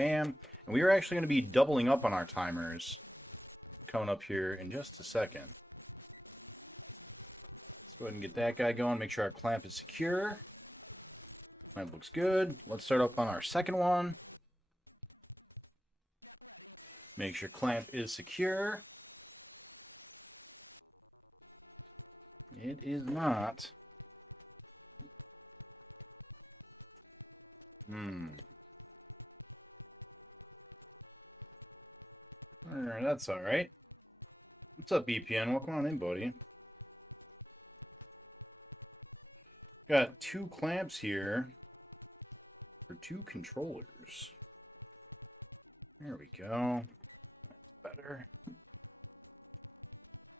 fam. And we are actually going to be doubling up on our timers coming up here in just a second. Let's go ahead and get that guy going. Make sure our clamp is secure. Clamp looks good. Let's start up on our second one. Make sure clamp is secure. It is not. That's all right. What's up, BPN? Welcome on in, buddy. Got 2 clamps here for 2 controllers. There we go. That's better.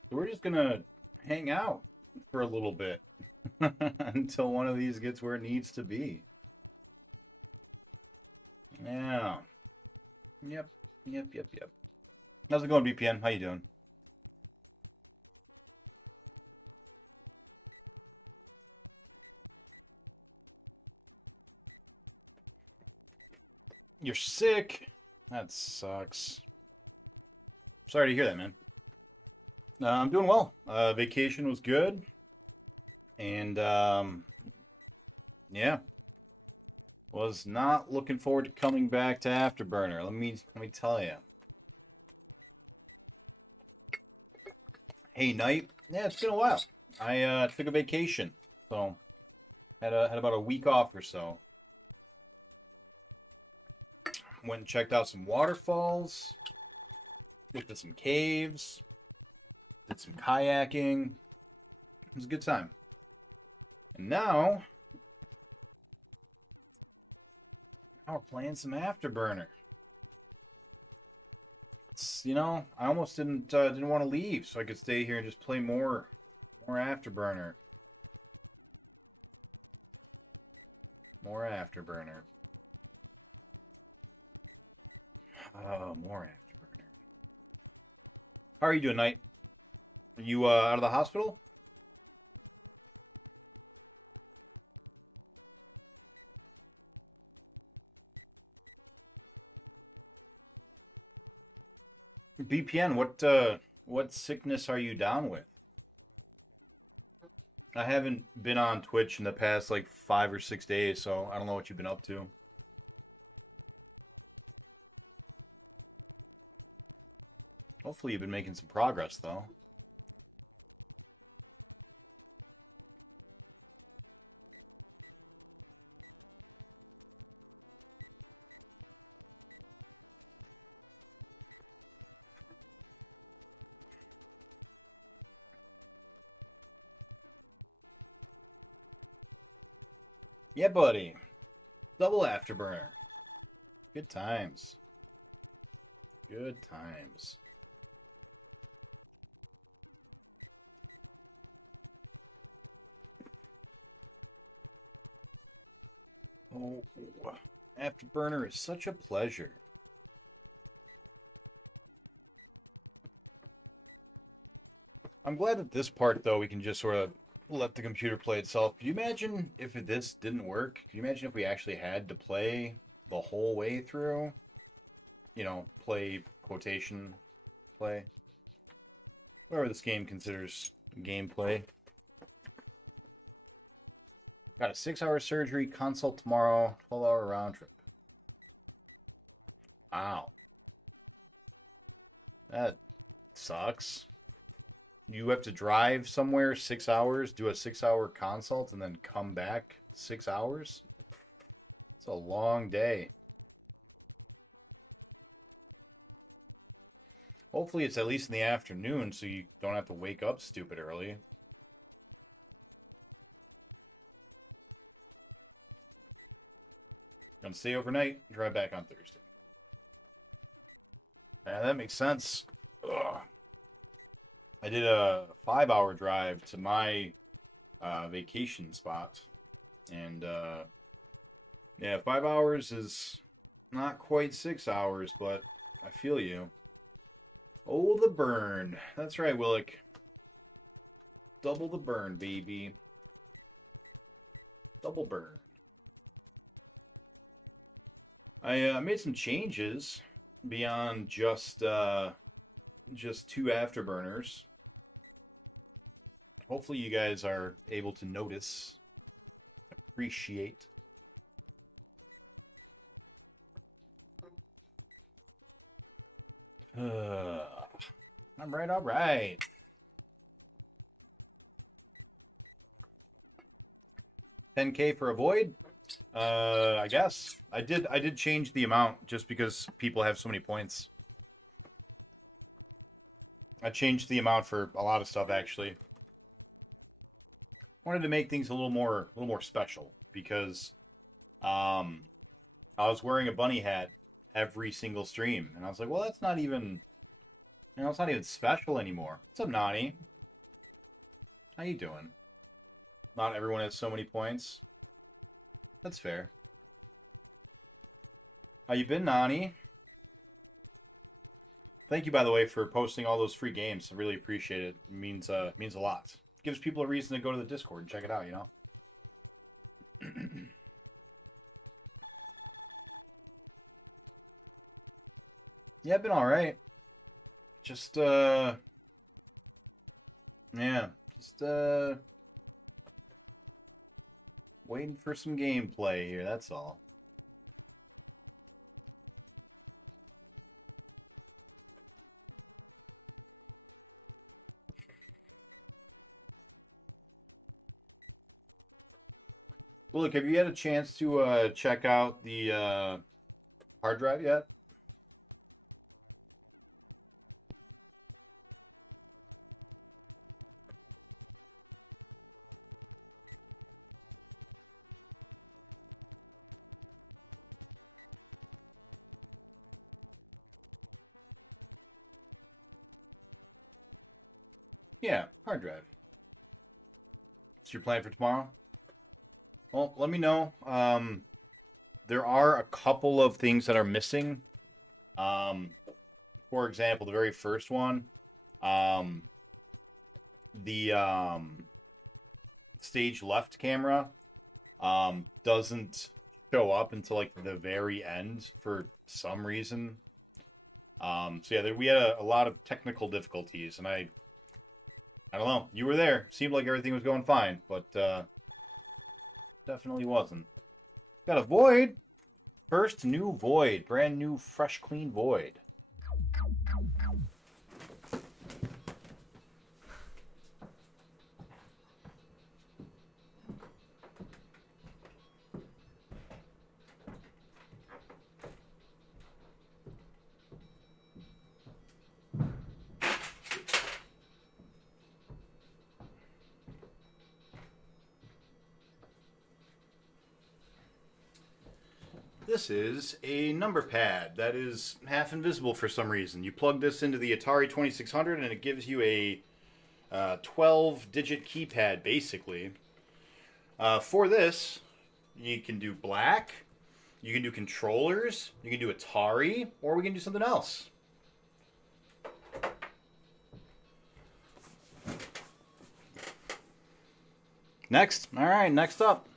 So we're just gonna hang out for a little bit until one of these gets where it needs to be. Yeah. Yep. How's it going, BPN? How you doing? You're sick? That sucks. Sorry to hear that, man. I'm doing well. Vacation was good. And, yeah. Was not looking forward to coming back to Afterburner. Let me tell you. Hey, Knight. Yeah, it's been a while. I took a vacation, so had about a week off or so. Went and checked out some waterfalls, looked at some caves, did some kayaking. It was a good time. And now we're playing some Afterburner. You know, I almost didn't want to leave so I could stay here and just play more Afterburner. More Afterburner. Oh, more Afterburner. How are you doing, Knight? Are you out of the hospital? BPN, what sickness are you down with? I haven't been on Twitch in the past like 5 or 6 days, so I don't know what you've been up to. Hopefully you've been making some progress, though. Yeah, buddy. Double Afterburner. Good times. Good times. Oh, Afterburner is such a pleasure. I'm glad that this part, though, we can just sort of let the computer play itself. Could you imagine if this didn't work? Could you imagine if we actually had to play the whole way through? You know, play quotation play. Whatever this game considers gameplay. Got a 6-hour surgery, consult tomorrow, 12-hour round trip. Wow. That sucks. You have to drive somewhere 6 hours, do a 6-hour consult, and then come back 6 hours? It's a long day. Hopefully it's at least in the afternoon so you don't have to wake up stupid early. Gonna stay overnight, drive back on Thursday. Yeah, that makes sense. Ugh. I did a 5-hour drive to my vacation spot. And yeah, 5 hours is not quite 6 hours, but I feel you. Oh, the burn. That's right, Willick. Double the burn, baby. Double burn. I made some changes beyond just 2 afterburners. Hopefully you guys are able to notice, appreciate. All right, all right. $10K for a void. I guess I did change the amount just because people have so many points. I changed the amount for a lot of stuff actually. Wanted to make things a little more special because I was wearing a bunny hat every single stream, and I was like, well, that's not even, it's not even special anymore. What's up, Nani? How you doing? Not everyone has so many points. That's fair. How you been, Nani? Thank you, by the way, for posting all those free games. I really appreciate it. It means a lot. It gives people a reason to go to the Discord and check it out, you know? Yeah, I've been alright. Just, yeah, just, waiting for some gameplay here, that's all. Well, look, have you had a chance to check out the hard drive yet? Yeah, hard drive. What's your plan for tomorrow? Well, let me know. There are a couple of things that are missing. Um, for example, the very first one, um, the stage left camera doesn't show up until like the very end for some reason. So yeah, we had a lot of technical difficulties, and I don't know. You were there. Seemed like everything was going fine, but definitely wasn't. Got a void. First new void. Brand new, fresh, clean void. This is a number pad that is half invisible for some reason. You plug this into the Atari 2600 and it gives you a 12-digit keypad, basically. For this, you can do black, you can do controllers, you can do Atari, or we can do something else. Next. All right, next up.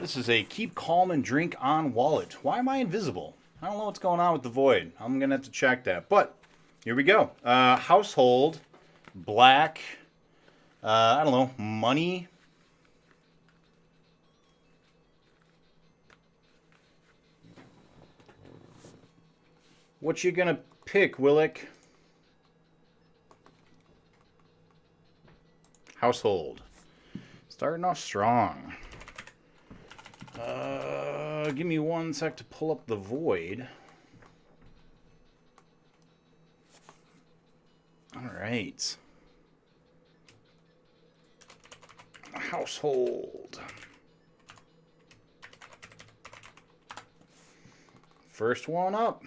This is a keep calm and drink on wallet. Why am I invisible? I don't know what's going on with the void. I'm going to have to check that. But here we go. Household, black, I don't know, money. What you going to pick, Willick? Household. Starting off strong. Give me 1 sec to pull up the void. All right. Household. First one up.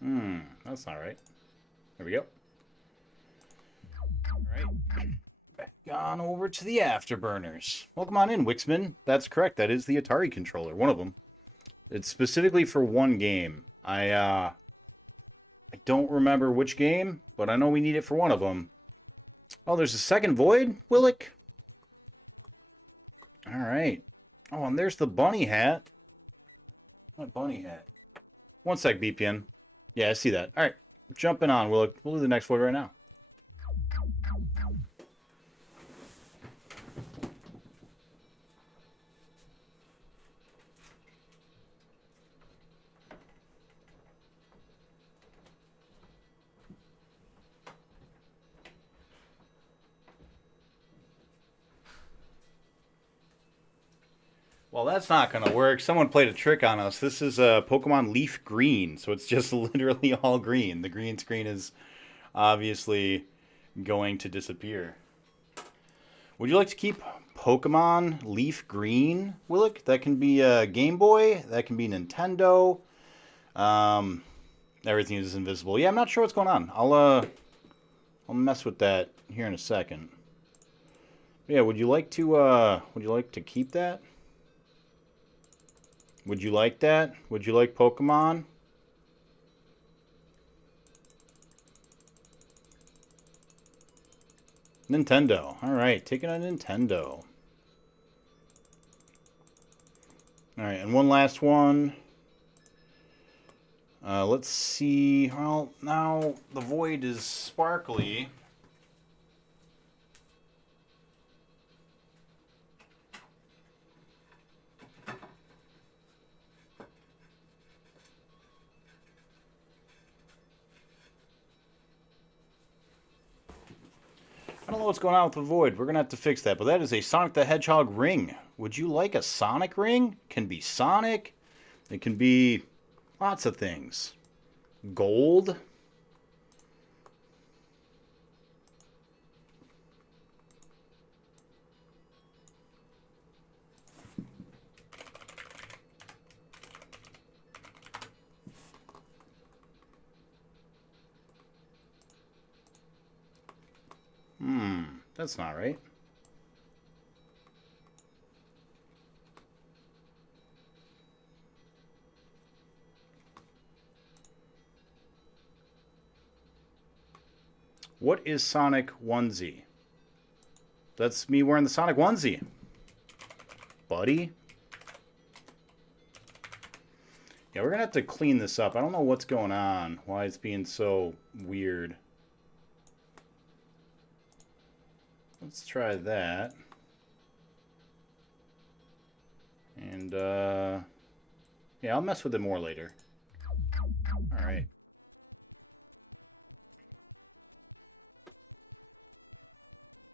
That's not right. There we go. All right. Back on over to the afterburners. Welcome on in, Wixman. That's correct. That is the Atari controller, one of them. It's specifically for one game. I don't remember which game, but I know we need it for one of them. Oh, there's a second void, Willick? All right. Oh, and there's the bunny hat. What bunny hat? One sec, BPN. Yeah, I see that. All right. Jumping on, Willick. We'll do the next void right now. Well, that's not going to work. Someone played a trick on us. This is Pokemon Leaf Green, so it's just literally all green. The green screen is obviously going to disappear. Would you like to keep Pokemon Leaf Green, Willick? That can be a Game Boy. That can be Nintendo. Everything is invisible. Yeah, I'm not sure what's going on. I'll mess with that here in a second. Yeah, would you like to keep that? Would you like that? Would you like Pokemon? Nintendo. All right, taking a Nintendo. All right, and one last one. Let's see. Well, now the void is sparkly. I don't know what's going on with the void. We're going to have to fix that. But that is a Sonic the Hedgehog ring. Would you like a Sonic ring? It can be Sonic. It can be lots of things. Gold. That's not right. What is Sonic onesie? That's me wearing the Sonic onesie. Buddy. Yeah, we're going to have to clean this up. I don't know what's going on. Why it's being so weird. Let's try that. And, yeah, I'll mess with it more later. All right.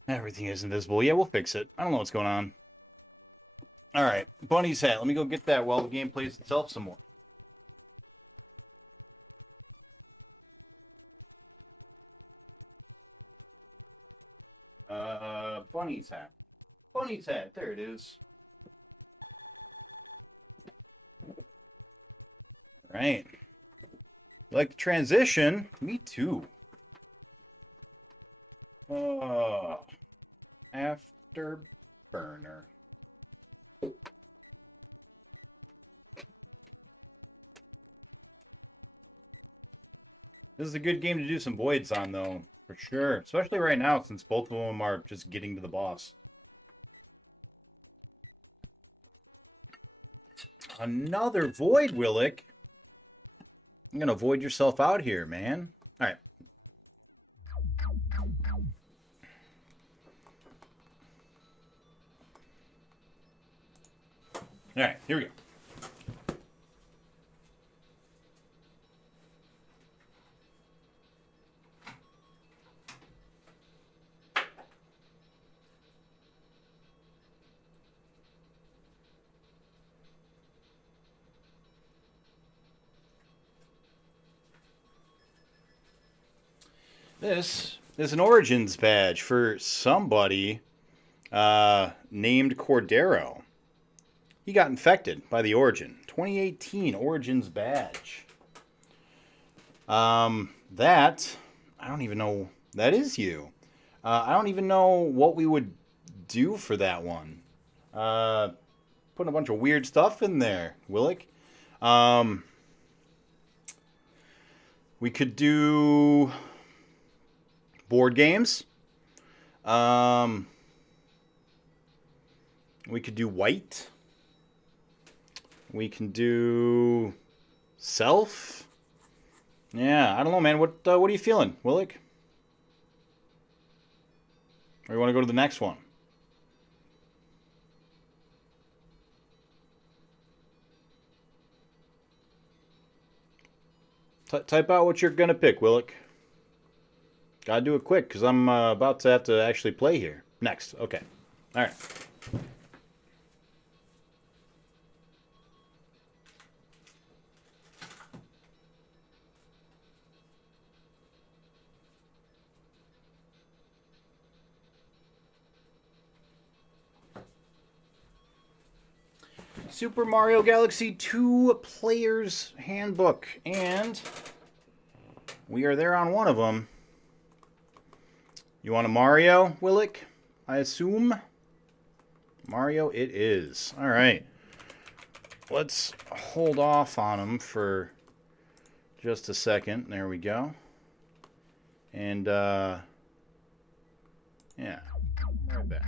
Everything is invisible. Yeah, we'll fix it. I don't know what's going on. All right, Bunny's hat. Let me go get that while the game plays itself some more. Bunny's hat. Bunny's hat. There it is. All right. Like the transition? Me too. Afterburner. This is a good game to do some voids on, though, for sure. Especially right now, since both of them are just getting to the boss. Another void, Willick. I'm going to void yourself out here, man. All right. All right, here we go. This is an Origins badge for somebody named Cordero. He got infected by the Origin. 2018 Origins badge. That, I don't even know. That is you. I don't even know what we would do for that one. Uh, Putting a bunch of weird stuff in there, Willick. Um, we could do board games. Um, we could do white. We can do self. Yeah, I don't know, man. What are you feeling, Willick? Or you want to go to the next one? Type out what you're gonna pick, Willick. Gotta do it quick, because I'm about to have to actually play here. Next. Okay. Alright. Super Mario Galaxy 2 Player's Handbook. And we are there on one of them. You want a Mario, Willick? I assume? Mario it is. Alright. Let's hold off on them for just a second. There we go. And, yeah. Right back.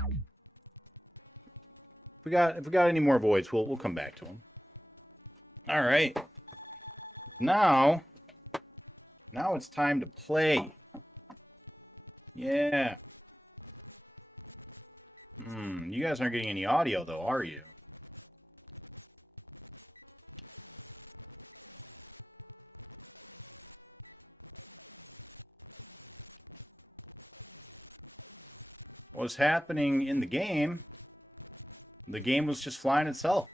If we got any more voids, we'll come back to them. All right. Now it's time to play. Yeah. You guys aren't getting any audio though, are you? What's happening in the game? The game was just flying itself.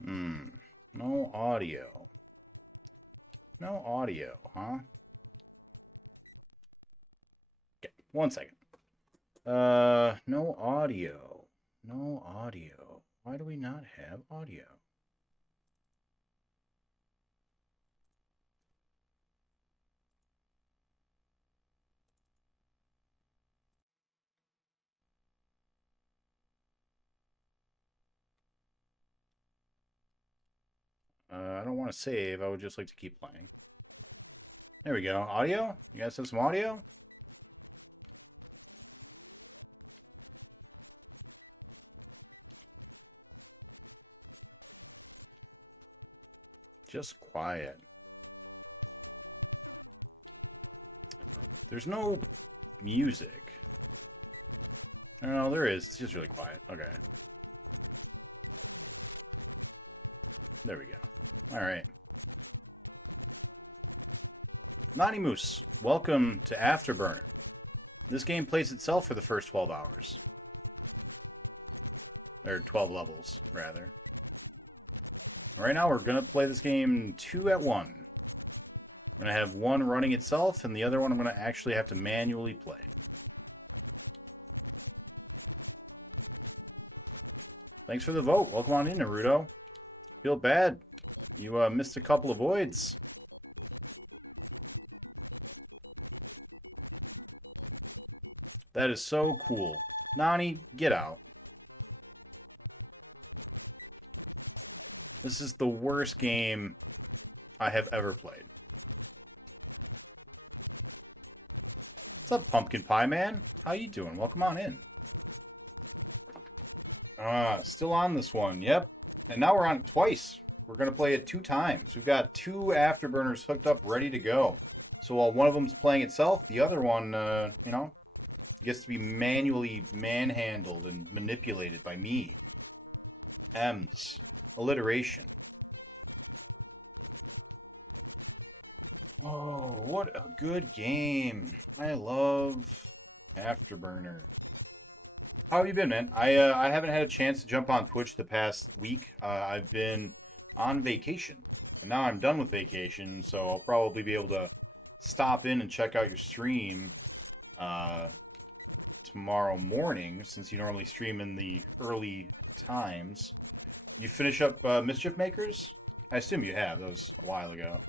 No audio. No audio, huh? Okay, 1 second. No audio. No audio. Why do we not have audio? I don't want to save. I would just like to keep playing. There we go. Audio? You guys have some audio? Just quiet. There's no music. No, there is. It's just really quiet. Okay. There we go. Alright. Naughty Moose, welcome to Afterburner. This game plays itself for the first 12 hours. Or 12 levels, rather. Right now, we're going to play this game 2 at 1. I'm going to have one running itself, and the other one I'm going to actually have to manually play. Thanks for the vote. Welcome on in, Naruto. Feel bad. You missed a couple of voids. That is so cool. Nani, get out. This is the worst game I have ever played. What's up, Pumpkin Pie Man? How you doing? Welcome on in. Still on this one. Yep. And now we're on it twice. We're going to play it 2 times. We've got 2 afterburners hooked up, ready to go. So while one of them's playing itself, the other one, you know, gets to be manually manhandled and manipulated by me. M's. Alliteration. Oh, what a good game. I love Afterburner. How have you been, man? I haven't had a chance to jump on Twitch the past week. I've been on vacation. And now I'm done with vacation, so I'll probably be able to stop in and check out your stream tomorrow morning, since you normally stream in the early times. You finish up Mischief Makers? I assume you have. That was a while ago.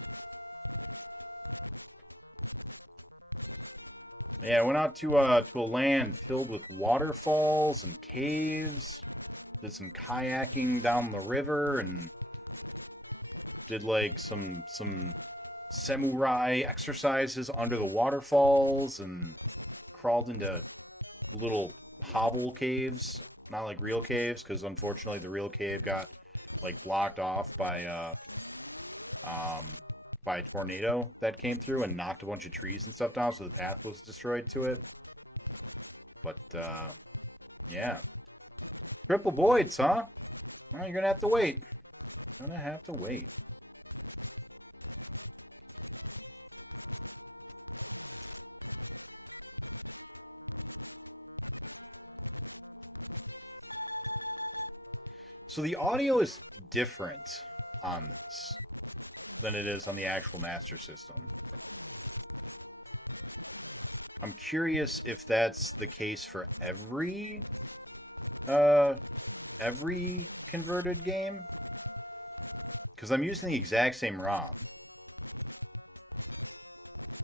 Yeah, I went out to a land filled with waterfalls and caves. Did some kayaking down the river and did like some samurai exercises under the waterfalls and crawled into little hovel caves, not like real caves, because unfortunately the real cave got like blocked off um, by a tornado that came through and knocked a bunch of trees and stuff down, so the path was destroyed to it. But yeah, triple voids, huh? Well, you're gonna have to wait. Gonna have to wait. So the audio is different on this than it is on the actual Master System. I'm curious if that's the case for every converted game, because I'm using the exact same ROM.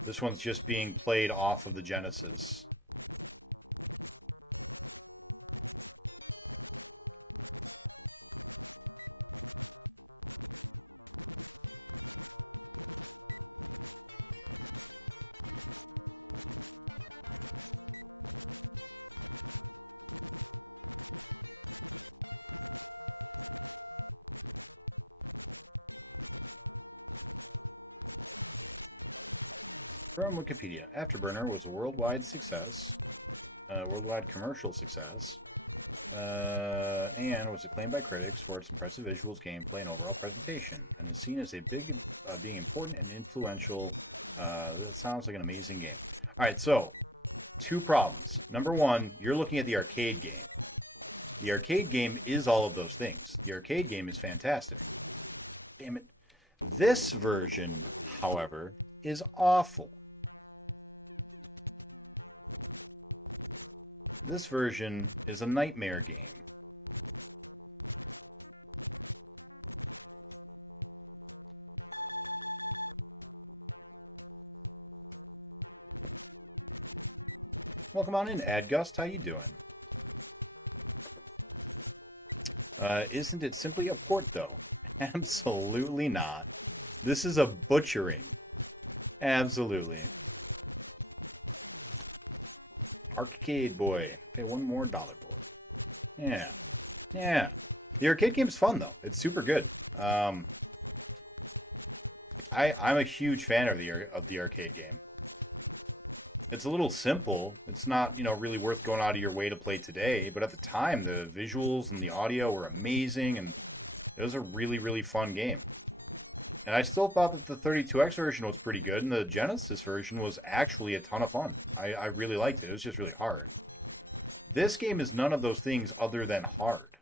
This one's just being played off of the Genesis. From Wikipedia, Afterburner was a worldwide success, worldwide commercial success, and was acclaimed by critics for its impressive visuals, gameplay, and overall presentation, and is seen as being important and influential. That sounds like an amazing game. All right, so 2 problems. Number 1, you're looking at the arcade game. The arcade game is all of those things. The arcade game is fantastic. Damn it. This version, however, is awful. This version is a nightmare game. Welcome on in, Adgust. How you doing? Isn't it simply a port, though? Absolutely not. This is a butchering. Absolutely. Arcade boy. Pay $1 more, boy. Yeah. Yeah. The arcade game's fun, though. It's super good. I'm a huge fan of the arcade game. It's a little simple. It's not, really worth going out of your way to play today. But at the time, the visuals and the audio were amazing, and it was a really, really fun game. And I still thought that the 32X version was pretty good, and the Genesis version was actually a ton of fun. I really liked it. It was just really hard. This game is none of those things other than hard.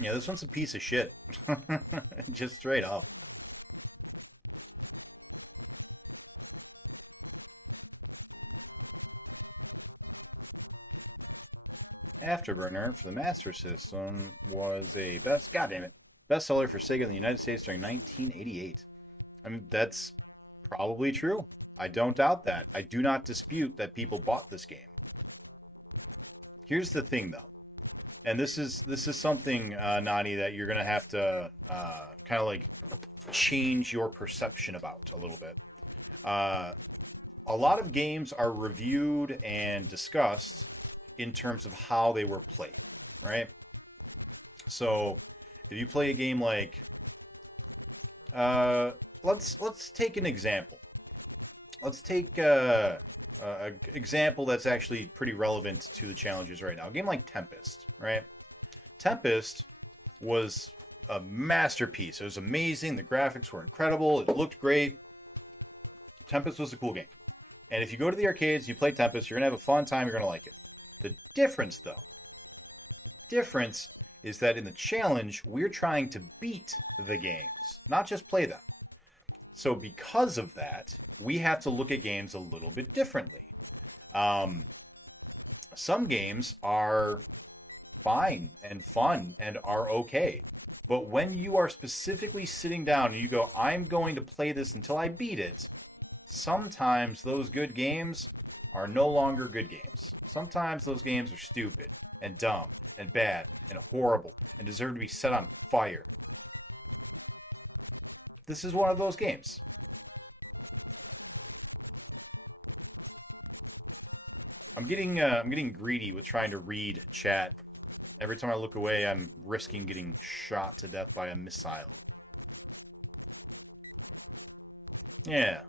Yeah, this one's a piece of shit. Just straight up. Afterburner for the Master System was a bestseller for Sega in the United States during 1988. I mean, that's probably true. I don't doubt that. I do not dispute that people bought this game. Here's the thing, though, and this is something, Nani, that you're gonna have to kind of like change your perception about a little bit. A lot of games are reviewed and discussed in terms of how they were played, right? So if you play a game like, let's take an example. Let's take an example that's actually pretty relevant to the challenges right now. A game like Tempest, right? Tempest was a masterpiece. It was amazing. The graphics were incredible. It looked great. Tempest was a cool game. And if you go to the arcades, you play Tempest, you're going to have a fun time. You're going to like it. The difference, though, is that in the challenge, we're trying to beat the games, not just play them. So because of that, we have to look at games a little bit differently. Some games are fine and fun and are okay. But when you are specifically sitting down and you go, I'm going to play this until I beat it, sometimes those good games are no longer good games. Sometimes those games are stupid and dumb and bad and horrible and deserve to be set on fire. This is one of those games. I'm getting greedy with trying to read chat. Every time I look away, I'm risking getting shot to death by a missile. Yeah,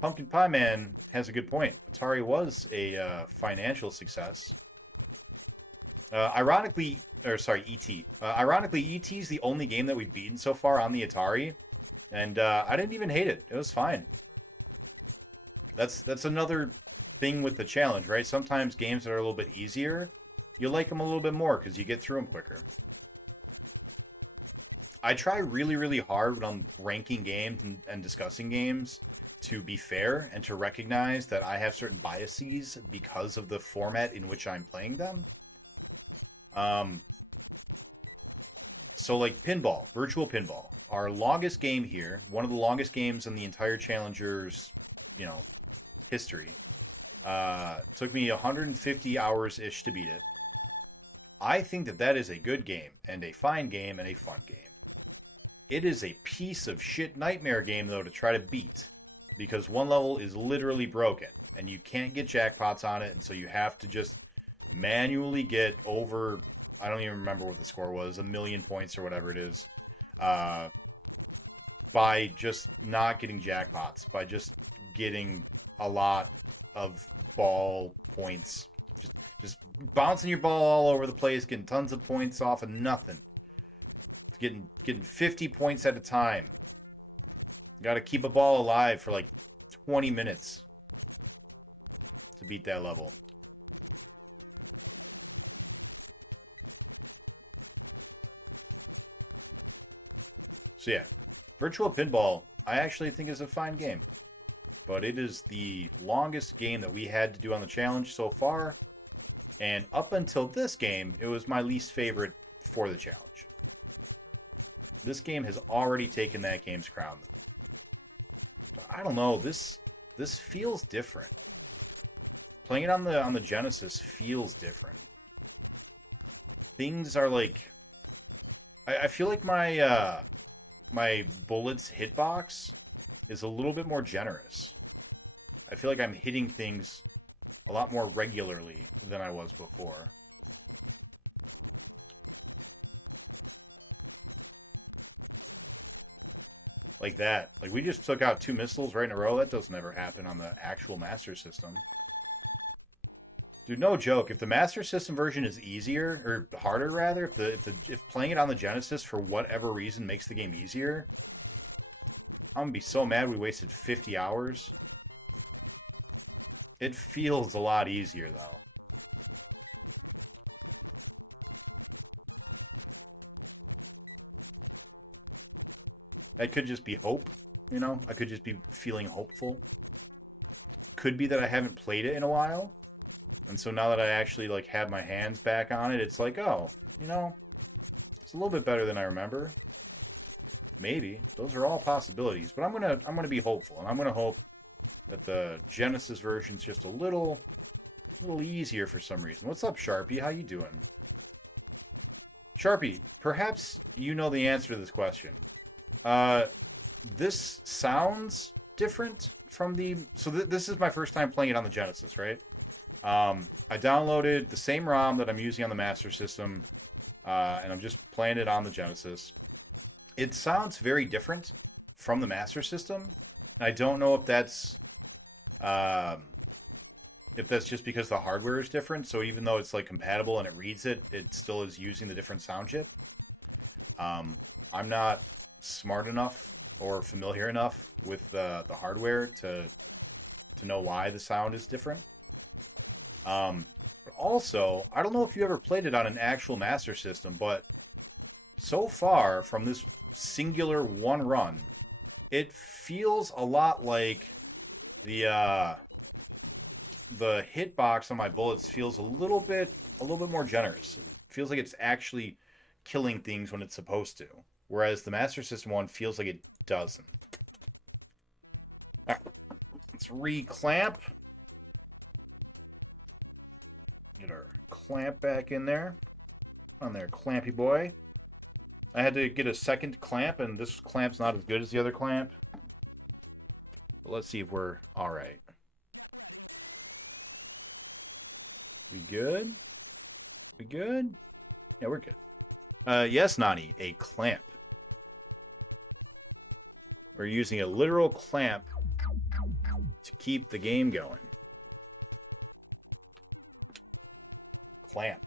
Pumpkin Pie Man has a good point. Atari was a financial success. Ironically, E.T. Ironically, E.T. is the only game that we've beaten so far on the Atari, and I didn't even hate it. It was fine. That's another thing with the challenge, right? Sometimes games that are a little bit easier, you like them a little bit more because you get through them quicker. I try really, really hard when I'm ranking games and discussing games to be fair and to recognize that I have certain biases because of the format in which I'm playing them. So like pinball, virtual pinball, our longest game here, one of the longest games in the entire Challenger's, history. Took me 150 hours-ish to beat it. I think that is a good game, and a fine game, and a fun game. It is a piece of shit nightmare game, though, to try to beat, because one level is literally broken, and you can't get jackpots on it, and so you have to just manually get over, I don't even remember what the score was, 1,000,000 points or whatever it is, by just not getting jackpots, by just getting a lot of ball points. Just bouncing your ball all over the place, getting tons of points off of nothing. Getting 50 points at a time. Got to keep a ball alive for like 20 minutes to beat that level. So yeah, Virtual Pinball I actually think is a fine game. But it is the longest game that we had to do on the challenge so far. And up until this game, it was my least favorite for the challenge. This game has already taken that game's crown. But I don't know, this feels different. Playing it on the Genesis feels different. Things are like, I feel like my my bullets hitbox is a little bit more generous. I feel like I'm hitting things a lot more regularly than I was before. Like that. Like, we just took out 2 missiles right in a row. That doesn't ever happen on the actual Master System. Dude, no joke. If the Master System version is easier, or harder rather, if playing it on the Genesis for whatever reason makes the game easier, I'm gonna be so mad we wasted 50 hours. It feels a lot easier, though. That could just be hope, I could just be feeling hopeful. Could be that I haven't played it in a while. And so now that I actually, have my hands back on it, it's like, oh, it's a little bit better than I remember. Maybe. Those are all possibilities. But I'm gonna be hopeful, and I'm gonna hope that the Genesis version's just a little easier for some reason. What's up, Sharpie? How you doing? Sharpie, perhaps you know the answer to this question. This sounds different from the... So this is my first time playing it on the Genesis, right? I downloaded the same ROM that I'm using on the Master System, and I'm just playing it on the Genesis. It sounds very different from the Master System. I don't know if that's just because the hardware is different. So even though it's compatible and it reads it, it still is using the different sound chip. I'm not smart enough or familiar enough with the hardware to know why the sound is different. But also, I don't know if you ever played it on an actual Master System, but so far from this singular one run, it feels a lot like the hitbox on my bullets feels a little bit more generous. It feels like it's actually killing things when it's supposed to, whereas the Master System one feels like it doesn't. All right. Let's re-clamp. Get our clamp back in there. On there, clampy boy. I had to get a second clamp, and this clamp's not as good as the other clamp. But let's see if we're alright. We good? We good? Yeah, we're good. Yes, Nani, a clamp. We're using a literal clamp to keep the game going. Clamp.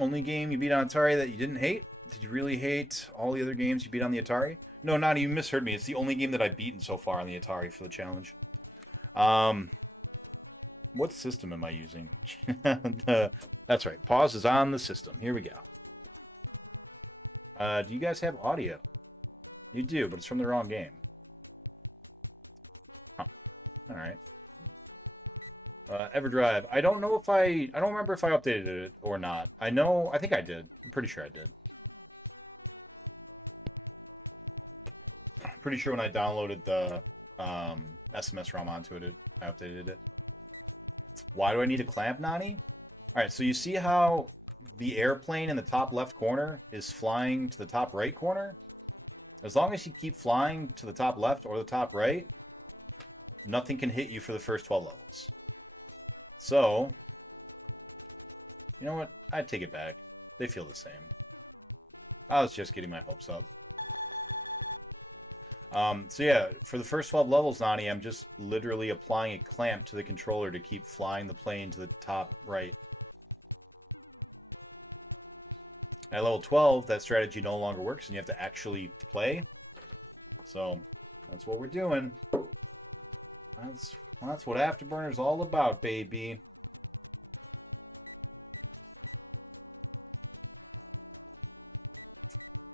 Only game you beat on Atari that you didn't hate? Did you really hate all the other games you beat on the Atari? No, Nani, you misheard me. It's the only game that I've beaten so far on the Atari for the challenge. What system am I using? That's right. Pause is on the system. Here we go. Do you guys have audio? You do, but it's from the wrong game. Huh. All right. EverDrive. I don't know if I don't remember if I updated it or not. I think I did. I'm pretty sure I did. Pretty sure when I downloaded the SMS ROM onto it, I updated it. Why do I need a clamp, Nani? All right, so you see how the airplane in the top left corner is flying to the top right corner? As long as you keep flying to the top left or the top right, nothing can hit you for the first 12 levels. So, you know what? I'd take it back. They feel the same. I was just getting my hopes up. So yeah, for the first 12 levels, Nani, I'm just literally applying a clamp to the controller to keep flying the plane to the top right. At level 12, that strategy no longer works, and you have to actually play. So, that's what we're doing. That's what Afterburner's all about, baby.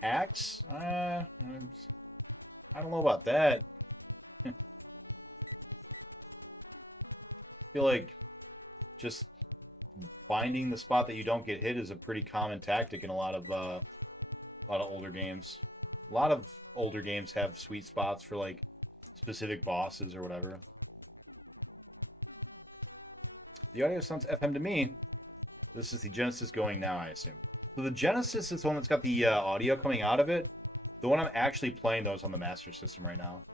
Axe? I don't know about that. I feel like just finding the spot that you don't get hit is a pretty common tactic in a lot of older games. A lot of older games have sweet spots for like specific bosses or whatever. The audio sounds FM to me. This is the Genesis going now, I assume. So the Genesis is the one that's got the audio coming out of it. The one I'm actually playing, though, is on the Master System right now.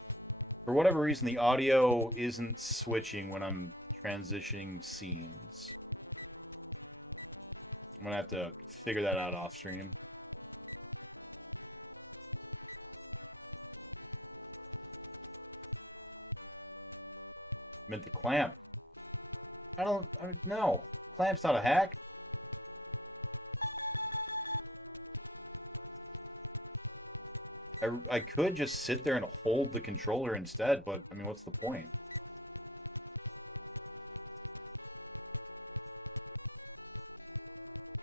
For whatever reason, the audio isn't switching when I'm transitioning scenes. I'm going to have to figure that out off stream. Meant the clamp. I don't know. Clamp's not a hack. I could just sit there and hold the controller instead, but, I mean, what's the point?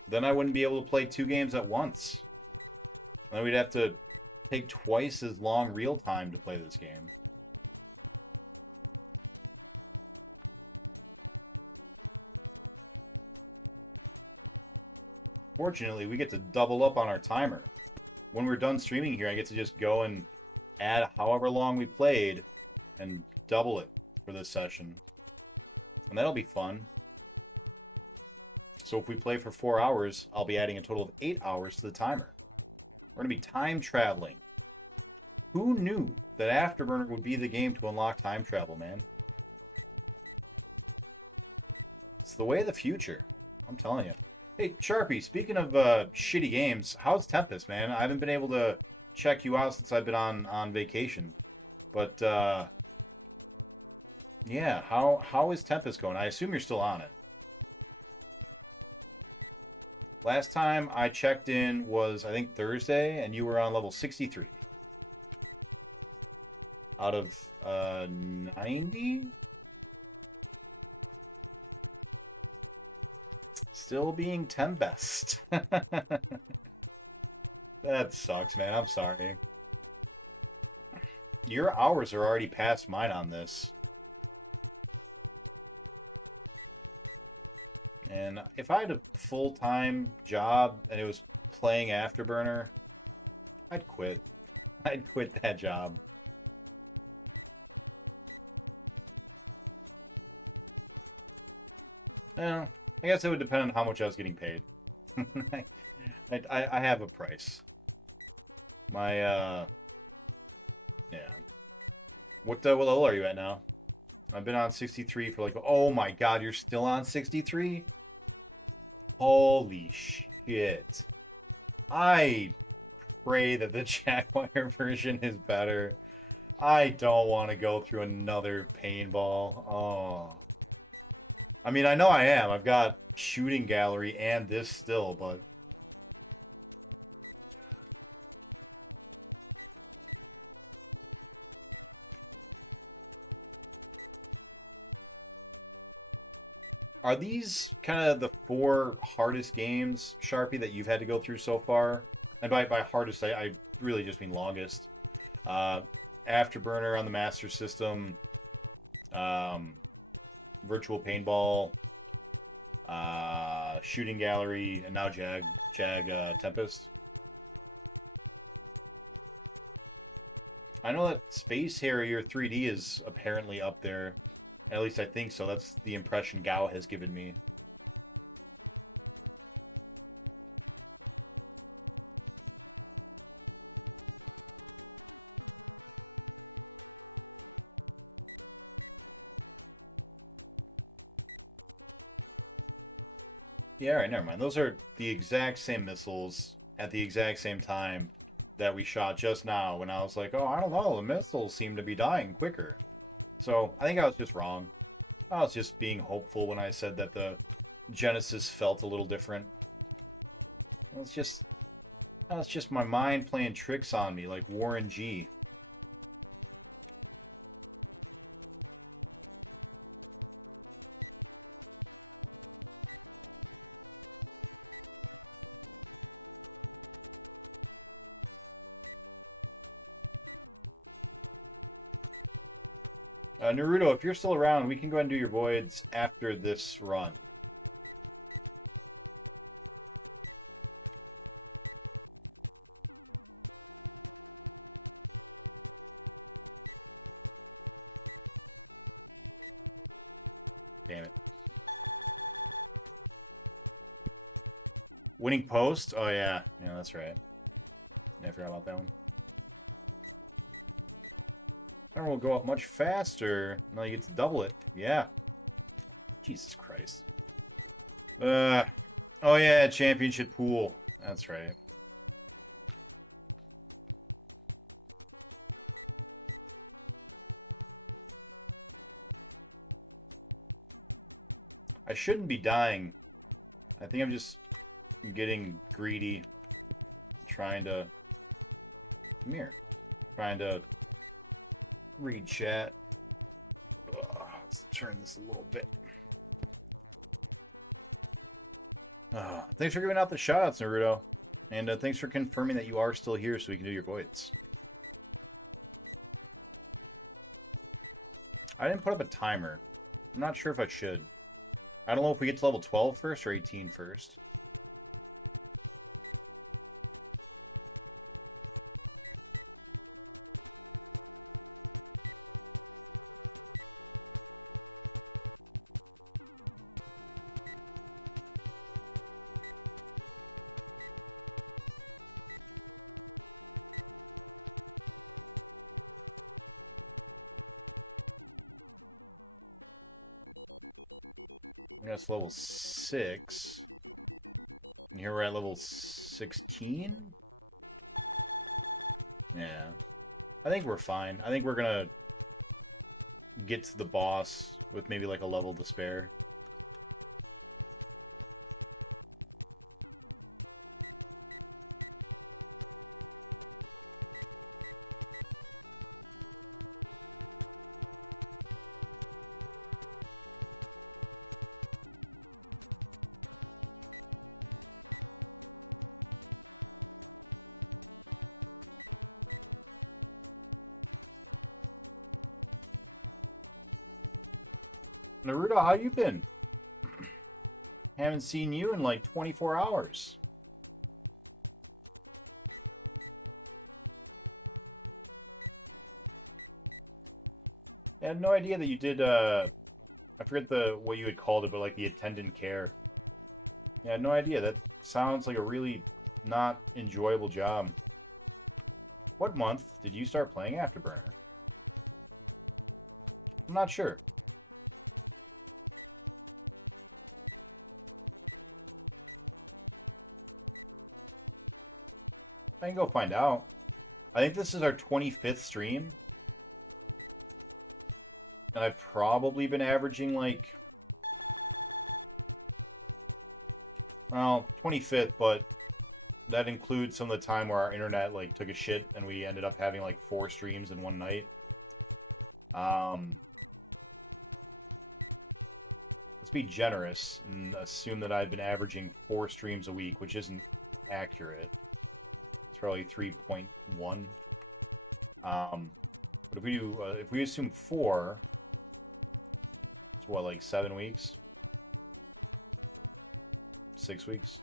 Then I wouldn't be able to play 2 games at once. And then we'd have to take twice as long real time to play this game. Fortunately, we get to double up on our timer. When we're done streaming here, I get to just go and add however long we played and double it for this session. And that'll be fun. So if we play for 4 hours, I'll be adding a total of 8 hours to the timer. We're going to be time traveling. Who knew that Afterburner would be the game to unlock time travel, man? It's the way of the future. I'm telling you. Hey, Sharpie, speaking of shitty games, how's Tempest, man? I haven't been able to check you out since I've been on vacation. But, yeah, how is Tempest going? I assume you're still on it. Last time I checked in was, I think, Thursday, and you were on level 63. Out of 90? Still being 10 best. That sucks, man. I'm sorry. Your hours are already past mine on this. And if I had a full-time job and it was playing Afterburner, I'd quit. I'd quit that job. Well, I guess it would depend on how much I was getting paid. I have a price. My yeah. What level are you at now? I've been on 63 for like, oh my god, you're still on 63? Holy shit. I pray that the Jaguar version is better. I don't want to go through another paintball. Oh. I mean, I know I am. I've got shooting gallery and this still, but are these kind of the 4 hardest games, Sharpie, that you've had to go through so far? And by hardest, I really just mean longest. Uh, Afterburner on the Master System, um, Virtual Paintball, Shooting Gallery, and now Jag Tempest. I know that Space Harrier 3D is apparently up there. At least I think so. That's the impression Gao has given me. Yeah, all right, never mind. Those are the exact same missiles at the exact same time that we shot just now when I was like, oh, I don't know, the missiles seem to be dying quicker. So I think I was just wrong. I was just being hopeful when I said that the Genesis felt a little different. It's just that's just my mind playing tricks on me, like Warren G. Naruto, if you're still around, we can go ahead and do your voids after this run. Damn it. Winning post? Oh, yeah. Yeah, that's right. Yeah, I forgot about that one. That will go up much faster. Now you get to double it. Yeah. Jesus Christ. Oh, yeah, championship pool. That's right. I shouldn't be dying. I think I'm just getting greedy. Trying to... Come here. Trying to read chat. Let's turn this a little bit. Thanks for giving out the shoutouts, Naruto. And thanks for confirming that you are still here so we can do your voids. I didn't put up a timer. I'm not sure if I should. I don't know if we get to level 12 first or 18 first. That's level 6. And here we're at level 16? Yeah. I think we're fine. I think we're gonna get to the boss with maybe like a level to spare. Naruto, how you been? Haven't seen you in like 24 hours. I had no idea that you did, I forget what you had called it, but like the attendant care. Yeah, I had no idea. That sounds like a really not enjoyable job. What month did you start playing Afterburner? I'm not sure. I can go find out. I think this is our 25th stream, and I've probably been averaging like, well, 25th, but that includes some of the time where our internet like took a shit and we ended up having like 4 streams in one night. Let's be generous and assume that I've been averaging 4 streams a week, which isn't accurate. It's probably 3.1. But if we assume 4, it's what, like 7 weeks? 6 weeks?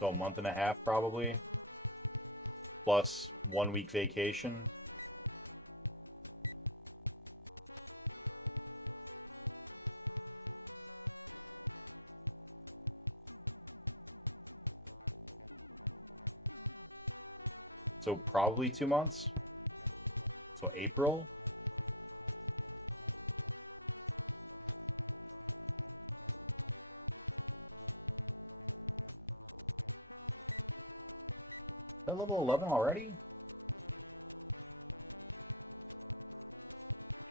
So a month and a half probably, plus 1 week vacation. So probably 2 months. So April. Is that level 11 already?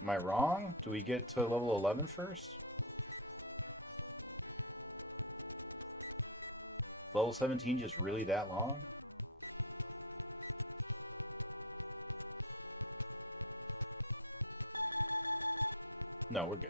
Am I wrong? Do we get to level 11 first? Level 17 just really that long? No, we're good.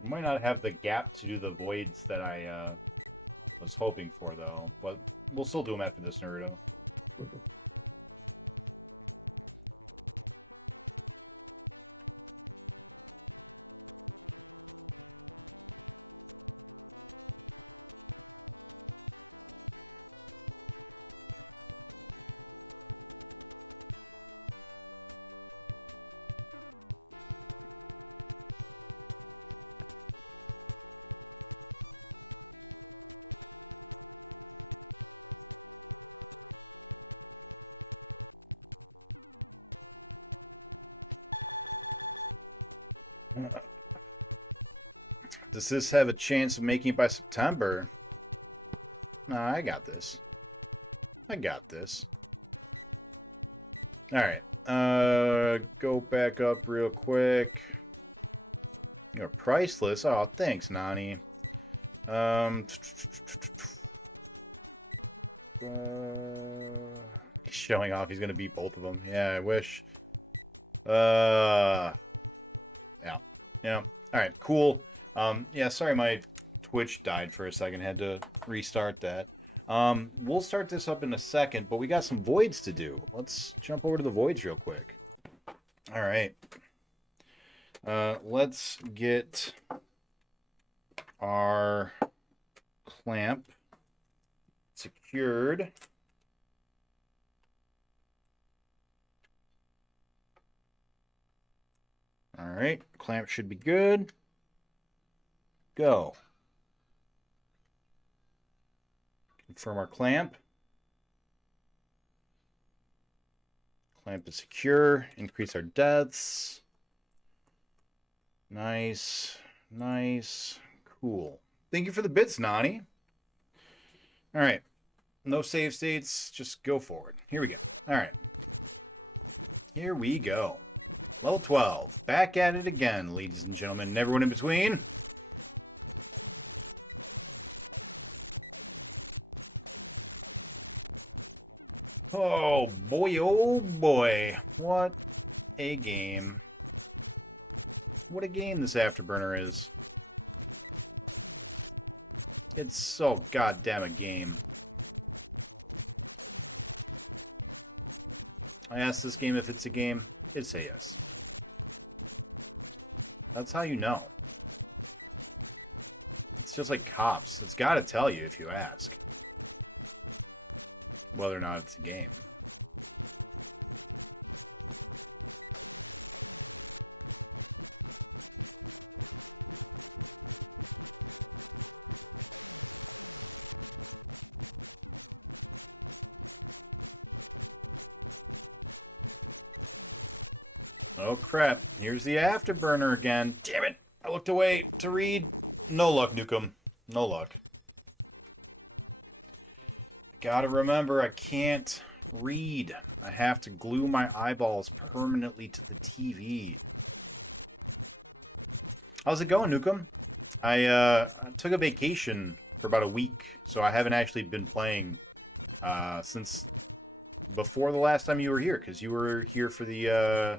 We might not have the gap to do the voids that I was hoping for, though. But we'll still do them after this, Naruto. Does this have a chance of making it by September? Nah, I got this. I got this. Alright. Go back up real quick. You're priceless. Oh, thanks, Nani. He's showing off. He's gonna beat both of them. Yeah, I wish. Yeah. Yeah. Alright, cool. Yeah, sorry my Twitch died for a second. Had to restart that. We'll start this up in a second, but we got some voids to do. Let's jump over to the voids real quick. All right. Let's get our clamp secured. All right, clamp should be good. Go. Confirm our clamp. Clamp is secure. Increase our depths. Nice. Nice. Cool. Thank you for the bits, Nani. All right. No save states. Just go forward. Here we go. All right. Here we go. Level 12. Back at it again, ladies and gentlemen, and everyone in between. Oh boy. What a game. What a game this Afterburner is. It's so goddamn a game. I asked this game if it's a game. It'd say yes. That's how you know. It's just like Cops. It's got to tell you if you ask whether or not it's a game. Oh crap, here's the Afterburner again. Damn it, I looked away to read. No luck, Nukem. No luck. Gotta remember, I can't read. I have to glue my eyeballs permanently to the TV. How's it going, Nukem? I took a vacation for about a week, so I haven't actually been playing since before the last time you were here, because you were here for the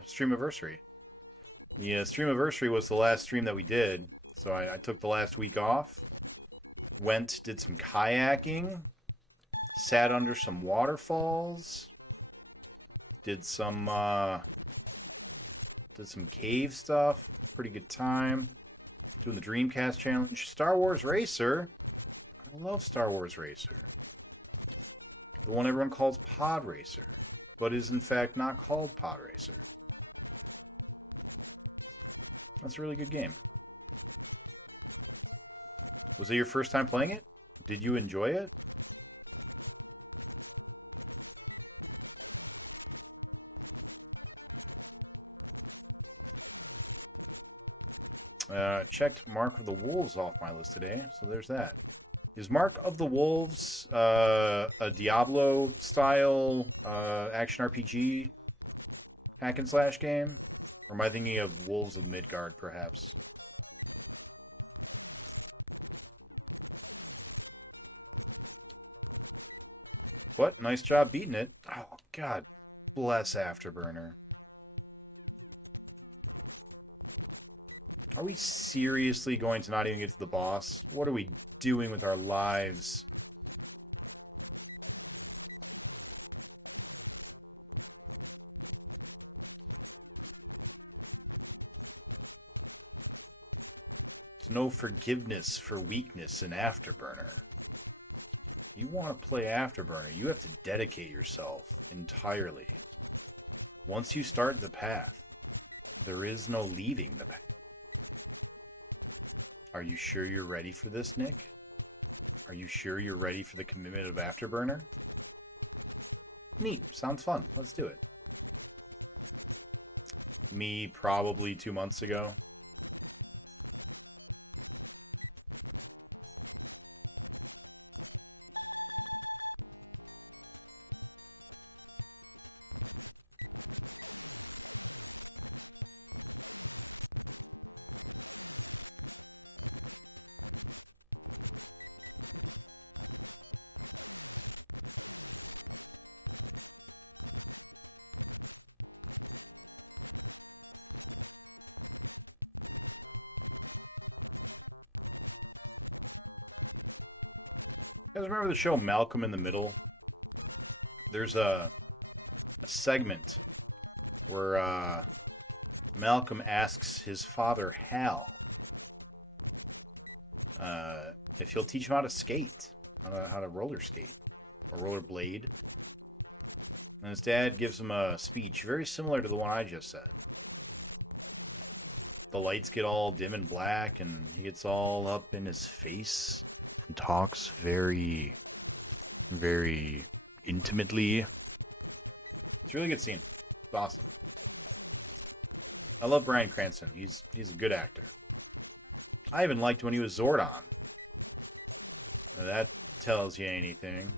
Streamiversary. The Streamiversary was the last stream that we did, so I took the last week off, did some kayaking, sat under some waterfalls, did some cave stuff. Pretty good time. Doing the Dreamcast challenge. Star Wars Racer. I love Star Wars Racer. The one everyone calls Pod Racer, but is in fact not called Pod Racer. That's a really good game. Was it your first time playing it? Did you enjoy it? Checked Mark of the Wolves off my list today, so there's that. Is Mark of the Wolves a Diablo-style action RPG hack and slash game? Or am I thinking of Wolves of Midgard, perhaps? What? Nice job beating it. Oh, God bless Afterburner. Are we seriously going to not even get to the boss? What are we doing with our lives? There's no forgiveness for weakness in Afterburner. If you want to play Afterburner, you have to dedicate yourself entirely. Once you start the path, there is no leaving the path. Are you sure you're ready for this, Nick? Are you sure you're ready for the commitment of Afterburner? Neat. Sounds fun. Let's do it. Me probably 2 months ago. You guys remember the show Malcolm in the Middle? There's a segment where Malcolm asks his father, Hal, if he'll teach him how to skate, how to roller skate, or roller blade. And his dad gives him a speech very similar to the one I just said. The lights get all dim and black, and he gets all up in his face and talks very, very intimately. It's a really good scene. It's awesome. I love Bryan Cranston. He's a good actor. I even liked when he was Zordon. Now that tells you anything.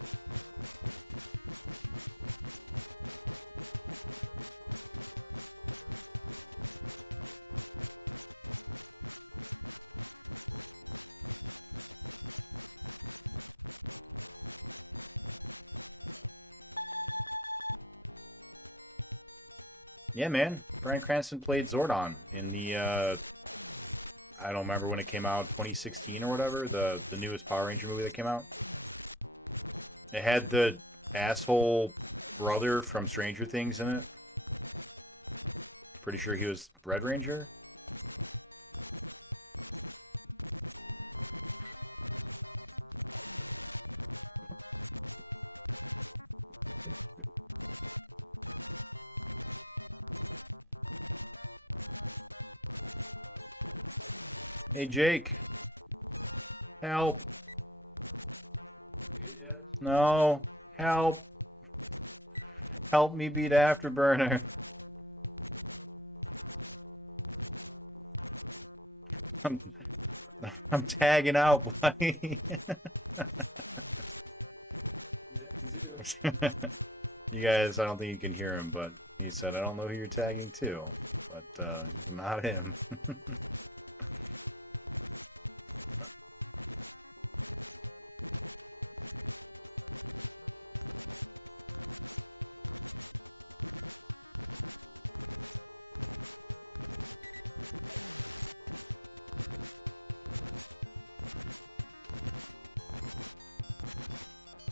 Yeah, man. Bryan Cranston played Zordon in the I don't remember when it came out, 2016 or whatever, the newest Power Ranger movie that came out. It had the asshole brother from Stranger Things in it. Pretty sure he was Red Ranger. Hey, Jake. Help. No. Help. Help me beat Afterburner. I'm, I'm tagging out, buddy. You guys, I don't think you can hear him, but he said, I don't know who you're tagging to, but not him.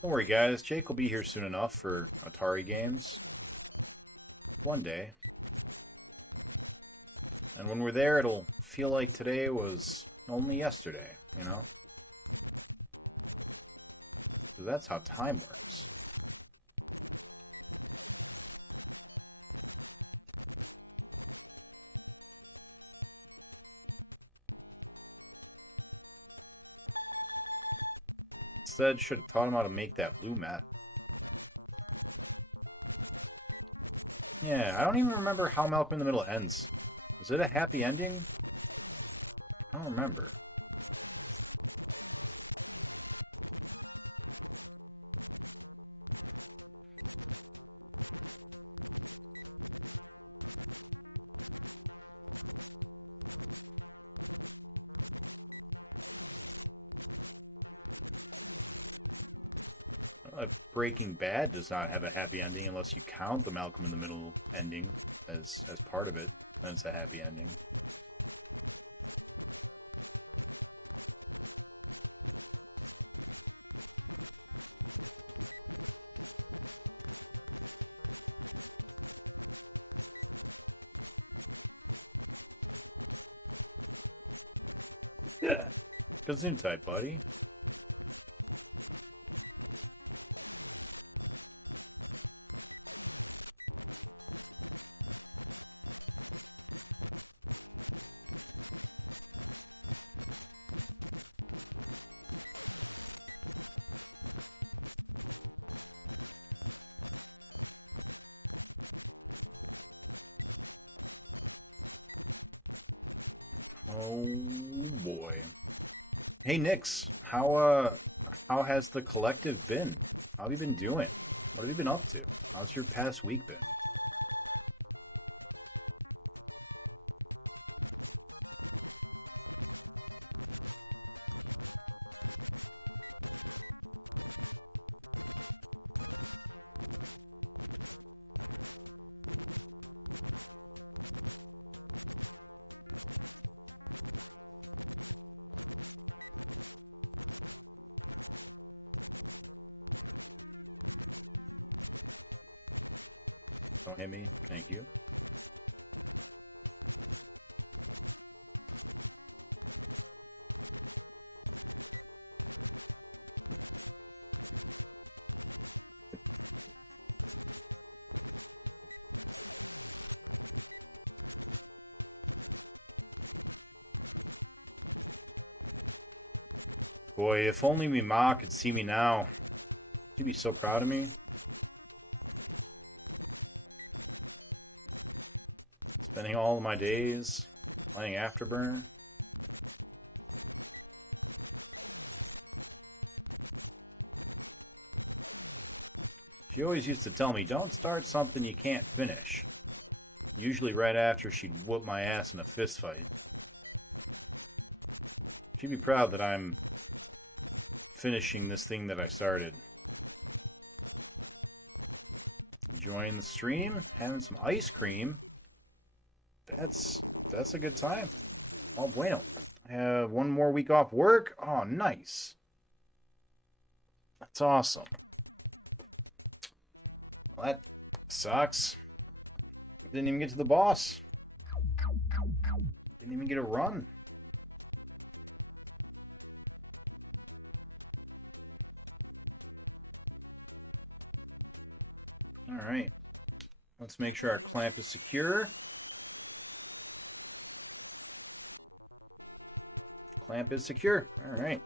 Don't worry, guys. Jake will be here soon enough for Atari games. One day. And when we're there, it'll feel like today was only yesterday, you know? Because that's how time works. Instead, should have taught him how to make that blue mat. Yeah, I don't even remember how Malcolm in the Middle ends. Is it a happy ending? I don't remember. Breaking Bad does not have a happy ending unless you count the Malcolm in the Middle ending as part of it. Then it's a happy ending. Yeah. Gesundheit, buddy. Oh boy. Hey Nix, how has the collective been? How have you been doing? What have you been up to? How's your past week been? Don't hit me. Thank you. Boy, if only me ma could see me now. She'd be so proud of me. Spending all of my days playing Afterburner. She always used to tell me, don't start something you can't finish. Usually right after she'd whoop my ass in a fist fight. She'd be proud that I'm finishing this thing that I started. Enjoying the stream, having some ice cream. That's a good time. Oh, bueno. I have one more week off work. Oh, nice. That's awesome. Well, that sucks. Didn't even get to the boss. Didn't even get a run. All right. Let's make sure our clamp is secure. Clamp is secure. All right.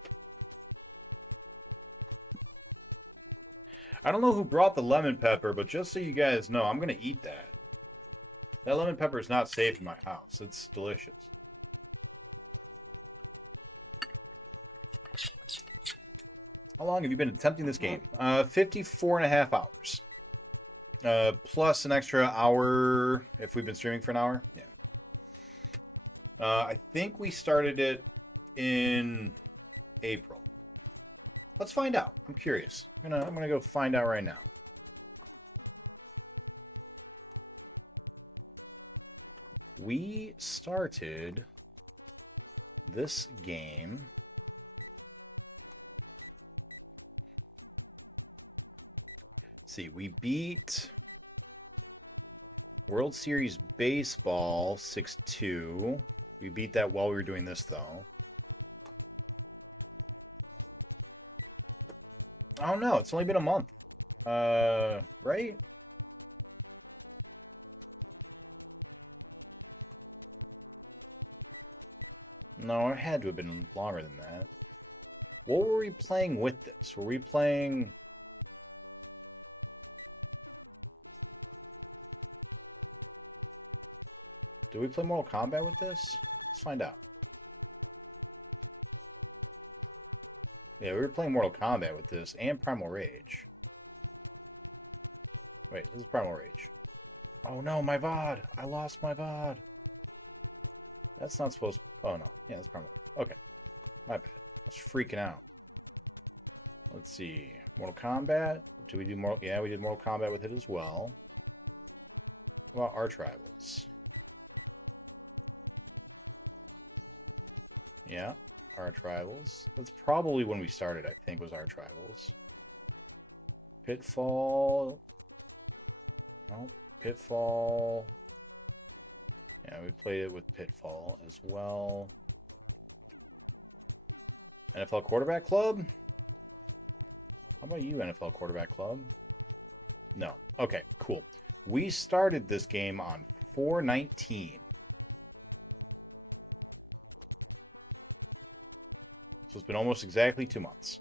I don't know who brought the lemon pepper, but just so you guys know, I'm going to eat that. That lemon pepper is not safe in my house. It's delicious. How long have you been attempting this game? 54 and a half hours. Plus an extra hour if we've been streaming for an hour. Yeah. I think we started it in April. Let's find out. I'm curious. I'm gonna go find out right now. We started this game see, we beat World Series Baseball 6-2. We beat that while we were doing this, though. Oh, no, it's only been a month. Right? No, it had to have been longer than that. What were we playing with this? Were we playing... Did we play Mortal Kombat with this? Let's find out. Yeah, we were playing Mortal Kombat with this and Primal Rage. Wait, this is Primal Rage. Oh no, my VOD! I lost my VOD. That's not supposed to... Oh no. Yeah, that's Primal Rage. Okay. My bad. I was freaking out. Let's see. Mortal Kombat. Did we do Mortal... Yeah, we did Mortal Kombat with it as well. What about Arch Rivals? Yeah, Arch Rivals. That's probably when we started, I think, was Arch Rivals. Pitfall. No, Pitfall. Yeah, we played it with Pitfall as well. NFL Quarterback Club? How about you, NFL Quarterback Club? No. Okay, cool. We started this game on 4/19. So it's been almost exactly 2 months.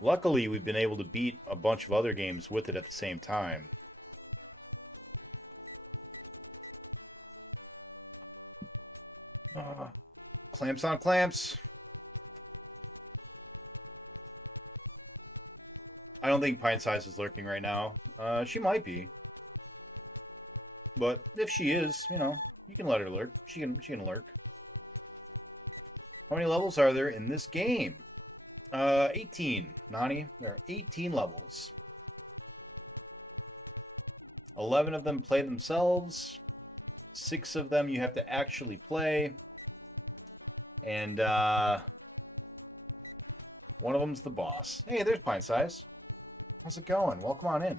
Luckily, we've been able to beat a bunch of other games with it at the same time. Clamps on clamps. I don't think Pint Size is lurking right now. She might be. But if she is, you know, you can let her lurk. She can lurk. How many levels are there in this game? 18, Nani. There are 18 levels. 11 of them play themselves. 6 of them you have to actually play. And one of them's the boss. Hey, there's Pint Size. How's it going? Welcome on in.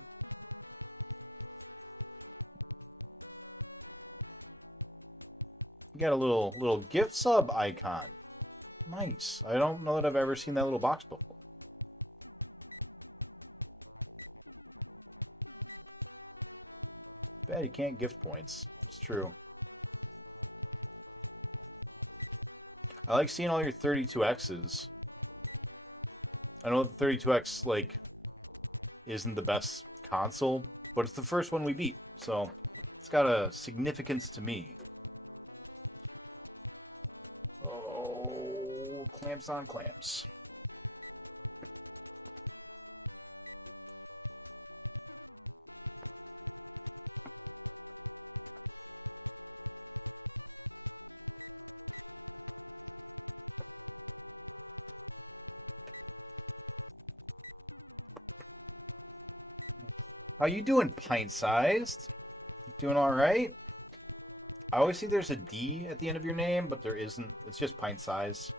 You got a little gift sub icon. Nice. I don't know that I've ever seen that little box before. Bad you can't gift points. It's true. I like seeing all your 32Xs. I know the 32X, like, isn't the best console, but it's the first one we beat, so it's got a significance to me. Oh, clamps on clamps. How you doing, Pint Sized? Doing all right. I always think there's a D at the end of your name, but there isn't. It's just pint size.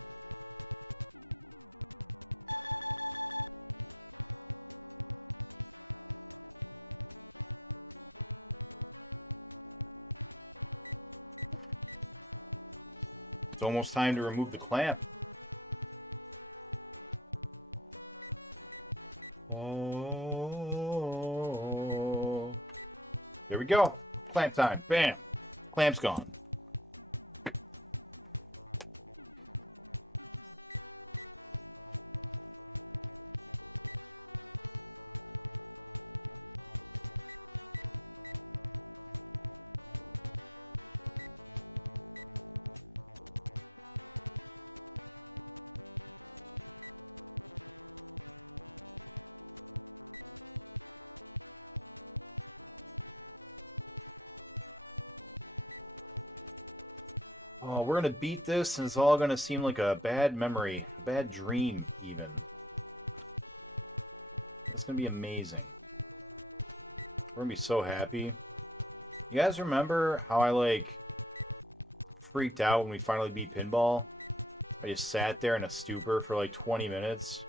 It's almost time to remove the clamp. Oh. There we go. Clamp time. Bam. Clamp's gone. Oh, we're going to beat this, and it's all going to seem like a bad memory, a bad dream, even. That's going to be amazing. We're going to be so happy. You guys remember how I, like, freaked out when we finally beat pinball? I just sat there in a stupor for, like, 20 minutes.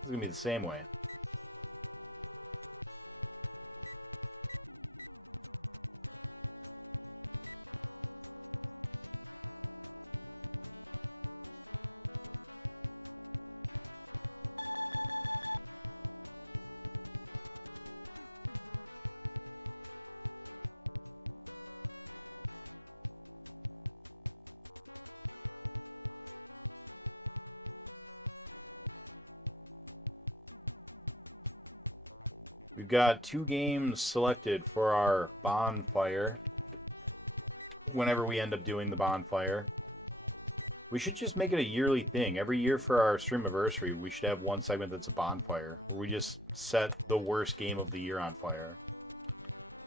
It's going to be the same way. We've got 2 games selected for our bonfire. Whenever we end up doing the bonfire. We should just make it a yearly thing. Every year for our stream anniversary, we should have one segment that's a bonfire, where we just set the worst game of the year on fire.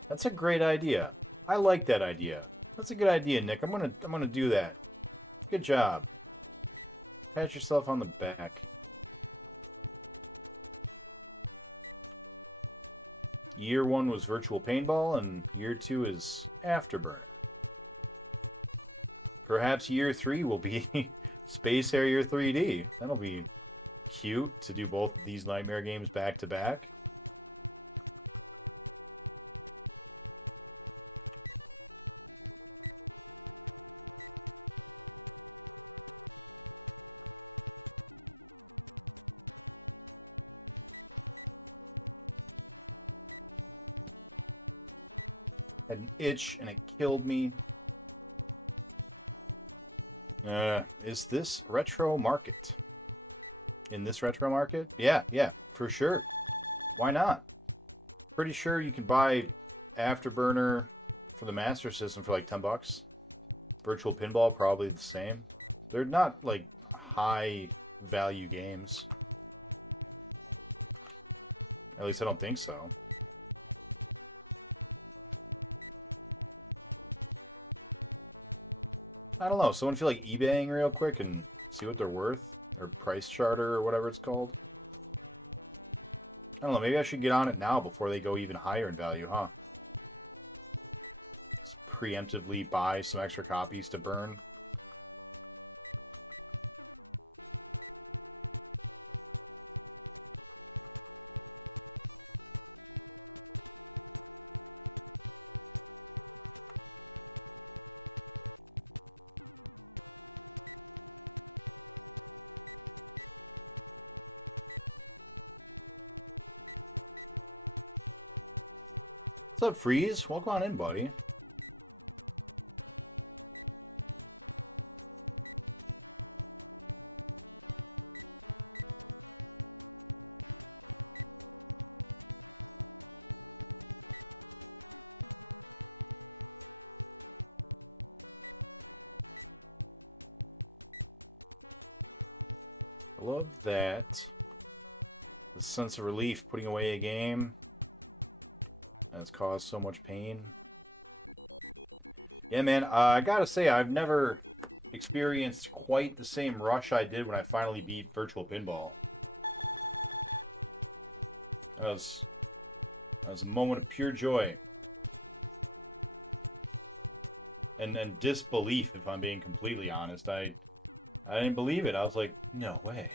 That's a great idea. I like that idea. That's a good idea, Nick. I'm gonna do that. Good job. Pat yourself on the back. Year 1 was Virtual Paintball, and Year 2 is Afterburner. Perhaps Year 3 will be Space Harrier 3D. That'll be cute to do both of these Nightmare games back to back. Had an itch and it killed me. Is this retro market? In this retro market? Yeah, for sure. Why not? Pretty sure you can buy Afterburner for the Master System for like $10. Virtual Pinball probably the same. They're not like high value games. At least I don't think so. I don't know. Someone feel like eBaying real quick and see what they're worth? Or price charter or whatever it's called? I don't know. Maybe I should get on it now before they go even higher in value, huh? Just preemptively buy some extra copies to burn. What's up, Freeze? Welcome on in, buddy. I love that. The sense of relief putting away a game that's caused so much pain. Yeah, man, I gotta say, I've never experienced quite the same rush I did when I finally beat Virtual Pinball. That was That was a moment of pure joy. And disbelief, if I'm being completely honest. I didn't believe it. I was like, no way.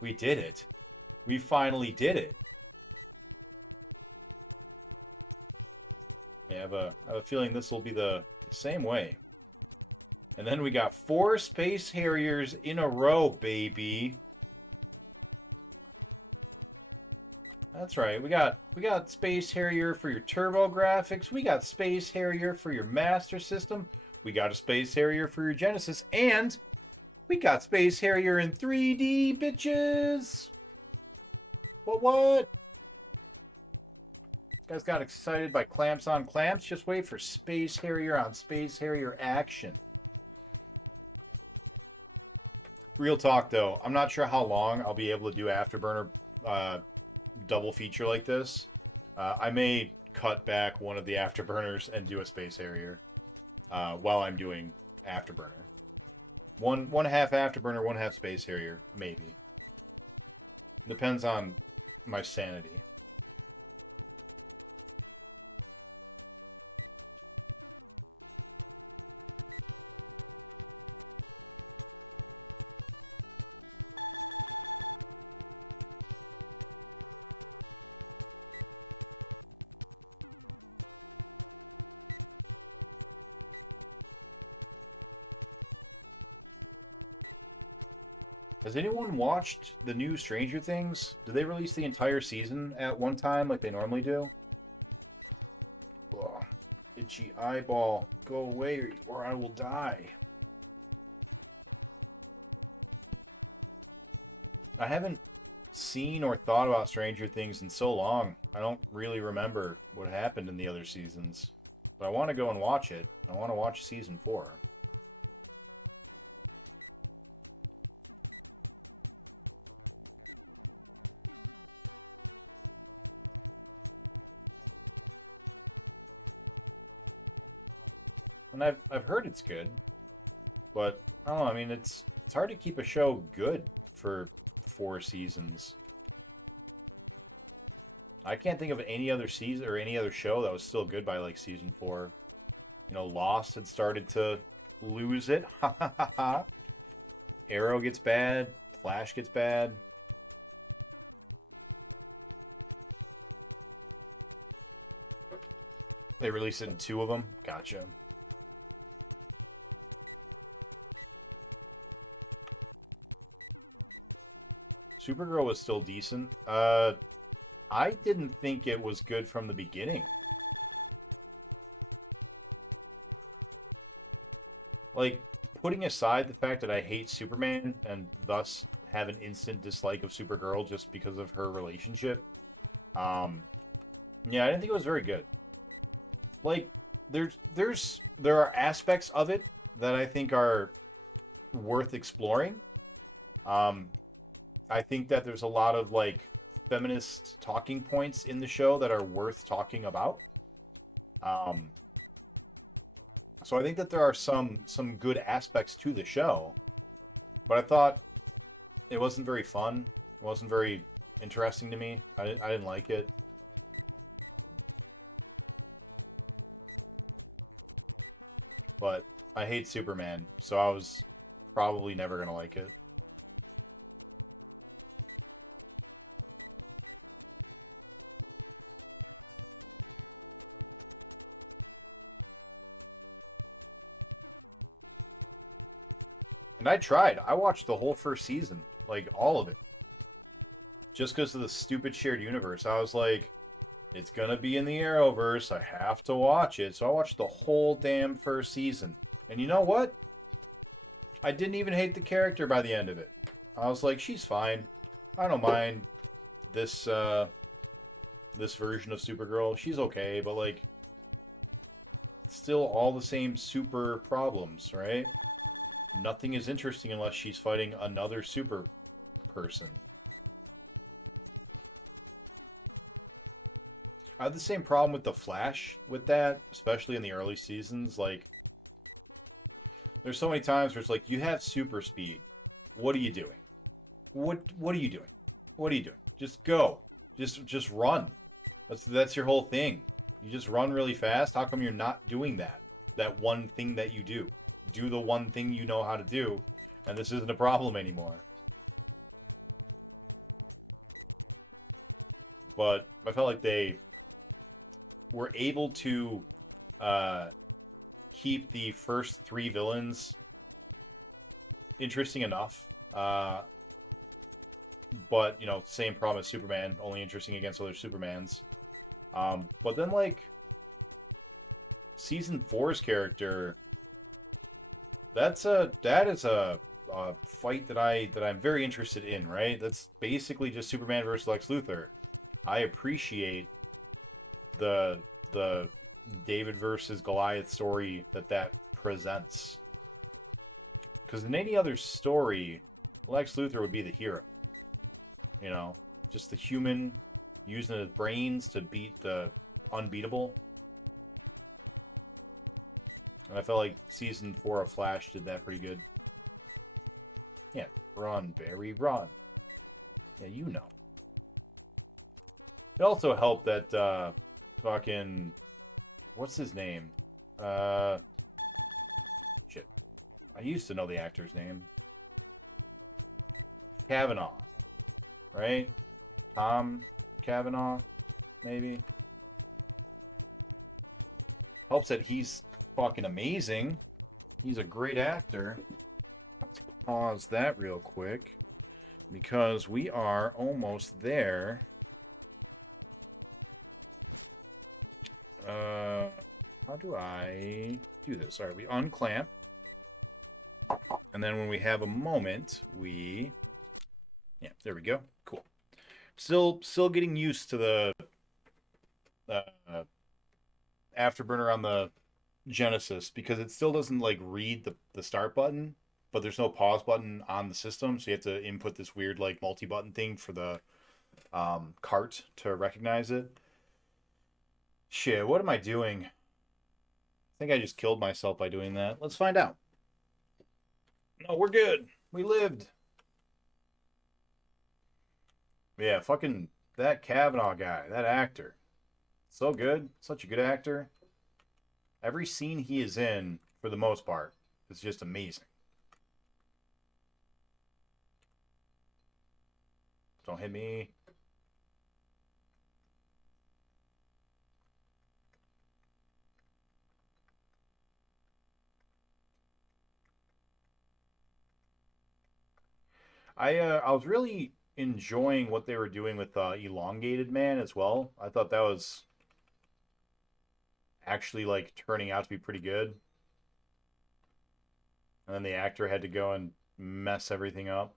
We did it. We finally did it. Yeah, I have a feeling this will be the same way. And then we got 4 Space Harriers in a row, baby. That's right. We got Space Harrier for your Turbo Graphics. We got Space Harrier for your Master System. We got a Space Harrier for your Genesis. And we got Space Harrier in 3D, bitches. What? Guys got excited by clamps on clamps. Just wait for Space Harrier on Space Harrier action. Real talk, though. I'm not sure how long I'll be able to do Afterburner double feature like this. I may cut back one of the Afterburners and do a Space Harrier while I'm doing Afterburner. One half Afterburner, one half Space Harrier, maybe. Depends on my sanity. Has anyone watched the new Stranger Things? Did they release the entire season at one time like they normally do? Ugh, itchy eyeball. Go away or I will die. I haven't seen or thought about Stranger Things in so long. I don't really remember what happened in the other seasons. But I want to go and watch it. I want to watch season 4. And I've heard it's good, but I don't know. I mean, it's hard to keep a show good for 4 seasons. I can't think of any other season or any other show that was still good by like season 4. You know, Lost had started to lose it. Ha ha ha ha. Arrow gets bad. Flash gets bad. They released it in 2 of them. Gotcha. Supergirl was still decent. I didn't think it was good from the beginning. Like, putting aside the fact that I hate Superman and thus have an instant dislike of Supergirl just because of her relationship, yeah, I didn't think it was very good. Like, there are aspects of it that I think are worth exploring. I think that there's a lot of like feminist talking points in the show that are worth talking about. Um, so I think that there are some good aspects to the show, but I thought it wasn't very fun. It wasn't very interesting to me. I didn't like it. But I hate Superman, so I was probably never gonna like it. And I tried. I watched the whole first season, like all of it, just because of the stupid shared universe. I was like, it's gonna be in the Arrowverse. I have to watch it. So I watched the whole damn first season. And you know what? I didn't even hate the character by the end of it. I was like, she's fine. I don't mind this this version of Supergirl. She's okay, but like still all the same super problems, right? Nothing is interesting unless she's fighting another super person. I had the same problem with the Flash with that, especially in the early seasons. Like, there's so many times where it's like, you have super speed. What are you doing? What are you doing? What are you doing? Just go. Just run. That's your whole thing. You just run really fast. How come you're not doing that? That one thing that you do. Do the one thing you know how to do, and this isn't a problem anymore. But I felt like they were able to keep the first three villains interesting enough. But, you know, same problem as Superman, only interesting against other Supermans. But then, like, Season 4's character, that is a fight that I'm very interested in, right? That's basically just Superman versus Lex Luthor. I appreciate the David versus Goliath story that presents. Because in any other story, Lex Luthor would be the hero. You know, just the human using his brains to beat the unbeatable. And I felt like Season 4 of Flash did that pretty good. Yeah, run, Barry, run. Yeah, you know. It also helped that fucking... What's his name? Shit. I used to know the actor's name. Kavanaugh. Right? Tom Kavanaugh, maybe? Helps that he's fucking amazing. He's a great actor. Let's pause that real quick, because we are almost there. How do I do this? All right, we unclamp. And then when we have a moment, we... Yeah, there we go. Cool. Still getting used to the afterburner on the Genesis, because it still doesn't like read the start button, but there's no pause button on the system, so you have to input this weird like multi-button thing for the cart to recognize it. Shit, what am I doing? I think I just killed myself by doing that. Let's find out. No, we're good. We lived. Yeah, fucking that Kavanaugh guy, that actor. So good. Such a good actor. Every scene he is in, for the most part, is just amazing. Don't hit me. I was really enjoying what they were doing with Elongated Man as well. I thought that was actually like turning out to be pretty good. And then the actor had to go and mess everything up.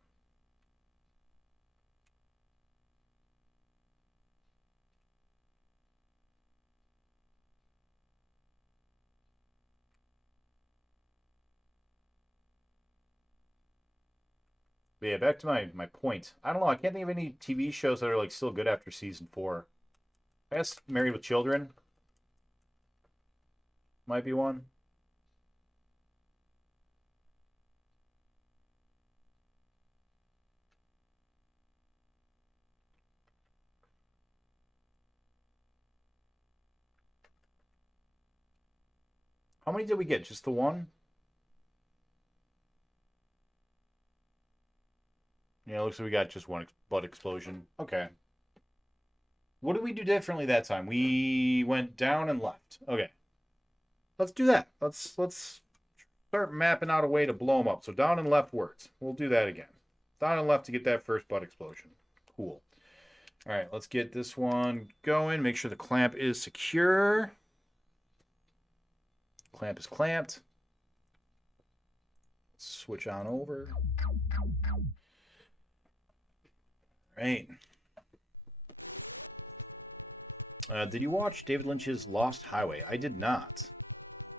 But yeah, back to my point. I don't know. I can't think of any TV shows that are like still good after season 4. I guess Married with Children might be one. How many did we get? Just the one? Yeah, it looks like we got just one butt explosion. Okay. What did we do differently that time? We went down and left. Okay. Let's do that. Let's start mapping out a way to blow them up. So down and left works. We'll do that again. Down and left to get that first butt explosion. Cool. All right, let's get this one going. Make sure the clamp is secure. Clamp is clamped. Switch on over. All right. Did you watch David Lynch's Lost Highway? I did not.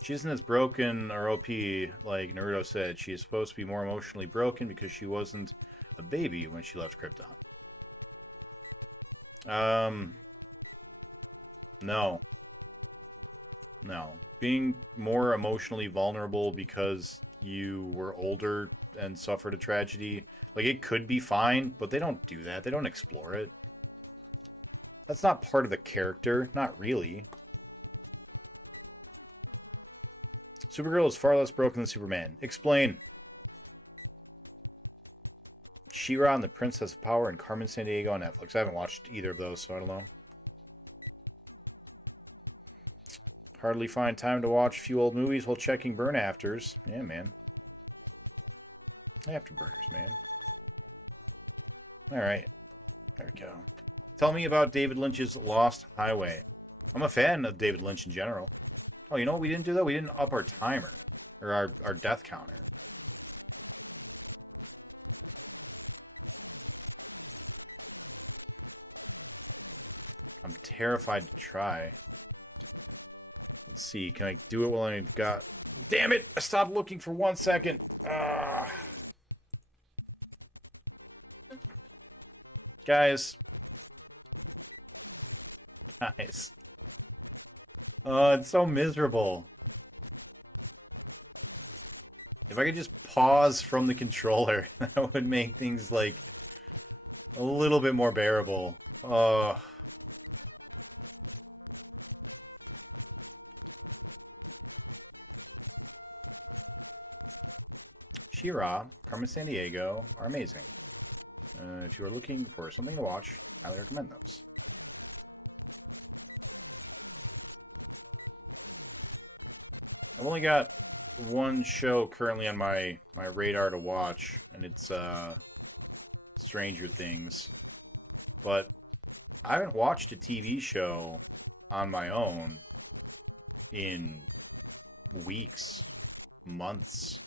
She isn't as broken or OP like Naruto said. She is supposed to be more emotionally broken because she wasn't a baby when she left Krypton. No. No. Being more emotionally vulnerable because you were older and suffered a tragedy, like it could be fine, but they don't do that. They don't explore it. That's not part of the character. Not really. Supergirl is far less broken than Superman. Explain. She-Ra and the Princess of Power and Carmen Sandiego on Netflix. I haven't watched either of those, so I don't know. Hardly find time to watch a few old movies while checking burn afters. Yeah, man. Afterburners, man. Alright. There we go. Tell me about David Lynch's Lost Highway. I'm a fan of David Lynch in general. Oh, you know what we didn't do, though? We didn't up our timer. Or our death counter. I'm terrified to try. Let's see. Can I do it while I've got... Damn it! I stopped looking for 1 second. Guys. Guys. Oh, it's so miserable. If I could just pause from the controller, that would make things, like, a little bit more bearable. Oh. She-Ra, Carmen Sandiego are amazing. If you are looking for something to watch, I highly recommend those. I've only got one show currently on my radar to watch, and it's Stranger Things. But I haven't watched a TV show on my own in weeks, months.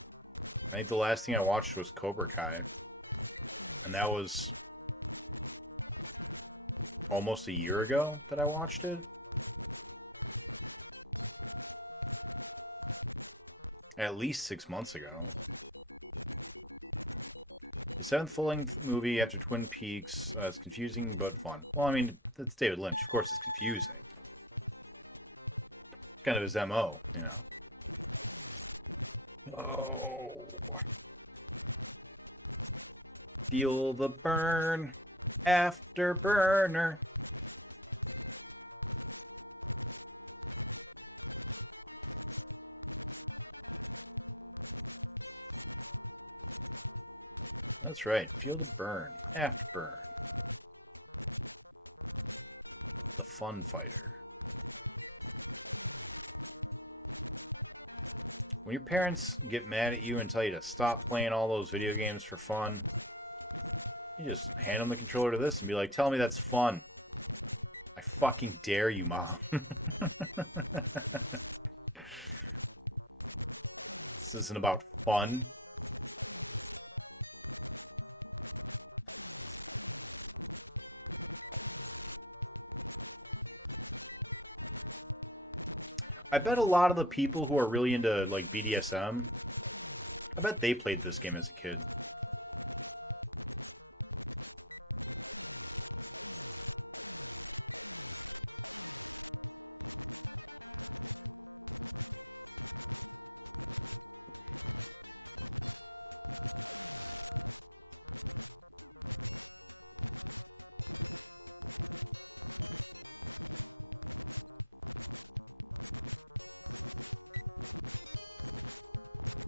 I think the last thing I watched was Cobra Kai. And that was almost a year ago that I watched it. At least 6 months ago. The 7th full-length movie after Twin Peaks. It's confusing but fun. Well, I mean, it's David Lynch. Of course it's confusing. It's kind of his MO, you know. Oh. Feel the burn. Afterburner. That's right. Feel the burn. Afterburn. The fun fighter. When your parents get mad at you and tell you to stop playing all those video games for fun, you just hand them the controller to this and be like, tell me that's fun. I fucking dare you, Mom. This isn't about fun. I bet a lot of the people who are really into, like, BDSM, I bet they played this game as a kid.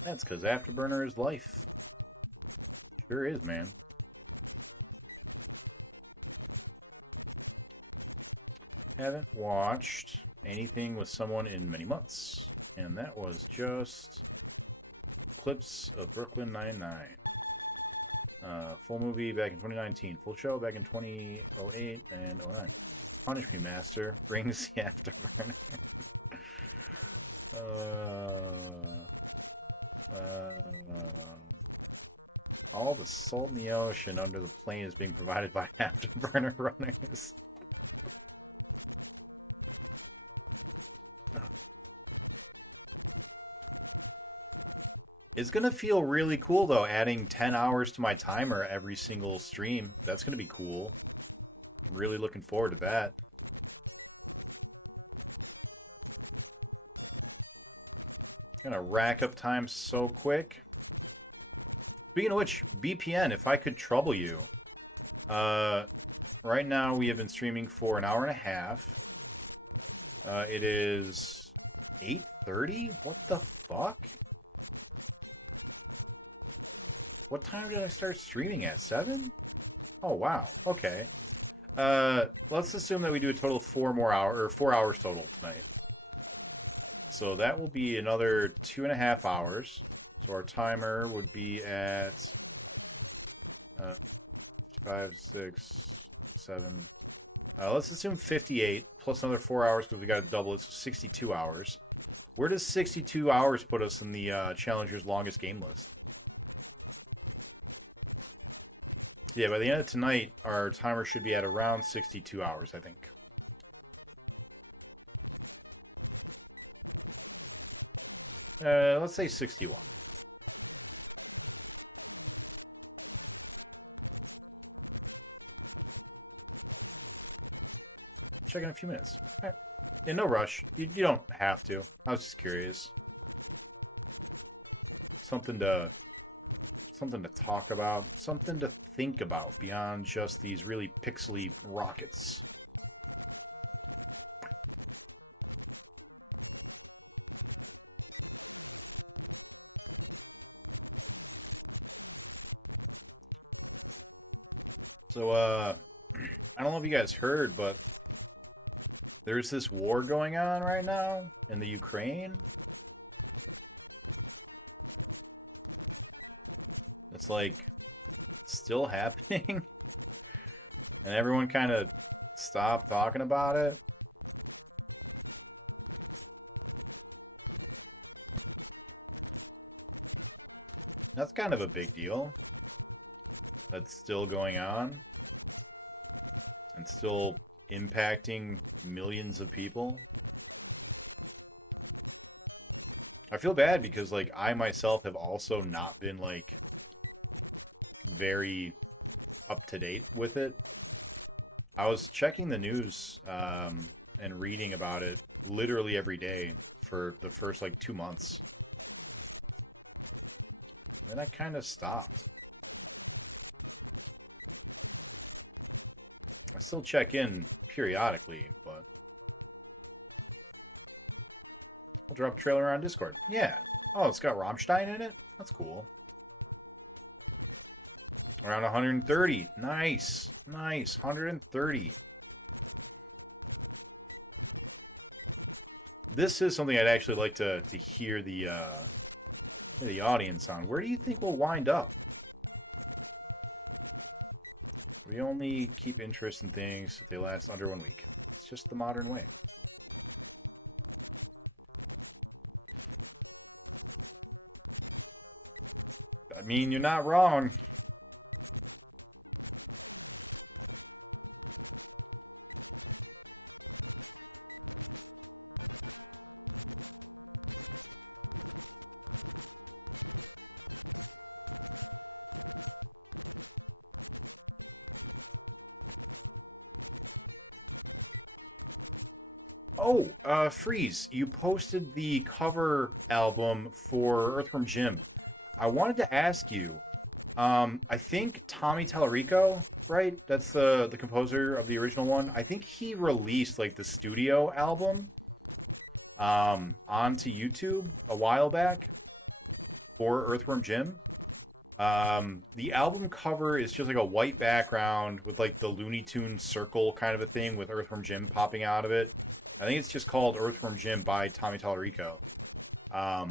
That's because Afterburner is life. Sure is, man. Haven't watched anything with someone in many months. And that was just clips of Brooklyn Nine-Nine. Full movie back in 2019. Full show back in 2008 and 09. Punish Me, Master. Brings the Afterburner. All the salt in the ocean under the plane is being provided by Afterburner runners. It's going to feel really cool, though, adding 10 hours to my timer every single stream. That's going to be cool. Really looking forward to that. Gonna rack up time so quick. Speaking of which, BPN, if I could trouble you, right now we have been streaming for an hour and a half. It is 8:30? What the fuck? What time did I start streaming at? 7? Oh, wow. Okay. Let's assume that we do a total of 4 hours total tonight. So that will be another 2.5 hours. So our timer would be at 5, 6, 7. Let's assume 58 plus another 4 hours because we got to double it, so 62 hours. Where does 62 hours put us in the Challenger's longest game list? Yeah, by the end of tonight, our timer should be at around 62 hours, I think. Let's say 61. Check in a few minutes. All right. Yeah, no rush. You don't have to. I was just curious. Something to talk about. Something to think about beyond just these really pixely rockets. So, I don't know if you guys heard, but there's this war going on right now in the Ukraine. It's like still happening. And everyone kind of stopped talking about it. That's kind of a big deal. That's still going on. And still impacting millions of people. I feel bad because, like, I myself have also not been, like, very up to date with it. I was checking the news and reading about it literally every day for the first, like, 2 months. Then I kind of stopped. I still check in periodically, but I'll drop a trailer on Discord. Yeah. Oh, it's got Rammstein in it? That's cool. Around 130. Nice. Nice. 130. This is something I'd actually like to hear the audience on. Where do you think we'll wind up? We only keep interest in things if they last under 1 week. It's just the modern way. I mean, you're not wrong. Oh, Freeze, you posted the cover album for Earthworm Jim. I wanted to ask you, I think Tommy Tallarico, right? That's the composer of the original one. I think he released like the studio album onto YouTube a while back for Earthworm Jim. The album cover is just like a white background with like the Looney Tunes circle kind of a thing with Earthworm Jim popping out of it. I think it's just called Earthworm Jim by Tommy Tallarico. I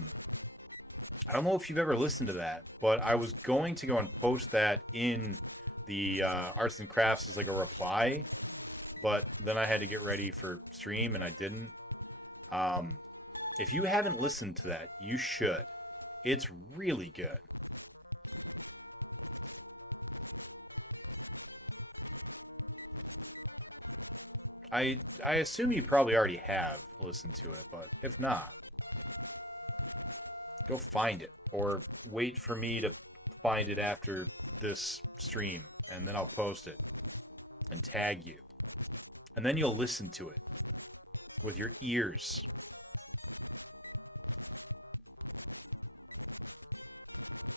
don't know if you've ever listened to that, but I was going to go and post that in the Arts and Crafts as like a reply, but then I had to get ready for stream and I didn't. If you haven't listened to that, you should. It's really good. I assume you probably already have listened to it, but if not, go find it or wait for me to find it after this stream and then I'll post it and tag you. And then you'll listen to it with your ears.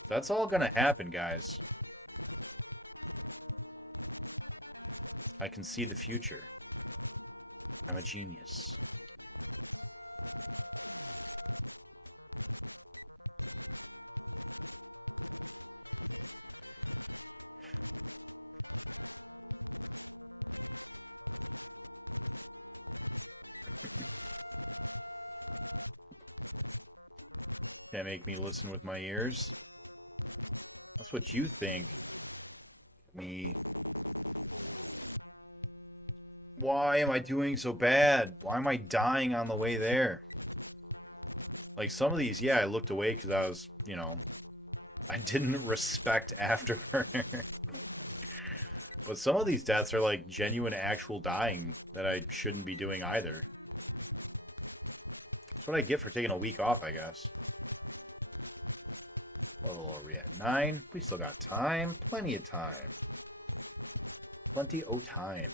That's all gonna happen, guys. I can see the future. I'm a genius. Can't make me listen with my ears. That's what you think. Me. Why am I doing so bad? Why am I dying on the way there? Like some of these, yeah, I looked away because I was, you know, I didn't respect Afterburner. But some of these deaths are like genuine actual dying that I shouldn't be doing either. That's what I get for taking a week off, I guess. What level are we at? 9? We still got time. Plenty of time. Plenty of time.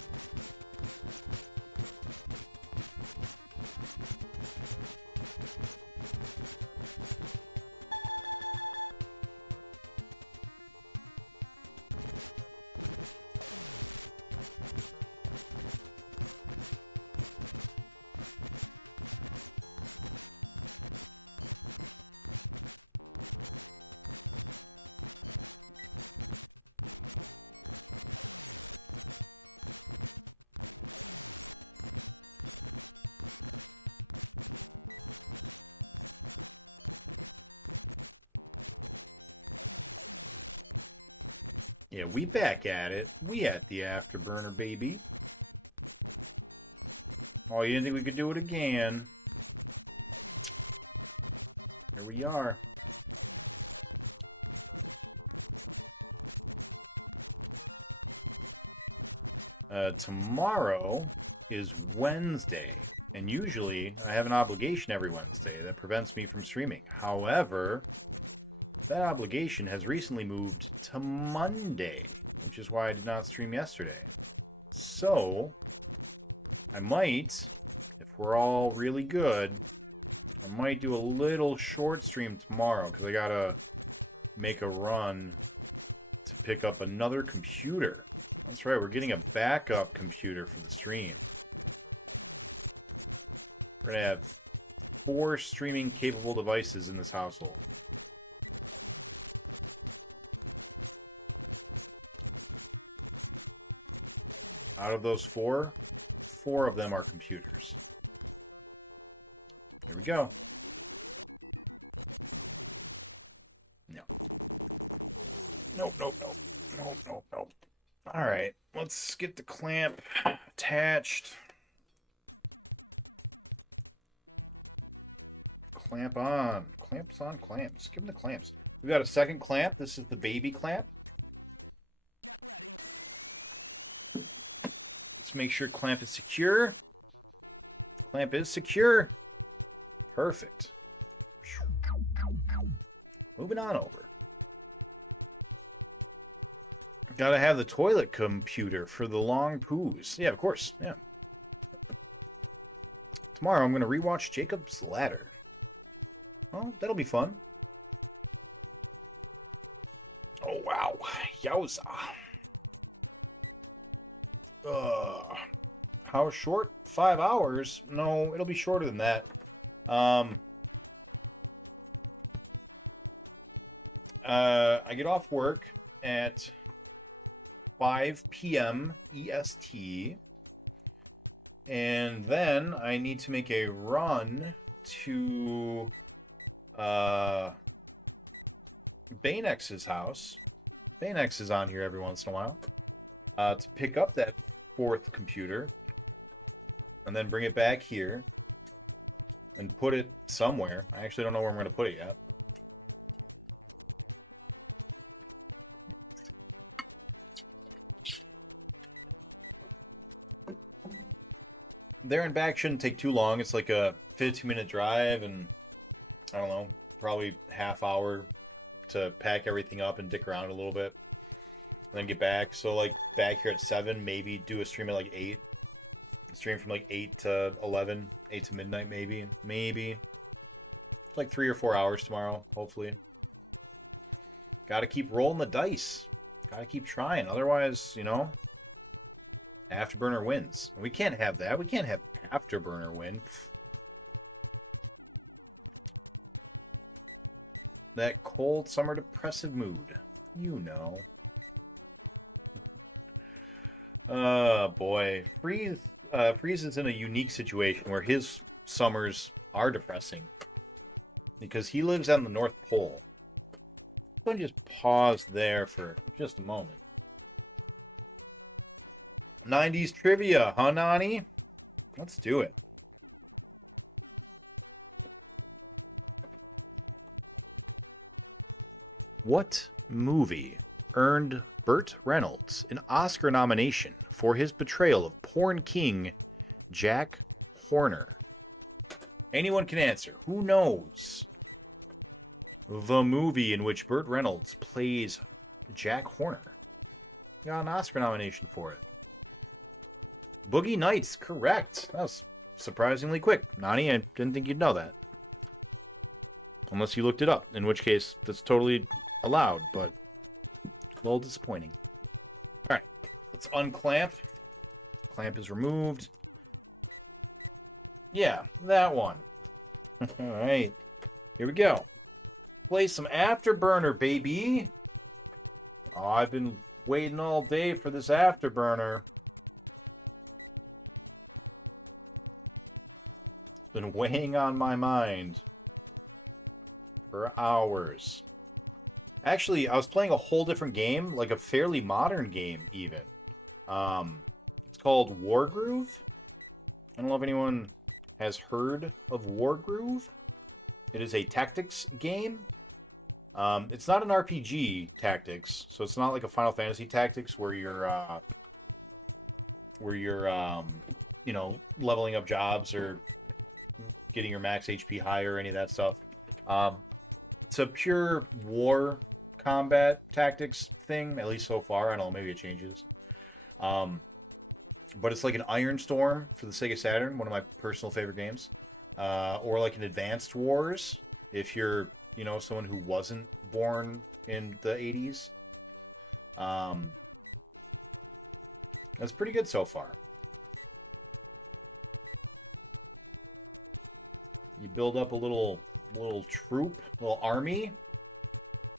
Yeah, we back at it. We at the Afterburner, baby. Oh, you didn't think we could do it again? Here we are. Tomorrow is Wednesday, and usually I have an obligation every Wednesday that prevents me from streaming. However, that obligation has recently moved to Monday, which is why I did not stream yesterday. So, I might, if we're all really good, I might do a little short stream tomorrow, because I gotta make a run to pick up another computer. That's right, we're getting a backup computer for the stream. We're gonna have 4 streaming capable devices in this household. Out of those 4, 4 of them are computers. Here we go. No. Nope, nope, nope. Nope, nope, nope. Alright, let's get the clamp attached. Clamp on. Clamps on clamps. Give them the clamps. We've got a second clamp. This is the baby clamp. Let's make sure clamp is secure. Clamp is secure. Perfect. Moving on over. Gotta have the toilet computer for the long poos. Yeah, of course. Yeah. Tomorrow I'm going to rewatch Jacob's Ladder. Oh, that'll be fun. Oh, wow. Yowza. How short? 5 hours? No, it'll be shorter than that. I get off work at 5 p.m. EST, and then I need to make a run to Banex's house. Banex is on here every once in a while to pick up that 4th computer and then bring it back here and put it somewhere. I actually don't know where I'm going to put it yet. There and back shouldn't take too long. It's like a 15-minute drive and, I don't know, probably half hour to pack everything up and dick around a little bit. And then get back. So, like, back here at 7, maybe do a stream at, like, 8. Stream from, like, 8 to 11. 8 to midnight, maybe. Maybe. It's like 3 or 4 hours tomorrow, hopefully. Gotta keep rolling the dice. Gotta keep trying. Otherwise, you know, Afterburner wins. We can't have that. We can't have Afterburner win. That cold summer depressive mood. You know. Boy. Freeze is in a unique situation where his summers are depressing. Because he lives on the North Pole. I'm going to just pause there for just a moment. 90s trivia, huh, Nani? Let's do it. What movie earned Burt Reynolds an Oscar nomination for his portrayal of porn king Jack Horner? Anyone can answer. Who knows? The movie in which Burt Reynolds plays Jack Horner. Got an Oscar nomination for it. Boogie Nights, correct. That was surprisingly quick. Nani, I didn't think you'd know that. Unless you looked it up, in which case that's totally allowed, but a little disappointing. Alright, let's unclamp. Clamp is removed. Yeah, that one. Alright, here we go. Play some Afterburner, baby. Oh, I've been waiting all day for this Afterburner. Been weighing on my mind for hours. Actually, I was playing a whole different game, like a fairly modern game even. It's called Wargroove. I don't know if anyone has heard of Wargroove. It is a tactics game. It's not an RPG tactics, so it's not like a Final Fantasy Tactics where you're you know, leveling up jobs or getting your max HP higher or any of that stuff. It's a pure war combat tactics thing, at least so far. I don't know, maybe it changes. But it's like an Iron Storm for the Sega Saturn, one of my personal favorite games. Or like an Advanced Wars, if you're, you know, someone who wasn't born in the 80s. That's pretty good so far. You build up a little troop, little army,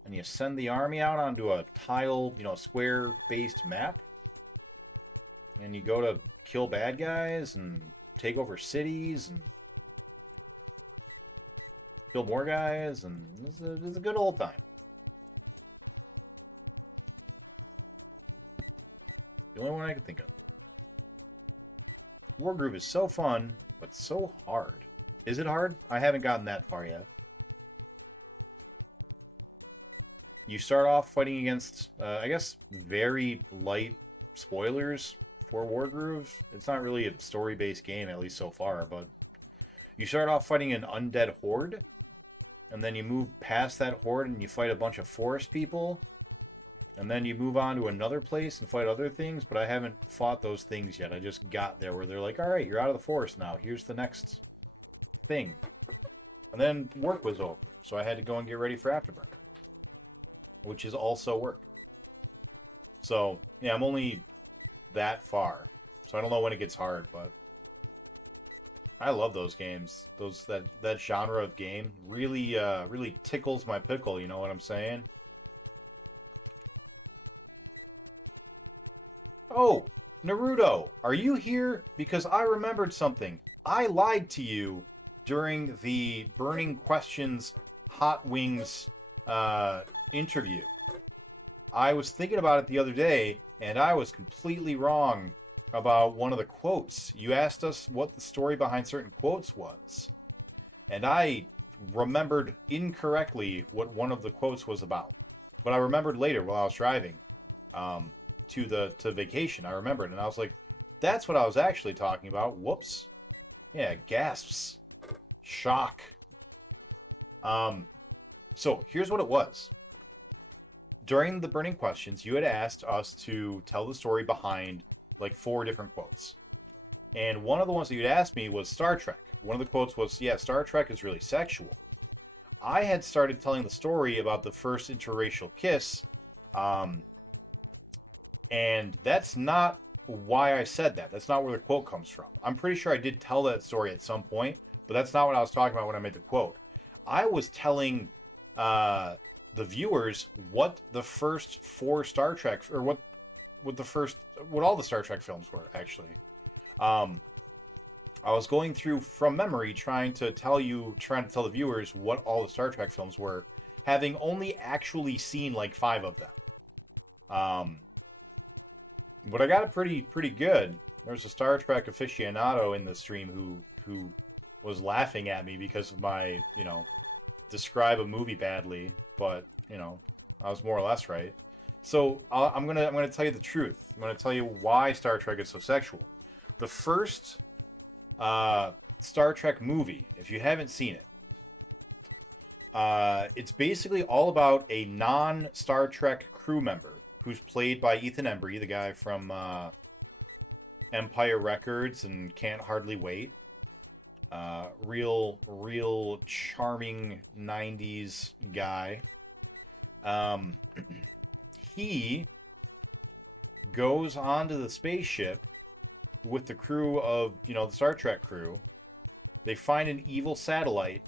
and you send the army out onto a tile, you know, square-based map. And you go to kill bad guys and take over cities and kill more guys, and it's a good old time. The only one I can think of. Wargroove is so fun, but so hard. Is it hard? I haven't gotten that far yet. You start off fighting against, I guess, very light spoilers for Wargroove. It's not really a story-based game, at least so far, but you start off fighting an undead horde, and then you move past that horde and you fight a bunch of forest people, and then you move on to another place and fight other things, but I haven't fought those things yet. I just got there where they're like, all right, you're out of the forest now. Here's the next thing. And then work was over, so I had to go and get ready for Afterburner, which is also work. So, yeah, I'm only that far. So I don't know when it gets hard, but I love those games. That genre of game really really tickles my pickle, you know what I'm saying? Oh, Naruto, are you here? Because I remembered something. I lied to you during the Burning Questions Hot Wings interview. I was thinking about it the other day, and I was completely wrong about one of the quotes. You asked us what the story behind certain quotes was, and I remembered incorrectly what one of the quotes was about. But I remembered later while I was driving to vacation. I remembered, and I was like, that's what I was actually talking about. Whoops. Yeah, gasps. Shock. So here's what it was. During the Burning Questions, you had asked us to tell the story behind like 4 different quotes. And one of the ones that you'd asked me was Star Trek. One of the quotes was, yeah, Star Trek is really sexual. I had started telling the story about the first interracial kiss, and that's not why I said that. That's not where the quote comes from. I'm pretty sure I did tell that story at some point, but that's not what I was talking about when I made the quote. I was telling uh, the viewers what the first four Star Trek, or what all the Star Trek films were actually. Um, I was going through from memory, trying to tell the viewers what all the Star Trek films were, having only actually seen like five of them. Um, but I got it pretty good. There's a Star Trek aficionado in the stream who was laughing at me because of my describe a movie badly, but I was more or less right. So I'm gonna tell you the truth. I'm gonna tell you why Star Trek is so sexual. The first Star Trek movie, if you haven't seen it, it's basically all about a non-Star Trek crew member who's played by Ethan Embry, the guy from Empire Records and Can't Hardly Wait. Real charming '90s guy. Um, he goes onto the spaceship with the crew of the Star Trek crew. They find an evil satellite,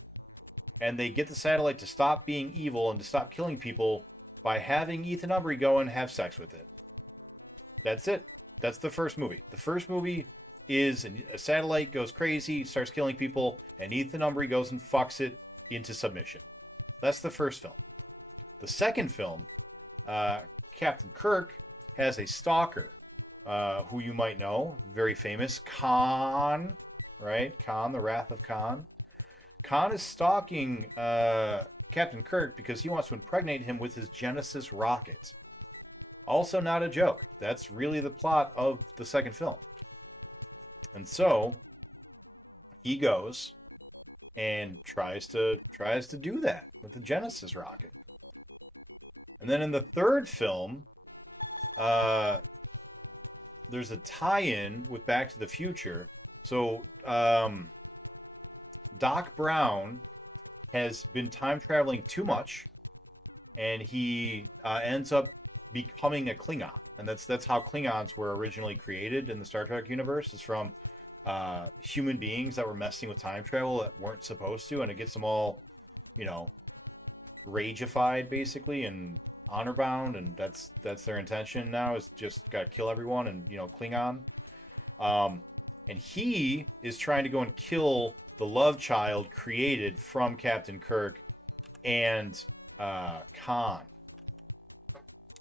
and they get the satellite to stop being evil and to stop killing people by having Ethan Embry go and have sex with it. That's it. That's the first movie. The first movie is a satellite goes crazy, starts killing people, and Ethan Embry goes and fucks it into submission. That's the first film. The second film, Captain Kirk has a stalker, who you might know, very famous, Khan, right? Khan, the Wrath of Khan. Khan is stalking Captain Kirk because he wants to impregnate him with his Genesis rocket. Also not a joke. That's really the plot of the second film. And so he goes and tries to do that with the Genesis rocket. And then in the third film, there's a tie-in with Back to the Future. So Doc Brown has been time traveling too much, and he ends up becoming a Klingon. And that's how Klingons were originally created in the Star Trek universe. Is from human beings that were messing with time travel that weren't supposed to, and it gets them all, ragified basically and honor bound, and that's their intention now, is just gotta kill everyone and Klingon. And he is trying to go and kill the love child created from Captain Kirk and Khan.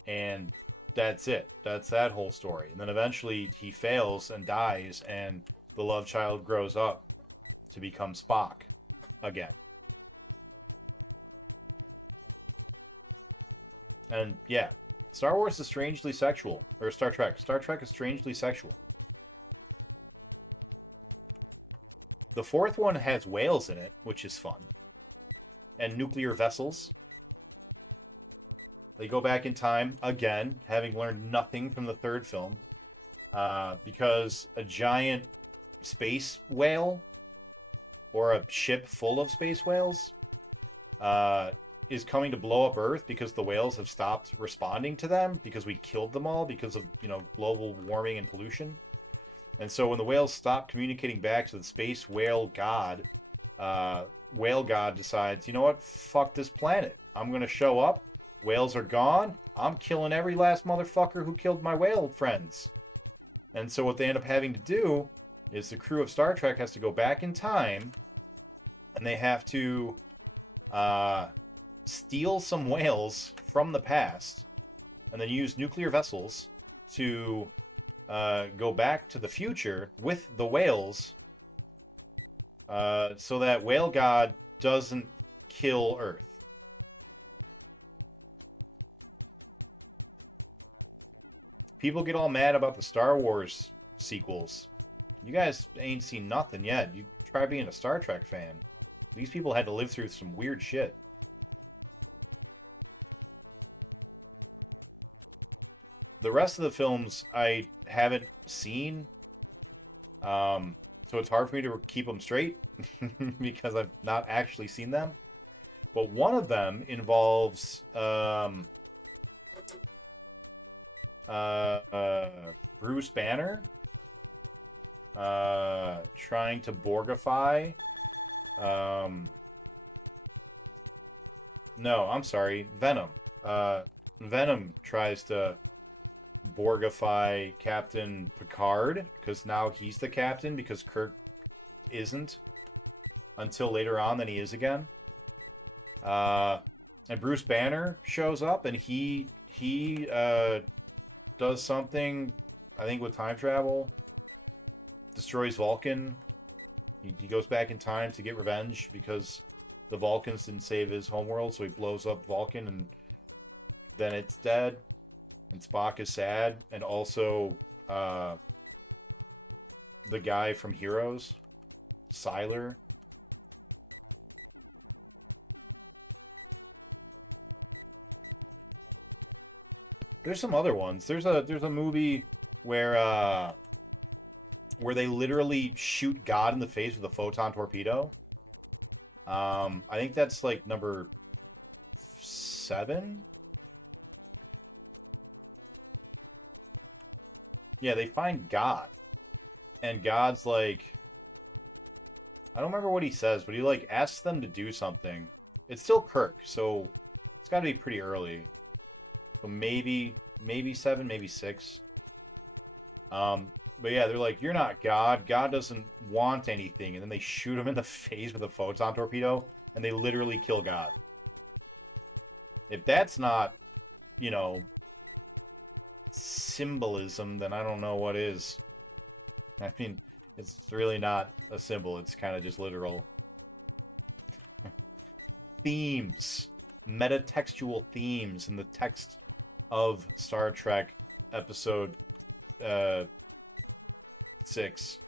And that's it. That's that whole story. And then eventually he fails and dies, and the love child grows up to become Spock again. And yeah, Star Wars is strangely sexual. Or Star Trek. Star Trek is strangely sexual. The fourth one has whales in it, which is fun. And nuclear vessels. They go back in time, again, having learned nothing from the third film. Because a giant space whale, or a ship full of space whales, is coming to blow up Earth because the whales have stopped responding to them because we killed them all because of global warming and pollution. And so when the whales stop communicating back to the space whale god decides, you know what, fuck this planet. I'm going to show up. Whales are gone. I'm killing every last motherfucker who killed my whale friends. And so what they end up having to do is the crew of Star Trek has to go back in time, and they have to steal some whales from the past, and then use nuclear vessels to go back to the future with the whales, so that whale god doesn't kill Earth. People get all mad about the Star Wars sequels. You guys ain't seen nothing yet. You try being a Star Trek fan. These people had to live through some weird shit. The rest of the films I haven't seen, so it's hard for me to keep them straight because I've not actually seen them. But one of them involves Bruce Bruce Banner trying to Borgify. No, I'm sorry, Venom. Venom tries to Borgify Captain Picard because now he's the captain because Kirk isn't until later on than he is again. And Bruce Banner shows up and he does something, I think, with time travel. Destroys Vulcan. He goes back in time to get revenge because the Vulcans didn't save his homeworld, so he blows up Vulcan and then it's dead. And Spock is sad. And also the guy from Heroes, Siler. There's some other ones. There's a movie where they literally shoot God in the face with a photon torpedo. I think that's like number 7. Yeah, they find God. And God's like, I don't remember what he says, but he like asks them to do something. It's still Kirk, so it's got to be pretty early. So maybe 7, maybe 6. But yeah, they're like, you're not God. God doesn't want anything. And then they shoot him in the face with a photon torpedo, and they literally kill God. If that's not, you know, symbolism, then I don't know what is. I mean, it's really not a symbol. It's kind of just literal. Themes. Metatextual themes in the text of Star Trek episode 6.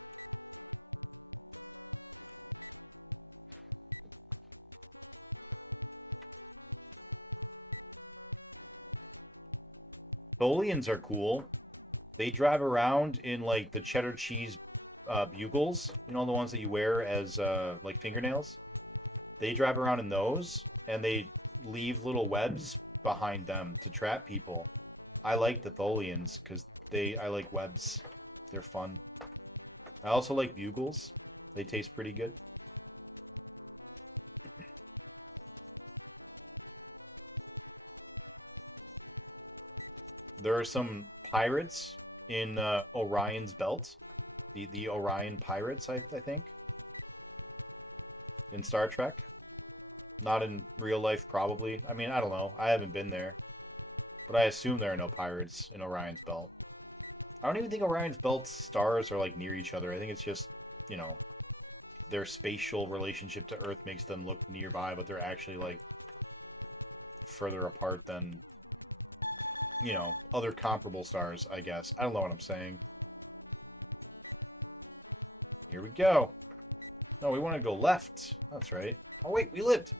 Tholians are cool. They drive around in like the cheddar cheese bugles, you know, the ones that you wear as like fingernails. They drive around in those, and they leave little webs behind them to trap people. I like the Tholians because I like webs. They're fun. I also like bugles. They taste pretty good. There are some pirates in Orion's Belt. The Orion Pirates, I think. In Star Trek. Not in real life, probably. I mean, I don't know. I haven't been there. But I assume there are no pirates in Orion's Belt. I don't even think Orion's Belt stars are, like, near each other. I think it's just, you know, their spatial relationship to Earth makes them look nearby, but they're actually, like, further apart than, you know, other comparable stars, I guess. I don't know what I'm saying. Here we go. No, we want to go left. That's right. Oh, wait, we lived.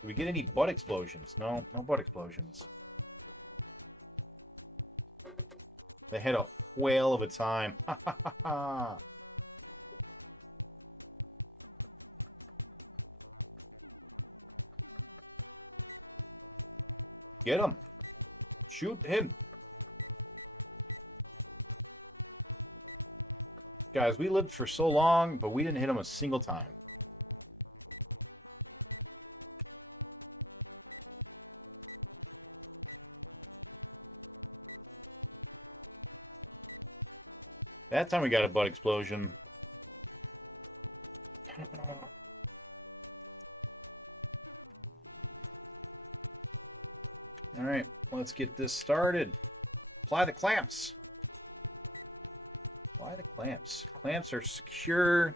Did we get any butt explosions? No, no butt explosions. They had a whale of a time. Ha ha ha ha. Get him. Shoot him. Guys, we lived for so long, but we didn't hit him a single time. That time we got a butt explosion. All right, let's get this started. Apply the clamps. Apply the clamps. Clamps are secure.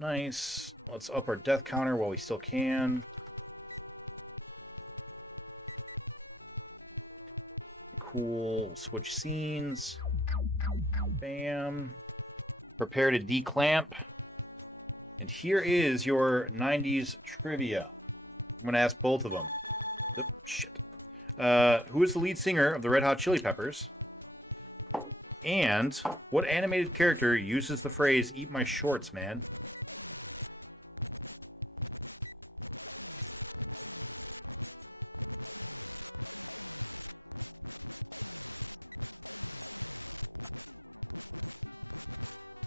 Nice. Let's up our death counter while we still can. Cool. Switch scenes. Bam. Prepare to declamp. And here is your 90s trivia. I'm going to ask both of them. Oh, shit. Who is the lead singer of the Red Hot Chili Peppers? And what animated character uses the phrase, "Eat my shorts, man"?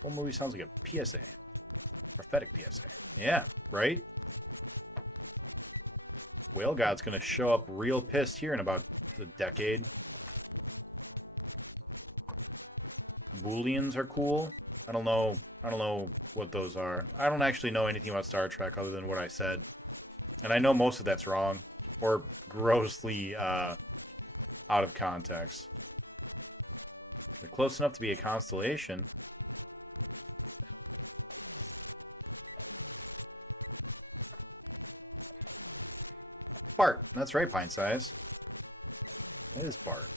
whole movie sounds like a PSA. Prophetic PSA. Yeah, right? Whale God's gonna show up real pissed here in about a decade. Booleans are cool. I don't know what those are. I don't actually know anything about Star Trek other than what I said. And I know most of that's wrong. Or grossly out of context. They're close enough to be a constellation. Bart. That's right, Pint Size. It is Bart.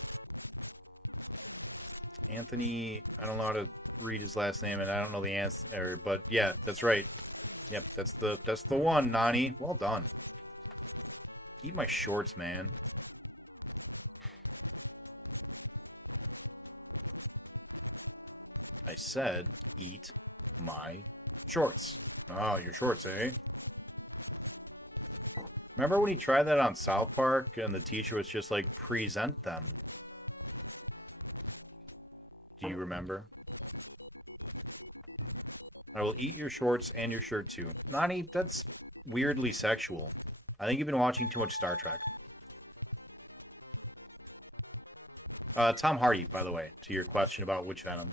Anthony, I don't know how to read his last name, and I don't know the answer, but yeah, that's right. Yep, that's the one, Nani. Well done. Eat my shorts, man. I said, eat my shorts. Oh, your shorts, eh? Remember when he tried that on South Park, and the teacher was just like, present them? Do you remember? I will eat your shorts and your shirt too. Nani, that's weirdly sexual. I think you've been watching too much Star Trek. Tom Hardy, by the way, to your question about which Venom.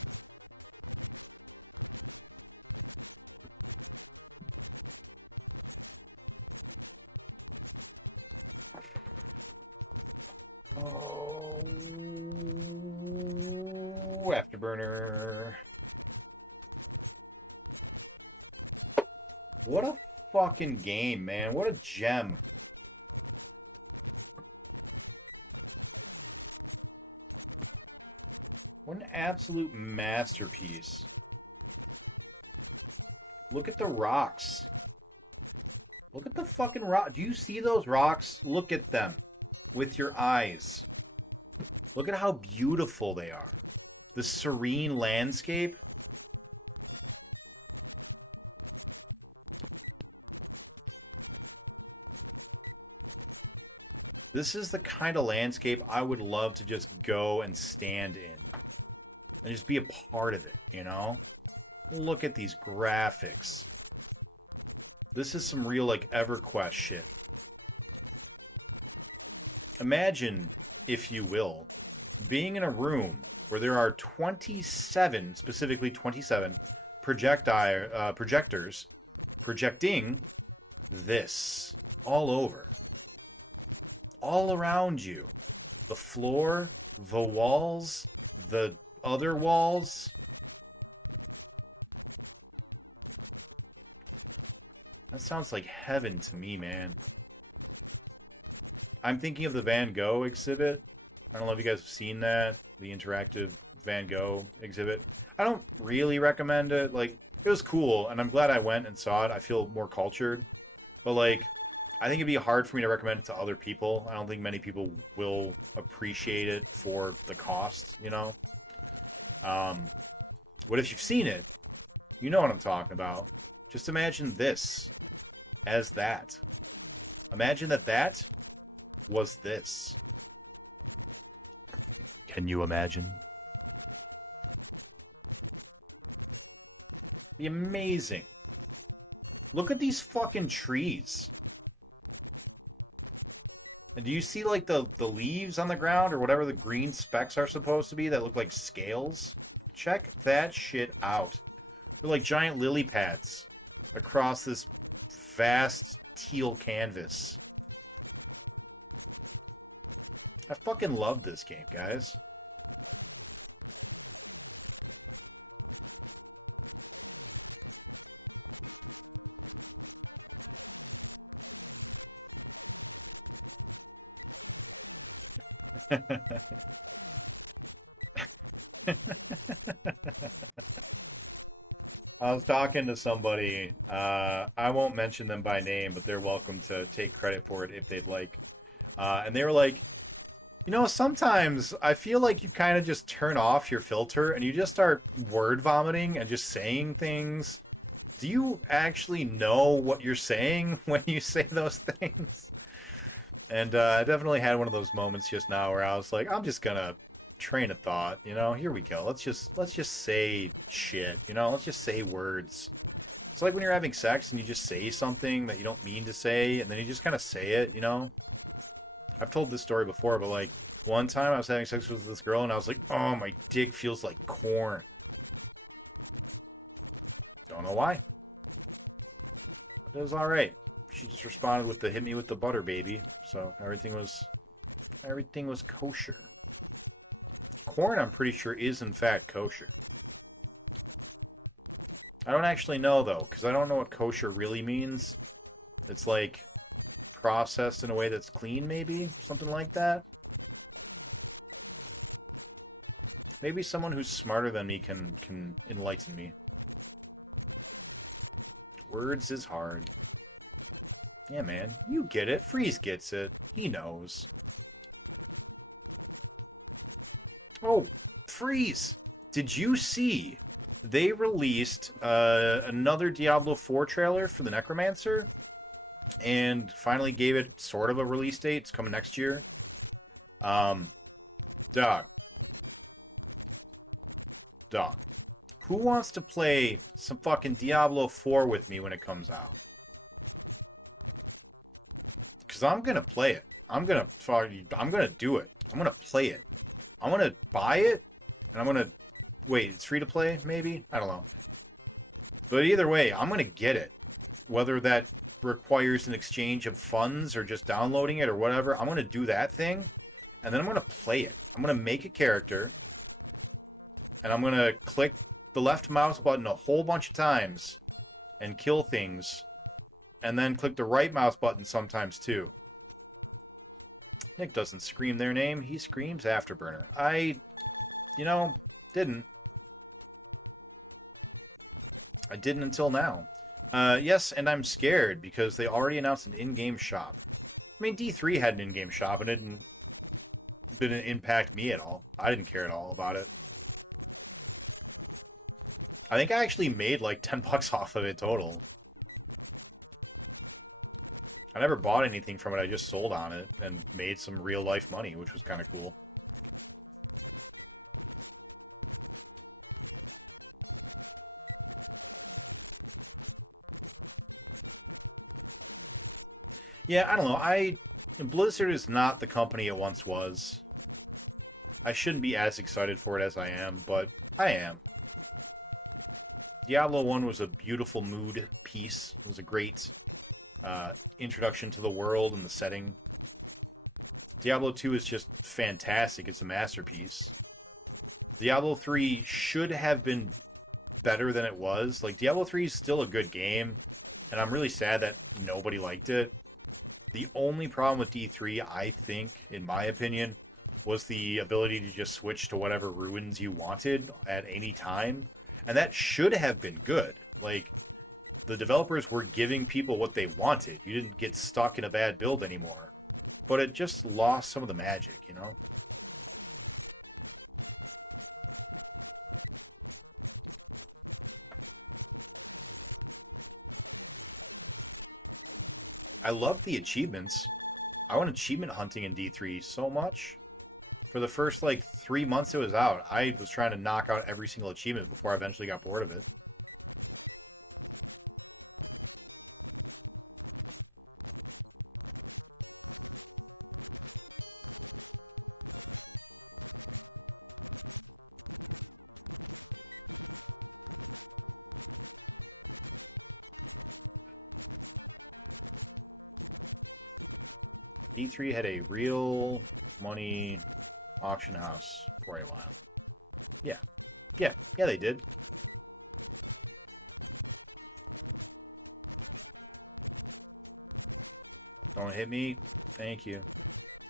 Oh, Afterburner. What a fucking game, man. What a gem. What an absolute masterpiece. Look at the rocks. Look at the fucking rock. Do you see those rocks? Look at them with your eyes. Look at how beautiful they are. The serene landscape. This is the kind of landscape I would love to just go and stand in. And just be a part of it, you know? Look at these graphics. This is some real, like, EverQuest shit. Imagine, if you will, being in a room where there are 27, specifically 27, projectors projecting this all over. All around you. The floor, the walls, the other walls. That sounds like heaven to me, man. I'm thinking of the Van Gogh exhibit. I don't know if you guys have seen that. The interactive Van Gogh exhibit. I don't really recommend it. Like, it was cool, and I'm glad I went and saw it. I feel more cultured. But, like, I think it'd be hard for me to recommend it to other people. I don't think many people will appreciate it for the cost, you know? But if you've seen it, you know what I'm talking about. Just imagine this as that. Imagine that that was this. Can you imagine? Be amazing. Look at these fucking trees. And do you see, like, the leaves on the ground or whatever the green specks are supposed to be that look like scales? Check that shit out. They're like giant lily pads across this vast teal canvas. I fucking love this game, guys. I was talking to somebody, I won't mention them by name, but they're welcome to take credit for it if they'd like. And they were like, you know, sometimes I feel like you kind of just turn off your filter and you just start word vomiting and just saying things. Do you actually know what you're saying when you say those things? And I definitely had one of those moments just now where I was like, I'm just gonna train of thought, you know. Here we go. Let's just say shit, you know. Let's just say words. It's like when you're having sex and you just say something that you don't mean to say, and then you just kind of say it, you know. I've told this story before, but like one time I was having sex with this girl and I was like, oh, my dick feels like corn. Don't know why. But it was all right. She just responded with the hit me with the butter, baby. So everything was kosher. Corn, I'm pretty sure, is in fact kosher. I don't actually know though, because I don't know what kosher really means. It's like processed in a way that's clean, maybe something like that. Maybe someone who's smarter than me can enlighten me. Words is hard. Yeah, man, you get it. Freeze gets it. He knows. Oh, Freeze! Did you see they released another Diablo 4 trailer for the Necromancer? And finally gave it sort of a release date. It's coming next year. Dog. Who wants to play some fucking Diablo 4 with me when it comes out? Because I'm going to play it. I'm going to do it. I'm going to play it. I'm going to buy it. And I'm going to... Wait, it's free to play, maybe? I don't know. But either way, I'm going to get it. Whether that requires an exchange of funds or just downloading it or whatever, I'm going to do that thing. And then I'm going to play it. I'm going to make a character. And I'm going to click the left mouse button a whole bunch of times and kill things. And then click the right mouse button sometimes too. Nick doesn't scream their name. He screams Afterburner. I didn't. I didn't until now. Yes, and I'm scared because they already announced an in-game shop. I mean, D3 had an in-game shop and it didn't impact me at all. I didn't care at all about it. I think I actually made like $10 off of it total. I never bought anything from it. I just sold on it and made some real-life money, which was kind of cool. Yeah, I don't know. Blizzard is not the company it once was. I shouldn't be as excited for it as I am, but I am. Diablo 1 was a beautiful mood piece. It was a great introduction to the world and the setting. Diablo 2 is just fantastic. It's a masterpiece. Diablo 3 should have been better than it was. Like, Diablo 3 is still a good game, and I'm really sad that nobody liked it. The only problem with D3, I think, in my opinion, was the ability to just switch to whatever ruins you wanted at any time. And that should have been good. Like, the developers were giving people what they wanted. You didn't get stuck in a bad build anymore. But it just lost some of the magic, you know? I love the achievements. I went achievement hunting in D3 so much. For the first, like, 3 months it was out, I was trying to knock out every single achievement before I eventually got bored of it. D3 had a real money auction house for a while. Yeah. Yeah, they did. Don't hit me. Thank you.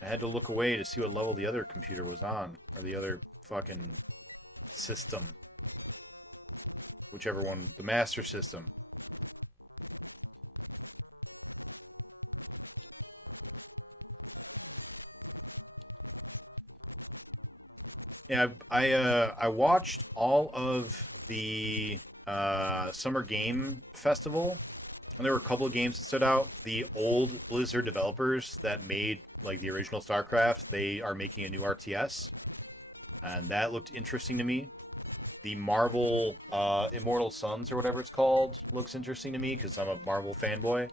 I had to look away to see what level the other computer was on. Or the other fucking system. Whichever one. The master system. Yeah, I watched all of the Summer Game Festival, and there were a couple of games that stood out. The old Blizzard developers that made like the original StarCraft, they are making a new RTS. and that looked interesting to me. The Marvel Immortal Sons or whatever it's called looks interesting to me because I'm a Marvel fanboy.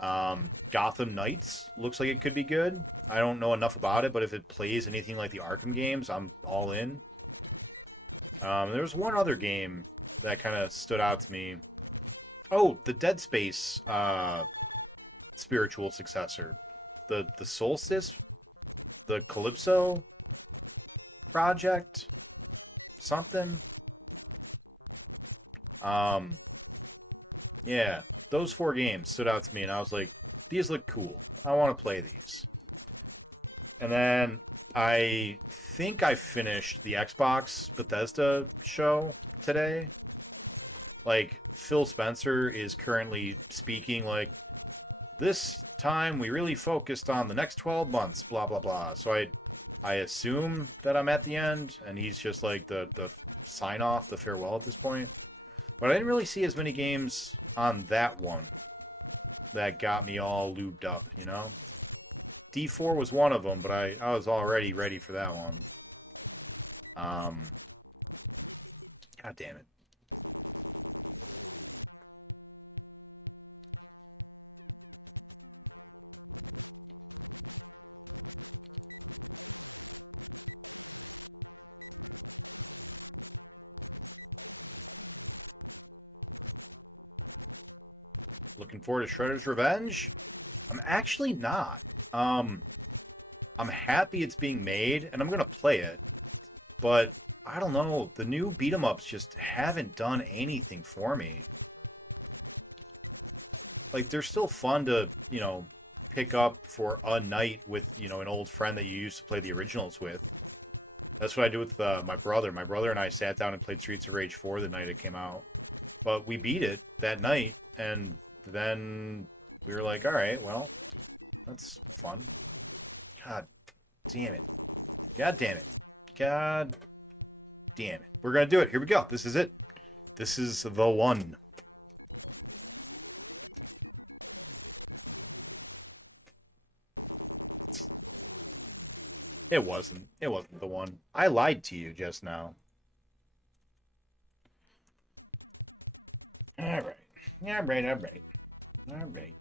Gotham Knights looks like it could be good. I don't know enough about it, but if it plays anything like the Arkham games, I'm all in. There was one other game that kind of stood out to me. Oh, the Dead Space spiritual successor, the Solstice, the Calypso project, something. Yeah, those 4 games stood out to me, and I was like, these look cool. I want to play these. And then I think I finished the Xbox Bethesda show today. Like, Phil Spencer is currently speaking like, this time we really focused on the next 12 months, blah, blah, blah. So I assume that I'm at the end, and he's just like the sign-off, the farewell at this point. But I didn't really see as many games on that one that got me all lubed up, you know? D4 was one of them, but I was already ready for that one. God damn it. Looking forward to Shredder's Revenge? I'm actually not. I'm happy it's being made, and I'm gonna play it. But I don't know. The new beat 'em ups just haven't done anything for me. Like, they're still fun to, pick up for a night with, an old friend that you used to play the originals with. That's what I did with my brother. My brother and I sat down and played Streets of Rage 4 the night it came out. But we beat it that night, and then we were like, all right, well, that's fun. God damn it. God damn it. God damn it. We're going to do it. Here we go. This is it. This is the one. It wasn't. It wasn't the one. I lied to you just now. All right. All right. All right. All right.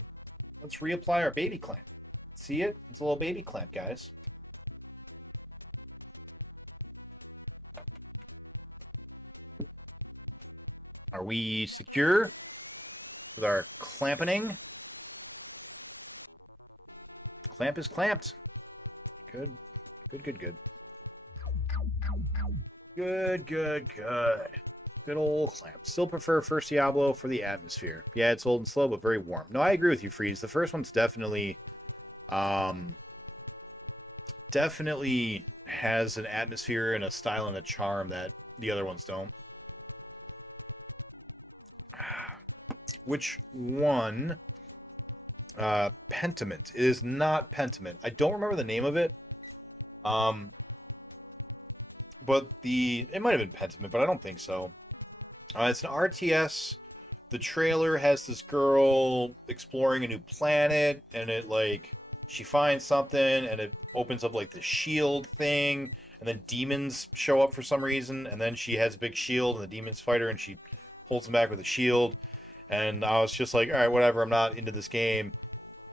Let's reapply our baby clamp. See it? It's a little baby clamp, guys. Are we secure with our clamping? Clamp is clamped. Good. Good, good, good. Good, good, good. Good old clamp. Still prefer First Diablo for the atmosphere. Yeah, it's old and slow, but very warm. No, I agree with you, Freeze. The first one's definitely has an atmosphere and a style and a charm that the other ones don't. Which one? Pentiment. It is not Pentiment. I don't remember the name of it. But it might have been Pentiment, but I don't think so. It's an RTS. The trailer has this girl exploring a new planet, and she finds something, and it opens up like the shield thing, and then demons show up for some reason, and then she has a big shield, and the demons fight her, and she holds them back with a shield. And I was just like, all right, whatever, I'm not into this game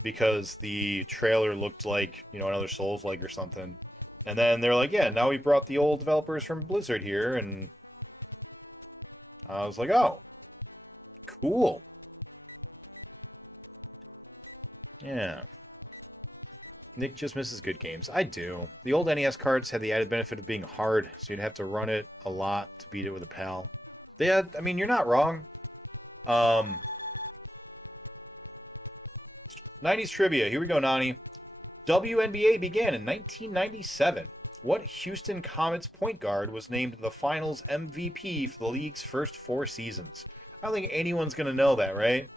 because the trailer looked like, another Souls-like or something. And then they're like, yeah, now we brought the old developers from Blizzard here, and I was like, oh, cool. Yeah. Nick just misses good games. I do. The old NES carts had the added benefit of being hard, so you'd have to run it a lot to beat it with a pal. I mean, you're not wrong. 90s trivia. Here we go, Nani. WNBA began in 1997. What Houston Comets point guard was named the Finals MVP for the league's first 4 seasons? I don't think anyone's going to know that, right?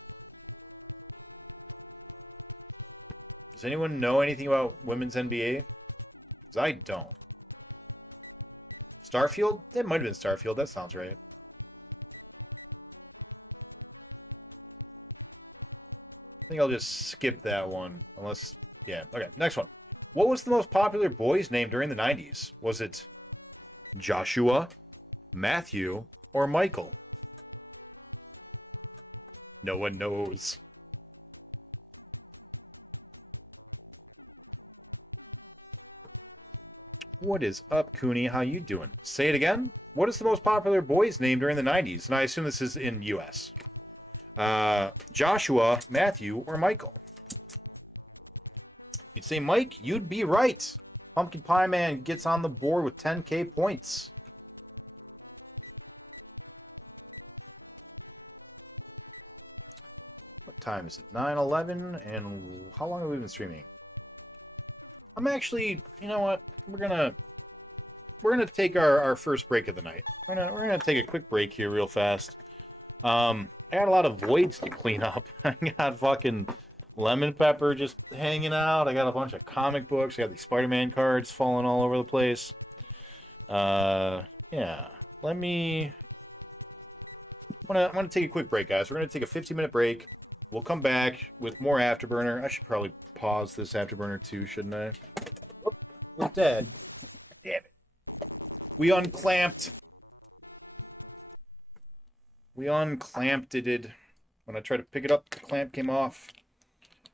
Does anyone know anything about women's NBA? Because I don't. Starfield? It might have been Starfield. That sounds right. I think I'll just skip that one. Unless, yeah. Okay, next one. What was the most popular boys' name during the 90s? Was it Joshua, Matthew, or Michael? No one knows. What is up, Cooney? How you doing? Say it again. What is the most popular boy's name during the 90s? And I assume this is in U.S. Joshua, Matthew, or Michael? You'd say Mike, you'd be right. Pumpkin Pie Man gets on the board with 10K points. What time is it? 9:11, and how long have we been streaming? I'm actually, you know what? We're gonna take our first break of the night. We're gonna take a quick break here real fast. I got a lot of voids to clean up. I got fucking lemon pepper just hanging out. I got a bunch of comic books. I got these Spider-Man cards falling all over the place. Yeah. Let me. I'm gonna take a quick break, guys. We're gonna take a 15-minute break. We'll come back with more Afterburner. I should probably pause this Afterburner too, shouldn't I? Oh, we're dead. Damn it. We unclamped. We unclamped it. When I tried to pick it up, the clamp came off.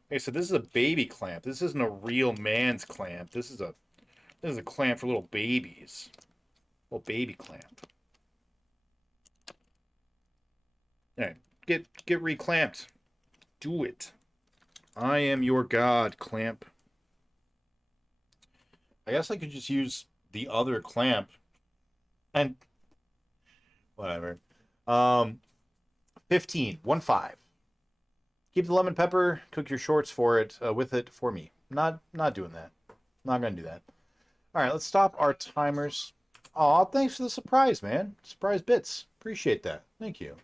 Okay, so this is a baby clamp. This isn't a real man's clamp. This is a clamp for little babies. Little baby clamp. Alright, get reclamped. Do it. I am your god, clamp. I guess I could just use the other clamp. And whatever. 15. 1-5. Keep the lemon pepper. Cook your shorts for it. With it for me. Not doing that. Not gonna do that. All right. Let's stop our timers. Aw, thanks for the surprise, man. Surprise bits. Appreciate that. Thank you.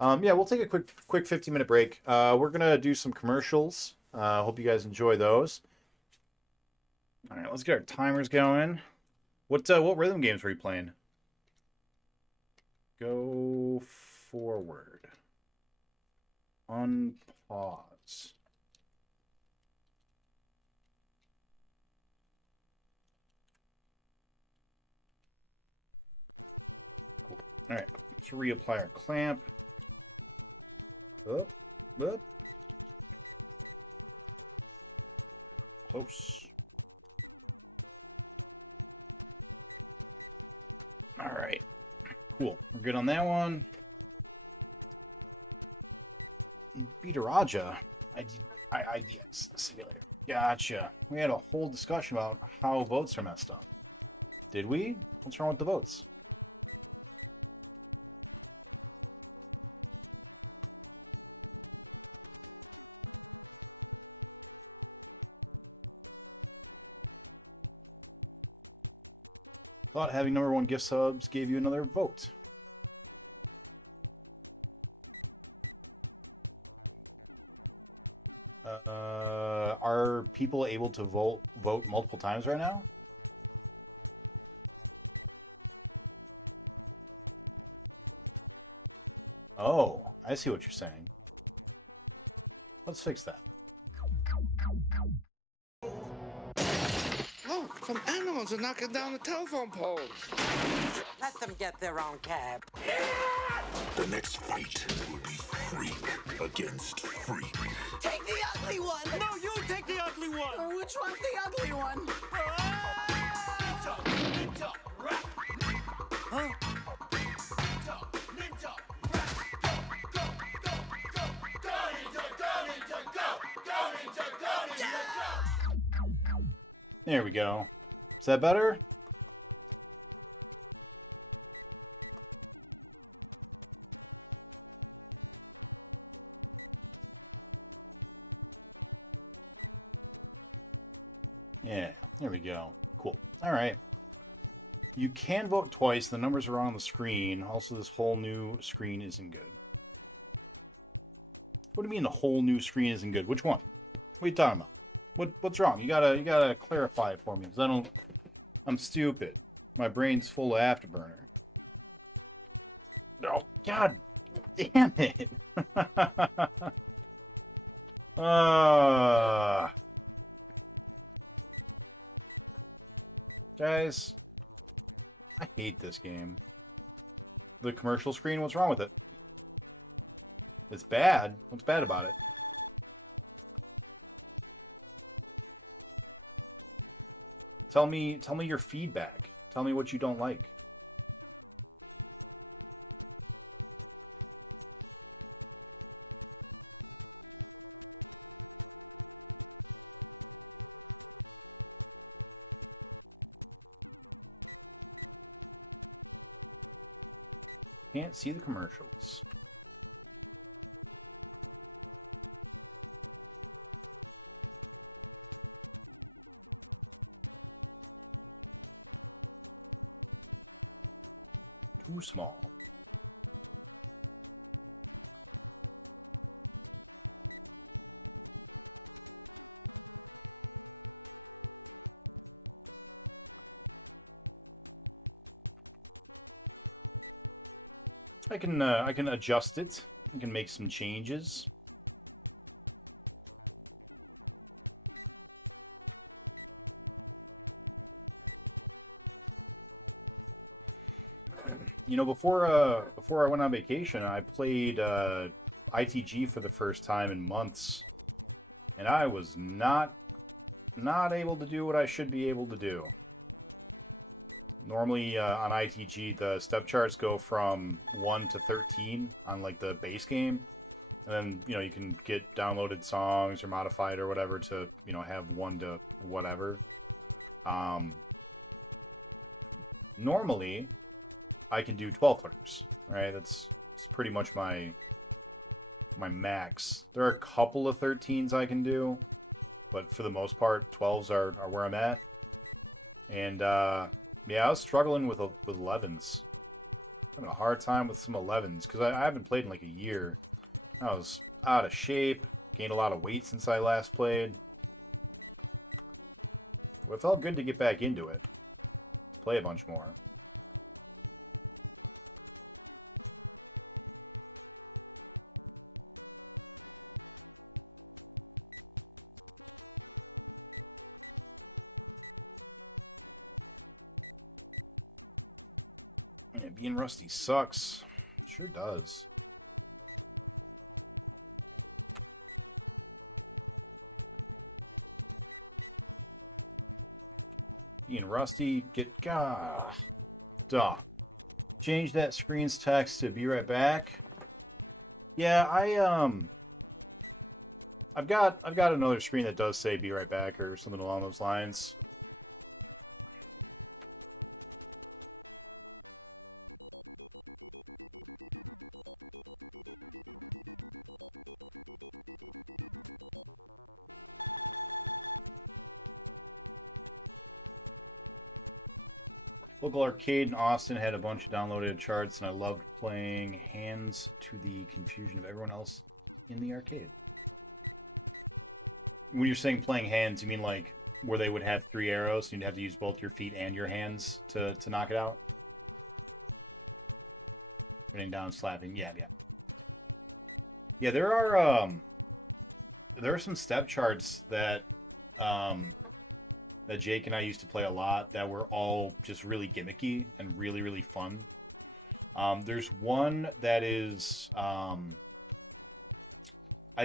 Yeah, we'll take a quick 15-minute break. We're gonna do some commercials. Hope you guys enjoy those. All right. Let's get our timers going. What rhythm games were you playing? Go forward. Unpause. Cool. All right, let's reapply our clamp. Up. Close. All right. Cool. We're good on that one. Beateraja. IDX simulator. Gotcha. We had a whole discussion about how votes are messed up. Did we? What's wrong with the votes? Thought having #1 gift subs gave you another vote. Are people able to vote multiple times right now? Oh, I see what you're saying. Let's fix that. Oh, some animals are knocking down the telephone poles. Let them get their own cab. The next fight will be freak against freak. Take the ugly one! No, you take the ugly one. Which one's the ugly one? There we go. Is that better? Yeah, there we go. Cool. All right. You can vote twice. The numbers are on the screen. Also, this whole new screen isn't good. What do you mean the whole new screen isn't good? Which one? What are you talking about? What's wrong? You gotta clarify it for me, because I'm stupid. My brain's full of Afterburner. Oh, god damn it. Guys, I hate this game. The commercial screen, what's wrong with it? It's bad. What's bad about it? Tell me your feedback. Tell me what you don't like. Can't see the commercials. Too small. I can adjust it. I can make some changes. You know, before I went on vacation, I played ITG for the first time in months, and I was not able to do what I should be able to do. Normally on ITG, the step charts go from 1 to 13 on like the base game, and then you can get downloaded songs or modified or whatever to have 1 to whatever. Normally, I can do 12 letters, right? That's pretty much my max. There are a couple of 13s I can do, but for the most part, 12s are where I'm at. And yeah, I was struggling with 11s. Having a hard time with some 11s because I haven't played in like a year. I was out of shape, gained a lot of weight since I last played. But it felt good to get back into it, play a bunch more. Yeah, being rusty sucks. Sure does. Being rusty, duh. Change that screen's text to be right back. Yeah, I've got another screen that does say be right back or something along those lines. Local arcade in Austin had a bunch of downloaded charts, and I loved playing hands to the confusion of everyone else in the arcade. When you're saying playing hands, you mean like where they would have 3 arrows, and you'd have to use both your feet and your hands to knock it out? Running down, slapping. Yeah. Yeah, there are some step charts that that Jake and I used to play a lot that were all just really gimmicky and really, really fun. There's one that is, I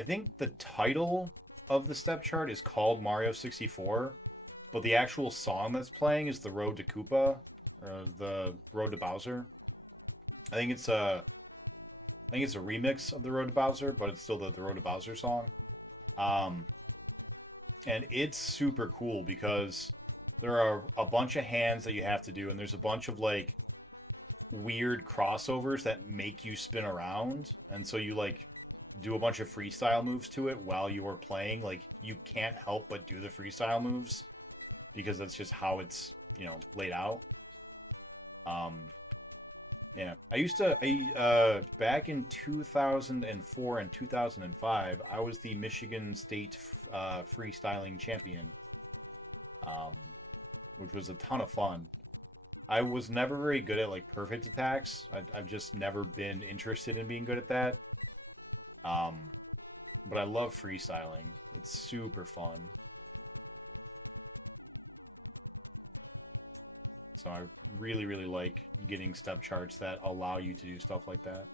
think the title of the step chart is called Mario 64, but the actual song that's playing is The Road to Koopa, or The Road to Bowser. I think it's a remix of The Road to Bowser, but it's still the Road to Bowser song. And it's super cool because there are a bunch of hands that you have to do, and there's a bunch of like weird crossovers that make you spin around, and so you like do a bunch of freestyle moves to it while you are playing. Like you can't help but do the freestyle moves because that's just how it's laid out. Yeah, I back in 2004 and 2005, I was the Michigan State freestyling champion, which was a ton of fun. I was never very good at like perfect attacks. I've just never been interested in being good at that. But I love freestyling. It's super fun. So I really, really like getting step charts that allow you to do stuff like that.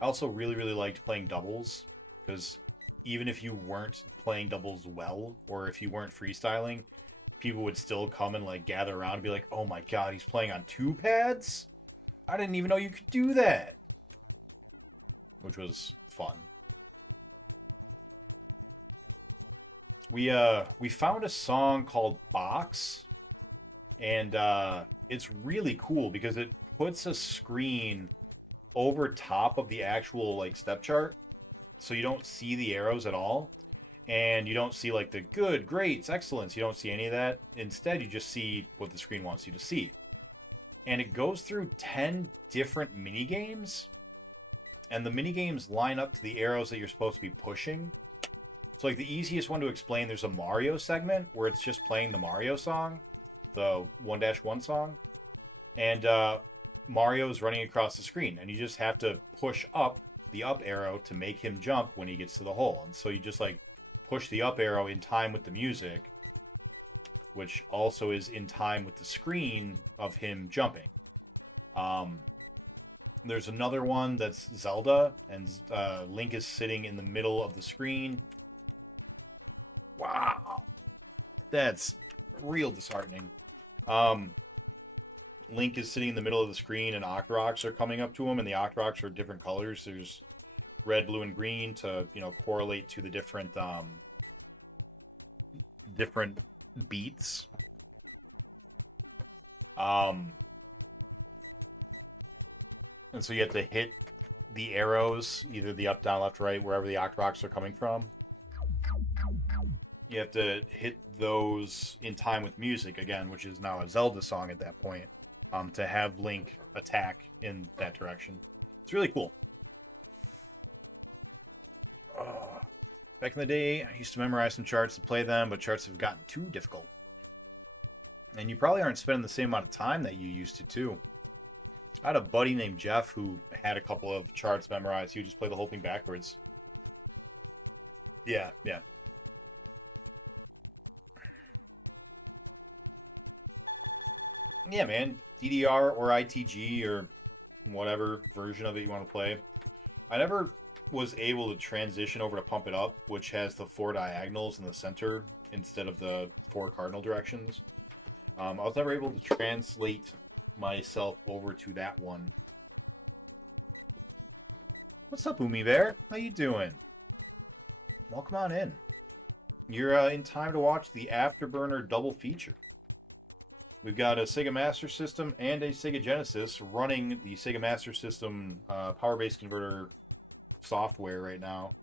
I also really, really liked playing doubles, because even if you weren't playing doubles well, or if you weren't freestyling, people would still come and like gather around and be like, oh my god, he's playing on 2 pads? I didn't even know you could do that. Which was fun. We found a song called Box, and it's really cool because it puts a screen over top of the actual like step chart, so you don't see the arrows at all, and you don't see like the good, greats, excellence. You don't see any of that. Instead, you just see what the screen wants you to see, and it goes through 10 different mini games, and the mini games line up to the arrows that you're supposed to be pushing. So like the easiest one to explain, there's a Mario segment where it's just playing the Mario song, the 1-1 song, and Mario's running across the screen, and you just have to push up the up arrow to make him jump when he gets to the hole. And so you just like push the up arrow in time with the music, which also is in time with the screen of him jumping. There's another one that's Zelda, and Link is sitting in the middle of the screen. Wow. That's real disheartening. Link is sitting in the middle of the screen, and Octoroks are coming up to him, and the Octoroks are different colors. There's red, blue, and green to, correlate to the different different beats. And so you have to hit the arrows, either the up, down, left, right, wherever the Octoroks are coming from. You have to hit those in time with music again, which is now a Zelda song at that point, to have Link attack in that direction. It's really cool. Back in the day, I used to memorize some charts to play them, but charts have gotten too difficult. And you probably aren't spending the same amount of time that you used to, too. I had a buddy named Jeff who had a couple of charts memorized. He would just play the whole thing backwards. Yeah. Yeah, man. DDR or ITG or whatever version of it you want to play. I never was able to transition over to Pump It Up, which has the 4 diagonals in the center instead of the 4 cardinal directions. I was never able to translate myself over to that one. What's up, Umi Bear? How you doing? Welcome on in. You're in time to watch the Afterburner double feature. We've got a Sega Master System and a Sega Genesis running the Sega Master System power base converter software right now.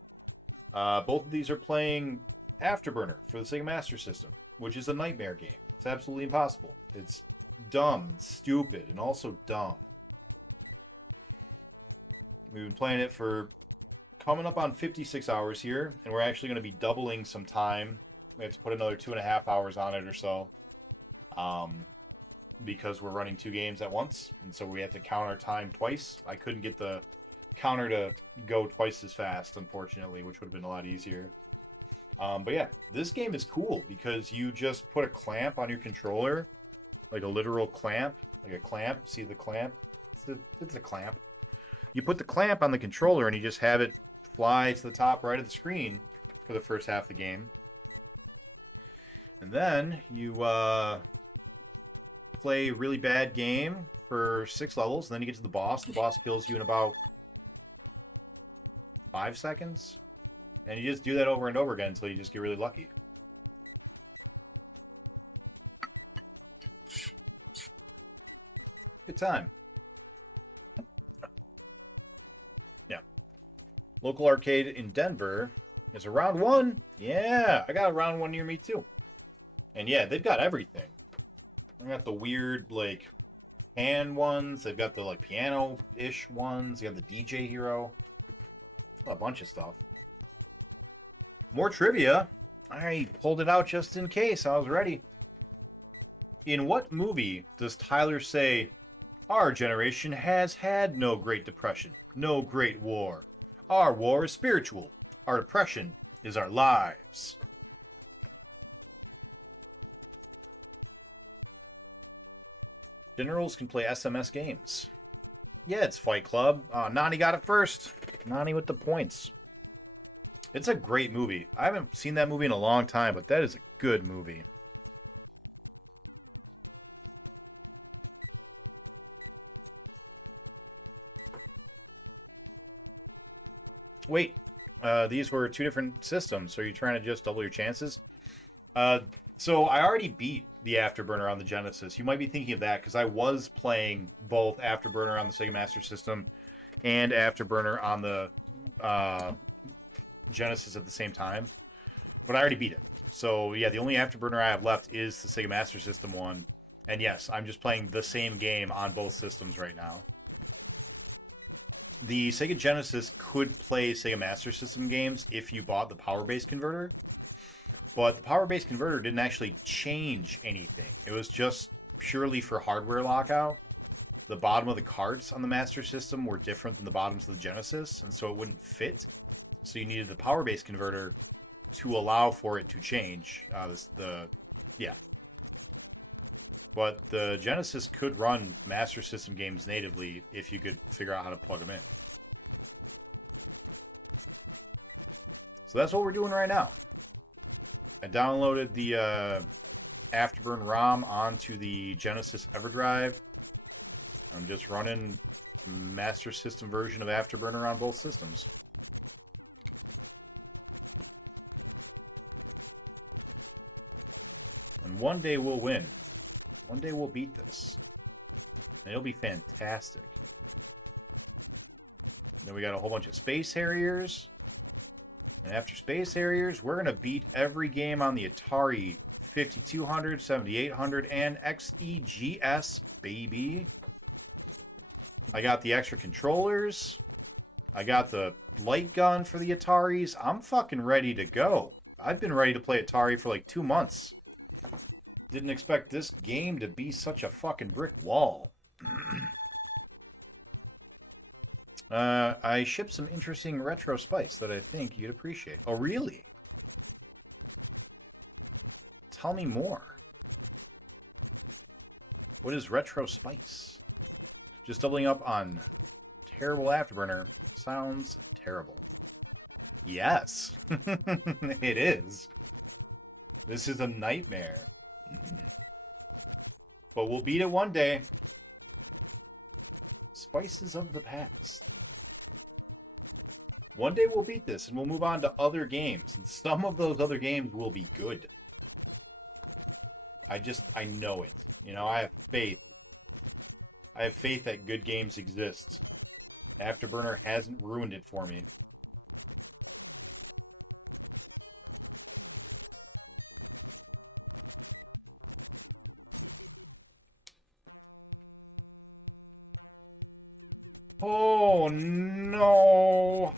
Both of these are playing Afterburner for the Sega Master System, which is a nightmare game. It's absolutely impossible. It's dumb and stupid and also dumb. We've been playing it for coming up on 56 hours here, and we're actually going to be doubling some time. We have to put another 2.5 hours on it or so, because we're running 2 games at once, and so we have to count our time twice. I couldn't get the counter to go twice as fast, unfortunately, which would have been a lot easier. But yeah, this game is cool because you just put a clamp on your controller, like a literal clamp, like a clamp. See the clamp? It's a clamp. You put the clamp on the controller and you just have it fly to the top right of the screen for the first half of the game. And then you play a really bad game for 6 levels, and then you get to the boss. The boss kills you in about 5 seconds. And you just do that over and over again until you just get really lucky. Good time. Yeah. Local arcade in Denver is a round 1. Yeah, I got a round 1 near me too. And yeah, they've got everything. They've got the weird, like, hand ones. They've got the, like, piano-ish ones. They got the DJ Hero. A bunch of stuff. More trivia. I pulled it out just in case. I was ready. In what movie does Tyler say, "Our generation has had no Great Depression, no Great War. Our war is spiritual. Our depression is our lives. Generals can play SMS games. Yeah, it's Fight Club. Nani got it first. Nani with the points. It's a great movie. I haven't seen that movie in a long time, but that is a good movie. Wait, these were two different systems, so you're trying to just double your chances? So I already beat the Afterburner on the Genesis. You might be thinking of that because I was playing both Afterburner on the Sega Master System and Afterburner on the Genesis at the same time. But I already beat it. So yeah, the only Afterburner I have left is the Sega Master System one. And yes, I'm just playing the same game on both systems right now. The Sega Genesis could play Sega Master System games if you bought the Power Base Converter. But the Power Base Converter didn't actually change anything. It was just purely for hardware lockout. The bottom of the carts on the Master System were different than the bottoms of the Genesis, and so it wouldn't fit. So you needed the Power Base Converter to allow for it to change. But the Genesis could run Master System games natively if you could figure out how to plug them in. So that's what we're doing right now. I downloaded the Afterburn ROM onto the Genesis EverDrive. I'm just running Master System version of Afterburner on both systems. And one day we'll win. One day we'll beat this. And it'll be fantastic. Then we got a whole bunch of Space Harriers. And after Space Harriers, we're going to beat every game on the Atari 5200, 7800, and XEGS, baby. I got the extra controllers. I got the light gun for the Ataris. I'm fucking ready to go. I've been ready to play Atari for like 2 months. Didn't expect this game to be such a fucking brick wall. I shipped some interesting retro spice that I think you'd appreciate. Oh, really? Tell me more. What is retro spice? Just doubling up on terrible Afterburner sounds terrible. Yes, it is. This is a nightmare. But we'll beat it one day. Spices of the past. One day we'll beat this and we'll move on to other games. And some of those other games will be good. I know it. You know, I have faith. I have faith that good games exist. Afterburner hasn't ruined it for me. Oh, no.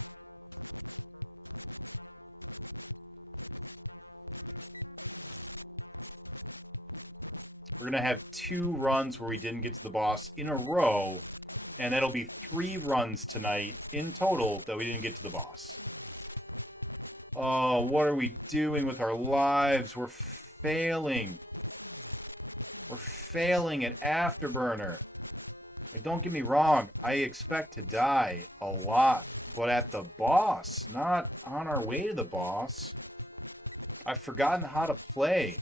We're going to have 2 runs where we didn't get to the boss in a row, and that'll be 3 runs tonight in total that we didn't get to the boss. Oh, what are we doing with our lives? We're failing. We're failing at Afterburner. Like, don't get me wrong, I expect to die a lot, but at the boss, not on our way to the boss. I've forgotten how to play.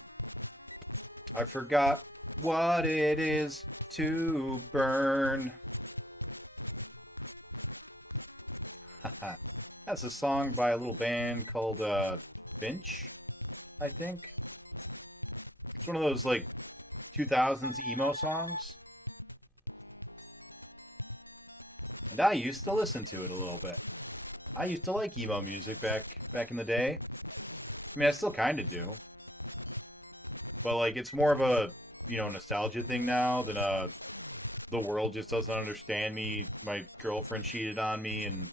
I forgot what it is to burn. That's a song by a little band called Finch, I think. It's one of those, like, 2000s emo songs. And I used to listen to it a little bit. I used to like emo music back in the day. I mean, I still kind of do. But, like, it's more of a, you know, nostalgia thing now than the world just doesn't understand me. My girlfriend cheated on me, and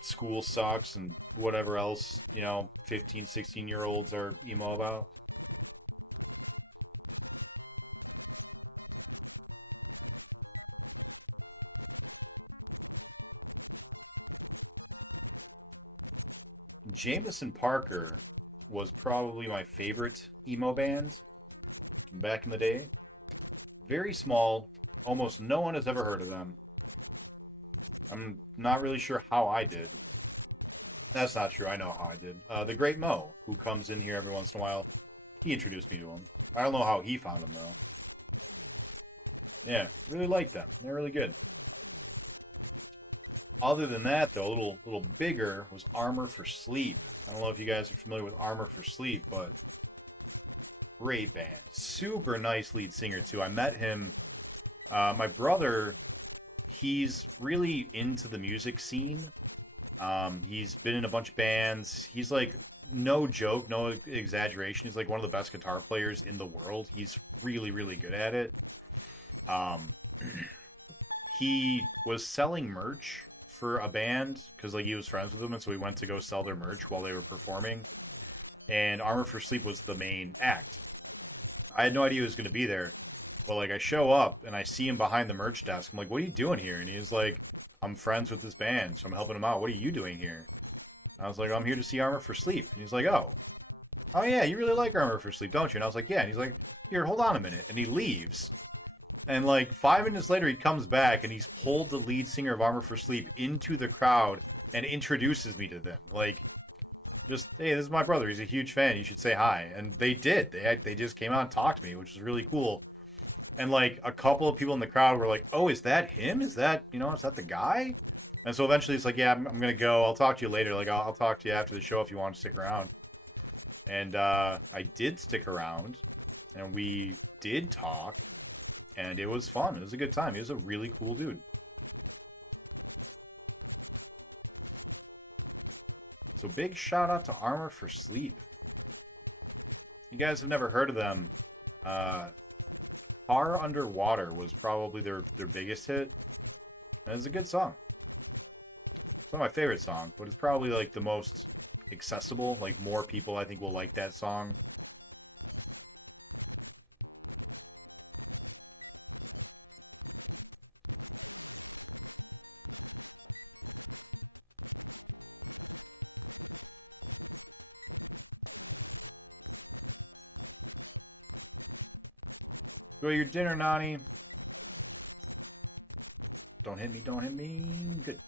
school sucks, and whatever else, you know, 15, 16-year-olds are emo about. Jameson Parker was probably my favorite emo band back in the day. Very small. Almost no one has ever heard of them. I'm not really sure how I did. That's not true. I know how I did. The Great Mo, who comes in here every once in a while, he introduced me to him. I don't know how he found them, though. Yeah, really like them. They're really good. Other than that, though, a little bigger was Armor for Sleep. I don't know if you guys are familiar with Armor for Sleep, but great band. Super nice lead singer, too. I met him. My brother, he's really into the music scene. He's been in a bunch of bands. He's like, no joke, no exaggeration. He's like one of the best guitar players in the world. He's really, really good at it. He was selling merch for a band because like he was friends with them, and so we went to go sell their merch while they were performing. And Armor for Sleep was the main act. I had no idea he was going to be there. Well, like I show up and I see him behind the merch desk. I'm like, "What are you doing here?" And he's like, "I'm friends with this band, so I'm helping him out. What are you doing here?" I was like, "I'm here to see Armor for Sleep." And he's like, "Oh yeah, you really like Armor for Sleep, don't you?" And I was like, "Yeah." And he's like, "Here, hold on a minute." And he leaves. And like 5 minutes later, he comes back and he's pulled the lead singer of Armor for Sleep into the crowd and introduces me to them. Like, just, "Hey, this is my brother. He's a huge fan. You should say hi." And they did. They just came out and talked to me, which was really cool. And like a couple of people in the crowd were like, "Oh, is that him? Is that the guy?" And so eventually it's like, "Yeah, I'm gonna go. I'll talk to you later. Like, I'll talk to you after the show if you want to stick around." And I did stick around, and we did talk, and it was fun. It was a good time. He was a really cool dude. So big shout out to Armor for Sleep. You guys have never heard of them. Car Underwater was probably their biggest hit. And it's a good song. It's not my favorite song, but it's probably like the most accessible. Like more people I think will like that song. Go your dinner, Nani. Don't hit me, don't hit me. Good.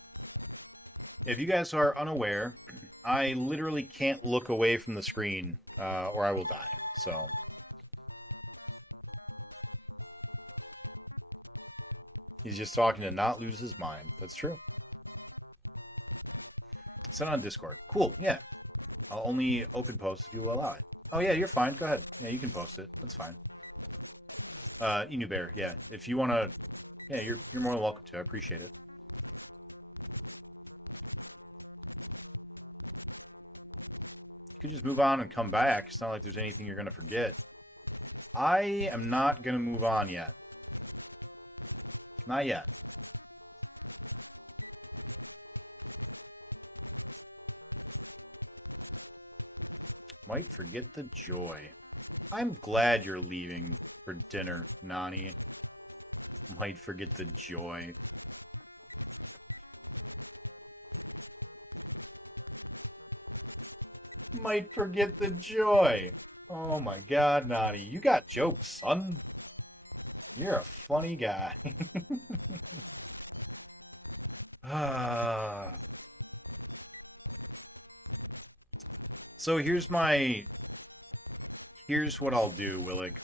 If you guys are unaware, I literally can't look away from the screen or I will die. So. He's just talking to not lose his mind. That's true. Send on Discord. Cool, yeah. I'll only open post if you will allow it. Oh, yeah, you're fine. Go ahead. Yeah, you can post it. That's fine. Inu Bear, yeah. If you want to... Yeah, you're more than welcome to. I appreciate it. You could just move on and come back. It's not like there's anything you're going to forget. I am not going to move on yet. Not yet. Might forget the joy. I'm glad you're leaving for dinner, Nani. Might forget the joy. Might forget the joy. Oh my god, Nani. You got jokes, son. You're a funny guy. So here's what I'll do, Willick.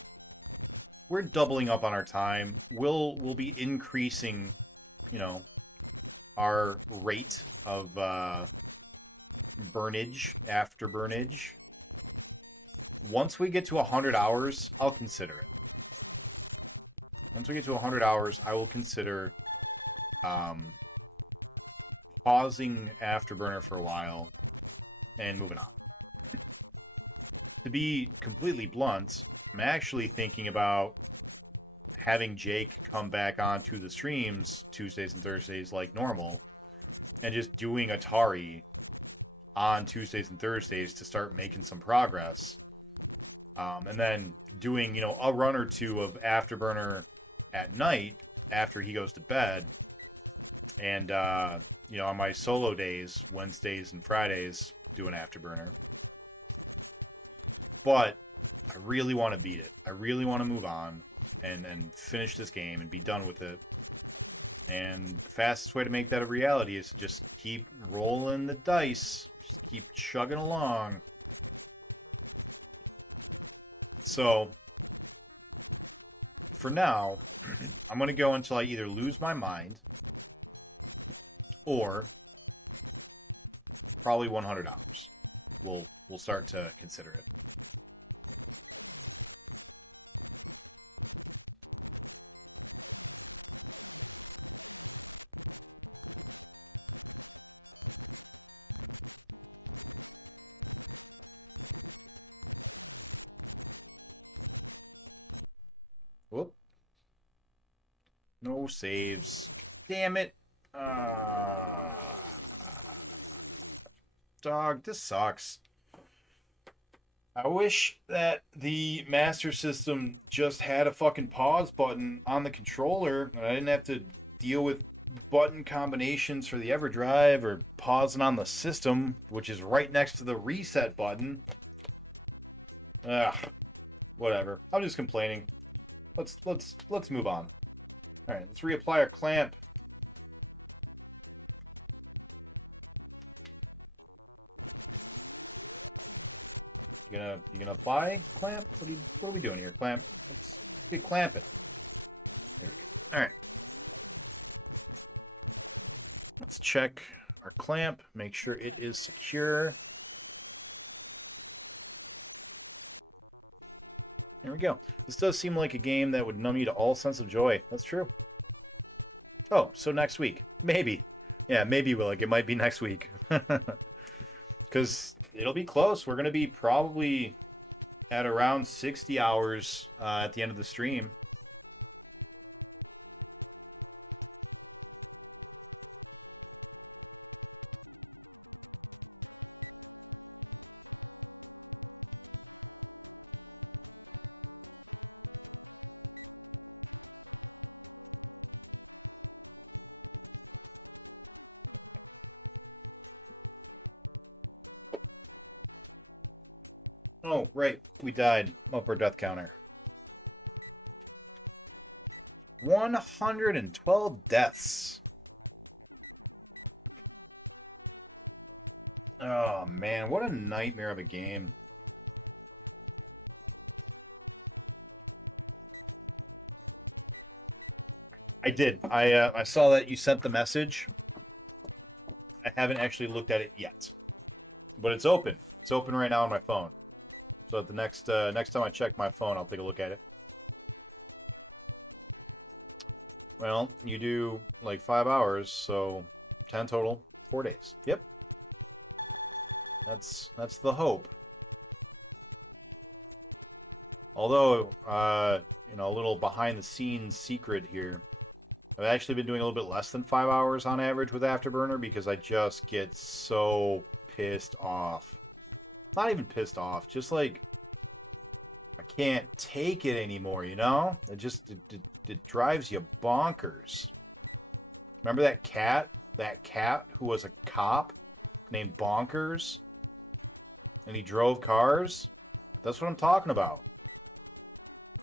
We're doubling up on our time. We'll be increasing, our rate of burnage after burnage. Once we get to 100 hours, I'll consider it. Once we get to 100 hours, I will consider pausing Afterburner for a while and moving on. To be completely blunt, I'm actually thinking about having Jake come back onto the streams Tuesdays and Thursdays like normal and just doing Atari on Tuesdays and Thursdays to start making some progress. And then doing, a run or two of Afterburner at night after he goes to bed. And, on my solo days, Wednesdays and Fridays, do an Afterburner. But I really want to beat it. I really want to move on and finish this game and be done with it. And the fastest way to make that a reality is to just keep rolling the dice. Just keep chugging along. So, for now, I'm going to go until I either lose my mind or probably $100. We'll start to consider it. Whoop. No saves. Damn it. Dog, this sucks. I wish that the Master System just had a fucking pause button on the controller and I didn't have to deal with button combinations for the EverDrive or pausing on the system, which is right next to the reset button. Ugh. Whatever. I'm just complaining. Let's move on. All right, let's reapply our clamp. You gonna apply clamp? What are we doing here, clamp? Let's get clamping. There we go. All right. Let's check our clamp. Make sure it is secure. There we go. This does seem like a game that would numb you to all sense of joy. That's true. Oh, so next week. Maybe. Yeah, maybe, Willick. It might be next week. Because it'll be close. We're going to be probably at around 60 hours at the end of the stream. Oh, right. We died. Up our death counter. 112 deaths. Oh, man. What a nightmare of a game. I did. I saw that you sent the message. I haven't actually looked at it yet. But it's open. It's open right now on my phone. So at the next time I check my phone, I'll take a look at it. Well, you do like 5 hours, so 10 total, 4 days. Yep. That's the hope. Although, a little behind the scenes secret here. I've actually been doing a little bit less than 5 hours on average with Afterburner because I just get so pissed off. Not even pissed off, just like I can't take it anymore, you know? It drives you bonkers. Remember that cat? That cat who was a cop named Bonkers? And he drove cars? That's what I'm talking about.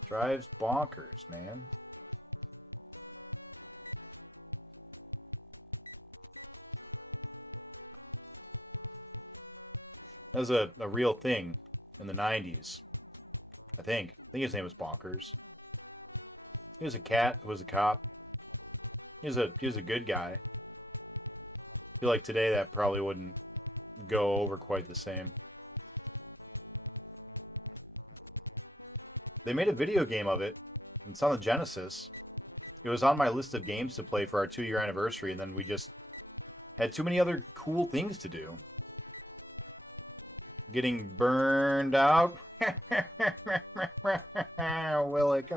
Drives bonkers, man. That was a real thing in the 90s. I think his name was Bonkers. He was a cat who was a cop. He was a good guy. I feel like today that probably wouldn't go over quite the same. They made a video game of it. It's on the Genesis. It was on my list of games to play for our 2-year anniversary, and then we just had too many other cool things to do. Getting burned out. Willick.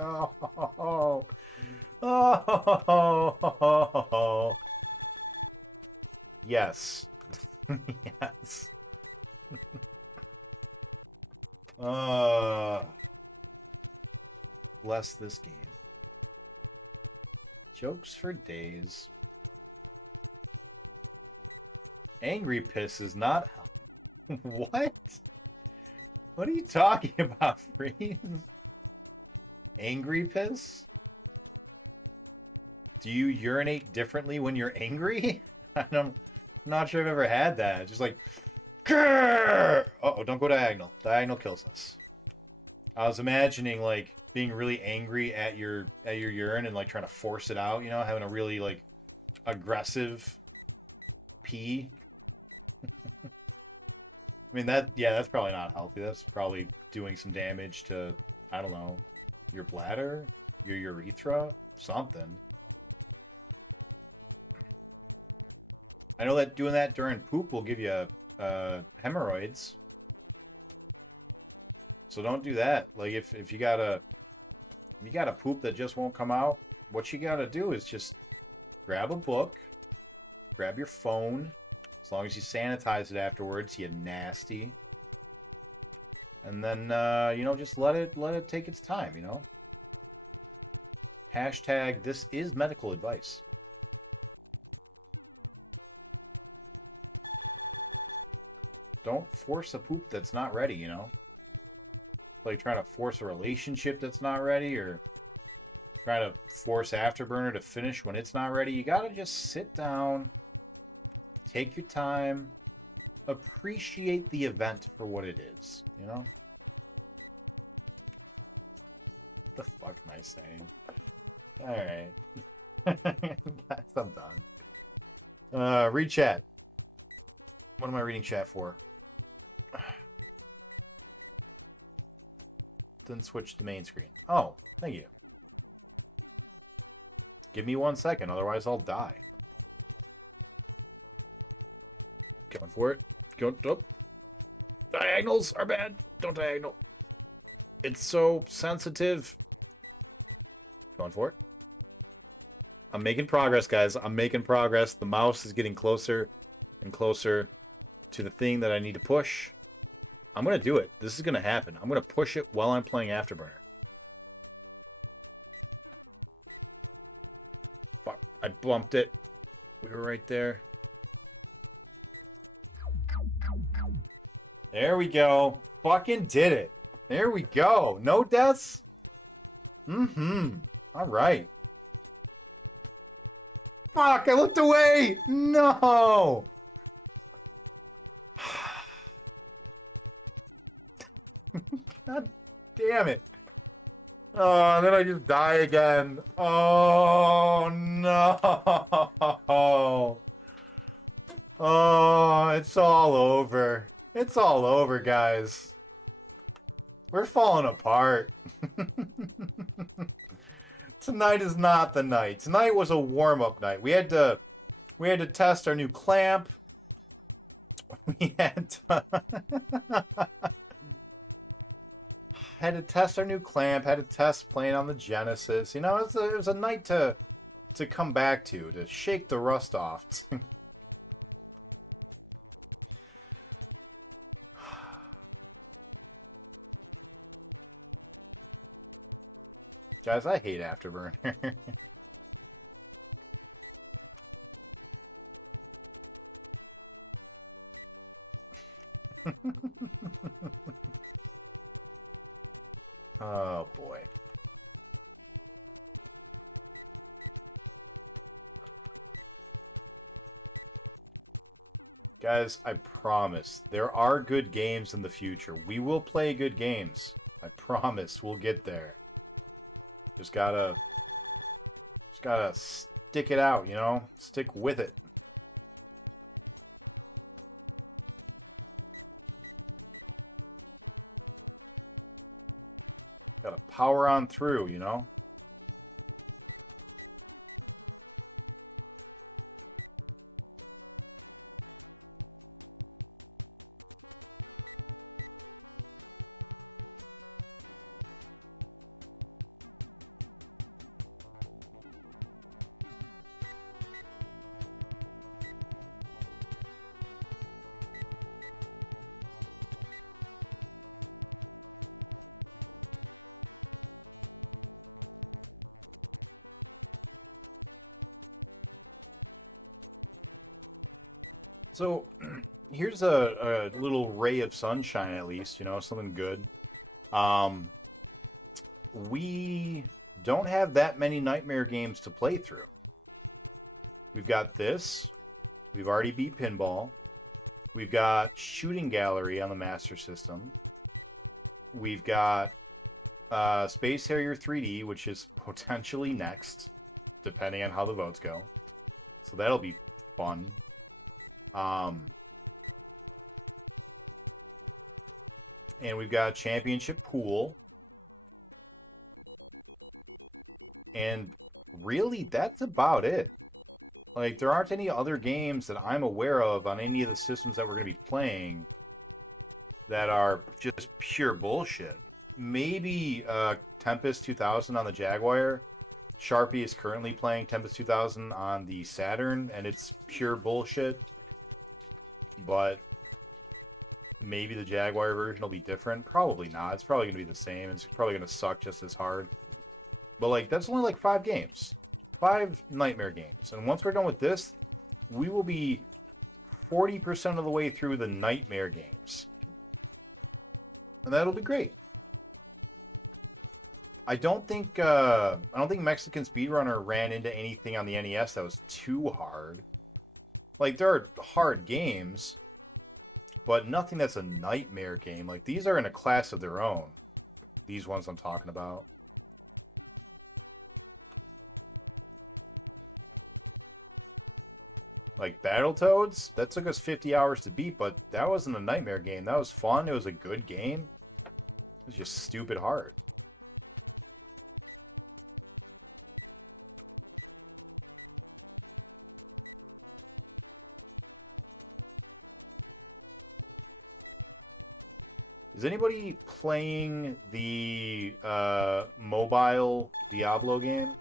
Oh. Yes. Yes. Bless this game. Jokes for days. Angry Piss is not helping. What? What are you talking about, Freeze? Angry piss? Do you urinate differently when you're angry? I'm not sure I've ever had that. Just like, grrr! Uh-oh, don't go diagonal. Diagonal kills us. I was imagining like being really angry at your urine and like trying to force it out, you know, having a really like aggressive pee. I mean that's probably not healthy. That's probably doing some damage to, I don't know, your bladder, your urethra, something. I know that doing that during poop will give you hemorrhoids. So don't do that. Like if you got a poop that just won't come out, what you gotta do is just grab a book, grab your phone, as long as you sanitize it afterwards, you nasty. And then you know, just let it take its time, you know. Hashtag this is medical advice. Don't force a poop that's not ready, you know. Like trying to force a relationship that's not ready, or trying to force Afterburner to finish when it's not ready. You gotta just sit down, take your time, appreciate the event for what it is, you know? What the fuck am I saying? Alright. I'm done. Read chat. What am I reading chat for? Then switch to main screen. Oh, thank you. Give me 1 second, otherwise I'll die. Going for it. Go. Oh. Diagonals are bad. Don't diagonal. It's so sensitive. Going for it. I'm making progress, guys. I'm making progress. The mouse is getting closer and closer to the thing that I need to push. I'm going to do it. This is going to happen. I'm going to push it while I'm playing Afterburner. Fuck. I bumped it. We were right there. There we go. Fucking did it. There we go. No deaths? Mm-hmm. All right. Fuck, I looked away. No. God damn it. Oh, then I just die again. Oh, no. Oh, it's all over. It's all over, guys. We're falling apart. Tonight is not the night. Tonight was a warm-up night. We had to test our new clamp. We had to had to test our new clamp, had to test playing on the Genesis. You know, it was a night to come back to shake the rust off. Guys, I hate Afterburner. Oh, boy. Guys, I promise, there are good games in the future. We will play good games. I promise we'll get there. Just gotta stick it out, you know? Stick with it. Gotta power on through, you know? So, here's a little ray of sunshine, at least, you know, something good. Um, we don't have that many Nightmare games to play through. We've got this. We've already beat Pinball. We've got Shooting Gallery on the Master System. We've got Space Harrier 3D, which is potentially next, depending on how the votes go. So that'll be fun. And we've got Championship Pool. And really, that's about it. Like, there aren't any other games that I'm aware of on any of the systems that we're going to be playing that are just pure bullshit. Maybe Tempest 2000 on the Jaguar. Sharpie is currently playing Tempest 2000 on the Saturn, and it's pure bullshit. But maybe the Jaguar version will be different. Probably not. It's probably going to be the same. It's probably going to suck just as hard. But, like, that's only like 5 games. 5 Nightmare games. And once we're done with this, we will be 40% of the way through the Nightmare games. And that'll be great. I don't think Mexican Speedrunner ran into anything on the NES that was too hard. Like, there are hard games, but nothing that's a Nightmare game. Like, these are in a class of their own. These ones I'm talking about. Like, Battletoads, that took us 50 hours to beat, but that wasn't a Nightmare game. That was fun. It was a good game. It was just stupid hard. Is anybody playing the mobile Diablo game?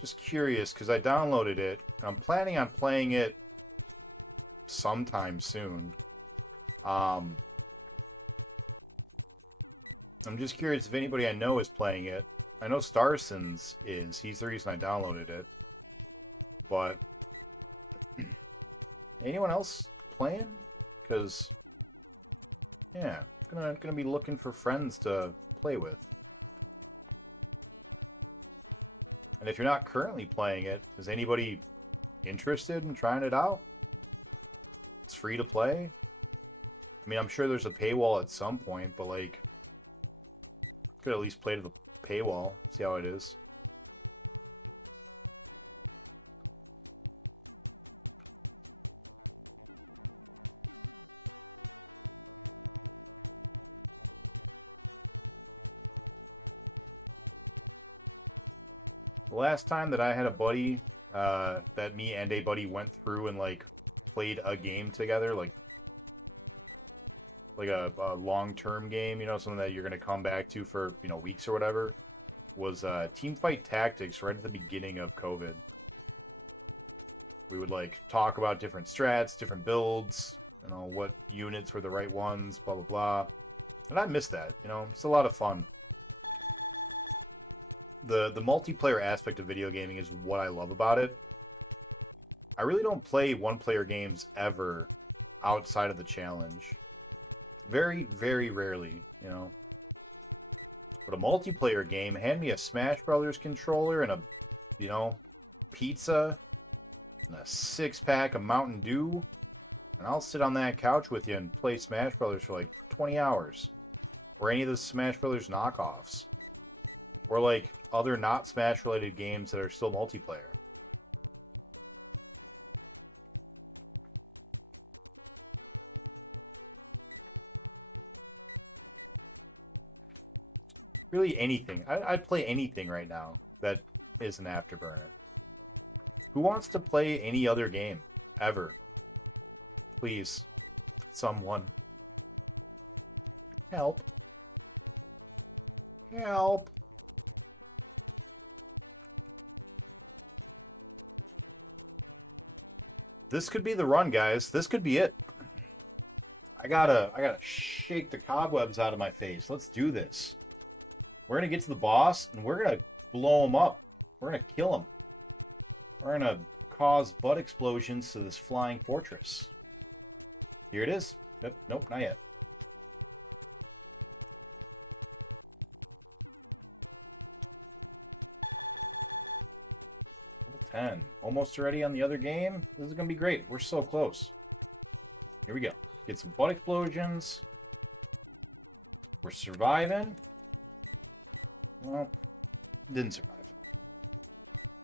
Just curious, because I downloaded it. I'm planning on playing it sometime soon. I'm just curious if anybody I know is playing it. I know Starsons is. He's the reason I downloaded it. But anyone else playing? Because yeah, gonna be looking for friends to play with. And if you're not currently playing it, is anybody interested in trying it out? It's free to play. I mean, I'm sure there's a paywall at some point, but like, could at least play to the paywall, see how it is. The last time that I had a buddy, that me and a buddy went through and like played a game together, like a long-term game, you know, something that you're going to come back to for, you know, weeks or whatever, was Teamfight Tactics right at the beginning of COVID. We would like talk about different strats, different builds, you know, what units were the right ones, blah, blah, blah. And I miss that, you know, it's a lot of fun. The multiplayer aspect of video gaming is what I love about it. I really don't play one-player games ever outside of the challenge. Very, very rarely, you know. But a multiplayer game, hand me a Smash Brothers controller and a, you know, pizza and a 6-pack of Mountain Dew, and I'll sit on that couch with you and play Smash Brothers for like 20 hours. Or any of the Smash Brothers knockoffs. Or like other not Smash related games that are still multiplayer. Really anything. I'd play anything right now that is an Afterburner. Who wants to play any other game? Ever. Please. Someone. Help. Help. This could be the run, guys. This could be it. I gotta shake the cobwebs out of my face. Let's do this. We're gonna get to the boss, and we're gonna blow him up. We're gonna kill him. We're gonna cause butt explosions to this flying fortress. Here it is. Yep. Nope, not yet. Level 10. Almost already on the other game. This is going to be great. We're so close. Here we go. Get some butt explosions. We're surviving. Well, didn't survive.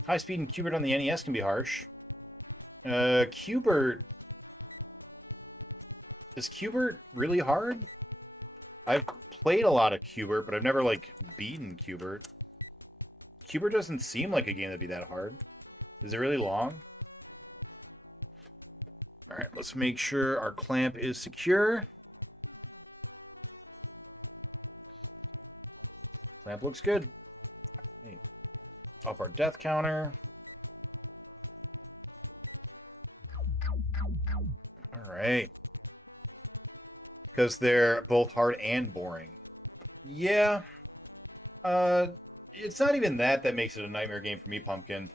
High speed and Qbert on the NES can be harsh. Qbert... Is Qbert really hard? I've played a lot of Qbert, but I've never, like, beaten Qbert. Qbert doesn't seem like a game that'd be that hard. Is it really long? Alright, let's make sure our clamp is secure. Clamp looks good. Hey, up our death counter. Alright. Because they're both hard and boring. Yeah. It's not even that makes it a nightmare game for me, Pumpkin.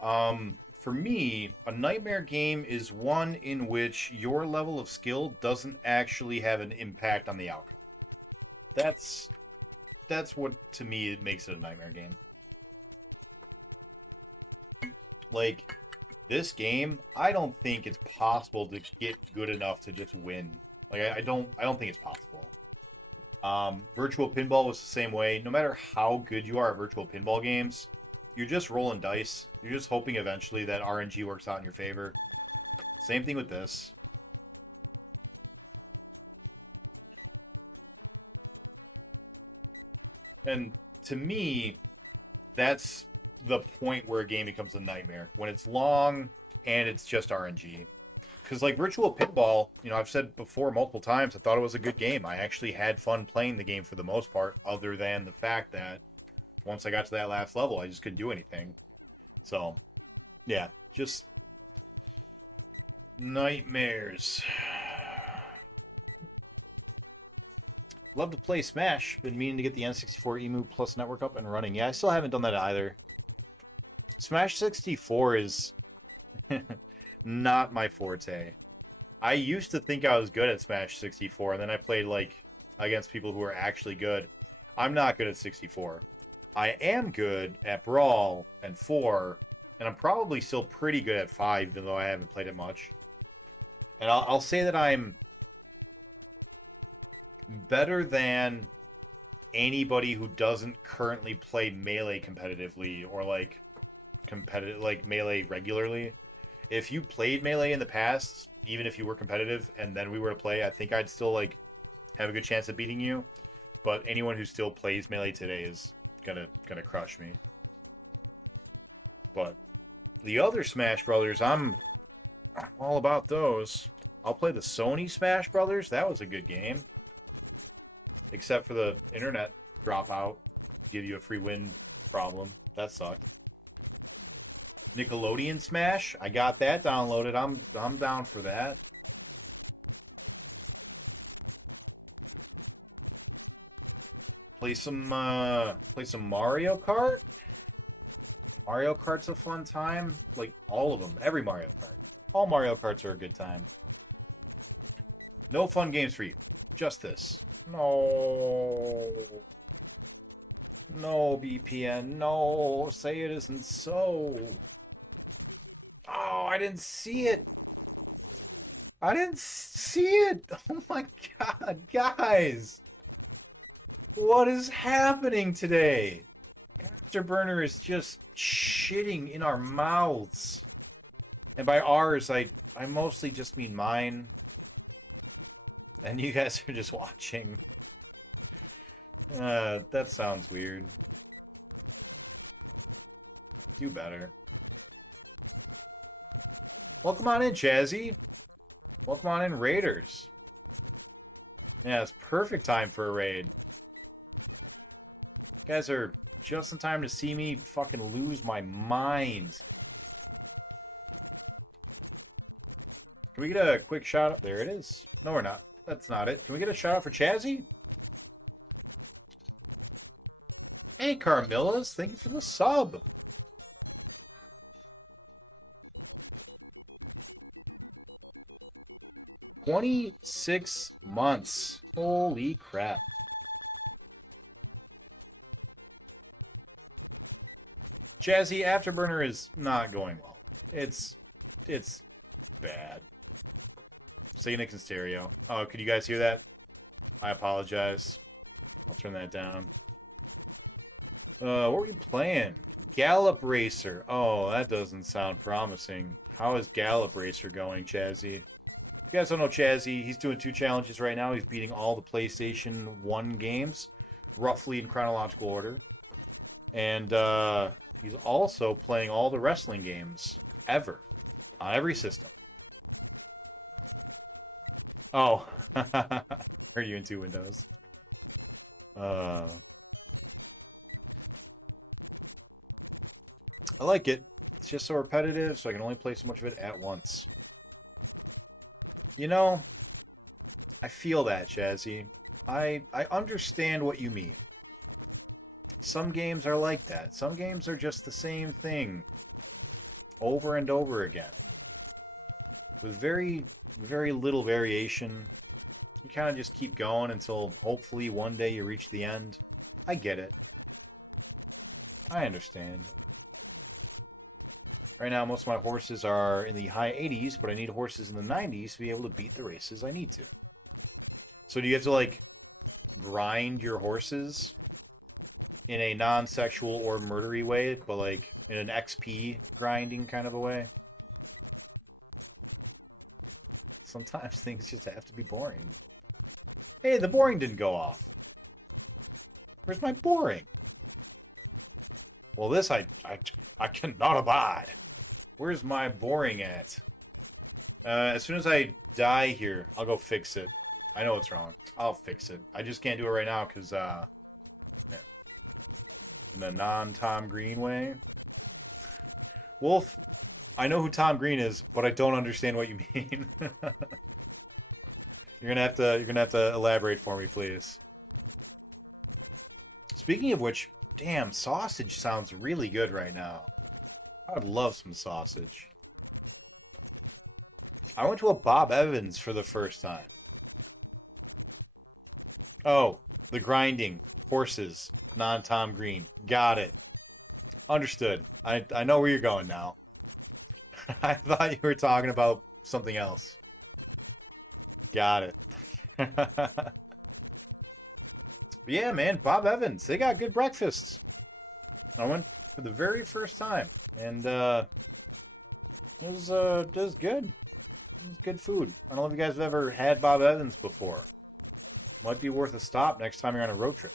For me, a nightmare game is one in which your level of skill doesn't actually have an impact on the outcome. That's what, to me, it makes it a nightmare game. Like, this game, I don't think it's possible to get good enough to just win. Like, I don't think it's possible. Virtual Pinball was the same way. No matter how good you are at virtual pinball games, you're just rolling dice. You're just hoping eventually that RNG works out in your favor. Same thing with this. And to me, that's the point where a game becomes a nightmare. When it's long and it's just RNG. Because, like, Virtual Pinball, you know, I've said before multiple times, I thought it was a good game. I actually had fun playing the game for the most part, other than the fact that once I got to that last level, I just couldn't do anything. So, yeah, just nightmares. Love to play Smash. Been meaning to get the N64 EMU Plus network up and running. Yeah, I still haven't done that either. Smash 64 is not my forte. I used to think I was good at Smash 64, and then I played, like, against people who were actually good. I'm not good at 64. I am good at Brawl and 4, and I'm probably still pretty good at 5, even though I haven't played it much. And I'll say that I'm better than anybody who doesn't currently play Melee competitively or, like, Melee regularly. If you played Melee in the past, even if you were competitive, and then we were to play, I think I'd still, like, have a good chance of beating you. But anyone who still plays Melee today is gonna crush me. But the other Smash Brothers, I'm all about those. I'll play the Sony Smash Brothers. That was a good game. Except for the internet dropout, give you a free win problem. That sucked. Nickelodeon Smash, I got that downloaded. I'm down for that. Play some Mario Kart. Mario Kart's a fun time. Like, all of them. Every Mario Kart. All Mario Karts are a good time. No fun games for you. Just this. No. No, BPN. No. Say it isn't so. Oh, I didn't see it. I didn't see it. Oh my god, guys. What is happening today? Afterburner is just shitting in our mouths. And by ours, I mostly just mean mine. And you guys are just watching. That sounds weird. Do better. Welcome on in, Chazzy. Welcome on in, Raiders. Yeah, it's perfect time for a raid. You guys are just in time to see me fucking lose my mind. Can we get a quick shout out? There it is. No, we're not. That's not it. Can we get a shout out for Chazzy? Hey, Carmillas. Thank you for the sub. 26 months. Holy crap. Jazzy, Afterburner is not going well. It's bad. Seganick and stereo. Oh, could you guys hear that? I apologize. I'll turn that down. What were you playing? Gallop Racer. Oh, that doesn't sound promising. How is Gallop Racer going, Chazzy? If you guys don't know Chazzy, he's doing 2 challenges right now. He's beating all the PlayStation 1 games, roughly in chronological order. And he's also playing all the wrestling games ever, on every system. Oh, are you in 2 windows? I like it. It's just so repetitive, so I can only play so much of it at once. You know, I feel that, Chazzy. I understand what you mean. Some games are like that. Some games are just the same thing over and over again. With very, very little variation. You kind of just keep going until hopefully one day you reach the end. I get it. I understand. Right now, most of my horses are in the high 80s, but I need horses in the 90s to be able to beat the races I need to. So do you have to, like, grind your horses in a non-sexual or murdery way, but, like, in an XP grinding kind of a way? Sometimes things just have to be boring. Hey, the boring didn't go off. Where's my boring? Well, this I cannot abide. Where's my boring at? As soon as I die here, I'll go fix it. I know what's wrong. I'll fix it. I just can't do it right now because, yeah. In a non-Tom Green way. Wolf, I know who Tom Green is, but I don't understand what you mean. You're gonna have to elaborate for me, please. Speaking of which, damn, sausage sounds really good right now. I would love some sausage. I went to a Bob Evans for the first time. Oh, the grinding. Horses. Non-Tom Green. Got it. Understood. I know where you're going now. I thought you were talking about something else. Got it. Yeah, man, Bob Evans. They got good breakfasts. I went for the very first time, and it was good. It was good food. I don't know if you guys have ever had Bob Evans before. Might be worth a stop next time you're on a road trip.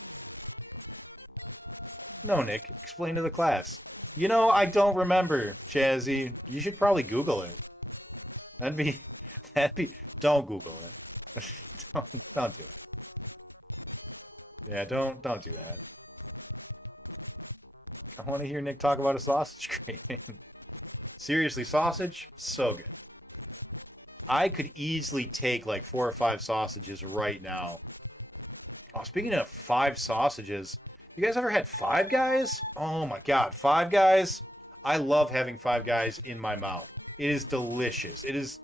No, Nick. Explain to the class. You know, I don't remember, Chazzy. You should probably Google it. That'd be. Don't Google it. don't do it. Yeah, don't do that. I want to hear Nick talk about a sausage craving. Seriously, sausage? So good. I could easily take like 4 or 5 sausages right now. Oh, speaking of 5 sausages, you guys ever had Five Guys? Oh my god, Five Guys? I love having Five Guys in my mouth. It is delicious. It is...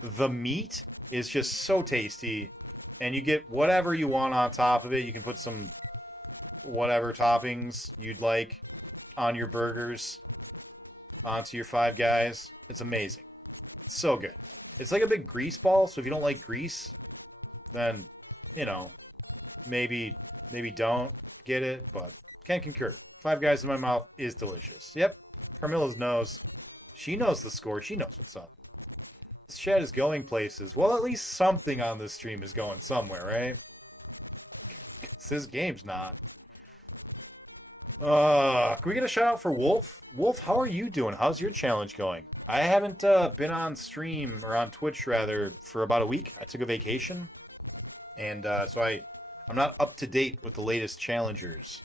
The meat is just so tasty. And you get whatever you want on top of it. You can put some whatever toppings you'd like on your burgers, onto your Five Guys. It's amazing. It's so good. It's like a big grease ball, so if you don't like grease, then, you know, maybe don't get it, but can concur. Five Guys in my mouth is delicious. Yep, Carmilla's knows. She knows the score. She knows what's up. This chat is going places. Well, at least something on this stream is going somewhere, right? 'Cause this game's not. Can we get a shout out for Wolf? Wolf, how are you doing? How's your challenge going? I haven't been on stream, or on Twitch rather, for about a week. I took a vacation. And so I'm not up to date with the latest challengers.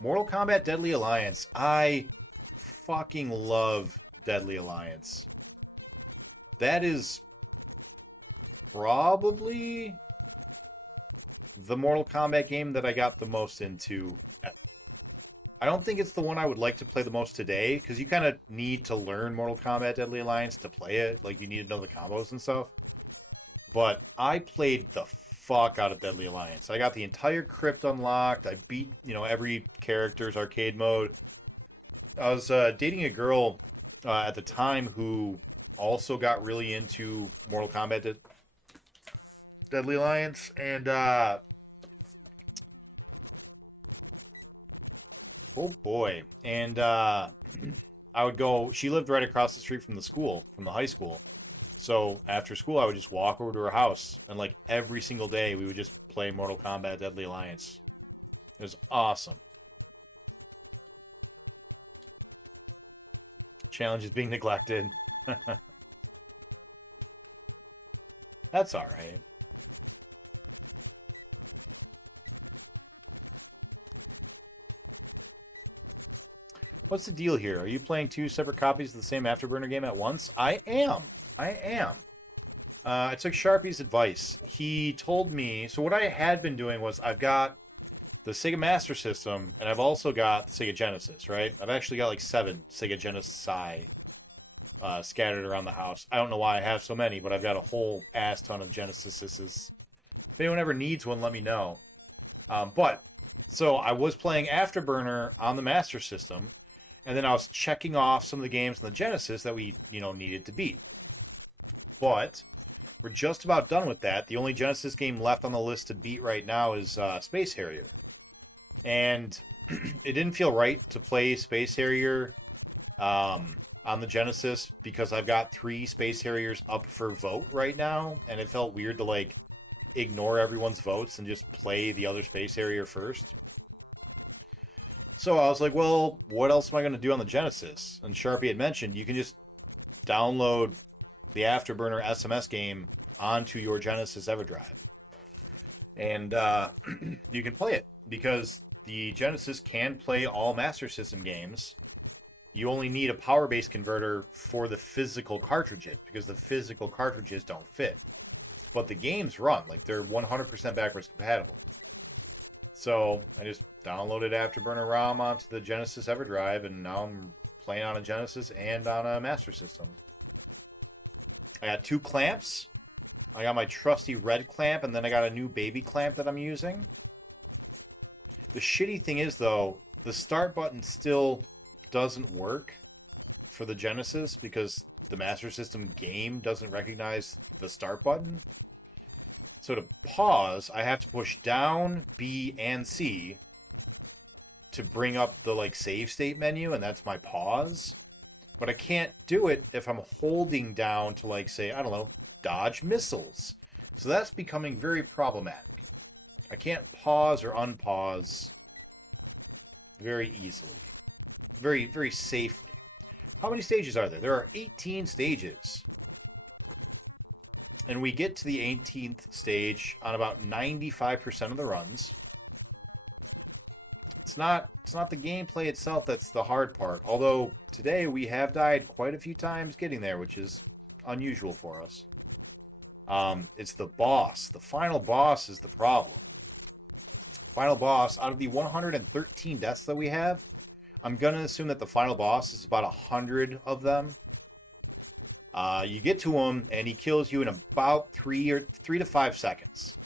Mortal Kombat Deadly Alliance. I fucking love Deadly Alliance. That is probably the Mortal Kombat game that I got the most into. I don't think it's the one I would like to play the most today, because you kind of need to learn Mortal Kombat Deadly Alliance to play it. Like, you need to know the combos and stuff. But I played the fuck out of Deadly Alliance. I got the entire crypt unlocked. I beat, every character's arcade mode. I was dating a girl at the time who also got really into Mortal Kombat Deadly Alliance, and oh boy, and I would go. She lived right across the street from the high school. So after school, I would just walk over to her house, and like every single day, we would just play Mortal Kombat Deadly Alliance. It was awesome. Challenge is being neglected. That's all right. What's the deal here? Are you playing two separate copies of the same Afterburner game at once? I am. I took Sharpie's advice. He told me... So what I had been doing was I've got the Sega Master System, and I've also got the Sega Genesis, right? I've actually got like 7 Sega Genesis scattered around the house. I don't know why I have so many, but I've got a whole ass ton of Genesises. If anyone ever needs one, let me know. So I was playing Afterburner on the Master System, and then I was checking off some of the games in the Genesis that we, needed to beat. But we're just about done with that. The only Genesis game left on the list to beat right now is Space Harrier. And it didn't feel right to play Space Harrier on the Genesis because I've got 3 Space Harriers up for vote right now, and it felt weird to ignore everyone's votes and just play the other Space Harrier first. So I was like, well, what else am I going to do on the Genesis? And Sharpie had mentioned you can just download the Afterburner SMS game onto your Genesis EverDrive. And you can play it because the Genesis can play all Master System games. You only need a power base converter for the physical cartridges because the physical cartridges don't fit. But the games run, they're 100% backwards compatible. So I just downloaded Afterburner ROM onto the Genesis EverDrive, and now I'm playing on a Genesis and on a Master System. I got 2 clamps. I got my trusty red clamp, and then I got a new baby clamp that I'm using. The shitty thing is, though, the start button still doesn't work for the Genesis because the Master System game doesn't recognize the start button. So to pause, I have to push down, B, and C to bring up the save state menu, and that's my pause. But I can't do it if I'm holding down to say, I don't know, dodge missiles. So that's becoming very problematic. I can't pause or unpause very easily. Very, very safely. How many stages are there? There are 18 stages. And we get to the 18th stage on about 95% of the runs. It's not the gameplay itself that's the hard part. Although today we have died quite a few times getting there, which is unusual for us. It's the boss. The final boss is the problem. Final boss, out of the 113 deaths that we have, I'm going to assume that the final boss is about 100 of them. You get to him, and he kills you in about 3 to 5 seconds.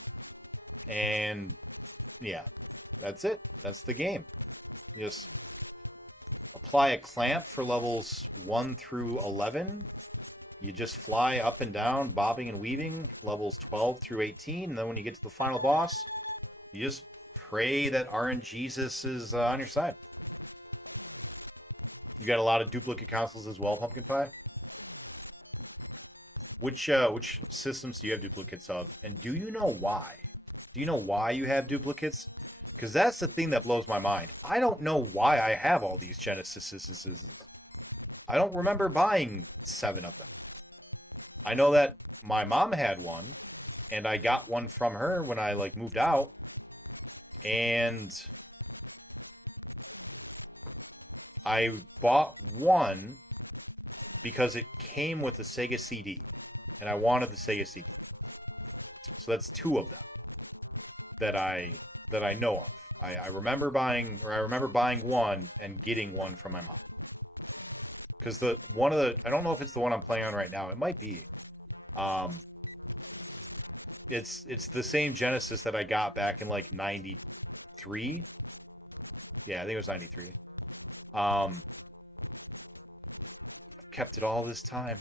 And, yeah, that's it. That's the game. Just apply a clamp for levels 1 through 11. You just fly up and down, bobbing and weaving, levels 12 through 18. And then when you get to the final boss, you just pray that RNGesus is on your side. You got a lot of duplicate consoles as well, Pumpkin Pie? Which systems do you have duplicates of? And do you know why? Do you know why you have duplicates? Because that's the thing that blows my mind. I don't know why I have all these Genesises. I don't remember buying 7 of them. I know that my mom had one, and I got one from her when I moved out. And I bought one because it came with a Sega CD, and I wanted the Sega CD. So that's 2 of them that I know of. I remember buying one and getting one from my mom. Because I don't know if it's the one I'm playing on right now. It might be. it's the same Genesis that I got back in like 93. Yeah, I think it was 93. Kept it all this time.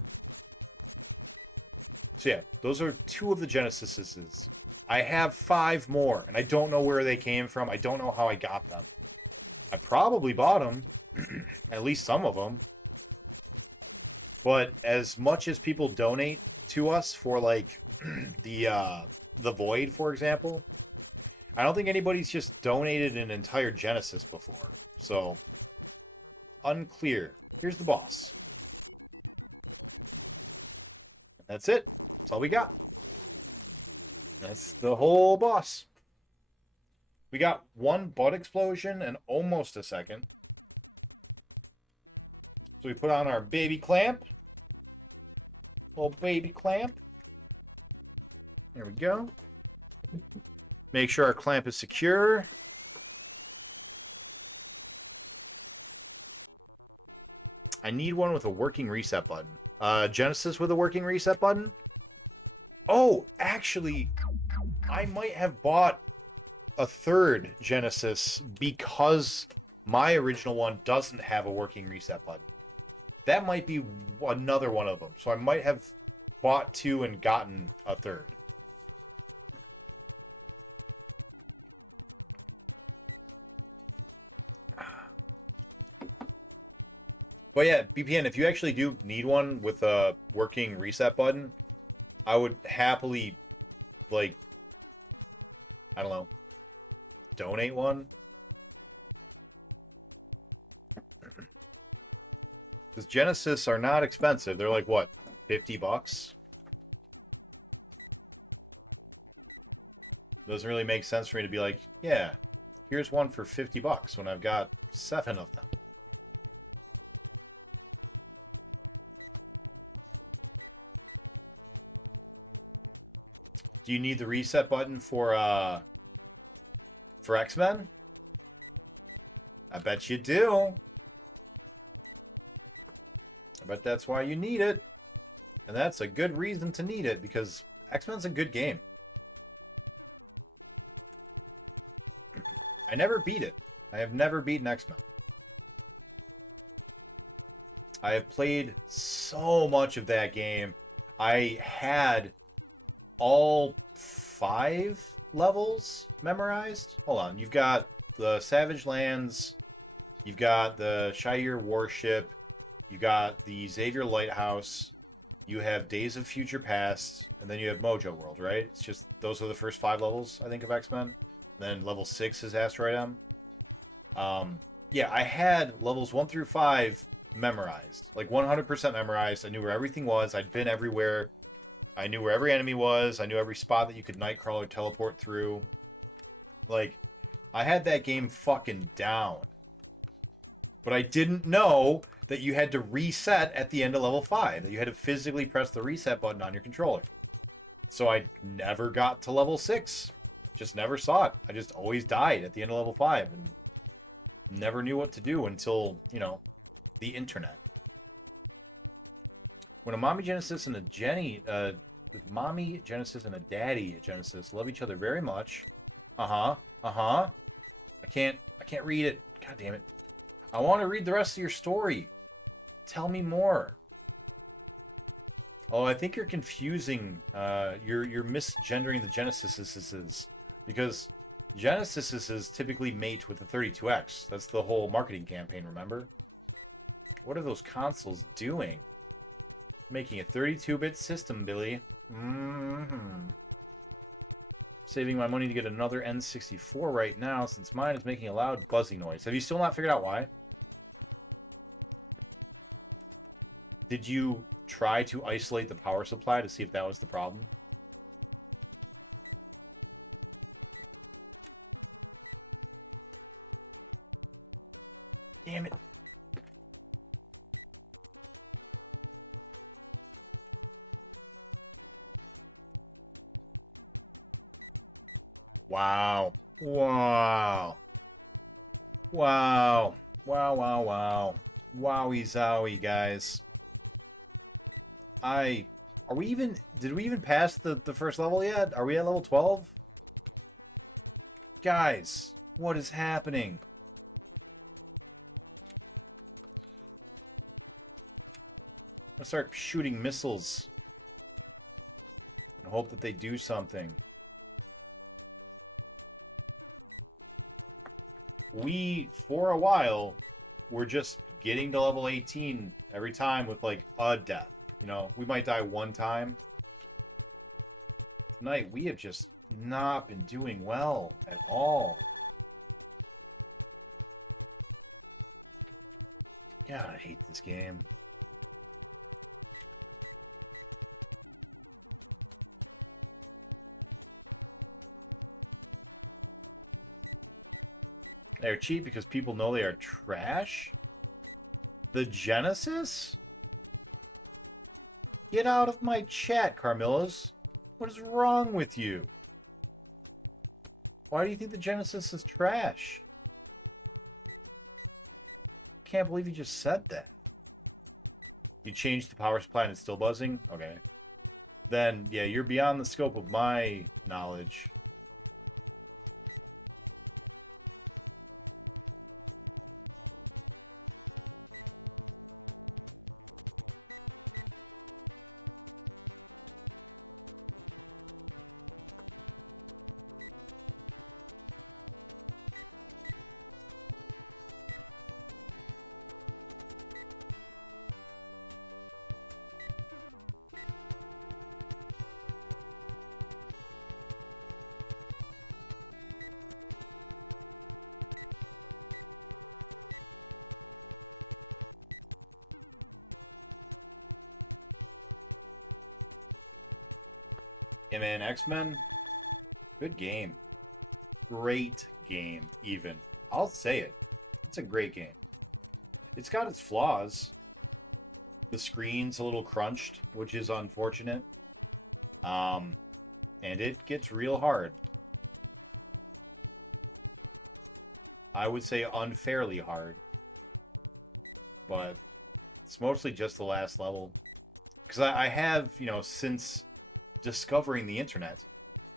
So yeah, those are 2 of the Genesises. I have 5 more, and I don't know where they came from. I don't know how I got them. I probably bought them, at least some of them. But as much as people donate to us for like the Void, for example, I don't think anybody's just donated an entire Genesis before. So unclear. Here's the boss. That's it. That's all we got. That's the whole boss. We got 1 butt explosion and almost a second. So we put on our baby clamp. Little baby clamp. There we go. Make sure our clamp is secure. I need one with a working reset button. Genesis with a working reset button? Oh, actually, I might have bought a 3rd Genesis because my original one doesn't have a working reset button. That might be another one of them. So I might have bought 2 and gotten a 3rd. But yeah, BPN, if you actually do need one with a working reset button, I would happily, like, I don't know, donate one. Because Genesis are not expensive. They're like, what, $50? Doesn't really make sense for me to be like, yeah, here's one for $50 when I've got 7 of them. Do you need the reset button for X-Men? I bet you do. I bet that's why you need it. And that's a good reason to need it, because X-Men's a good game. I never beat it. I have never beaten X-Men. I have played so much of that game. I had all 5 levels memorized. Hold on. You've got the Savage Lands. You've got the Shire Warship. You got the Xavier Lighthouse. You have Days of Future Past. And then you have Mojo World, right? It's just, those are the first 5 levels, I think, of X-Men. Then level 6 is Asteroid M. Yeah, I had levels 1 through 5 memorized. Like 100% memorized. I knew where everything was. I'd been everywhere. I knew where every enemy was. I knew every spot that you could Nightcrawler teleport through. Like, I had that game fucking down. But I didn't know that you had to reset at the end of level 5. That you had to physically press the reset button on your controller. So I never got to level 6. Just never saw it. I just always died at the end of level 5. And never knew what to do until, you know, the internet. When a mommy Genesis and a mommy Genesis and a daddy Genesis love each other very much. I can't read it. God damn it. I want to read the rest of your story. Tell me more. Oh, I think you're confusing. You're misgendering the Genesises, because Genesises typically mate with the 32X. That's the whole marketing campaign. Remember? What are those consoles doing? Making a 32-bit system, Billy. Saving my money to get another N64 right now, since mine is making a loud buzzy noise. Have you still not figured out why? Did you try to isolate the power supply to see if that was the problem? Damn it. Wow. Wow. Wow. Wow, wow, wow. Wowie zowie, guys. I Are we even... Did we even pass the first level yet? Are we at level 12? Guys, what is happening? I'm gonna start shooting missiles. And hope that they do something. We, for a while, were just getting to level 18 every time with, like, a death. You know, we might die one time. Tonight, we have just not been doing well at all. God, I hate this game. They're cheap because people know they are trash? The Genesis? Get out of my chat, Carmillas. What is wrong with you? Why do you think the Genesis is trash? Can't believe you just said that. You changed the power supply and it's still buzzing? Okay. Then, yeah, you're beyond the scope of my knowledge. Yeah, man, X-Men, good game. Great game, even. I'll say it. It's a great game. It's got its flaws. The screen's a little crunched, which is unfortunate. And it gets real hard. I would say unfairly hard. But it's mostly just the last level. Because I have, you know, since discovering the internet,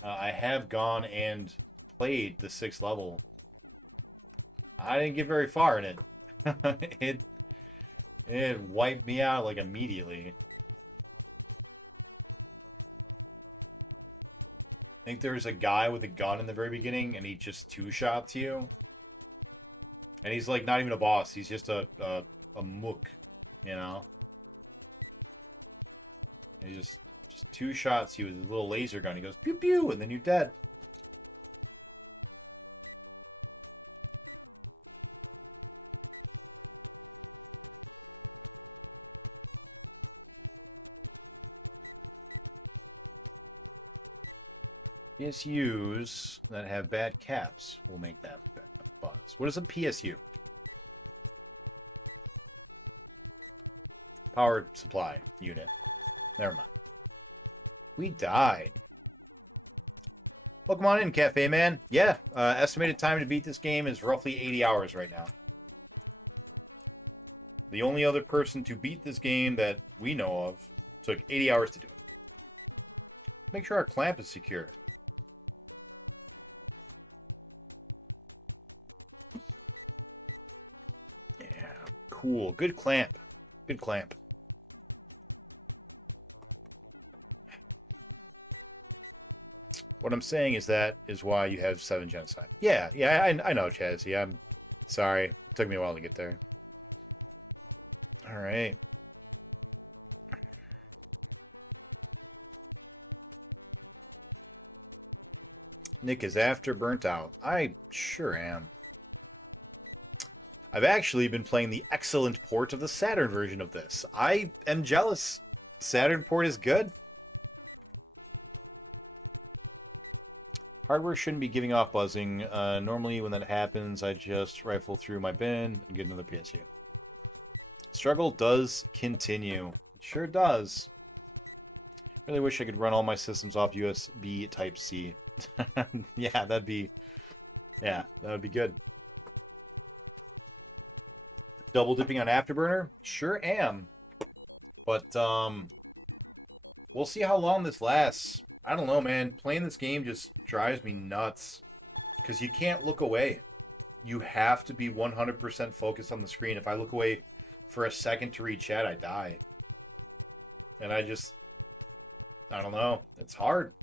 I have gone and played the 6th level. I didn't get very far in it. It wiped me out like immediately. I think there's a guy with a gun in the very beginning and he just two-shots you. And he's like not even a boss, he's just a mook, you know? And he just two-shots you with his little laser gun. He goes pew pew and then you're dead. PSUs that have bad caps will make that buzz. What is a PSU? Power supply unit. Never mind. We died. Welcome on in, Cafe Man. Yeah, estimated time to beat this game is roughly 80 hours right now. The only other person to beat this game that we know of took 80 hours to do it. Make sure our clamp is secure. Yeah, cool. Good clamp. Good clamp. What I'm saying is that is why you have 7 genocide. Yeah, I know, Chazzy. I'm sorry. It took me a while to get there. All right. Nick is after Burnt Out. I sure am. I've actually been playing the excellent port of the Saturn version of this. I am jealous. Saturn port is good. Hardware shouldn't be giving off buzzing. Normally when that happens, I just rifle through my bin and get another PSU. Struggle does continue. It sure does. Really wish I could run all my systems off USB Type-C. Yeah, that would be good. Double dipping on Afterburner? Sure am. But, we'll see how long this lasts. I don't know, man. Playing this game just drives me nuts because you can't look away. You have to be 100% focused on the screen. If I look away for a second to read chat, I die. And I don't know. It's hard.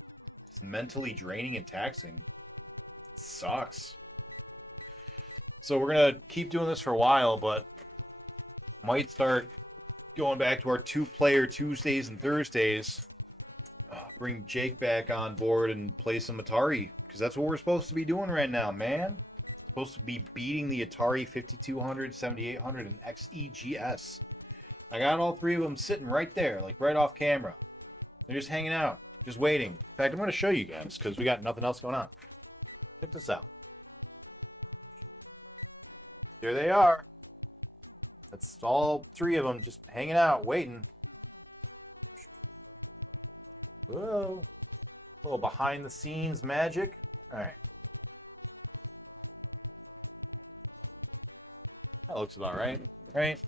It's mentally draining and taxing. It sucks. So we're going to keep doing this for a while, but might start going back to our 2-player Tuesdays and Thursdays. Bring Jake back on board and play some Atari, because that's what we're supposed to be doing right now, man. Supposed to be beating the Atari 5200, 7800, and XEGS. I got all 3 of them sitting right there, like right off camera. They're just hanging out, just waiting. In fact, I'm going to show you guys, because we got nothing else going on. Check this out. There they are. That's all 3 of them just hanging out, waiting. Whoa. A little behind the scenes magic. All right. That looks about right. Right?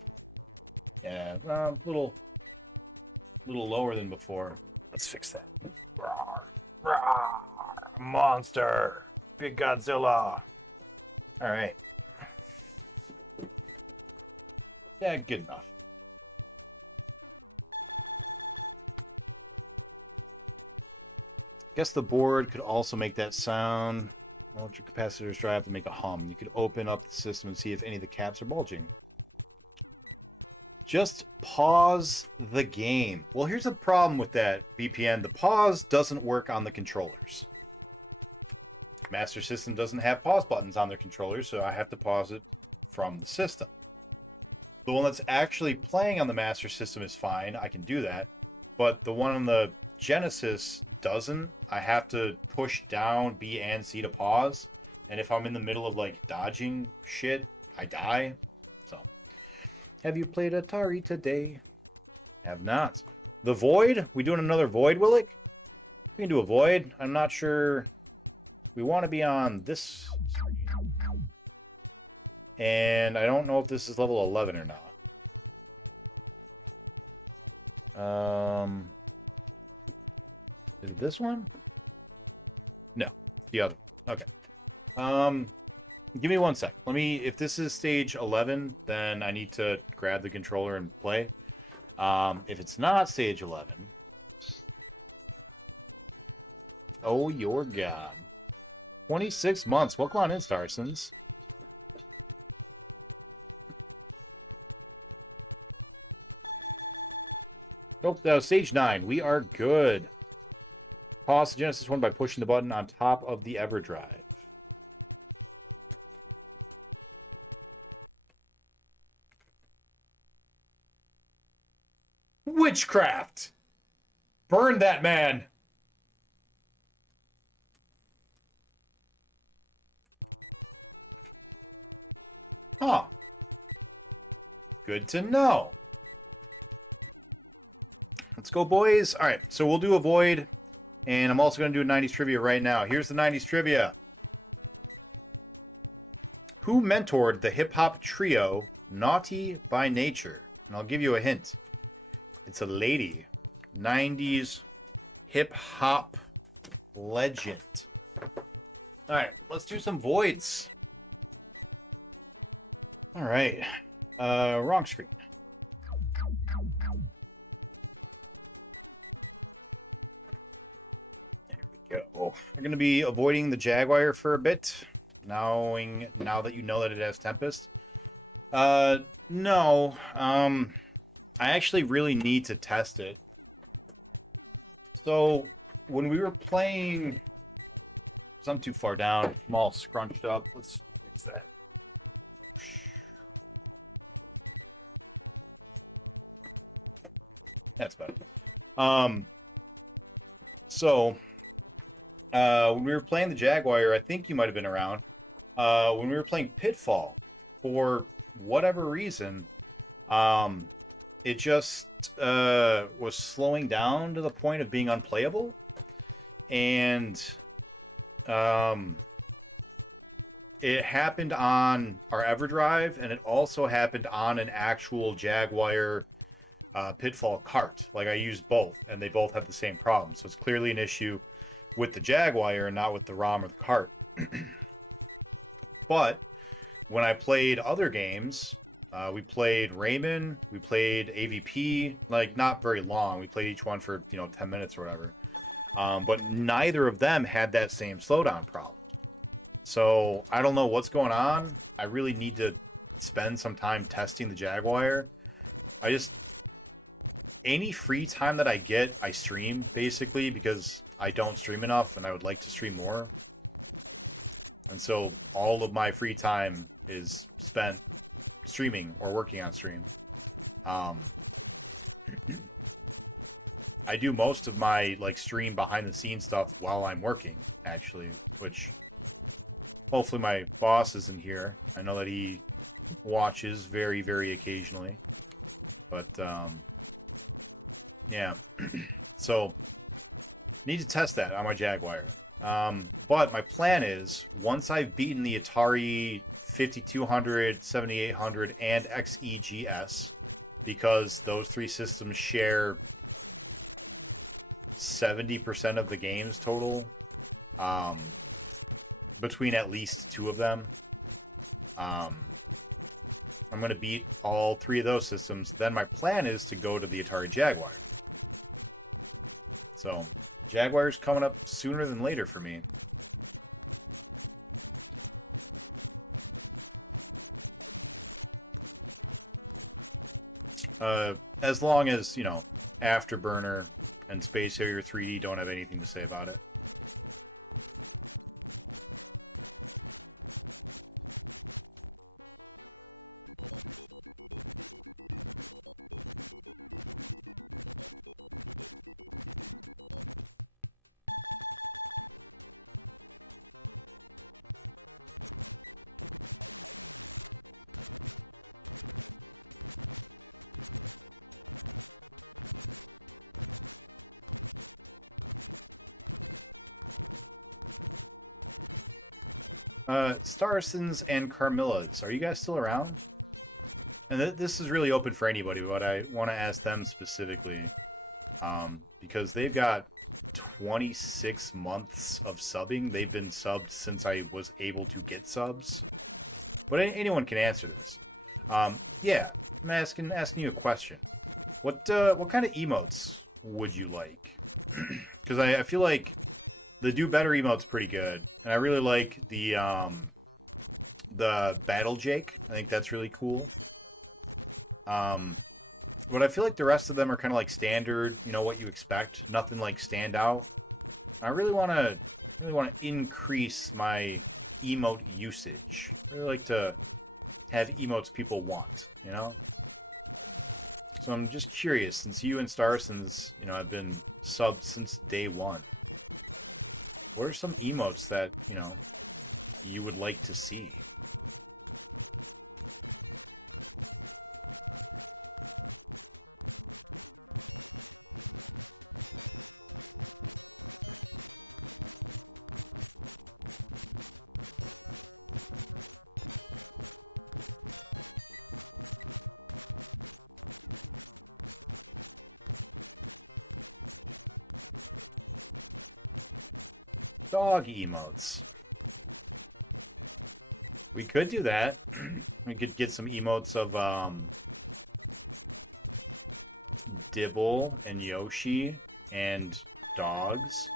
Yeah, a little lower than before. Let's fix that. Roar, roar, monster. Big Godzilla. All right. Yeah, good enough. Guess the board could also make that sound. Electric capacitors drive to make a hum. You could open up the system and see if any of the caps are bulging. Just pause the game. Well, here's the problem with that, VPN. The pause doesn't work on the controllers. Master System doesn't have pause buttons on their controllers, so I have to pause it from the system. The one that's actually playing on the Master System is fine. I can do that. But the one on the Genesis doesn't. I have to push down B and C to pause. And if I'm in the middle of, like, dodging shit, I die. So, have you played Atari today? Have not. The Void? We doing another Void, Willick? We can do a Void. I'm not sure. We want to be on this screen. And I don't know if this is level 11 or not. Is it this one? No, the other. Okay. Give me 1 sec. If this is stage 11, then I need to grab the controller and play. If it's not stage 11, oh, your God. 26 months. Welcome on in, Starsons. Nope, that was stage 9. We are good. Pause the Genesis 1 by pushing the button on top of the EverDrive. Witchcraft! Burn that man! Huh. Good to know. Let's go, boys. All right, so we'll do a Void, and I'm also going to do a 90s trivia right now. Here's the 90s trivia. Who mentored the hip-hop trio Naughty by Nature? And I'll give you a hint. It's a lady. 90s hip-hop legend. All right, let's do some Voids. All right. Wrong screen. Go. We're going to be avoiding the Jaguar for a bit, now that you know that it has Tempest. No. I actually really need to test it. So, when we were playing... I'm too far down. I'm all scrunched up. Let's fix that. That's better. When we were playing the Jaguar, I think you might have been around. When we were playing Pitfall, for whatever reason, it just was slowing down to the point of being unplayable. And it happened on our EverDrive, and it also happened on an actual Jaguar Pitfall cart. Like I use both, and they both have the same problem. So it's clearly an issue with the Jaguar and not with the ROM or the cart. But when I played other games, we played Rayman, we played AVP, like not very long. We played each one for 10 minutes or whatever. But neither of them had that same slowdown problem. So I don't know what's going on. I really need to spend some time testing the Jaguar. Any free time that I get, I stream, basically, because I don't stream enough and I would like to stream more. And so all of my free time is spent streaming or working on stream. I do most of my stream behind the scenes stuff while I'm working, actually, which hopefully my boss isn't here. I know that he watches very, very occasionally. But yeah. So need to test that on my Jaguar. But my plan is, once I've beaten the Atari 5200, 7800, and XEGS, because those three systems share 70% of the games total, between at least two of them, I'm going to beat all three of those systems. Then my plan is to go to the Atari Jaguar. So Jaguar's coming up sooner than later for me. As long as, Afterburner and Space Harrier 3D don't have anything to say about it. Starsons and Carmillas, are you guys still around? And this is really open for anybody, but I want to ask them specifically, because they've got 26 months of subbing. They've been subbed since I was able to get subs. But anyone can answer this. Yeah, I'm asking you a question. What kind of emotes would you like? Because I feel like the Do Better emote's pretty good, and I really like the Battle Jake. I think that's really cool. But I feel like the rest of them are kind of like standard, what you expect. Nothing like stand out. I really want to increase my emote usage. I really like to have emotes people want, So I'm just curious, since you and Starsons, have been subbed since day one. What are some emotes that, you would like to see? Dog emotes. We could do that. We could get some emotes of Dibble and Yoshi and dogs.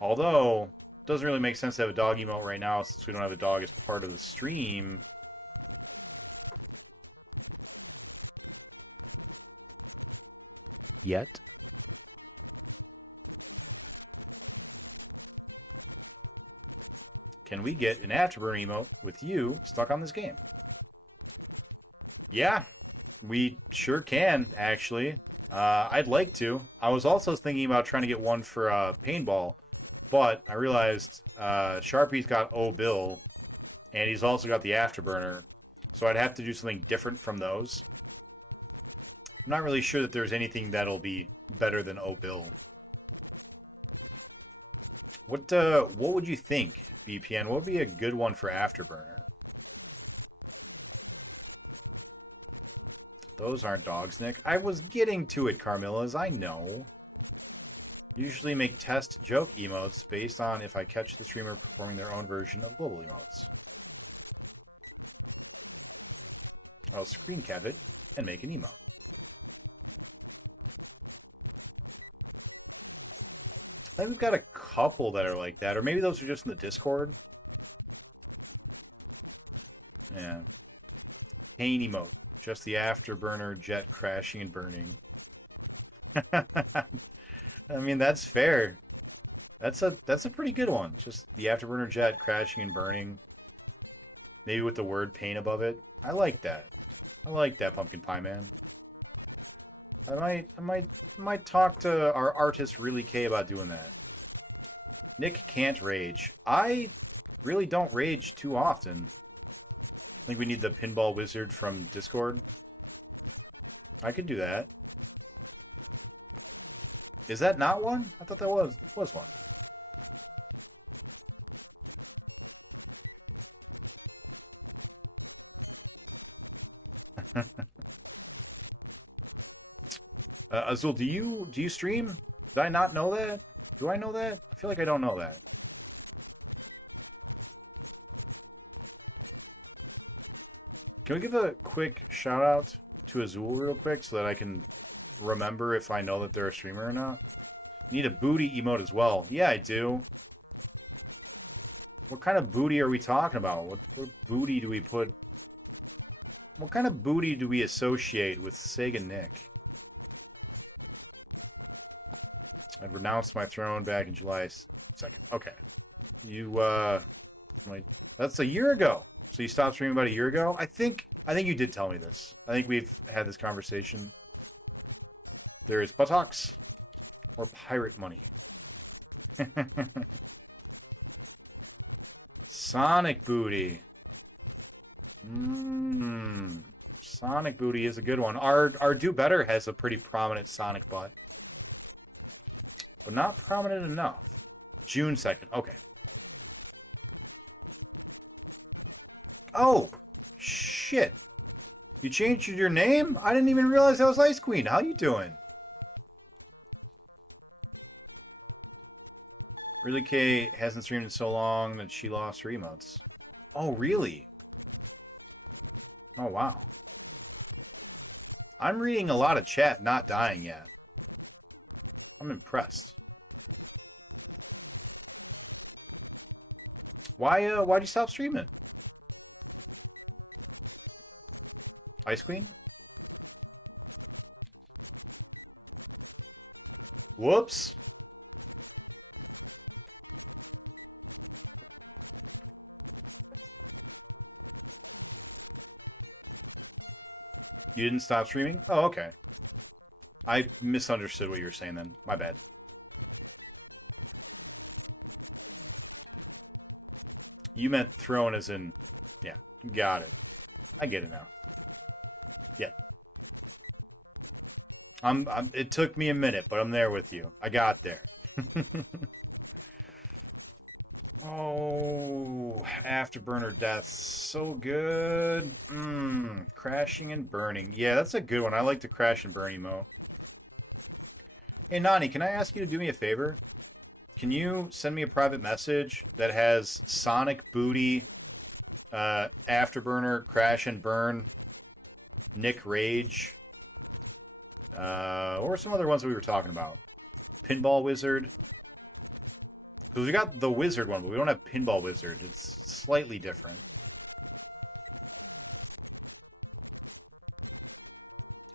Although, it doesn't really make sense to have a dog emote right now since we don't have a dog as part of the stream. Yet. Can we get an Afterburner emote with you stuck on this game? Yeah, we sure can, actually. I'd like to. I was also thinking about trying to get one for paintball, but I realized Sharpie's got O Bill, and he's also got the Afterburner, so I'd have to do something different from those. I'm not really sure that there's anything that'll be better than O Bill. What would you think, BPN? What would be a good one for Afterburner? Those aren't dogs, Nick. I was getting to it, Carmillas. I know. Usually make test joke emotes based on if I catch the streamer performing their own version of global emotes. I'll screen cap it and make an emote. I think we've got a couple that are like that, or maybe those are just in the Discord. Yeah. Pain emote. Just the afterburner jet crashing and burning. I mean, that's fair. That's a pretty good one. Just the afterburner jet crashing and burning. Maybe with the word pain above it. I like that. I like that, Pumpkin Pie Man. I might talk to our artist Really K about doing that. Nick can't rage. I really don't rage too often. I think we need the pinball wizard from Discord. I could do that. Is that not one? I thought that was one. Azul, do you stream? Did I not know that? Do I know that? I feel like I don't know that. Can we give a quick shout out to Azul real quick so that I can remember if I know that they're a streamer or not? Need a booty emote as well. Yeah, I do. What kind of booty are we talking about? What booty do we put? What kind of booty do we associate with Seganick? I renounced my throne back in July 2nd. Okay. You, like, that's a year ago. So you stopped streaming about a year ago? I think you did tell me this. I think we've had this conversation. There is buttocks or pirate money. Sonic booty. Sonic booty is a good one. Our Do Better has a pretty prominent Sonic butt. But not prominent enough. June 2nd. Okay. Oh, shit. You changed your name? I didn't even realize that was Ice Queen. How you doing? Really K hasn't streamed in so long that she lost her emotes. Oh, really? Oh, wow. I'm reading a lot of chat not dying yet. I'm impressed. Why'd you stop streaming? Ice Queen? Whoops. You didn't stop streaming? Oh, okay. I misunderstood what you were saying then. My bad. You meant thrown as in... Yeah, got it. I get it now. Yeah. It took me a minute, but I'm there with you. I got there. Oh, afterburner deaths. So good. Crashing and burning. Yeah, that's a good one. I like the crash and burn emote. Hey, Nani, can I ask you to do me a favor? Can you send me a private message that has Sonic Booty, Afterburner, Crash and Burn, Nick Rage, or some other ones that we were talking about? Pinball Wizard. Because we got the Wizard one, but we don't have Pinball Wizard. It's slightly different.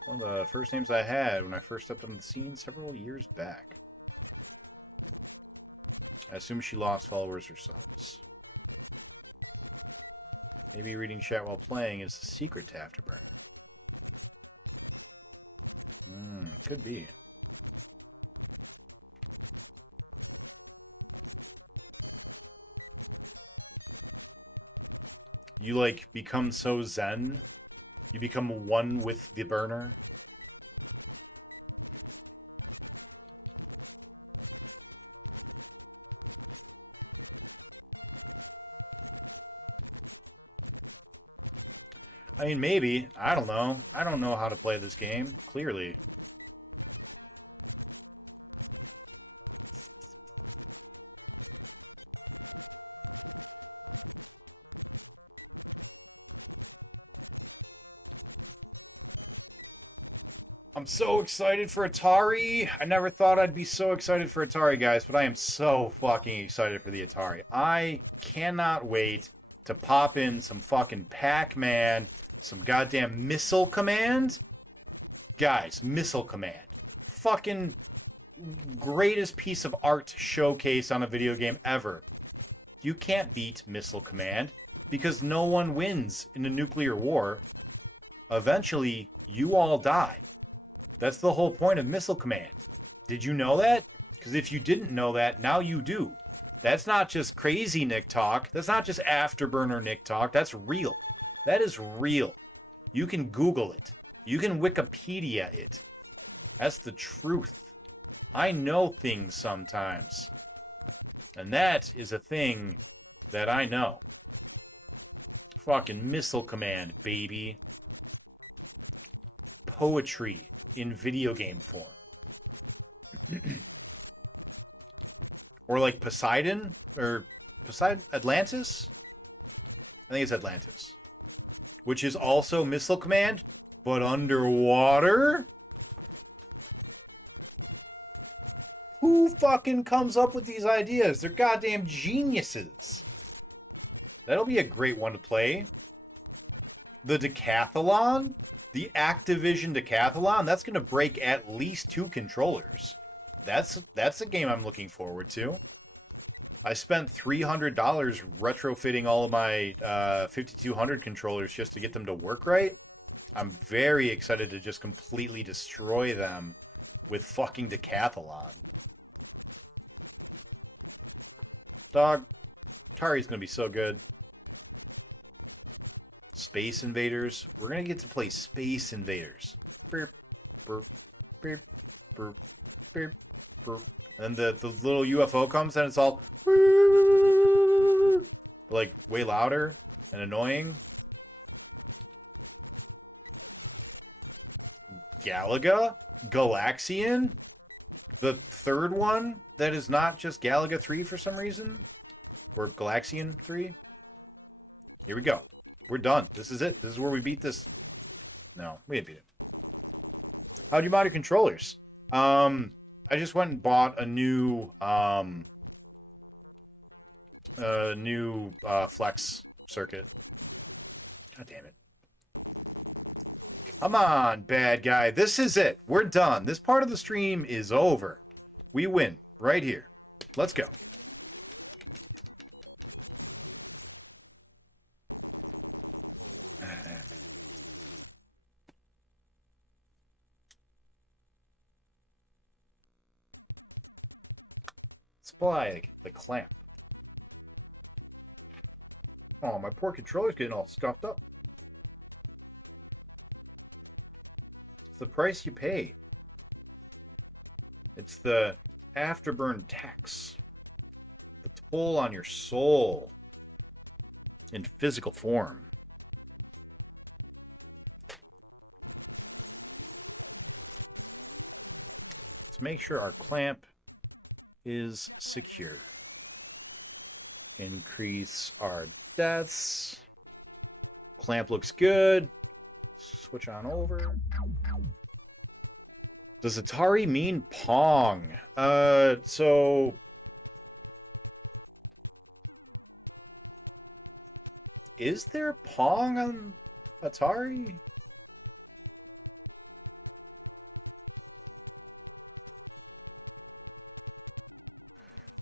One of the first names I had when I first stepped on the scene several years back. I assume she lost followers or subs. Maybe reading chat while playing is the secret to Afterburner. Could be. You, like, become so zen. You become one with the burner. I mean, maybe. I don't know. I don't know how to play this game, clearly. I'm so excited for Atari. I never thought I'd be so excited for Atari, guys, but I am so fucking excited for the Atari. I cannot wait to pop in some fucking Pac-Man, some goddamn Missile Command. Guys, Missile Command. Fucking greatest piece of art showcase on a video game ever. You can't beat Missile Command because no one wins in a nuclear war. Eventually, you all die. That's the whole point of Missile Command. Did you know that? Because if you didn't know that, now you do. That's not just crazy Nick talk. That's not just afterburner Nick talk. That's real. That is real. You can Google it. You can Wikipedia it. That's the truth. I know things sometimes. And that is a thing that I know. Fucking Missile Command, baby. Poetry in video game form. Or like Poseidon? Or Poseidon? Atlantis? I think it's Atlantis. Which is also Missile Command, but underwater? Who fucking comes up with these ideas? They're goddamn geniuses. That'll be a great one to play. The Decathlon? The Activision Decathlon? That's going to break at least 2 controllers. That's a game I'm looking forward to. I spent $300 retrofitting all of my 5200 controllers just to get them to work right. I'm very excited to just completely destroy them with fucking Decathlon. Dog, Atari's going to be so good. Space Invaders. We're going to get to play Space Invaders. Burp, burp, burp, burp, burp, burp. And the little UFO comes and it's all like way louder and annoying. Galaga? Galaxian? The third one that is not just Galaga 3 for some reason? Or Galaxian 3? Here we go. We're done. This is it. This is where we beat this. No, we didn't beat it. How do you mod your controllers? I just went and bought a new flex circuit. God damn it. Come on, bad guy. This is it. We're done. This part of the stream is over. We win right here. Let's go. Supply the clamp. Oh, my poor controller's getting all scuffed up. It's the price you pay. It's the afterburn tax. The toll on your soul in physical form. Let's make sure our clamp is secure. Increase our deaths. Clamp looks good. Switch on over. Does Atari mean Pong? So is there Pong on Atari?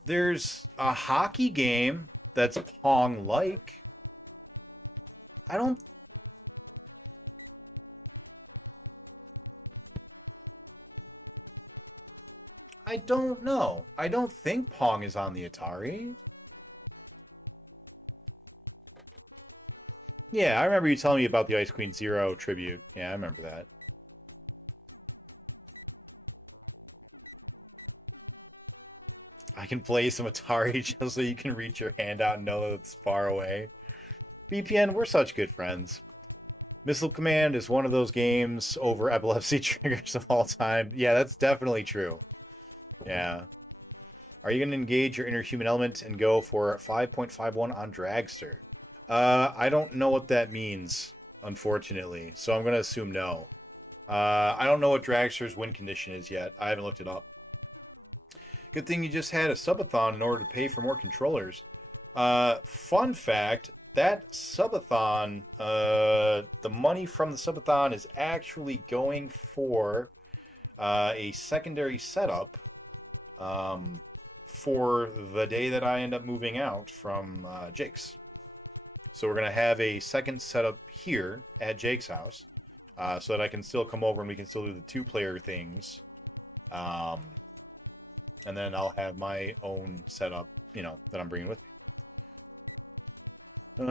There's a hockey game that's Pong-like. I don't know. I don't think Pong is on the Atari. Yeah, I remember you telling me about the Ice Queen Zero tribute. Yeah, I remember that. I can play some Atari just so you can reach your hand out and know that it's far away. VPN, we're such good friends. Missile Command is one of those games over epilepsy triggers of all time. Yeah, that's definitely true. Yeah. Are you going to engage your inner human element and go for 5.51 on Dragster? I don't know what that means, unfortunately. So I'm going to assume no. I don't know what Dragster's win condition is yet. I haven't looked it up. Good thing you just had a subathon in order to pay for more controllers. Fun fact, that subathon, the money from the subathon is actually going for a secondary setup for the day that I end up moving out from Jake's. So we're going to have a second setup here at Jake's house so that I can still come over and we can still do the two-player things. And then I'll have my own setup, that I'm bringing with me.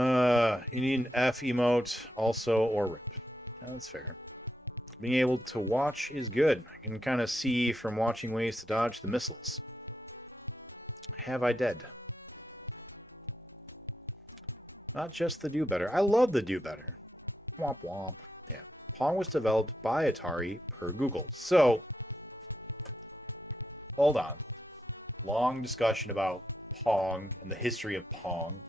You need an F emote also or rip. Yeah, that's fair. Being able to watch is good. I can kind of see from watching ways to dodge the missiles. Have I dead? Not just the do better. I love the do better. Womp womp. Yeah. Pong was developed by Atari per Google. So, hold on. Long discussion about Pong and the history of Pong.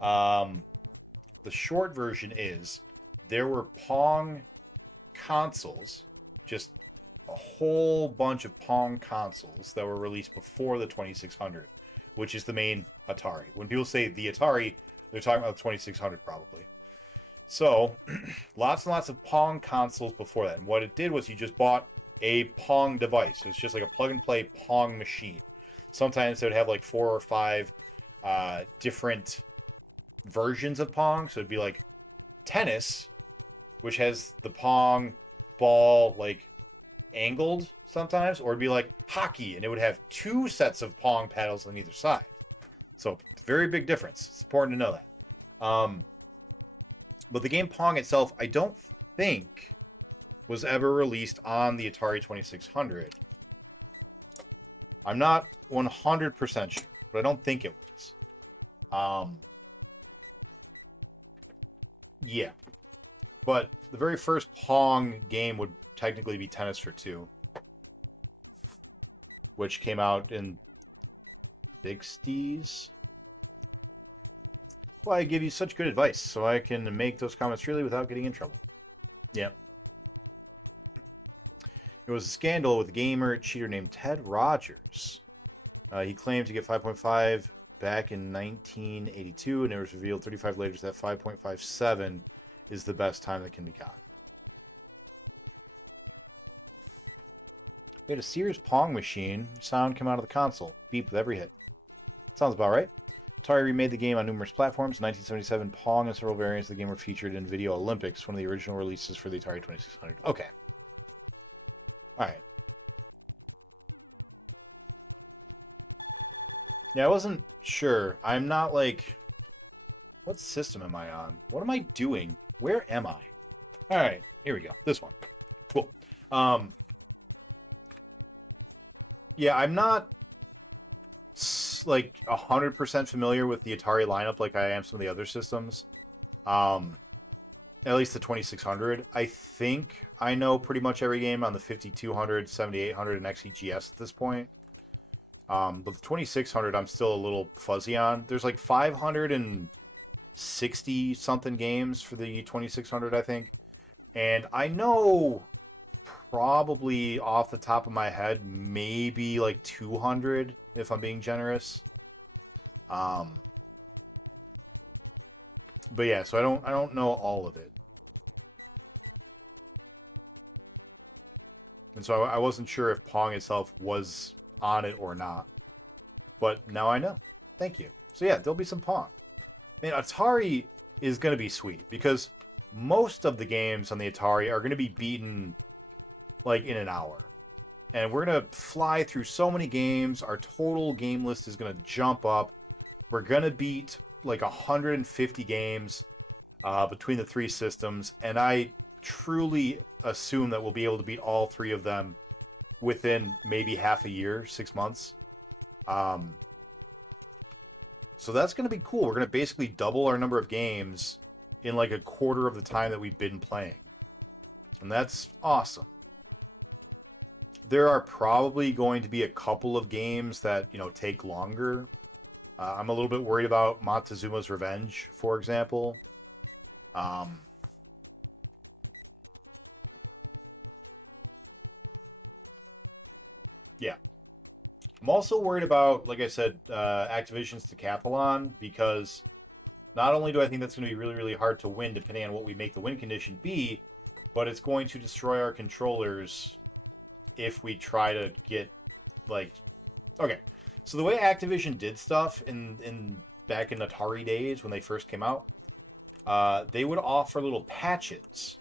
The short version is there were Pong consoles, just a whole bunch of Pong consoles that were released before the 2600, which is the main Atari. When people say the Atari, they're talking about the 2600 probably. So, lots and lots of Pong consoles before that. And what it did was you just bought a Pong device. It was just like a plug-and-play Pong machine. Sometimes they would have like 4 or 5 different versions of Pong. So it'd be like tennis, which has the Pong ball like angled sometimes, or it'd be like hockey, and it would have 2 sets of Pong paddles on either side. So very big difference. It's important to know that. But the game Pong itself, I don't think was ever released on the Atari 2600. I'm not 100% sure, but I don't think it was. Yeah. But the very first Pong game would technically be Tennis for Two, which came out in 60s. Well, I give you such good advice, so I can make those comments freely without getting in trouble. Yeah. It was a scandal with a gamer cheater named Ted Rogers. He claimed to get 5.5 back in 1982, and it was revealed 35 later that 5.57 is the best time that can be gotten. We had a Sears Pong machine. Sound came out of the console. Beep with every hit. Sounds about right. Atari remade the game on numerous platforms. In 1977, Pong and several variants of the game were featured in Video Olympics, one of the original releases for the Atari 2600. Okay. Alright. Yeah, I wasn't sure. I'm not like... What system am I on? What am I doing? Where am I? Alright, here we go. This one. Cool. Yeah, I'm not like 100% familiar with the Atari lineup like I am some of the other systems. At least the 2600. I think I know pretty much every game on the 5200, 7800, and XEGS at this point. But the 2600 I'm still a little fuzzy on. There's like 560 something games for the 2600, I think. And I know probably off the top of my head maybe like 200 if I'm being generous. But yeah, so I don't know all of it. And so I wasn't sure if Pong itself was on it or not. But now I know. Thank you. So yeah, there'll be some Pong. Man, Atari is going to be sweet because most of the games on the Atari are going to be beaten like in an hour. And we're going to fly through so many games. Our total game list is going to jump up. We're going to beat like 150 games between the 3 systems. And I truly assume that we'll be able to beat all 3 of them within maybe half a year, 6 months. So that's going to be cool. We're going to basically double our number of games in like a quarter of the time that we've been playing. And that's awesome. There are probably going to be a couple of games that, take longer. I'm a little bit worried about Montezuma's Revenge, for example. Yeah. I'm also worried about, like I said, Activision's Decathlon, because not only do I think that's going to be really, really hard to win, depending on what we make the win condition be, but it's going to destroy our controllers if we try to get, like... Okay, so the way Activision did stuff back in Atari days when they first came out, they would offer little patches.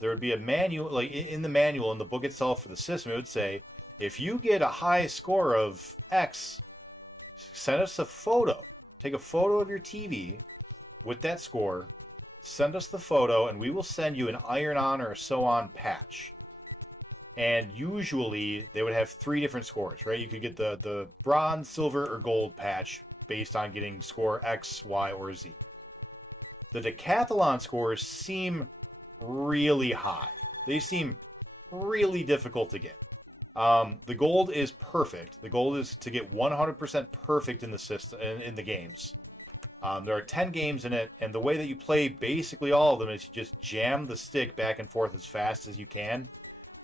There would be a manual, like in the manual, in the book itself for the system, it would say, if you get a high score of X, send us a photo. Take a photo of your TV with that score, send us the photo, and we will send you an iron-on or a sew-on patch. And usually, they would have 3 different scores, right? You could get the bronze, silver, or gold patch based on getting score X, Y, or Z. The Decathlon scores seem really high. They seem really difficult to get. The gold is perfect. The gold is to get 100% perfect in the system, in the games. There are 10 games in it, and the way that you play basically all of them is you just jam the stick back and forth as fast as you can.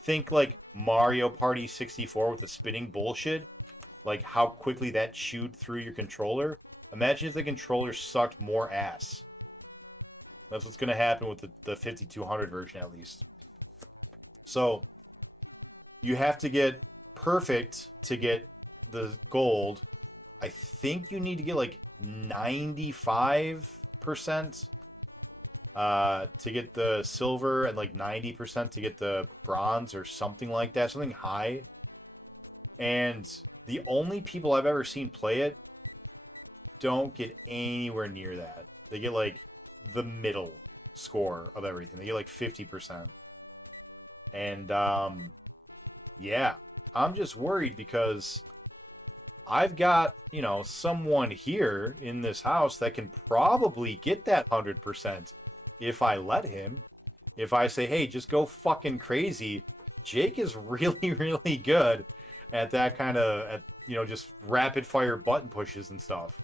Think like Mario Party 64 with the spinning bullshit, like how quickly that chewed through your controller. Imagine if the controller sucked more ass. That's what's going to happen with the 5200 version, at least. So, you have to get perfect to get the gold. I think you need to get like 95% to get the silver, and like 90% to get the bronze, or something like that. Something high. And the only people I've ever seen play it don't get anywhere near that. They get like the middle score of everything. They get like 50%. And yeah, I'm just worried because I've got, someone here in this house that can probably get that 100% if I let him. If I say, hey, just go fucking crazy. Jake is really, really good at that kind of, just rapid fire button pushes and stuff.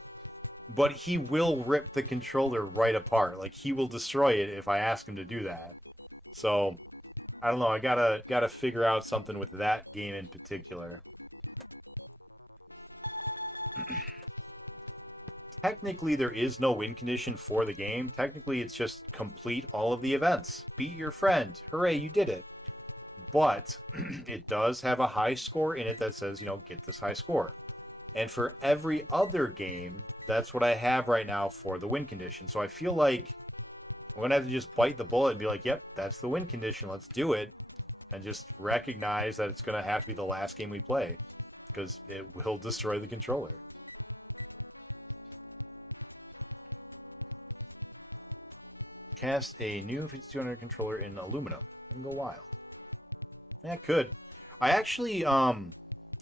But he will rip the controller right apart. Like, he will destroy it if I ask him to do that. So, I don't know. I gotta figure out something with that game in particular. Technically, there is no win condition for the game. Technically, it's just complete all of the events. Beat your friend. Hooray, you did it. But it does have a high score in it that says, get this high score. And for every other game, that's what I have right now for the win condition. So I feel like I'm going to have to just bite the bullet and be like, yep, that's the win condition. Let's do it. And just recognize that it's going to have to be the last game we play. Because it will destroy the controller. Cast a new 5200 controller in aluminum and go wild. Yeah, it could. I actually, I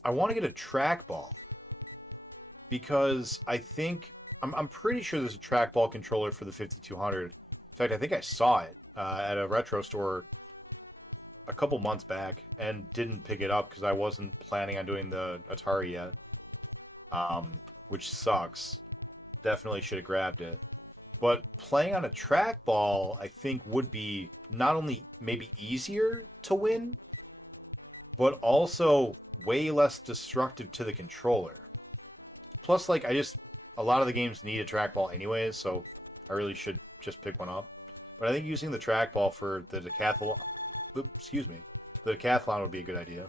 want to get a trackball. Because I think, I'm pretty sure there's a trackball controller for the 5200. In fact, I think I saw it at a retro store a couple months back and didn't pick it up because I wasn't planning on doing the Atari yet. Which sucks. Definitely should have grabbed it. But playing on a trackball, I think, would be not only maybe easier to win, but also way less destructive to the controller. Plus, like, a lot of the games need a trackball anyways, so I really should just pick one up. But I think using the trackball for the decathlon, the decathlon would be a good idea.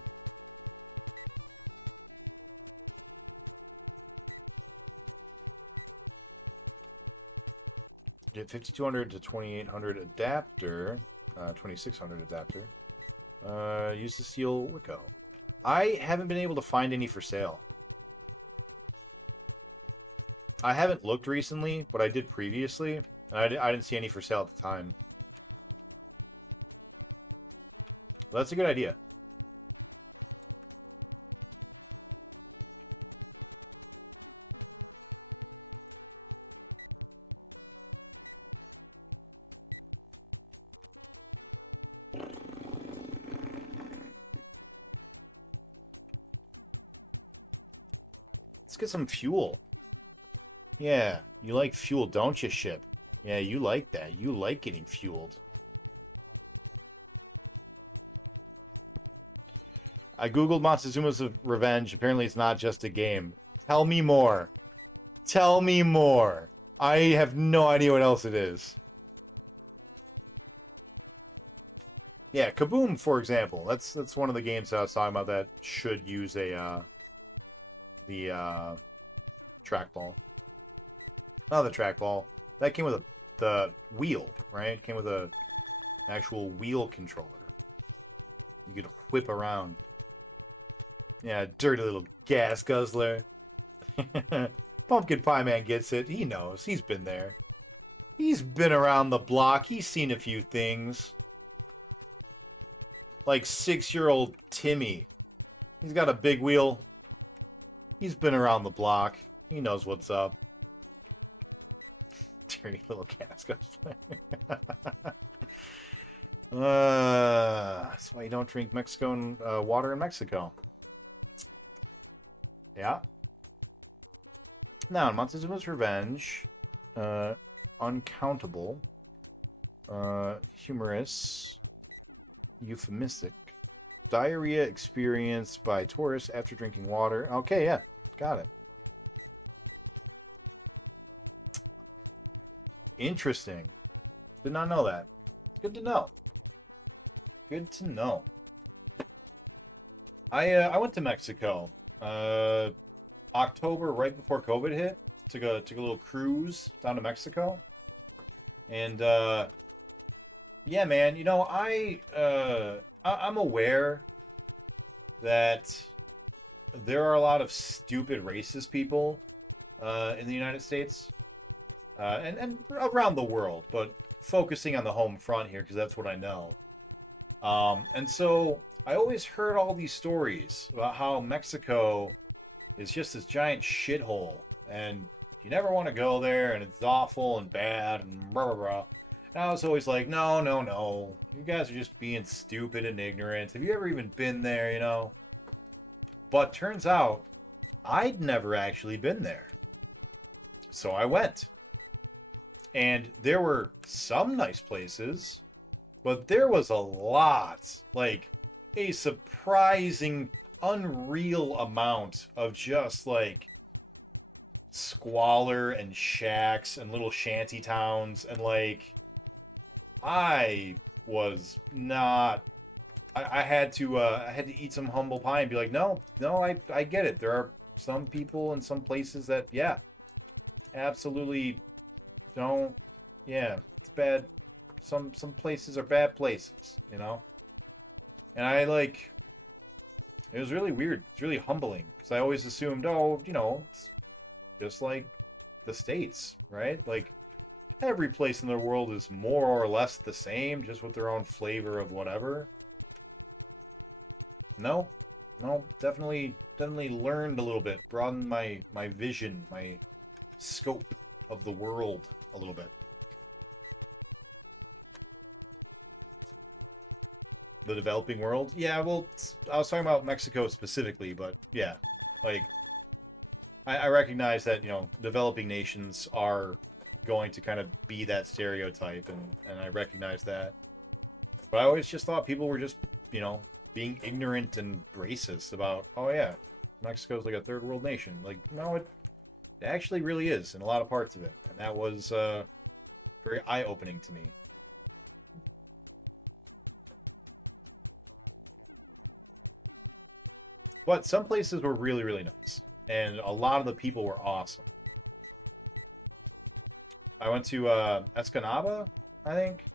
Get 5200 to 2800 adapter, 2600 adapter. Use the steel Wicco. I haven't been able to find any for sale. I haven't looked recently, but I did previously, and I didn't see any for sale at the time. Well, that's a good idea. get some fuel. Yeah, you like fuel, don't you, ship? Yeah, you like that. You like getting fueled. I googled Montezuma's Revenge. Apparently it's not just a game. Tell me more. Tell me more. I have no idea what else it is. Yeah, Kaboom, for example. That's one of the games I was talking about that should use a the trackball. Not the trackball. That came with the wheel, right? It came with an actual wheel controller. You could whip around. Yeah, dirty little gas guzzler. Pumpkin Pie Man gets it. He knows. He's been there. He's been around the block. He's seen a few things. Like 6-year-old Timmy. He's got a big wheel. He's been around the block. He knows what's up. Dirty little gas guzzler. That's why you don't drink Mexican water in Mexico. Yeah. Now, in Montezuma's Revenge, uncountable, humorous, euphemistic, diarrhea experienced by tourists after drinking water. Okay, yeah, got it. Interesting. Did not know that. Good to know. Good to know. I went to Mexico. October, right before COVID hit. Took a little cruise down to Mexico. And yeah, man, you know, I'm aware that there are a lot of stupid racist people in the United States. And around the world, but focusing on the home front here because that's what I know. And so I always heard all these stories about how Mexico is just this giant shithole, and you never want to go there, and it's awful and bad and blah blah blah. And I was always like, no, no, no, you guys are just being stupid and ignorant. Have you ever even been there, you know? But turns out I'd never actually been there, so I went. And there were some nice places, but there was a lot, like a surprising, unreal amount of just like squalor and shacks and little shanty towns. And like, I was not, I had to eat some humble pie and be like, no, I get it. There are some people in some places that, yeah, absolutely don't, yeah, it's bad. Some places are bad places, you know? And I like, it was really weird. It's really humbling because I always assumed, oh, you know, it's just like the States, right? Like every place in the world is more or less the same, just with their own flavor of whatever. No, definitely learned a little bit, broadened my vision, my scope of the world a little bit. The developing world? Yeah, well, I was talking about Mexico specifically, but yeah, like, I recognize that, you know, developing nations are going to kind of be that stereotype, and I recognize that. But I always just thought people were just, you know, being ignorant and racist about, oh yeah, Mexico's like a third world nation. Like, no, it actually really is in a lot of parts of it. And that was very eye-opening to me. But some places were really, really nice. And a lot of the people were awesome. I went to Escanaba, I think.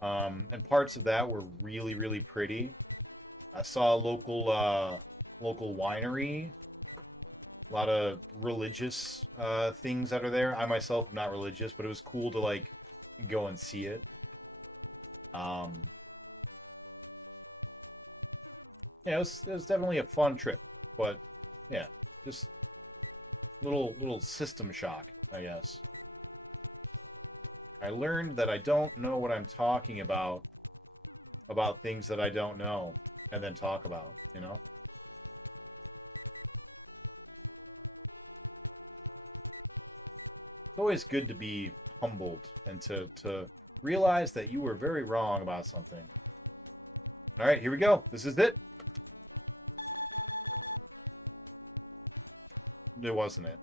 And parts of that were really, really pretty. I saw a local winery. A lot of religious things that are there. I myself am not religious, but it was cool to like go and see it. Yeah, it was definitely a fun trip, but yeah, just little system shock, I guess. I learned that I don't know what I'm talking about things that I don't know, and then talk about, you know? It's always good to be humbled and to realize that you were very wrong about something. All right, here we go. This is it. It wasn't it.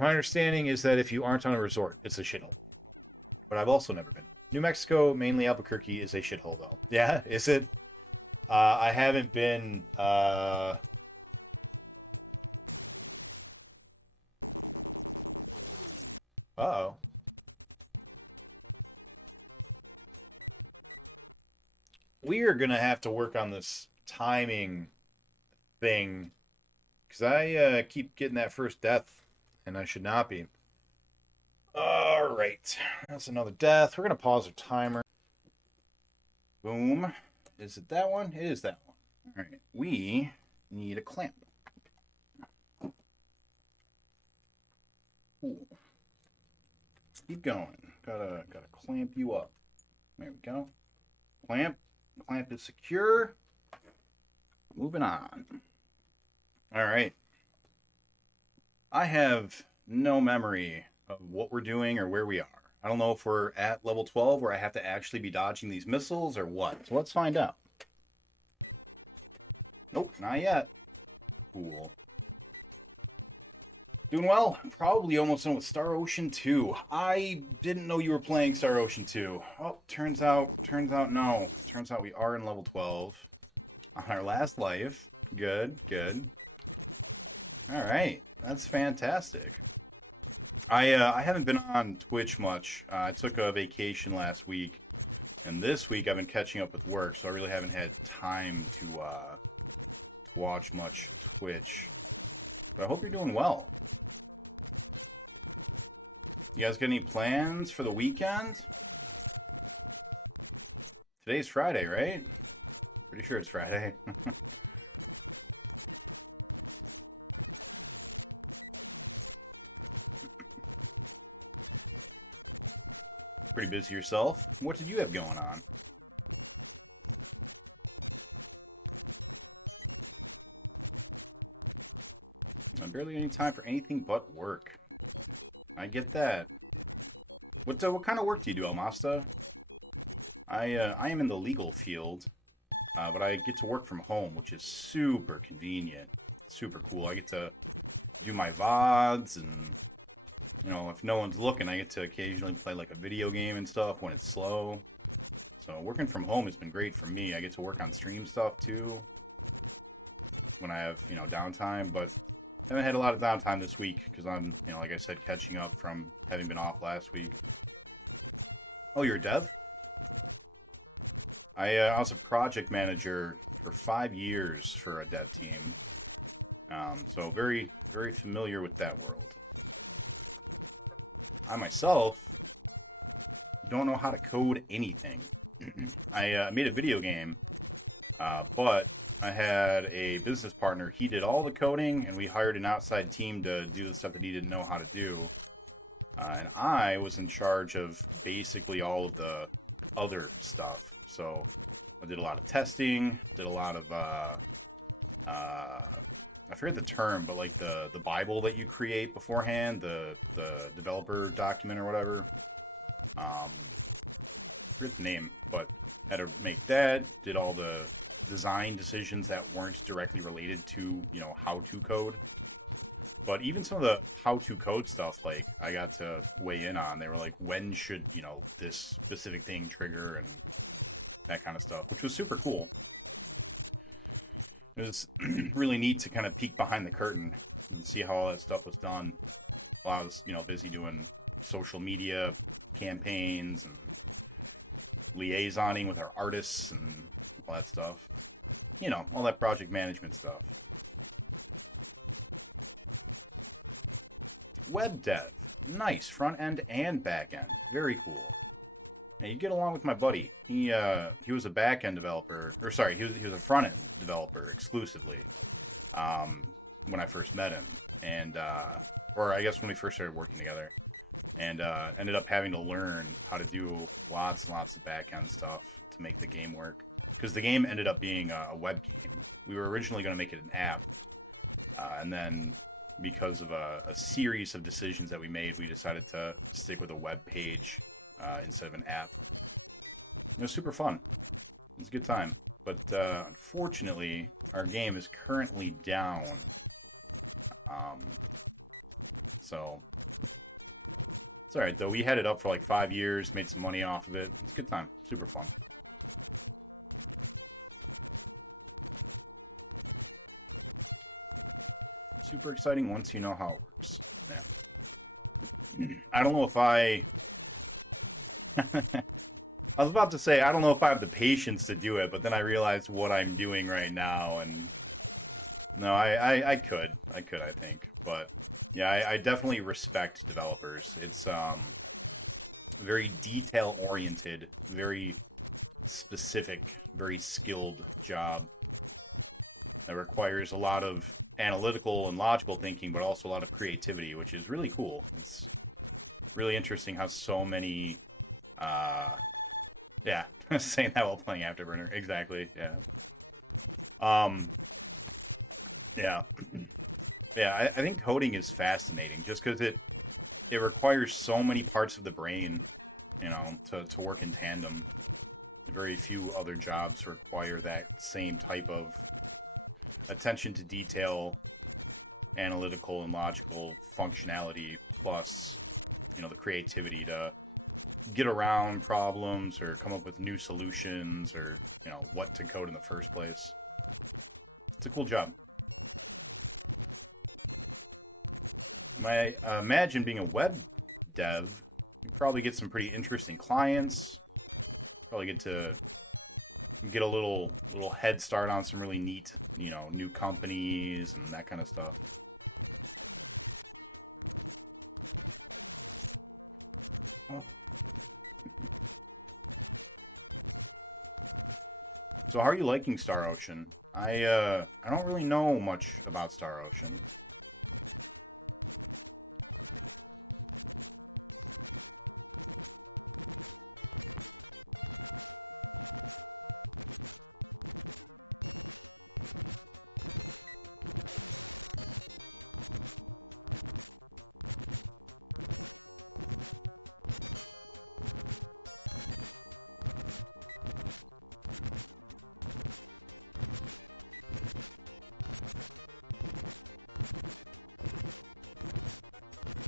My understanding is that if you aren't on a resort, it's a shithole. But I've also never been. New Mexico, mainly Albuquerque, is a shithole, though. Yeah, is it? I haven't been. Uh-oh. We are gonna have to work on this timing thing, because I keep getting that first death, and I should not be. All right, that's another death. We're gonna pause our timer. Boom. Is it that one? It is that one. All right. We need a clamp. Cool. Keep going. Gotta clamp you up. There we go. Clamp. Clamp is secure. Moving on. All right. I have no memory of what we're doing or where we are. I don't know if we're at level 12 where I have to actually be dodging these missiles or what. So let's find out. Nope, not yet. Cool. Doing well. Probably almost done with Star Ocean 2. I didn't know you were playing Star Ocean 2. Oh, turns out no. Turns out we are in level 12 on our last life. Good, good. All right, that's fantastic. I haven't been on Twitch much. I took a vacation last week, and this week I've been catching up with work, so I really haven't had time to watch much Twitch. But I hope you're doing well. You guys got any plans for the weekend? Today's Friday, right? Pretty sure it's Friday. Pretty busy yourself. What did you have going on? I'm barely getting time for anything but work. I get that. What kind of work do you do, Almasta? I am in the legal field, but I get to work from home, which is super convenient, super cool. I get to do my VODs, and you know, if no one's looking, I get to occasionally play like a video game and stuff when it's slow. So working from home has been great for me. I get to work on stream stuff too when I have, you know, downtime, but I haven't had a lot of downtime this week because I'm, you know, like I said, catching up from having been off last week. Oh, you're a dev? I was a project manager for 5 years for a dev team. So very, very familiar with that world. I myself don't know how to code anything. I made a video game, but I had a business partner. He did all the coding, and we hired an outside team to do the stuff that he didn't know how to do. And I was in charge of basically all of the other stuff. So I did a lot of testing, did a lot of, I forget the term, but like the Bible that you create beforehand, the developer document or whatever. I forget the name, but had to make that, did all the design decisions that weren't directly related to, you know, how to code. But even some of the how to code stuff, like, I got to weigh in on. They were like, when should, you know, this specific thing trigger and that kind of stuff, which was super cool. It was really neat to kind of peek behind the curtain and see how all that stuff was done while I was, you know, busy doing social media campaigns and liaisoning with our artists and all that stuff. You know, all that project management stuff. Web dev. Nice. Front end and back end. Very cool. And you get along with my buddy. He was a back end developer, or sorry, he was a front end developer exclusively. When I first met him, and or I guess when we first started working together. and ended up having to learn how to do lots and lots of back-end stuff to make the game work. Because the game ended up being a web game. We were originally going to make it an app, and then because of a series of decisions that we made, we decided to stick with a web page instead of an app. It was super fun. It was a good time. But unfortunately, our game is currently down. So it's alright though. We had it up for like 5 years, made some money off of it. It's a good time. Super fun. Super exciting once you know how it works. Yeah. I don't know if I was about to say, I don't know if I have the patience to do it, but then I realized what I'm doing right now, and no, I could, I think, but yeah, I definitely respect developers. It's very detail-oriented, very specific, very skilled job that requires a lot of analytical and logical thinking, but also a lot of creativity, which is really cool. It's really interesting how so many yeah, saying that while playing Afterburner. Exactly, yeah. Yeah. Yeah, I think coding is fascinating just because it requires so many parts of the brain, you know, to work in tandem. Very few other jobs require that same type of attention to detail, analytical and logical functionality, plus, you know, the creativity to get around problems or come up with new solutions or, you know, what to code in the first place. It's a cool job. I imagine being a web dev, you probably get some pretty interesting clients. Probably get to get a little head start on some really neat, you know, new companies and that kind of stuff. So how are you liking Star Ocean? I don't really know much about Star Ocean.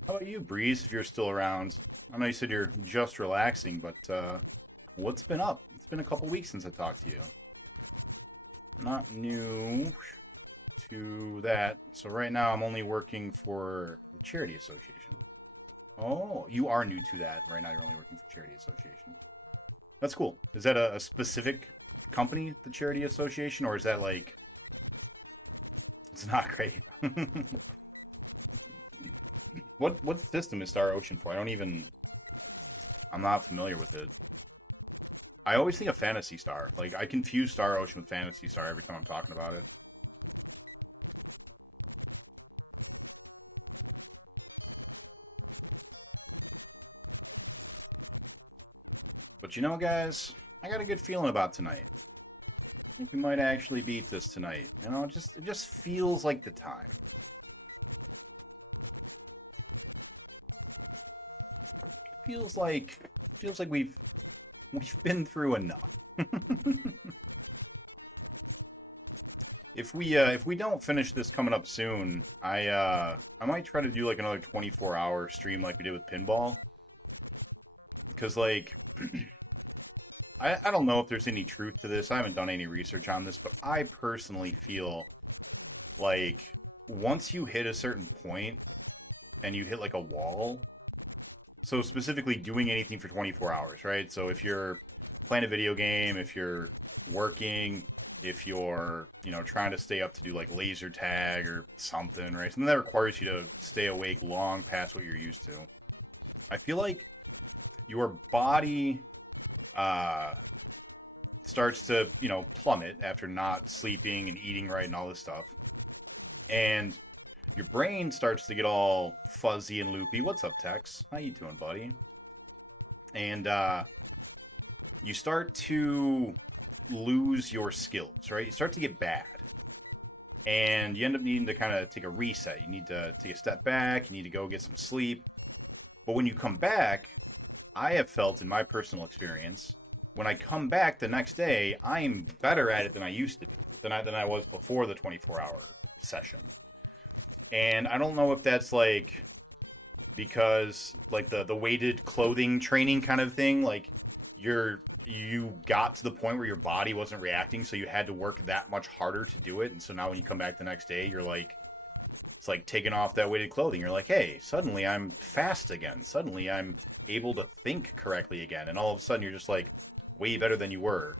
How about you, Breeze, if you're still around? I know you said you're just relaxing, but what's been up? It's been a couple weeks since I talked to you. Not new to that. So right now I'm only working for the Charity Association. Oh, you are new to that. Right now you're only working for Charity Association. That's cool. Is that a specific company, the Charity Association, or is that like... It's not great. What system is Star Ocean for? I'm not familiar with it. I always think of Phantasy Star. Like, I confuse Star Ocean with Phantasy Star every time I'm talking about it. But you know, guys, I got a good feeling about tonight. I think we might actually beat this tonight. You know, it just feels like the time. Feels like we've been through enough. If we don't finish this coming up soon, I might try to do like another 24-hour stream like we did with pinball. Because like I don't know if there's any truth to this. I haven't done any research on this, but I personally feel like once you hit a certain point and you hit like a wall, so specifically doing anything for 24 hours, right? So if you're playing a video game, if you're working, if you're, you know, trying to stay up to do like laser tag or something, right? Something that requires you to stay awake long past what you're used to. I feel like your body starts to, you know, plummet after not sleeping and eating right and all this stuff. And your brain starts to get all fuzzy and loopy. What's up, Tex? How you doing, buddy? And you start to lose your skills, right? You start to get bad. And you end up needing to kind of take a reset. You need to take a step back. You need to go get some sleep. But when you come back, I have felt in my personal experience, when I come back the next day, I'm better at it than I used to be, than I was before the 24-hour session. And I don't know if that's like because like the weighted clothing training kind of thing, like you got to the point where your body wasn't reacting, so you had to work that much harder to do it. And so now when you come back the next day, you're like, it's like taking off that weighted clothing. You're like, hey, suddenly I'm fast again. Suddenly I'm able to think correctly again. And all of a sudden you're just like way better than you were.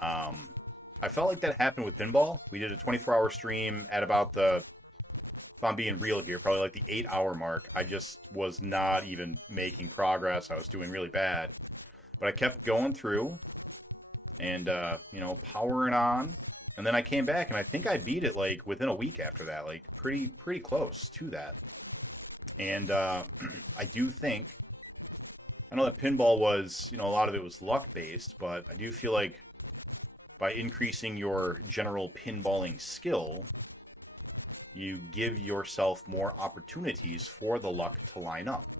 I felt like that happened with pinball. We did a 24-hour stream at about the, if I'm being real here, probably like the 8-hour mark. I just was not even making progress. I was doing really bad. But I kept going through and, you know, powering on. And then I came back, and I think I beat it, like, within a week after that. Like, pretty close to that. And I do think, I know that pinball was, you know, a lot of it was luck-based, but I do feel like by increasing your general pinballing skill, you give yourself more opportunities for the luck to line up.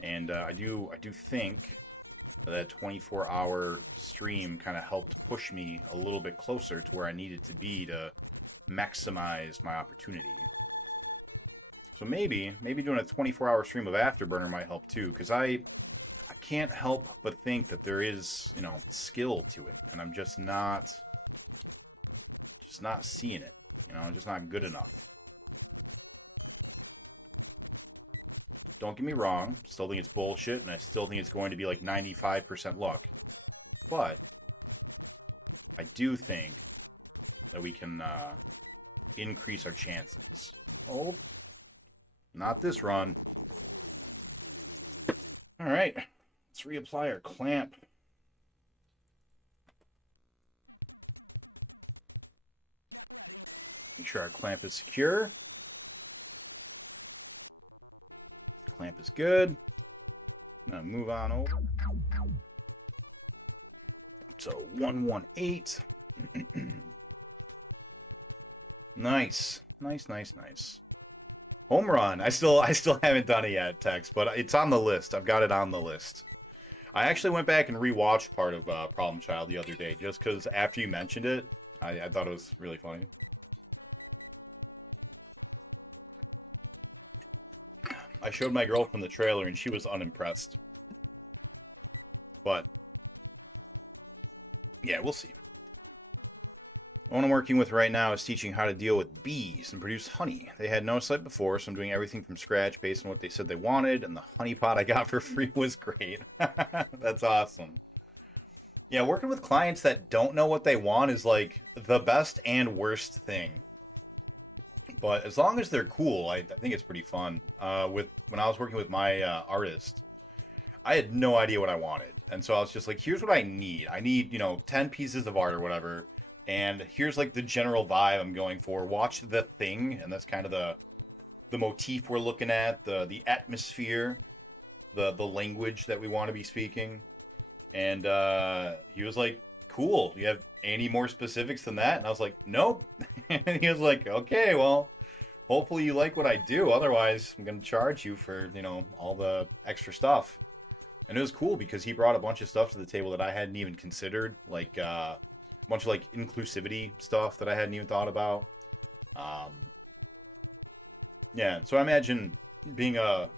And I do think that 24-hour stream kind of helped push me a little bit closer to where I needed to be to maximize my opportunity. So maybe doing a 24-hour stream of Afterburner might help too, because I can't help but think that there is, you know, skill to it, and I'm just not seeing it. You know, I'm just not good enough. Don't get me wrong, still think it's bullshit, and I still think it's going to be like 95% luck. But I do think that we can increase our chances. Oh, not this run. All right, let's reapply our clamp. Make sure our clamp is secure. Clamp is good. Now move on over. So 118. Nice. Home run. I still haven't done it yet, Tex, but it's on the list. I've got it on the list. I actually went back and rewatched part of Problem Child the other day just because after you mentioned it, I thought it was really funny. I showed my girlfriend the trailer, and she was unimpressed. But, yeah, we'll see. The one I'm working with right now is teaching how to deal with bees and produce honey. They had no site before, so I'm doing everything from scratch based on what they said they wanted, and the honey pot I got for free was great. That's awesome. Yeah, working with clients that don't know what they want is, like, the best and worst thing. But as long as they're cool, I think it's pretty fun. When I was working with my artist, I had no idea what I wanted. And so I was just like, here's what I need. I need, you know, 10 pieces of art or whatever. And here's like the general vibe I'm going for. Watch the thing. And that's kind of the motif we're looking at, the atmosphere, the language that we want to be speaking. And he was like, cool. Do you have any more specifics than that? And I was like, nope. And he was like, okay, well, hopefully you like what I do. Otherwise, I'm going to charge you for, you know, all the extra stuff. And it was cool because he brought a bunch of stuff to the table that I hadn't even considered. Like a bunch of like inclusivity stuff that I hadn't even thought about. Yeah, so I imagine being a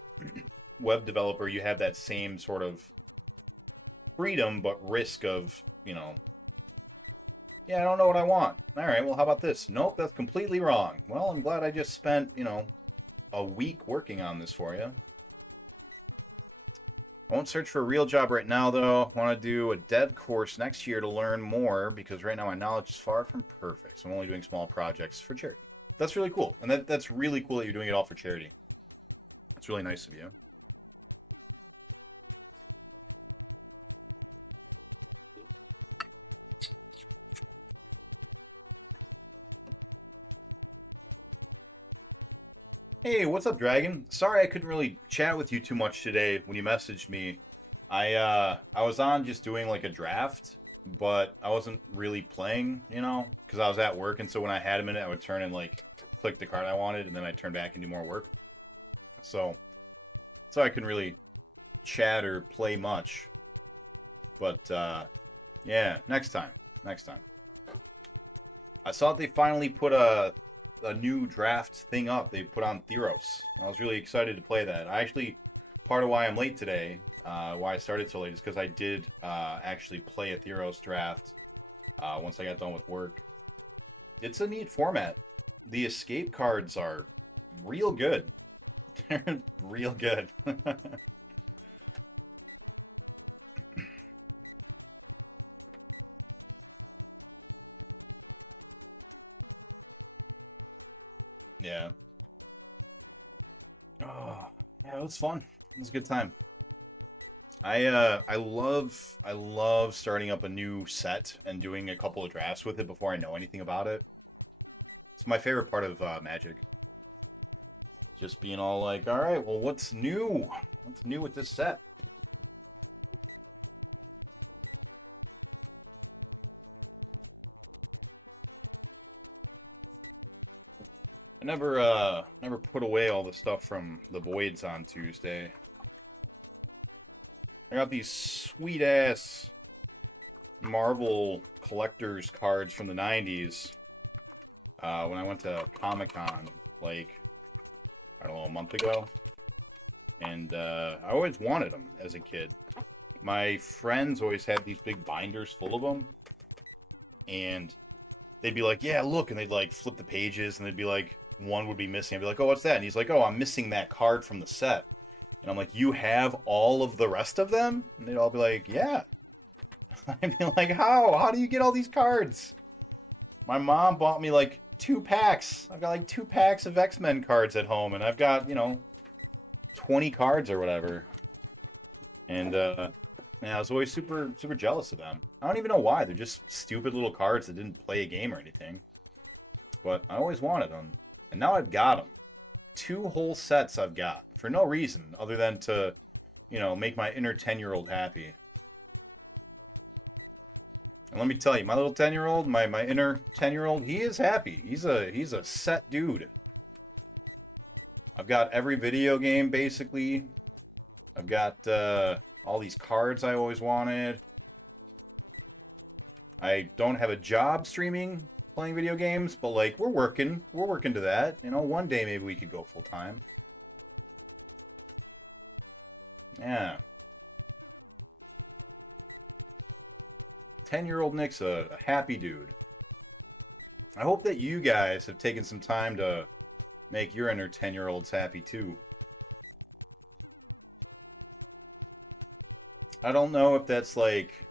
web developer, you have that same sort of freedom, but risk of, you know, yeah, I don't know what I want. All right, well, how about this? Nope, that's completely wrong. Well, I'm glad I just spent, you know, a week working on this for you. I won't search for a real job right now, though. I want to do a dev course next year to learn more, because right now my knowledge is far from perfect. So I'm only doing small projects for charity. That's really cool. And that's really cool that you're doing it all for charity. That's really nice of you. Hey, what's up, Dragon? Sorry I couldn't really chat with you too much today when you messaged me. I was on just doing like a draft, but I wasn't really playing, because I was at work, and so when I had a minute, I would turn and like click the card I wanted, and then I'd turn back and do more work. So I couldn't really chat or play much. But yeah, next time. Next time. I saw they finally put a new draft thing up. They put on Theros. I was really excited to play that. I actually, part of why I'm late today, why I started so late, is because I did actually play a Theros draft once I got done with work. It's a neat format. The escape cards are real good. They're real good. Yeah. Oh, yeah, it was fun. It was a good time. I love starting up a new set and doing a couple of drafts with it before I know anything about it. It's my favorite part of Magic. Just being all like, all right, well, what's new? What's new with this set? I never put away all the stuff from the Voids on Tuesday. I got these sweet ass Marvel collector's cards from the 90s when I went to Comic Con, like, I don't know, a month ago. And I always wanted them as a kid. My friends always had these big binders full of them. And they'd be like, yeah, look. And they'd like flip the pages and they'd be like, one would be missing. I'd be like, oh, what's that? And he's like, oh, I'm missing that card from the set. And I'm like, you have all of the rest of them? And they'd all be like, yeah. I'd be like, how? How do you get all these cards? My mom bought me like 2 packs. I've got like 2 packs of X-Men cards at home, and I've got, 20 cards or whatever. And yeah, I was always super, super jealous of them. I don't even know why. They're just stupid little cards that didn't play a game or anything. But I always wanted them. And now I've got them. 2 whole sets I've got. For no reason other than to, make my inner 10-year-old happy. And let me tell you, my little 10-year-old, my inner 10-year-old, he is happy. He's a set dude. I've got every video game, basically. I've got all these cards I always wanted. I don't have a job streaming, playing video games, but, like, we're working to that. One day maybe we could go full-time. Yeah. 10-year-old Nick's a happy dude. I hope that you guys have taken some time to make your inner 10-year-olds happy too. I don't know if that's like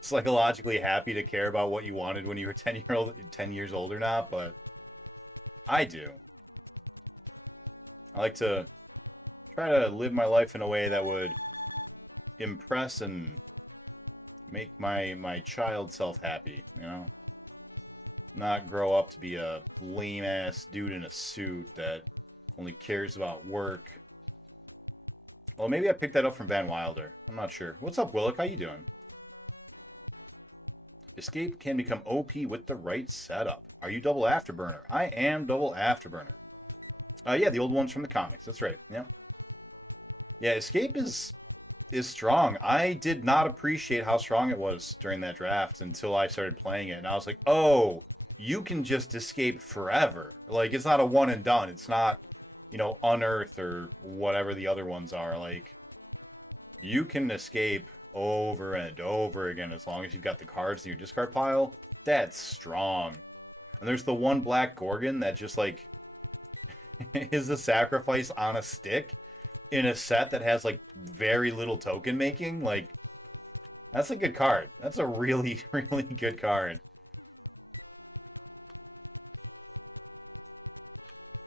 psychologically happy to care about what you wanted when you were 10 years old or not, but I do. I like to try to live my life in a way that would impress and make my child self happy, Not grow up to be a lame ass dude in a suit that only cares about work. Well, maybe I picked that up from Van Wilder. I'm not sure. What's up, Willick? How you doing? Escape can become OP with the right setup. Are you double Afterburner? I am double Afterburner. Yeah, the old ones from the comics. That's right. Yeah. Yeah, Escape is strong. I did not appreciate how strong it was during that draft until I started playing it, and I was like, oh, you can just escape forever. Like, it's not a one and done. It's not, Unearth or whatever the other ones are. Like, you can escape over and over again as long as you've got the cards in your discard pile. That's strong. And there's the one Black Gorgon that just, like, is a sacrifice on a stick in a set that has, like, very little token making. Like, that's a good card. That's a really, really good card.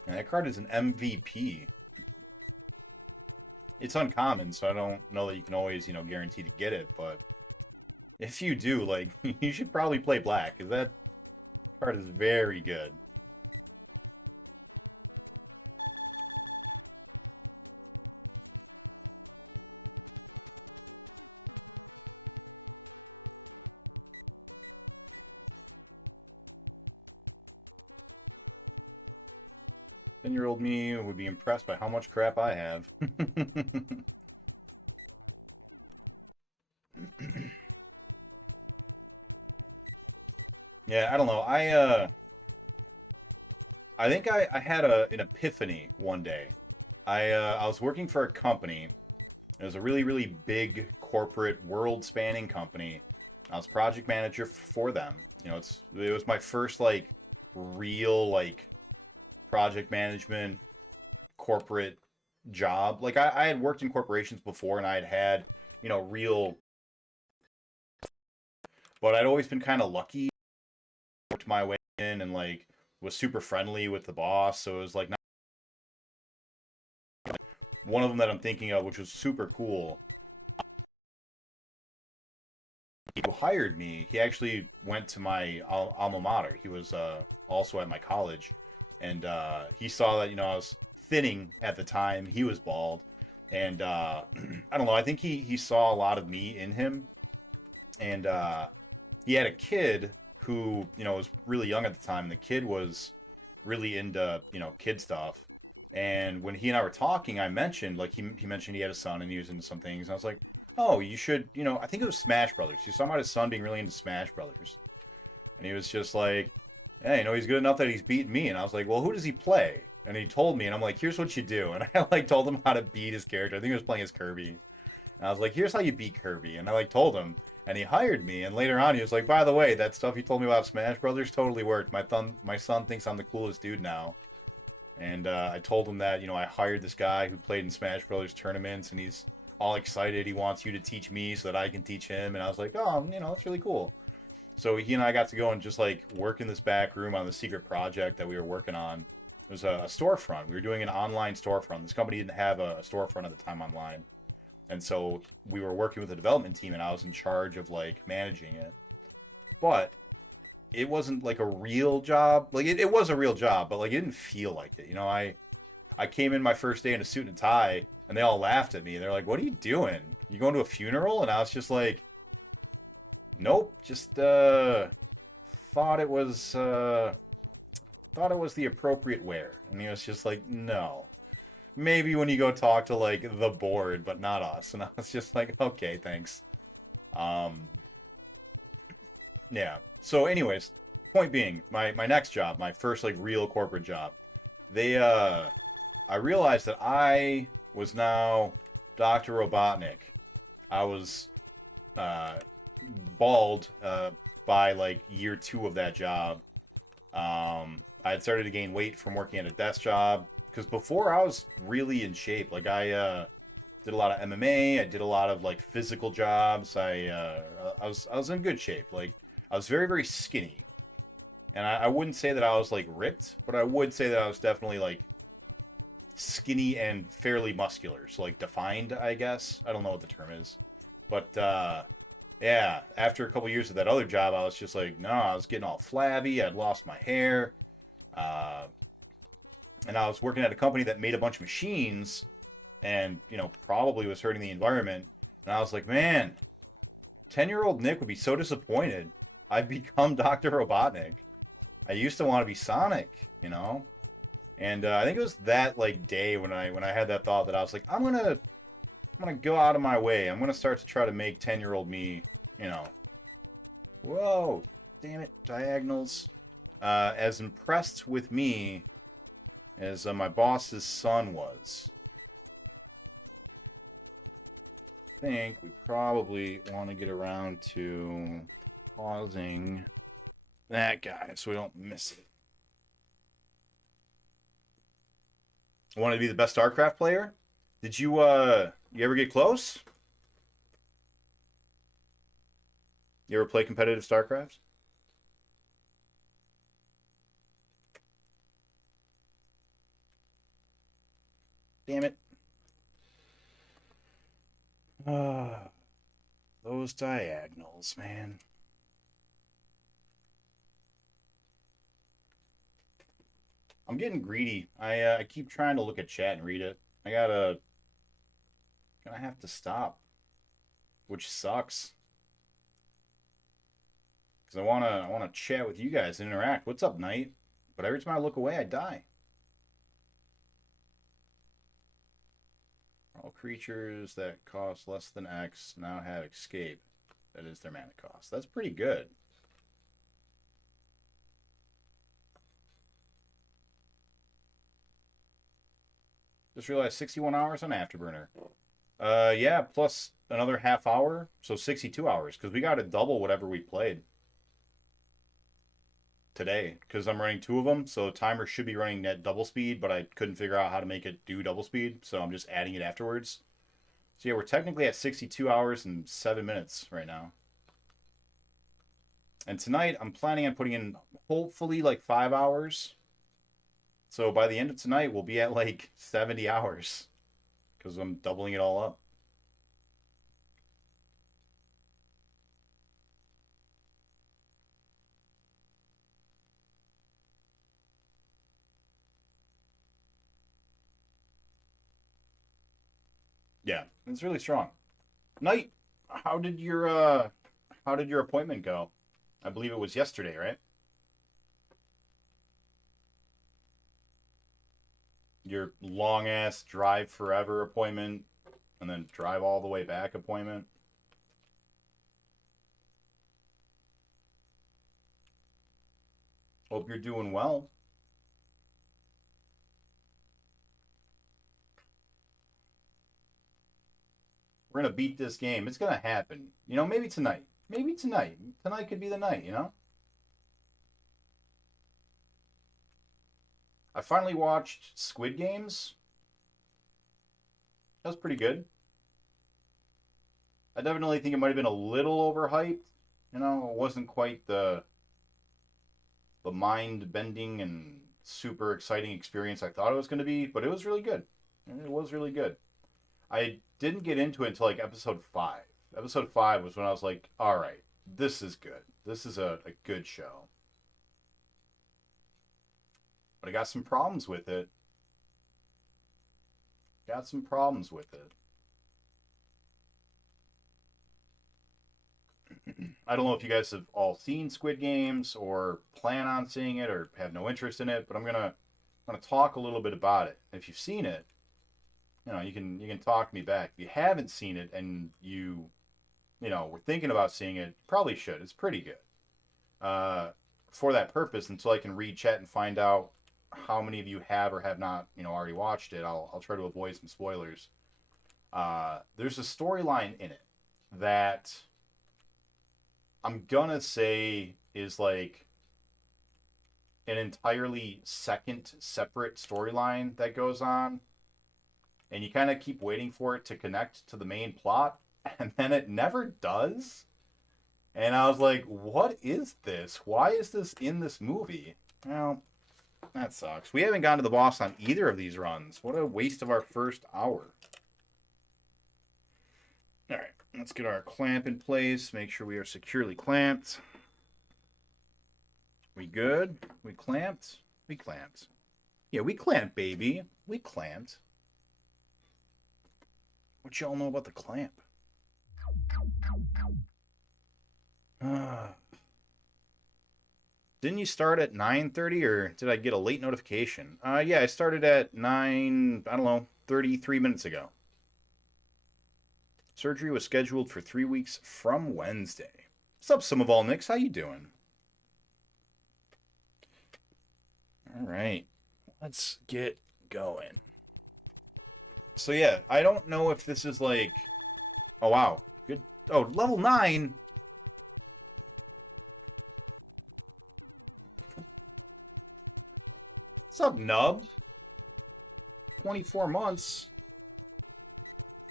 And that card is an MVP. It's uncommon, so I don't know that you can always, guarantee to get it, but if you do, like, you should probably play black, because that card is very good. 10-year-old me would be impressed by how much crap I have. Yeah, I don't know. I think I had an epiphany one day. I was working for a company. It was a really, really big corporate, world-spanning company. I was project manager for them. You know, it was my first like real like project management corporate job. Like I had worked in corporations before, and I had you know real, but I'd always been kind of lucky. Worked my way in and like was super friendly with the boss, so it was like not one of them that I'm thinking of, which was super cool. Who hired me, he actually went to my alma mater. He was also at my college, and he saw that you know I was thinning at the time. He was bald, and I don't know. I think he saw a lot of me in him, and he had a kid who you know was really young at the time. The kid was really into you know kid stuff, and when he and I were talking, I mentioned like he mentioned he had a son and he was into some things, and I was like, oh, you should, you know, I think it was Smash Brothers. He was talking about his son being really into Smash Brothers. And he was just like, hey, you know, he's good enough that he's beaten me. And I was like, well, who does he play? And he told me, and I'm like, here's what you do. And I like told him how to beat his character. I think he was playing as Kirby. And I was like, here's how you beat Kirby. And I like told him, and he hired me. And later on, he was like, by the way, that stuff you told me about Smash Brothers totally worked. My son thinks I'm the coolest dude now. And I told him that, you know, I hired this guy who played in Smash Brothers tournaments, and he's all excited. He wants you to teach me so that I can teach him. And I was like, oh, you know, that's really cool. So he and I got to go and just like work in this back room on the secret project that we were working on. It was a storefront. We were doing an online storefront. This company didn't have a storefront at the time online. And so we were working with the development team, and I was in charge of like managing it. But it wasn't like a real job. Like it was a real job, but like it didn't feel like it. You know, I came in my first day in a suit and tie, and they all laughed at me. They're like, what are you doing? You going to a funeral? And I was just like, nope, just thought it was the appropriate wear. And he was just like, no. Maybe when you go talk to like the board, but not us. And I was just like, okay, thanks. Yeah. So anyways, point being, my next job, my first like real corporate job, they I realized that I was now Dr. Robotnik. I was bald by like year 2 of that job. I had started to gain weight from working at a desk job, because before I was really in shape. Like I did a lot of MMA. I did a lot of like physical jobs. I was in good shape. Like I was very, very skinny, and I wouldn't say that I was like ripped, but I would say that I was definitely like skinny and fairly muscular. So like defined, I guess. I don't know what the term is, but yeah. After a couple years of that other job, I was just like, no, I was getting all flabby. I'd lost my hair, and I was working at a company that made a bunch of machines, and you know probably was hurting the environment. And I was like, man, 10-year-old Nick would be so disappointed. I've become Dr. Robotnik. I used to want to be Sonic, you know? And I think it was that like day when I had that thought that I was like, I'm gonna go out of my way. I'm gonna start to try to make 10-year-old me, you know. Whoa, damn it, diagonals. As impressed with me as my boss's son was. I think we probably want to get around to pausing that guy so we don't miss it. Want to be the best StarCraft player? Did you ever get close? You ever play competitive StarCraft? Damn it. Those diagonals, man. I'm getting greedy. I keep trying to look at chat and read it. Gonna have to stop, which sucks. Cause I wanna chat with you guys and interact. What's up, Knight? But every time I look away, I die. All creatures that cost less than X now have escape. That is their mana cost. That's pretty good. Just realized 61 hours on Afterburner. Yeah, plus another half hour, so 62 hours, because we got to double whatever we played today, because I'm running 2 of them, so timer should be running at double speed, but I couldn't figure out how to make it do double speed, so I'm just adding it afterwards. So yeah, we're technically at 62 hours and 7 minutes right now. And tonight, I'm planning on putting in, hopefully, like 5 hours. So by the end of tonight, we'll be at like 70 hours. Because I'm doubling it all up. Yeah, it's really strong. Knight, how did your appointment go? I believe it was yesterday, right? Your long ass drive forever appointment and then drive all the way back appointment. Hope you're doing well. We're going to beat this game. It's going to happen. You know, maybe tonight. Maybe tonight. Tonight could be the night, you know? I finally watched Squid Games. That was pretty good. I definitely think it might have been a little overhyped. You know, it wasn't quite the mind-bending and super exciting experience I thought it was going to be, but it was really good. It was really good. I didn't get into it until like episode 5. Episode 5 was when I was like, all right, this is good. This is a good show. But I got some problems with it. Got some problems with it. I don't know if you guys have all seen Squid Games or plan on seeing it or have no interest in it, but I'm gonna talk a little bit about it. If you've seen it, you know, you can talk to me back. If you haven't seen it and you know, were thinking about seeing it, probably should. It's pretty good. For that purpose, until I can read chat and find out how many of you have or have not, you know, already watched it, I'll try to avoid some spoilers. There's a storyline in it that I'm gonna say is like an entirely separate storyline that goes on, and you kind of keep waiting for it to connect to the main plot, and then it never does. And I was like, what is this? Why is this in this movie? Well, that sucks. We haven't gotten to the boss on either of these runs. What a waste of our first hour. Alright, let's get our clamp in place. Make sure we are securely clamped. We good? We clamped? We clamped. Yeah, we clamped, baby. We clamped. What y'all know about the clamp? Didn't you start at 9:30 or did I get a late notification? Yeah, I started at 9, I don't know, 33 minutes ago. Surgery was scheduled for 3 weeks from Wednesday. What's up, some of all Nicks? How you doing? All right, let's get going. So yeah, I don't know if this is like, oh wow, good. Oh, level 9. What's up, Nub? 24 months.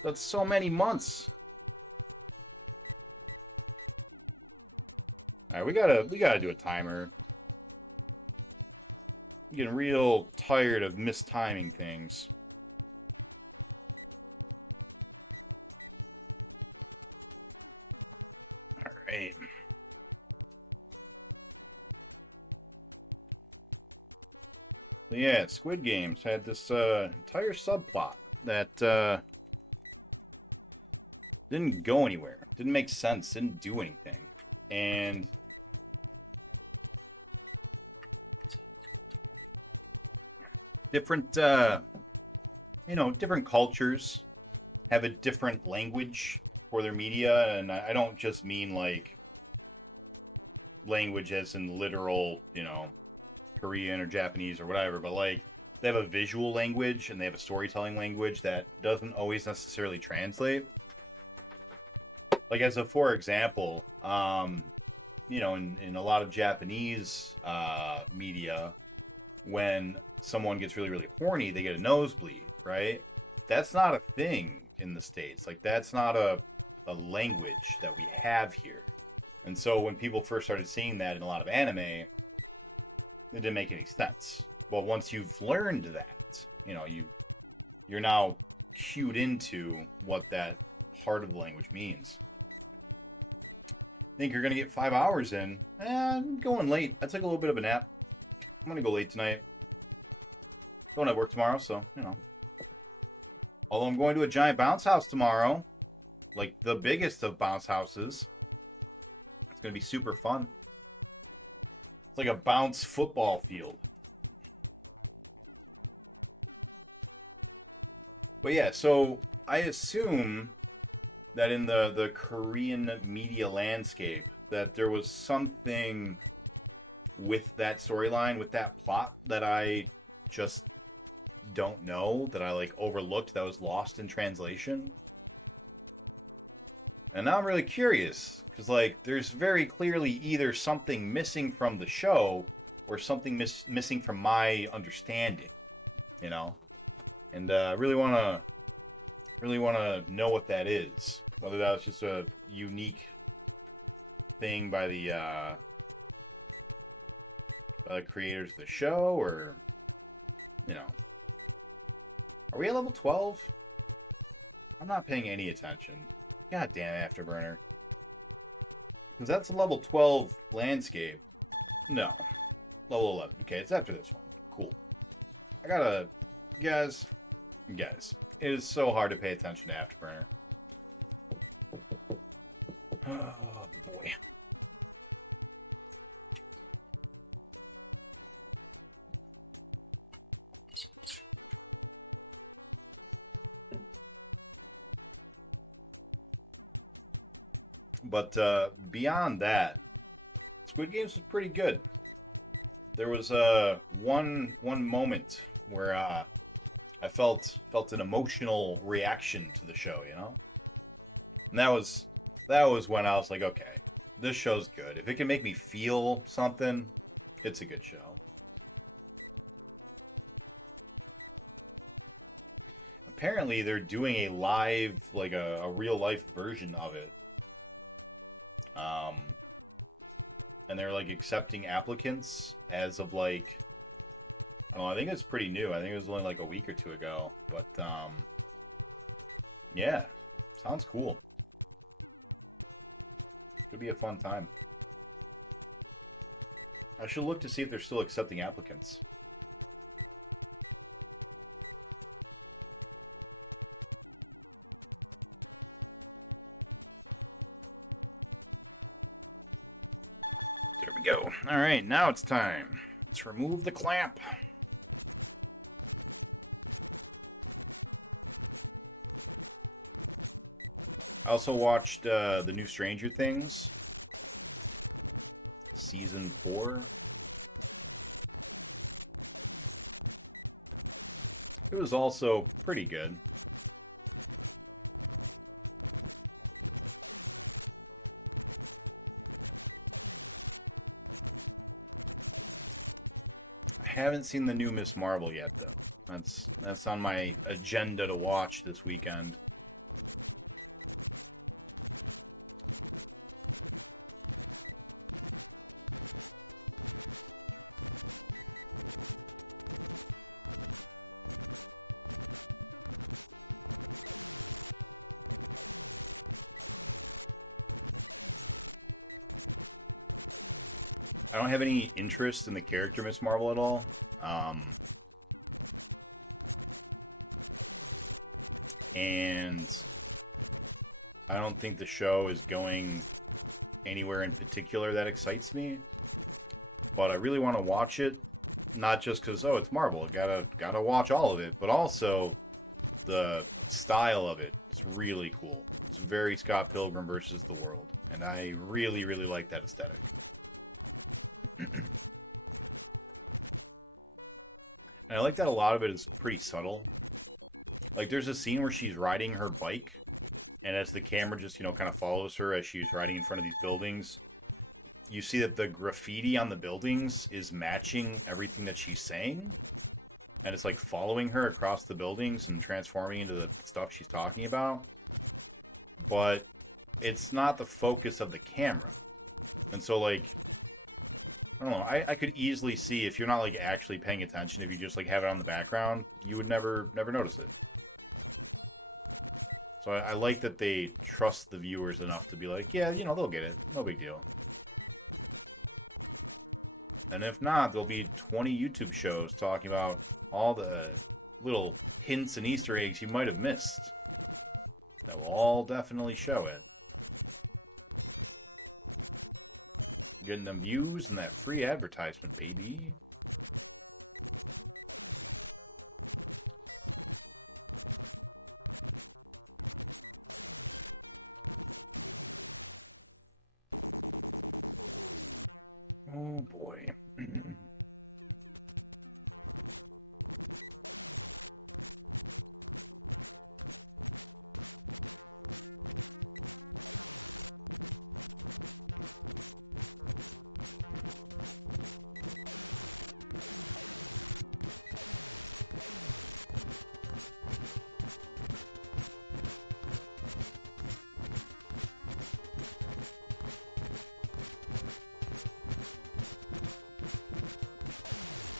That's so many months. Alright, we gotta do a timer. I'm getting real tired of mistiming things. Alright. So yeah, Squid Games had this entire subplot that didn't go anywhere. Didn't make sense. Didn't do anything. And different, you know, different cultures have a different language for their media, and I don't just mean like language as in literal, Korean or Japanese or whatever, but like they have a visual language and they have a storytelling language that doesn't always necessarily translate. Like as a for example, in a lot of Japanese media, when someone gets really, really horny, they get a nosebleed, right? That's not a thing in the States. Like that's not a language that we have here. And so when people first started seeing that in a lot of anime, it didn't make any sense. Well, once you've learned that, you're now cued into what that part of the language means. Think you're going to get 5 hours in? I'm going late. I took a little bit of a nap. I'm going to go late tonight. Don't have work tomorrow, so, Although I'm going to a giant bounce house tomorrow. Like the biggest of bounce houses. It's going to be super fun. It's like a bounce football field. But yeah, so I assume that in the Korean media landscape that there was something with that storyline, with that plot that I just don't know, that I like overlooked, that was lost in translation. And now I'm really curious, because like there's very clearly either something missing from the show or something missing from my understanding, and really want to know what that is. Whether that was just a unique thing by the creators of the show, or are we at level 12? I'm not paying any attention. God damn Afterburner. Because that's a level 12 landscape. No. Level 11. Okay, it's after this one. Cool. I gotta... Guys. It is so hard to pay attention to Afterburner. Oh, boy. But beyond that, Squid Games was pretty good. There was one moment where I felt an emotional reaction to the show, and that was when I was like, okay, this show's good. If it can make me feel something, it's a good show. Apparently, they're doing a live, like a real life version of it. And they're like accepting applicants as of like, I don't know, I think it's pretty new. I think it was only like a week or two ago. But yeah, sounds cool. Could be a fun time. I should look to see if they're still accepting applicants. There we go. All right, now it's time. Let's remove the clamp. I also watched the new Stranger Things. Season 4. It was also pretty good. I haven't seen the new Miss Marvel yet, though. That's on my agenda to watch this weekend. I don't have any interest in the character Miss Marvel at all. And I don't think the show is going anywhere in particular that excites me. But I really want to watch it, not just because, oh, it's Marvel, gotta watch all of it, but also the style of it It's really cool. It's very Scott Pilgrim versus the world. And I really, really like that aesthetic. And I like that a lot of it is pretty subtle. Like, there's a scene where she's riding her bike, and as the camera just, you know, kind of follows her as she's riding in front of these buildings, you see that the graffiti on the buildings is matching everything that she's saying. And it's, like, following her across the buildings and transforming into the stuff she's talking about. But it's not the focus of the camera. And so, like, I don't know, I could easily see if you're not, like, actually paying attention, if you just, like, have it on the background, you would never notice it. So I like that they trust the viewers enough to be like, yeah, you know, they'll get it. No big deal. And if not, there'll be 20 YouTube shows talking about all the little hints and Easter eggs you might have missed. That will all definitely show it. Getting them views and that free advertisement, baby. Oh boy.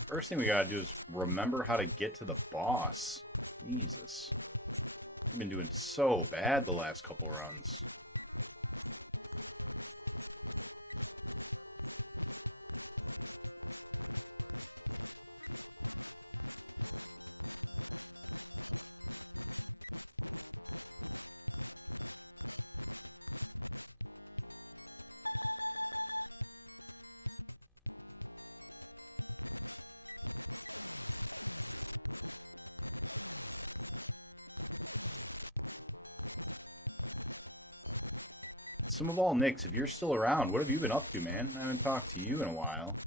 First thing we gotta do is remember how to get to the boss. Jesus. We've been doing so bad the last couple runs. Some of all Nicks, if you're still around, what have you been up to, man? I haven't talked to you in a while.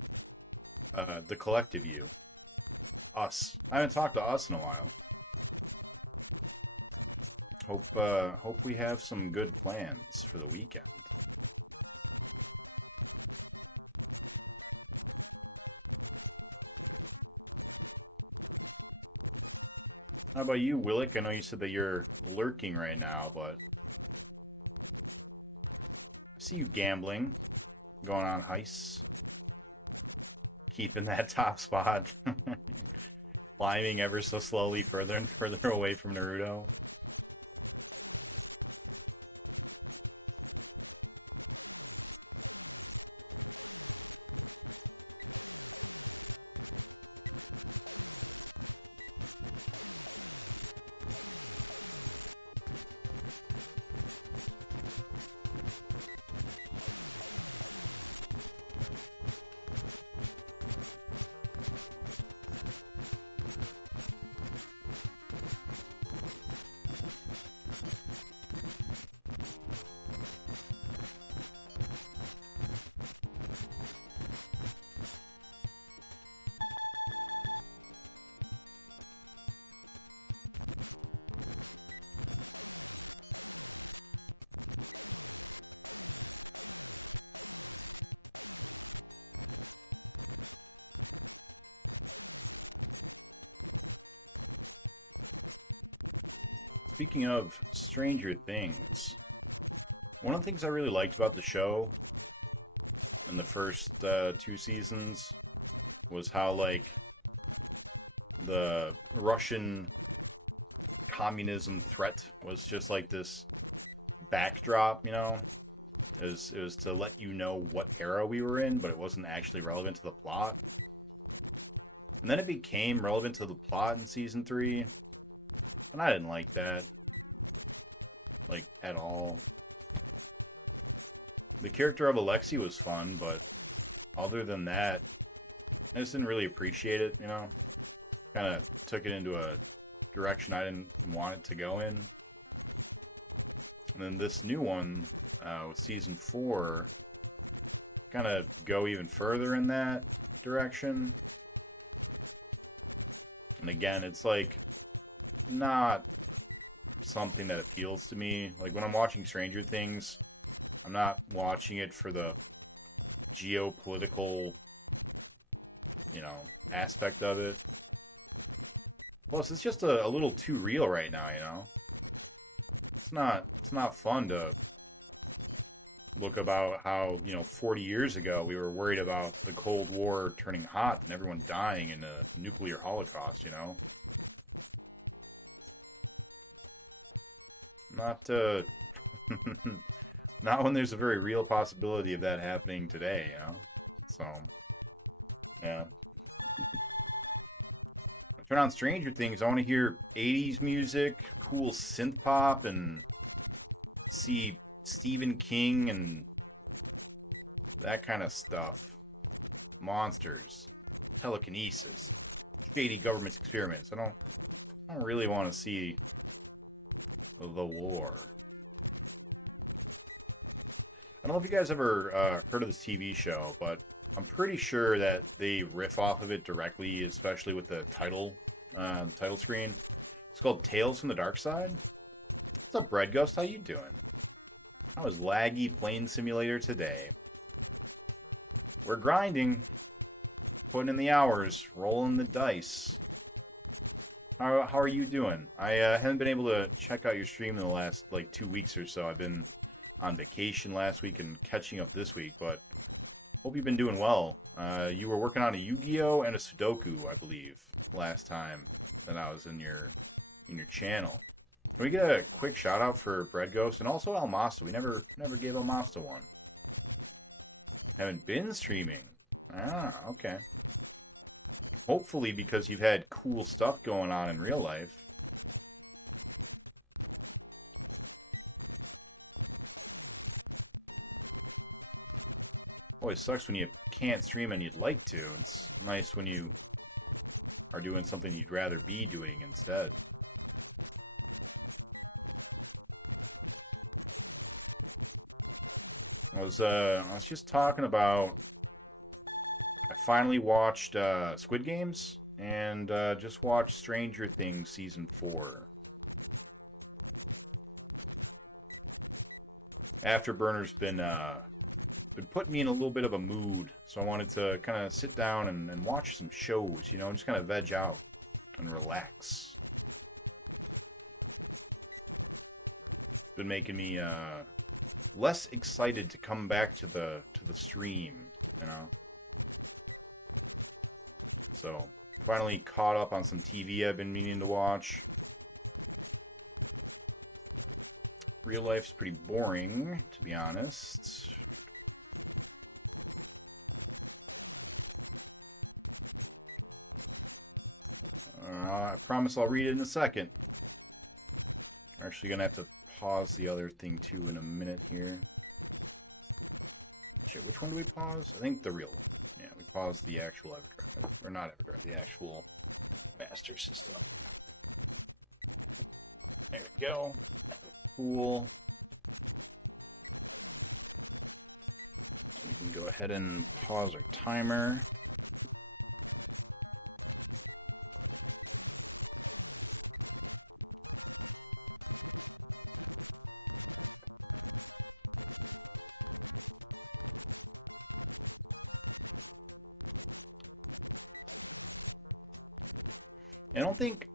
The collective you. Us. I haven't talked to us in a while. Hope we have some good plans for the weekend. How about you, Willick? I know you said that you're lurking right now, but I see you gambling, going on heists, keeping that top spot, climbing ever so slowly further and further away from Naruto. Speaking of Stranger Things, one of the things I really liked about the show in the first 2 seasons was how, like, the Russian communism threat was just like this backdrop, you know? It was to let you know what era we were in, but it wasn't actually relevant to the plot. And then it became relevant to the plot in season 3. And I didn't like that. Like, at all. The character of Alexei was fun, but other than that, I just didn't really appreciate it, you know? Kind of took it into a direction I didn't want it to go in. And then this new one, with Season 4, kind of go even further in that direction. And again, it's like not something that appeals to me. Like when I'm watching Stranger Things, I'm not watching it for the geopolitical, you know, aspect of it. Plus, it's just a little too real right now, you know? It's not fun to look about how, you know, 40 years ago we were worried about the Cold War turning hot and everyone dying in a nuclear holocaust, you know? Not, not when there's a very real possibility of that happening today, you know? So, yeah. I turn on Stranger Things, I want to hear 80s music, cool synth pop, and see Stephen King and that kind of stuff. Monsters, telekinesis, shady government experiments. I don't really want to see the war. I don't know if you guys ever heard of this TV show, but I'm pretty sure that they riff off of it directly, especially with the title screen. It's called Tales from the Dark Side. What's up, Bread Ghost? How you doing? How was laggy plane simulator today? We're grinding, putting in the hours, rolling the dice. How are you doing? I haven't been able to check out your stream in the last like 2 weeks or so. I've been on vacation last week and catching up this week, but hope you've been doing well. You were working on a Yu-Gi-Oh and a Sudoku, I believe, last time that I was in your channel. Can we get a quick shout out for Bread Ghost and also Almasta? We never gave Almasta one. Haven't been streaming. Ah, okay. Hopefully because you've had cool stuff going on in real life. Always sucks when you can't stream and you'd like to. It's nice when you are doing something you'd rather be doing instead. I was just talking about, I finally watched Squid Games and just watched Stranger Things Season 4. Afterburner's been putting me in a little bit of a mood, so I wanted to kind of sit down and watch some shows, you know, just kind of veg out and relax. It's been making me less excited to come back to the stream, you know. So, finally caught up on some TV I've been meaning to watch. Real life's pretty boring, to be honest. I promise I'll read it in a second. I'm actually going to have to pause the other thing too in a minute here. Shit, which one do we pause? I think the real one. Yeah, we paused the actual EverDrive. Or not EverDrive, the actual Master System. There we go. Cool. We can go ahead and pause our timer. I don't think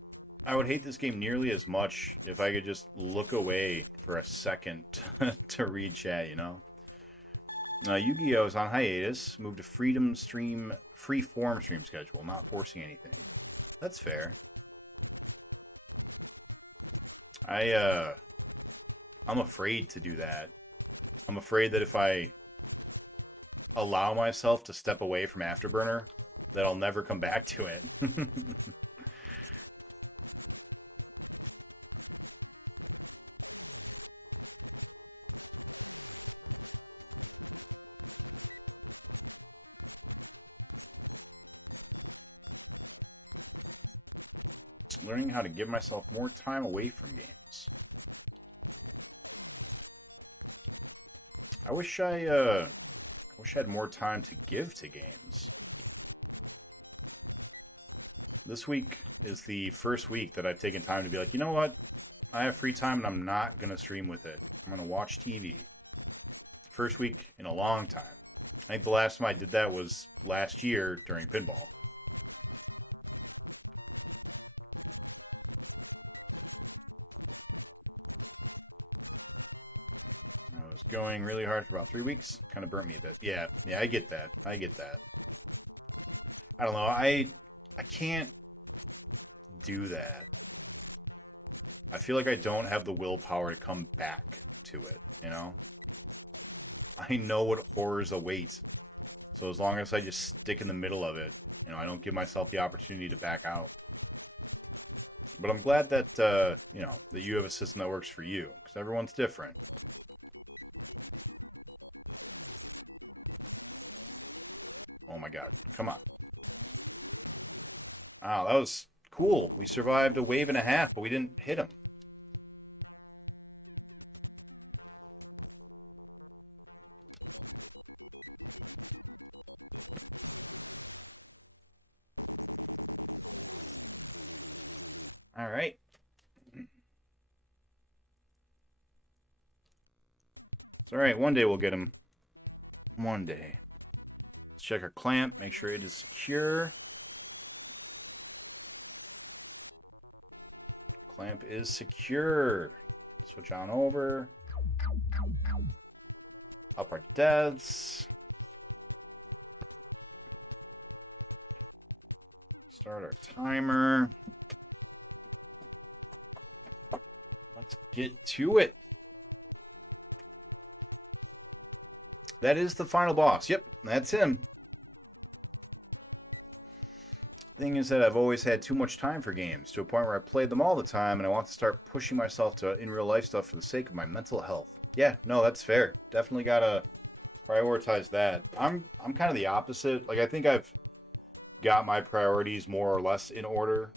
I would hate this game nearly as much if I could just look away for a second to read chat, you know? Yu-Gi-Oh! Is on hiatus. Moved to freeform stream schedule, not forcing anything. That's fair. I'm afraid to do that. I'm afraid that if I allow myself to step away from Afterburner, that I'll never come back to it. Learning how to give myself more time away from games. I wish I had more time to give to games. This week is the first week that I've taken time to be like, you know what? I have free time and I'm not going to stream with it. I'm going to watch TV. First week in a long time. I think the last time I did that was last year during pinball. I was going really hard for about 3 weeks. Kind of burnt me a bit. Yeah, I get that. I don't know. I can't do that. I feel like I don't have the willpower to come back to it, you know? I know what horrors await. So as long as I just stick in the middle of it, you know, I don't give myself the opportunity to back out. But I'm glad that, you know, that you have a system that works for you. Because everyone's different. Oh my god. Come on. Wow, that was cool. We survived a wave and a half, but we didn't hit him. All right. It's all right. One day we'll get him. One day. Let's check our clamp. Make sure it is secure. Clamp is secure. Switch on over. Up our deaths. Start our timer. Let's get to it. That is the final boss. Yep, that's him. Thing is that I've always had too much time for games, to a point where I played them all the time, and I want to start pushing myself to in real life stuff for the sake of my mental health. Yeah, no, that's fair. Definitely gotta prioritize that. I'm kind of the opposite. Like, I think I've got my priorities more or less in order.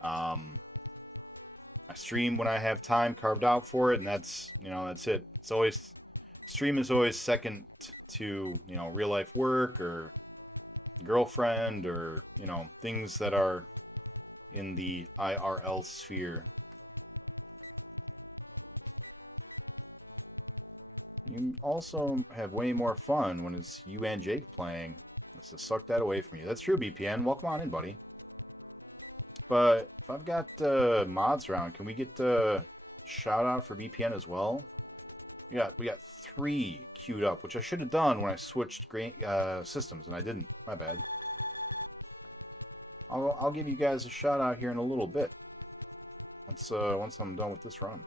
I stream when I have time carved out for it, and that's, you know, that's it. It's always, stream is always second to, you know, real life work or girlfriend or, you know, things that are in the IRL sphere. You also have way more fun when it's you and Jake playing. Let's just suck that away from you. That's true, BPN. Welcome on in, buddy. But if I've got mods around, can we get a shout out for BPN as well? We got 3 queued up, which I should have done when I switched systems, and I didn't. My bad. I'll give you guys a shout out here in a little bit. Once I'm done with this run.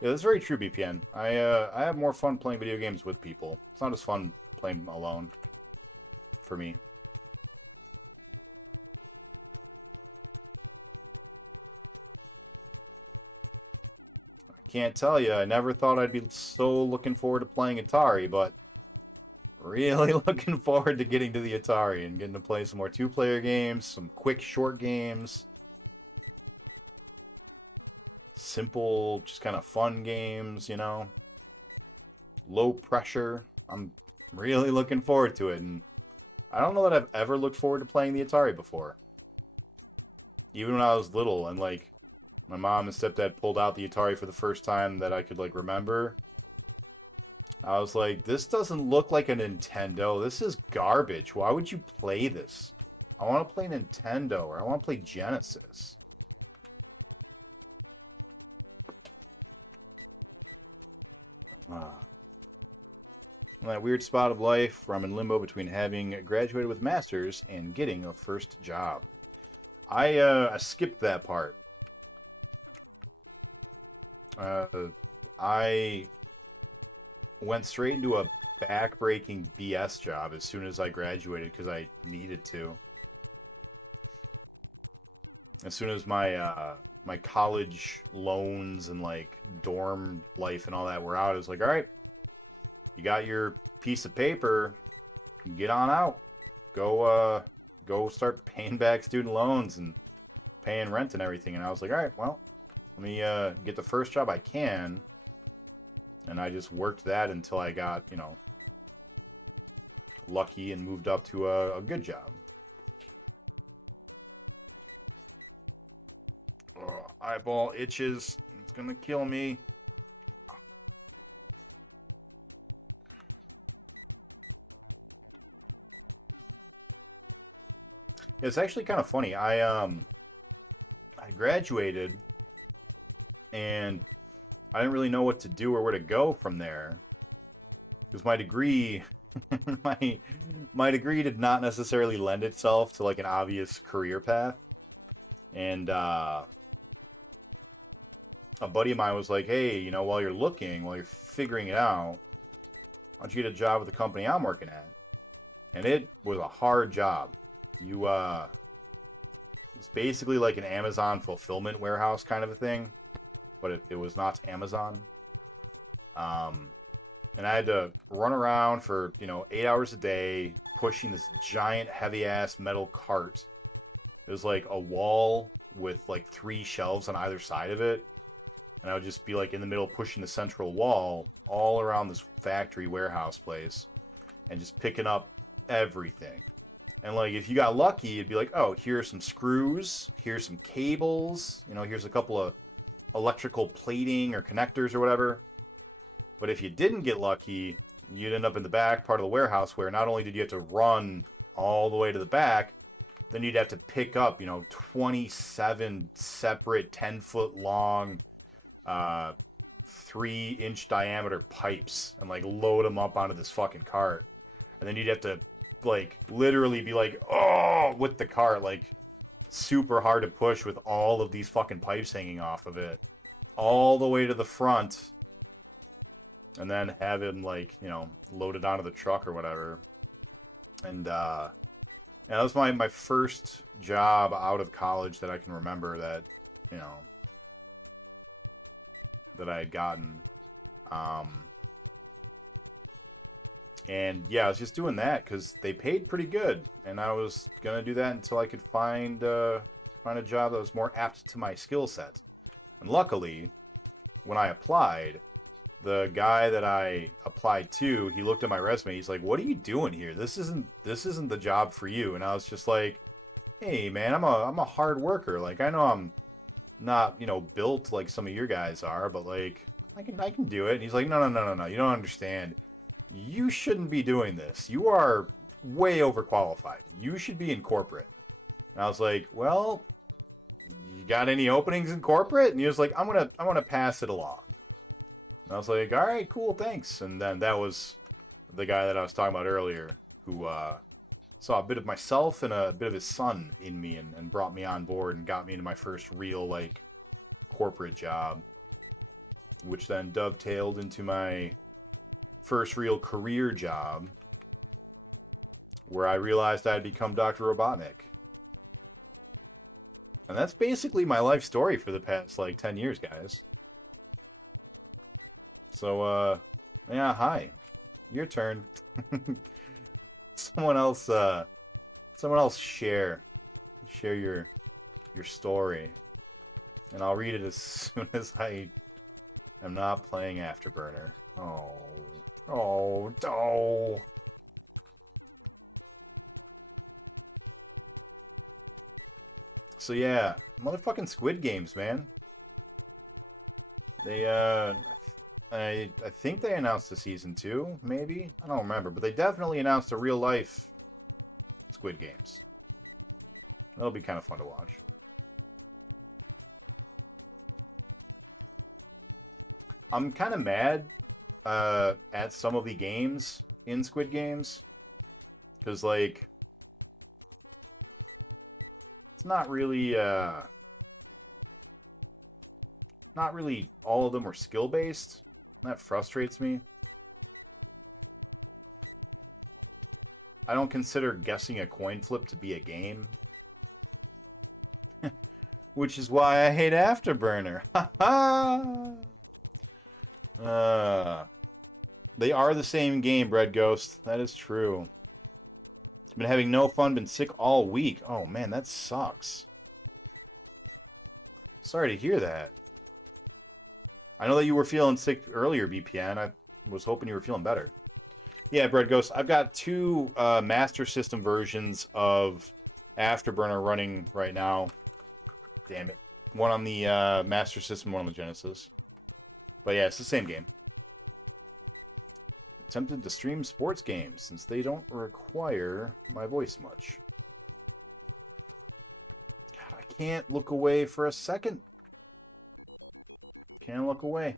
Yeah, that's very true, BPN. I have more fun playing video games with people. It's not as fun playing alone. For me. Can't tell you, I never thought I'd be so looking forward to playing Atari, but really looking forward to getting to the Atari and getting to play some more 2-player games, some quick, short games, simple, just kind of fun games, you know, low pressure. I'm really looking forward to it, and I don't know that I've ever looked forward to playing the Atari before. Even when I was little, and like, my mom and stepdad pulled out the Atari for the first time that I could, like, remember. I was like, this doesn't look like a Nintendo. This is garbage. Why would you play this? I want to play Nintendo, or I want to play Genesis. In that weird spot of life where I'm in limbo between having graduated with masters and getting a first job. I skipped that part. I went straight into a back-breaking BS job as soon as I graduated because I needed to. As soon as my my college loans and like dorm life and all that were out, I was like, all right, you got your piece of paper, get on out. Go start paying back student loans and paying rent and everything. And I was like, all right, well, let me get the first job I can. And I just worked that until I got, you know, lucky and moved up to a good job. Oh, eyeball itches. It's gonna kill me. It's actually kind of funny. I graduated and I didn't really know what to do or where to go from there because my degree my degree did not necessarily lend itself to like an obvious career path. And a buddy of mine was like, "Hey, you know, while you're figuring it out, why don't you get a job with the company I'm working at?" And it was a hard job. You it's basically like an Amazon fulfillment warehouse kind of a thing, but it was not Amazon. And I had to run around for, you know, 8 hours a day pushing this giant heavy ass metal cart. It was like a wall with like 3 shelves on either side of it. And I would just be like in the middle pushing the central wall all around this factory warehouse place and just picking up everything. And like if you got lucky, it'd be like, oh, here's some screws, here's some cables, you know, here's a couple of electrical plating or connectors or whatever. But if you didn't get lucky, you'd end up in the back part of the warehouse where not only did you have to run all the way to the back, then you'd have to pick up, you know, 27 separate 10-foot long, 3-inch diameter pipes and like load them up onto this fucking cart. And then you'd have to like literally be like, oh, with the cart, like super hard to push with all of these fucking pipes hanging off of it all the way to the front. And then have him, like, you know, loaded onto the truck or whatever. And, yeah, that was my first job out of college that I can remember that, you know, that I had gotten. And, yeah, I was just doing that because they paid pretty good. And I was going to do that until I could find a job that was more apt to my skill set. And luckily, when I applied, the guy that I applied to, he looked at my resume. He's like, "What are you doing here? This isn't the job for you." And I was just like, "Hey, man, I'm a hard worker. Like, I know I'm not, you know, built like some of your guys are, but like, I can do it." And he's like, "No. You don't understand. You shouldn't be doing this. You are way overqualified. You should be in corporate." And I was like, "Well, you got any openings in corporate?" And he was like, I'm gonna pass it along." And I was like, all right, cool, thanks. And then that was the guy that I was talking about earlier who saw a bit of myself and a bit of his son in me and brought me on board and got me into my first real, like, corporate job, which then dovetailed into my first real career job where I realized I had become Dr. Robotnik. And that's basically my life story for the past, like, 10 years, guys. So, yeah, hi. Your turn. Someone else share your story. And I'll read it as soon as I am not playing Afterburner. Oh. So yeah, motherfucking Squid Games, man. They, I think they announced a season 2, maybe? I don't remember, but they definitely announced a real life Squid Games. That'll be kind of fun to watch. I'm kind of mad at some of the games in Squid Games. Because, like, it's not really all of them were skill-based. That frustrates me. I don't consider guessing a coin flip to be a game. Which is why I hate Afterburner. They are the same game, Bread Ghost. That is true. Been having no fun, been sick all week. Oh man, that sucks. Sorry to hear that. I know that you were feeling sick earlier, BPN. I was hoping you were feeling better. Yeah, Bread Ghost. I've got two Master System versions of Afterburner running right now. Damn it. One on the Master System, one on the Genesis. But yeah, it's the same game. Attempted to stream sports games since they don't require my voice much. God, I can't look away for a second. Can't look away.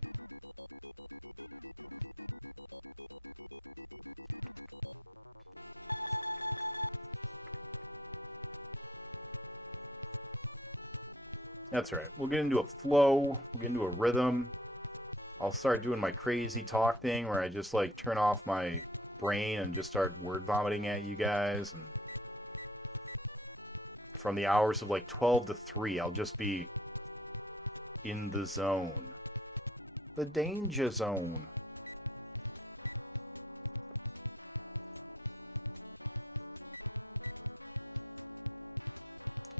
That's right. We'll get into a flow. We'll get into a rhythm. I'll start doing my crazy talk thing where I just like turn off my brain and just start word vomiting at you guys. And from the hours of like 12 to 3, I'll just be in the zone. The danger zone.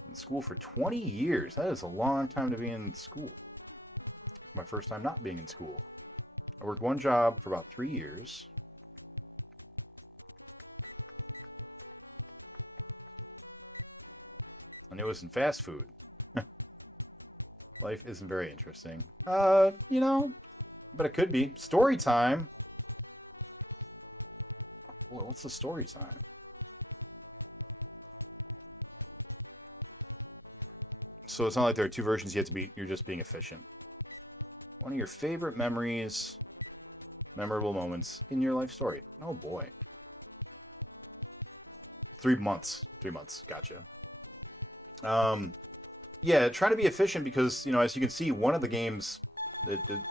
In school for 20 years. That is a long time to be in school. My first time not being in school. I worked one job for about 3 years. And it was in fast food. Life isn't very interesting. You know, but it could be. Story time. Boy, what's the story time? So it's not like there are two versions you have to be, you're just being efficient. One of your favorite memories, memorable moments in your life story. Oh boy. 3 months. 3 months. Gotcha. Yeah, trying to be efficient because, you know, as you can see, one of the games,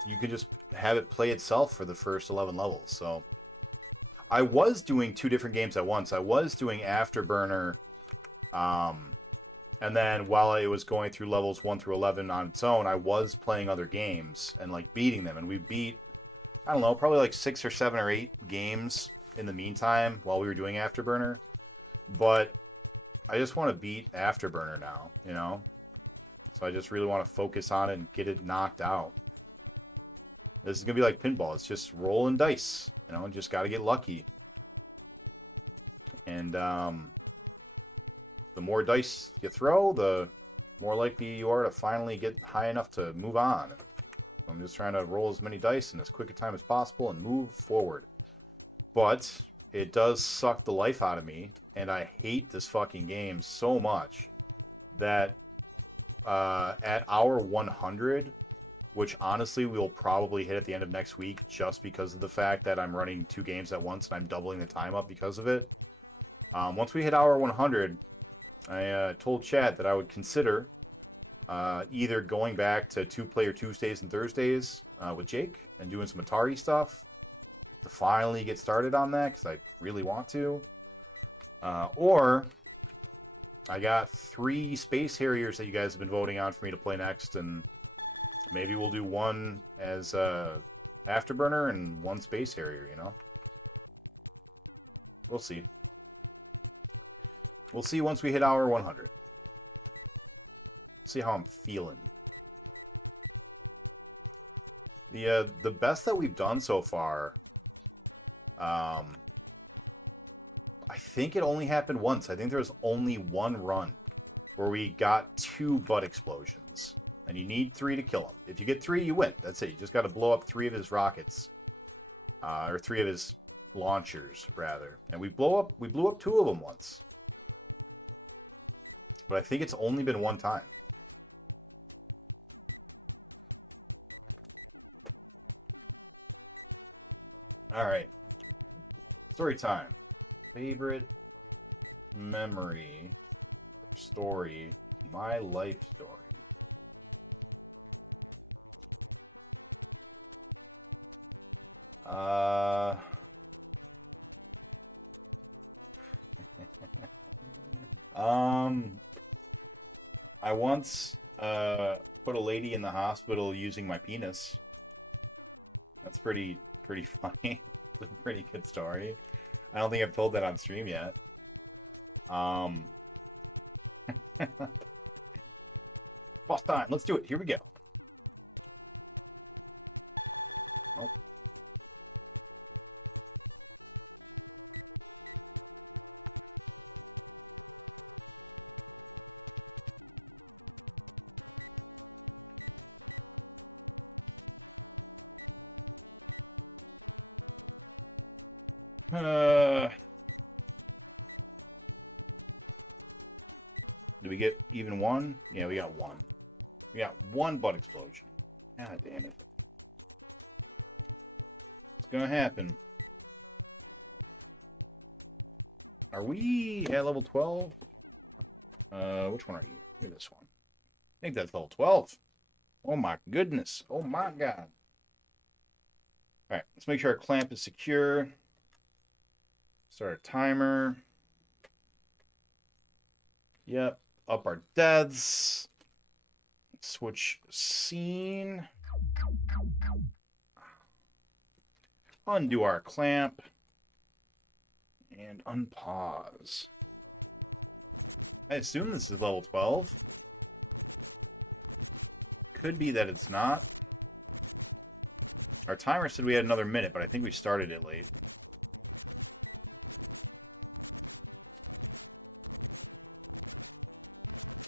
you can just have it play itself for the first 11 levels. So I was doing 2 different games at once. I was doing Afterburner, and then while it was going through levels 1 through 11 on its own, I was playing other games and like beating them. And we beat, I don't know, probably like 6 or 7 or 8 games in the meantime while we were doing Afterburner. But I just want to beat Afterburner now, you know? So I just really want to focus on it and get it knocked out. This is going to be like pinball. It's just rolling dice, you know? Just got to get lucky. And, the more dice you throw, the more likely you are to finally get high enough to move on. I'm just trying to roll as many dice in as quick a time as possible and move forward. But it does suck the life out of me, and I hate this fucking game so much that at hour 100, which honestly we'll probably hit at the end of next week just because of the fact that I'm running 2 games at once and I'm doubling the time up because of it. Once we hit hour 100, I told Chad that I would consider either going back to 2-player Tuesdays and Thursdays with Jake and doing some Atari stuff to finally get started on that because I really want to. Or I got 3 Space Harriers that you guys have been voting on for me to play next, and maybe we'll do one as Afterburner and 1 Space Harrier, you know? We'll see. We'll see once we hit hour 100. See how I'm feeling. The best that we've done so far, I think it only happened once. I think there was only 1 run where we got 2 butt explosions. And you need 3 to kill him. If you get 3, you win. That's it. You just got to blow up 3 of his rockets. Or 3 of his launchers, rather. And we blew up 2 of them once. But I think it's only been 1 time. Alright. Story time. Favorite memory, story, my life story. I once put a lady in the hospital using my penis. That's pretty funny. It's a pretty good story. I don't think I've told that on stream yet. Boss time. Let's do it. Here we go. Did we get even one? Yeah, we got one. We got one butt explosion. God damn it. It's gonna happen. Are we at level 12? Which one are you? You're this one. I think that's level 12. Oh my goodness. Oh my god. Alright, let's make sure our clamp is secure. Start a timer. Yep. Up our deaths. Switch scene. Undo our clamp. And unpause. I assume this is level 12. Could be that it's not. Our timer said we had another minute, but I think we started it late.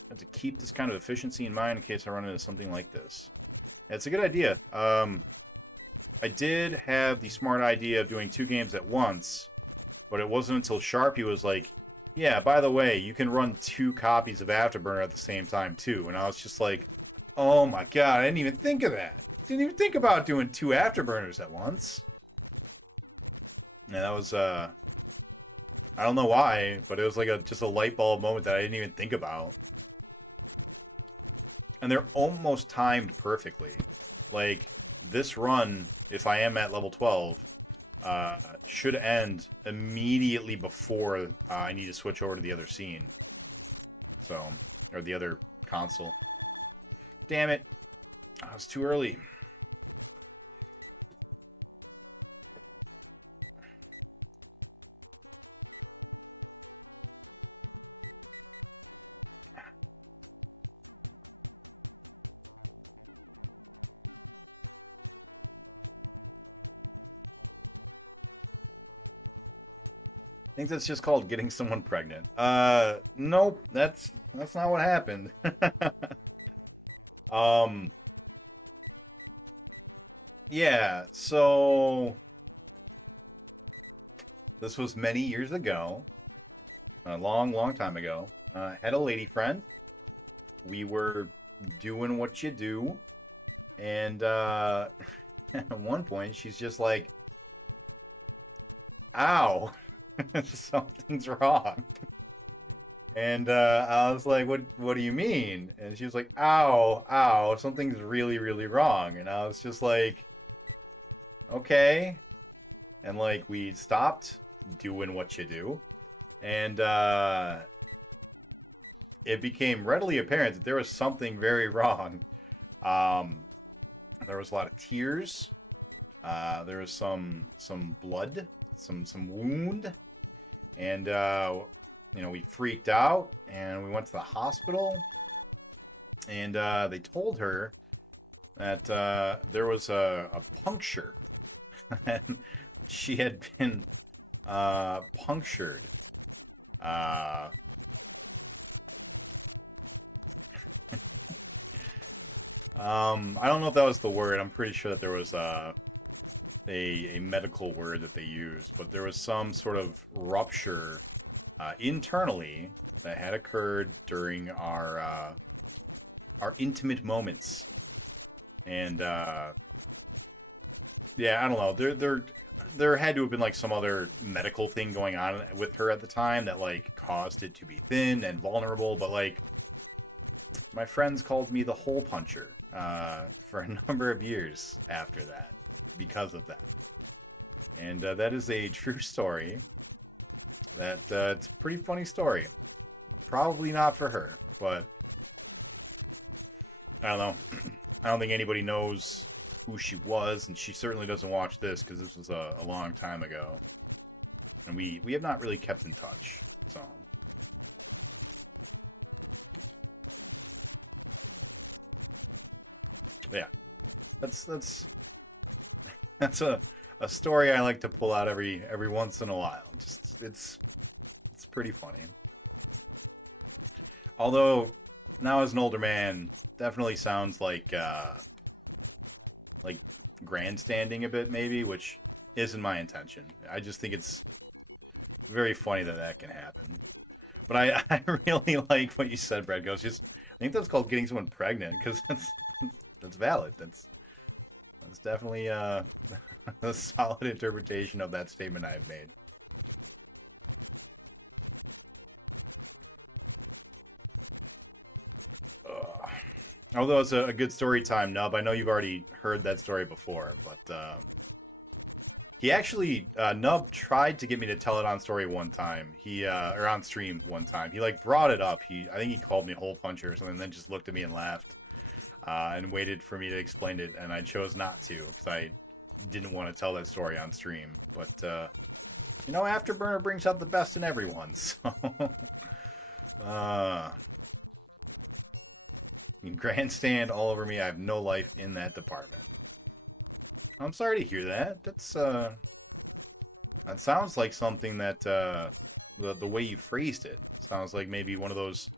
I have to keep this kind of efficiency in mind in case I run into something like this. It's a good idea. I did have the smart idea of doing 2 games at once, but it wasn't until Sharpie was like, yeah, by the way, you can run 2 copies of Afterburner at the same time, too. And I was just like, oh my god, I didn't even think of that. Didn't even think about doing 2 Afterburners at once. Yeah, that was, I don't know why, but it was like just a light bulb moment that I didn't even think about. And they're almost timed perfectly. Like, this run, if I am at level 12, should end immediately before I need to switch over to the other scene. So, or the other console. Damn it. I was too early. I think that's just called getting someone pregnant. Nope, that's not what happened. Yeah, so this was many years ago, a long, long time ago. Had a lady friend. We were doing what you do, and at one point she's just like, "Ow." Something's wrong. And I was like, what do you mean? And she was like, ow, something's really, really wrong. And I was just like, okay. And like, we stopped doing what you do. And it became readily apparent that there was something very wrong. There was a lot of tears. There was some blood, some wound. And, you know, we freaked out, and we went to the hospital, and they told her that there was a puncture. She had been punctured. I don't know if that was the word. I'm pretty sure that there was a medical word that they used, but there was some sort of rupture internally that had occurred during our intimate moments, and yeah, I don't know. There had to have been like some other medical thing going on with her at the time that like caused it to be thin and vulnerable. But like, my friends called me the hole puncher for a number of years after that. Because of that. And that is a true story. That it's a pretty funny story. Probably not for her, but I don't know. I don't think anybody knows who she was, and she certainly doesn't watch this because this was a long time ago. And we have not really kept in touch. So yeah. That's a story I like to pull out every once in a while. Just it's pretty funny. Although now as an older man, definitely sounds like grandstanding a bit maybe, which isn't my intention. I just think it's very funny that that can happen. But I really like what you said, Brad Ghost. Just, I think that's called getting someone pregnant because that's valid. That's definitely a solid interpretation of that statement I've made. Although it's a good story time, Nub. I know you've already heard that story before, but he actually Nub tried to get me to tell it on story one time. He or on stream one time. He like brought it up. I think he called me a hole puncher or something, and then just looked at me and laughed, and waited for me to explain it. And I chose not to because I didn't want to tell that story on stream. But you know, Afterburner brings out the best in everyone. So you grandstand all over me. I have no life in that department. I'm sorry to hear that. That sounds like something that the way you phrased it sounds like maybe one of those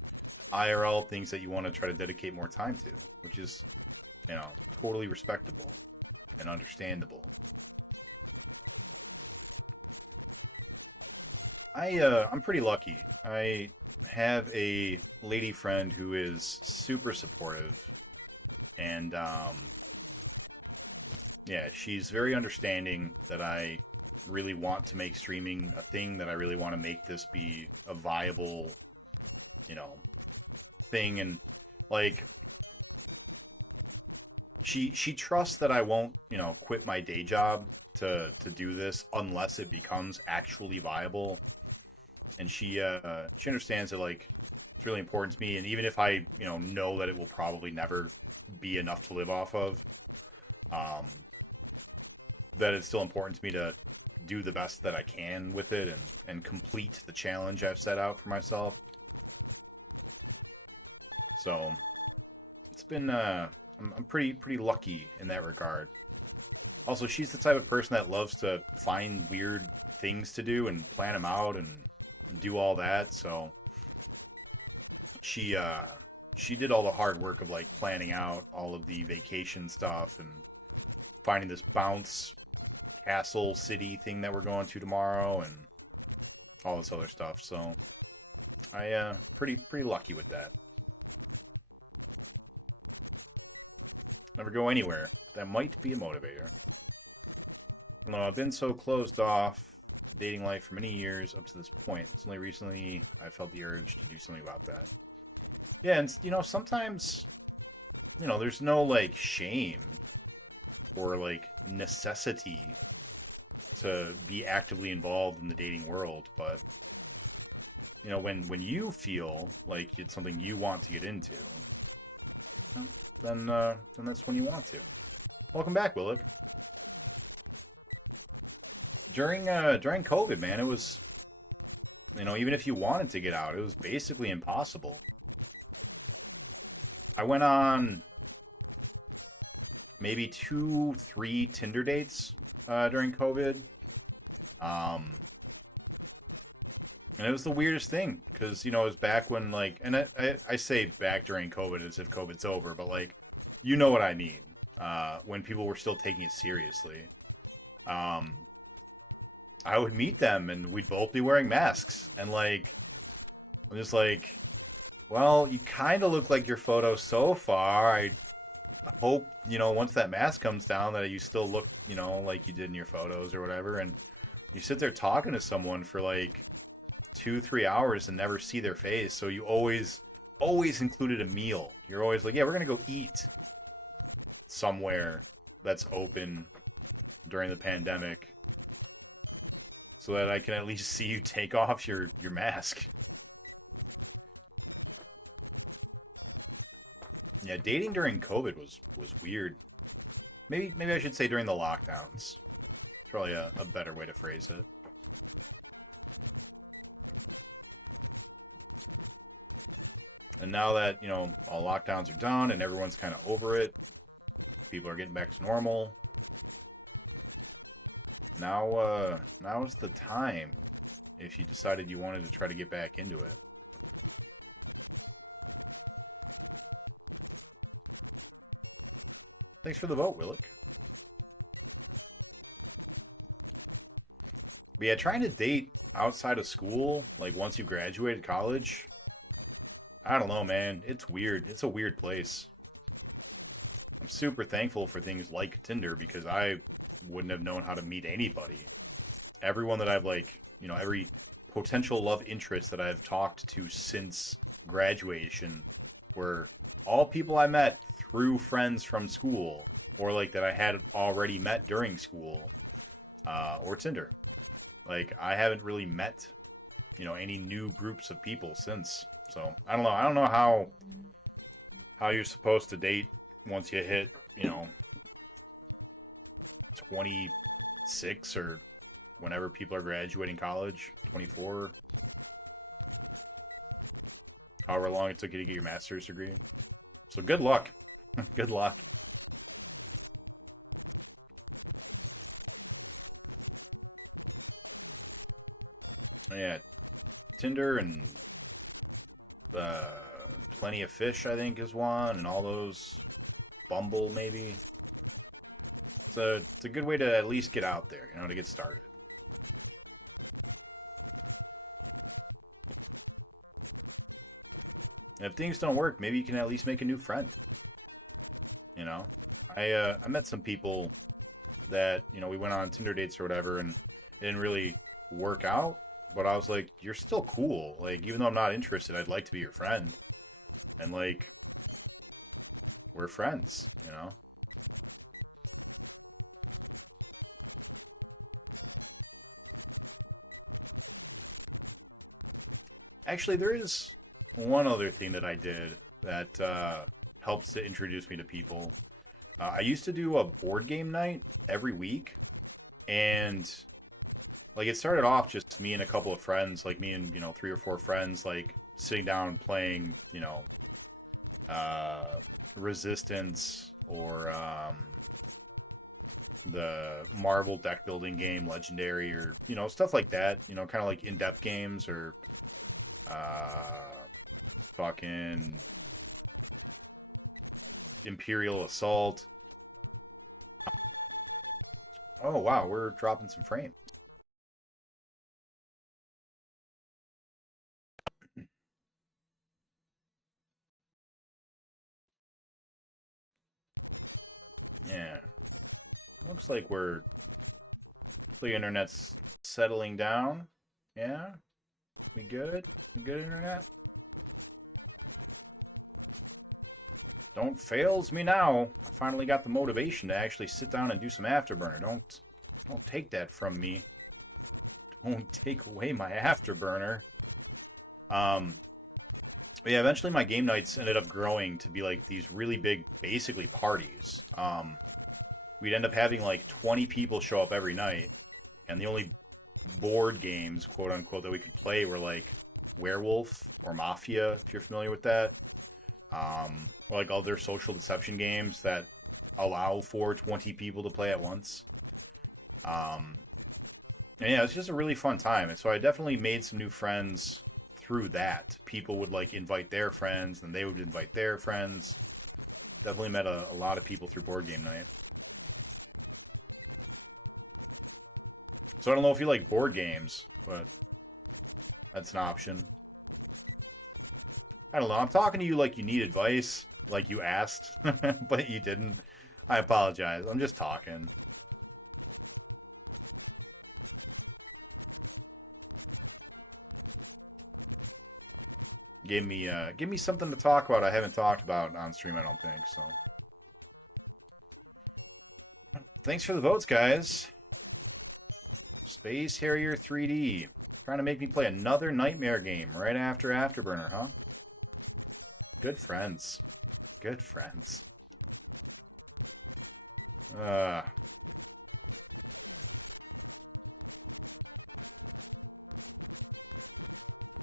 IRL things that you want to try to dedicate more time to, which is, you know, totally respectable and understandable. I'm pretty lucky. I have a lady friend who is super supportive, and yeah, she's very understanding that I really want to make streaming a thing, that I really want to make this be a viable, you know, thing. And like, she trusts that I won't, you know, quit my day job to do this unless it becomes actually viable. And she understands that, like, it's really important to me, and even if I, you know that it will probably never be enough to live off of, that it's still important to me to do the best that I can with it and complete the challenge I've set out for myself. So it's been I'm pretty lucky in that regard. Also, she's the type of person that loves to find weird things to do and plan them out and do all that. So she did all the hard work of like planning out all of the vacation stuff and finding this bounce castle city thing that we're going to tomorrow and all this other stuff. So I pretty lucky with that. Never go anywhere. That might be a motivator. No, I've been so closed off to dating life for many years up to this point. It's only recently I felt the urge to do something about that. Yeah, and you know, sometimes, you know, there's no like shame or like necessity to be actively involved in the dating world, but you know, when you feel like it's something you want to get into, then that's when you want to. Welcome back, Willick. During COVID, man, it was, you know, even if you wanted to get out, it was basically impossible. I went on maybe 2-3 Tinder dates during COVID. And it was the weirdest thing because, you know, it was back when, like, and I say back during COVID as if COVID's over, but, like, you know what I mean, when people were still taking it seriously. I would meet them and we'd both be wearing masks, and, like, I'm just like, well, you kind of look like your photo so far. I hope, you know, once that mask comes down that you still look, you know, like you did in your photos or whatever. And you sit there talking to someone for like 2-3 hours and never see their face. So you always included a meal. You're always like, yeah, we're going to go eat somewhere that's open during the pandemic so that I can at least see you take off your mask. Yeah, dating during COVID was weird. Maybe I should say during the lockdowns. It's probably a better way to phrase it. And now that, you know, all lockdowns are done and everyone's kind of over it, people are getting back to normal. Now is the time if you decided you wanted to try to get back into it. Thanks for the vote, Willick. But yeah, trying to date outside of school, like once you graduated college, I don't know, man. It's weird. It's a weird place. I'm super thankful for things like Tinder because I wouldn't have known how to meet anybody. Everyone that I've like, every potential love interest that I've talked to since graduation were all people I met through friends from school or like that I had already met during school or Tinder. Like I haven't really met, any new groups of people since. So I don't know. I don't know how you're supposed to date once you hit, 26 or whenever people are graduating college, 24, however long it took you to get your master's degree. So good luck. Good luck. Yeah, Tinder and Plenty of Fish, I think, is one, and all those. Bumble, maybe. It's a good way to at least get out there, to get started. And if things don't work, maybe you can at least make a new friend. I met some people that, we went on Tinder dates or whatever, and it didn't really work out. But I was like, you're still cool. Like, even though I'm not interested, I'd like to be your friend. And, like, we're friends, Actually, there is one other thing that I did that helps to introduce me to people. I used to do a board game night every week, and like it started off just me and a couple of friends, like me and 3 or 4 friends, like sitting down and playing, Resistance or the Marvel deck building game Legendary or stuff like that, kind of like in-depth games or fucking Imperial Assault. Oh wow, we're dropping some frames. Yeah. Looks like the internet's settling down. Yeah? We good? We good, internet? Don't fails me now. I finally got the motivation to actually sit down and do some Afterburner. Don't take that from me. Don't take away my Afterburner. But yeah, eventually my game nights ended up growing to be like these really big, basically parties. We'd end up having like 20 people show up every night, and the only board games, quote unquote, that we could play were like Werewolf or Mafia, if you're familiar with that. Or like other social deception games that allow for 20 people to play at once. And yeah, it's just a really fun time. And so I definitely made some new friends through that. People would like invite their friends, and they would invite their friends. Definitely met a lot of people through board game night. So I don't know if you like board games, but that's an option. I don't know. I'm talking to you like you need advice, like you asked, but you didn't. I apologize. I'm just talking. Give me something to talk about I haven't talked about on stream, I don't think, so. Thanks for the votes, guys. Space Harrier 3D. Trying to make me play another nightmare game right after Afterburner, huh? Good friends. Good friends. Like,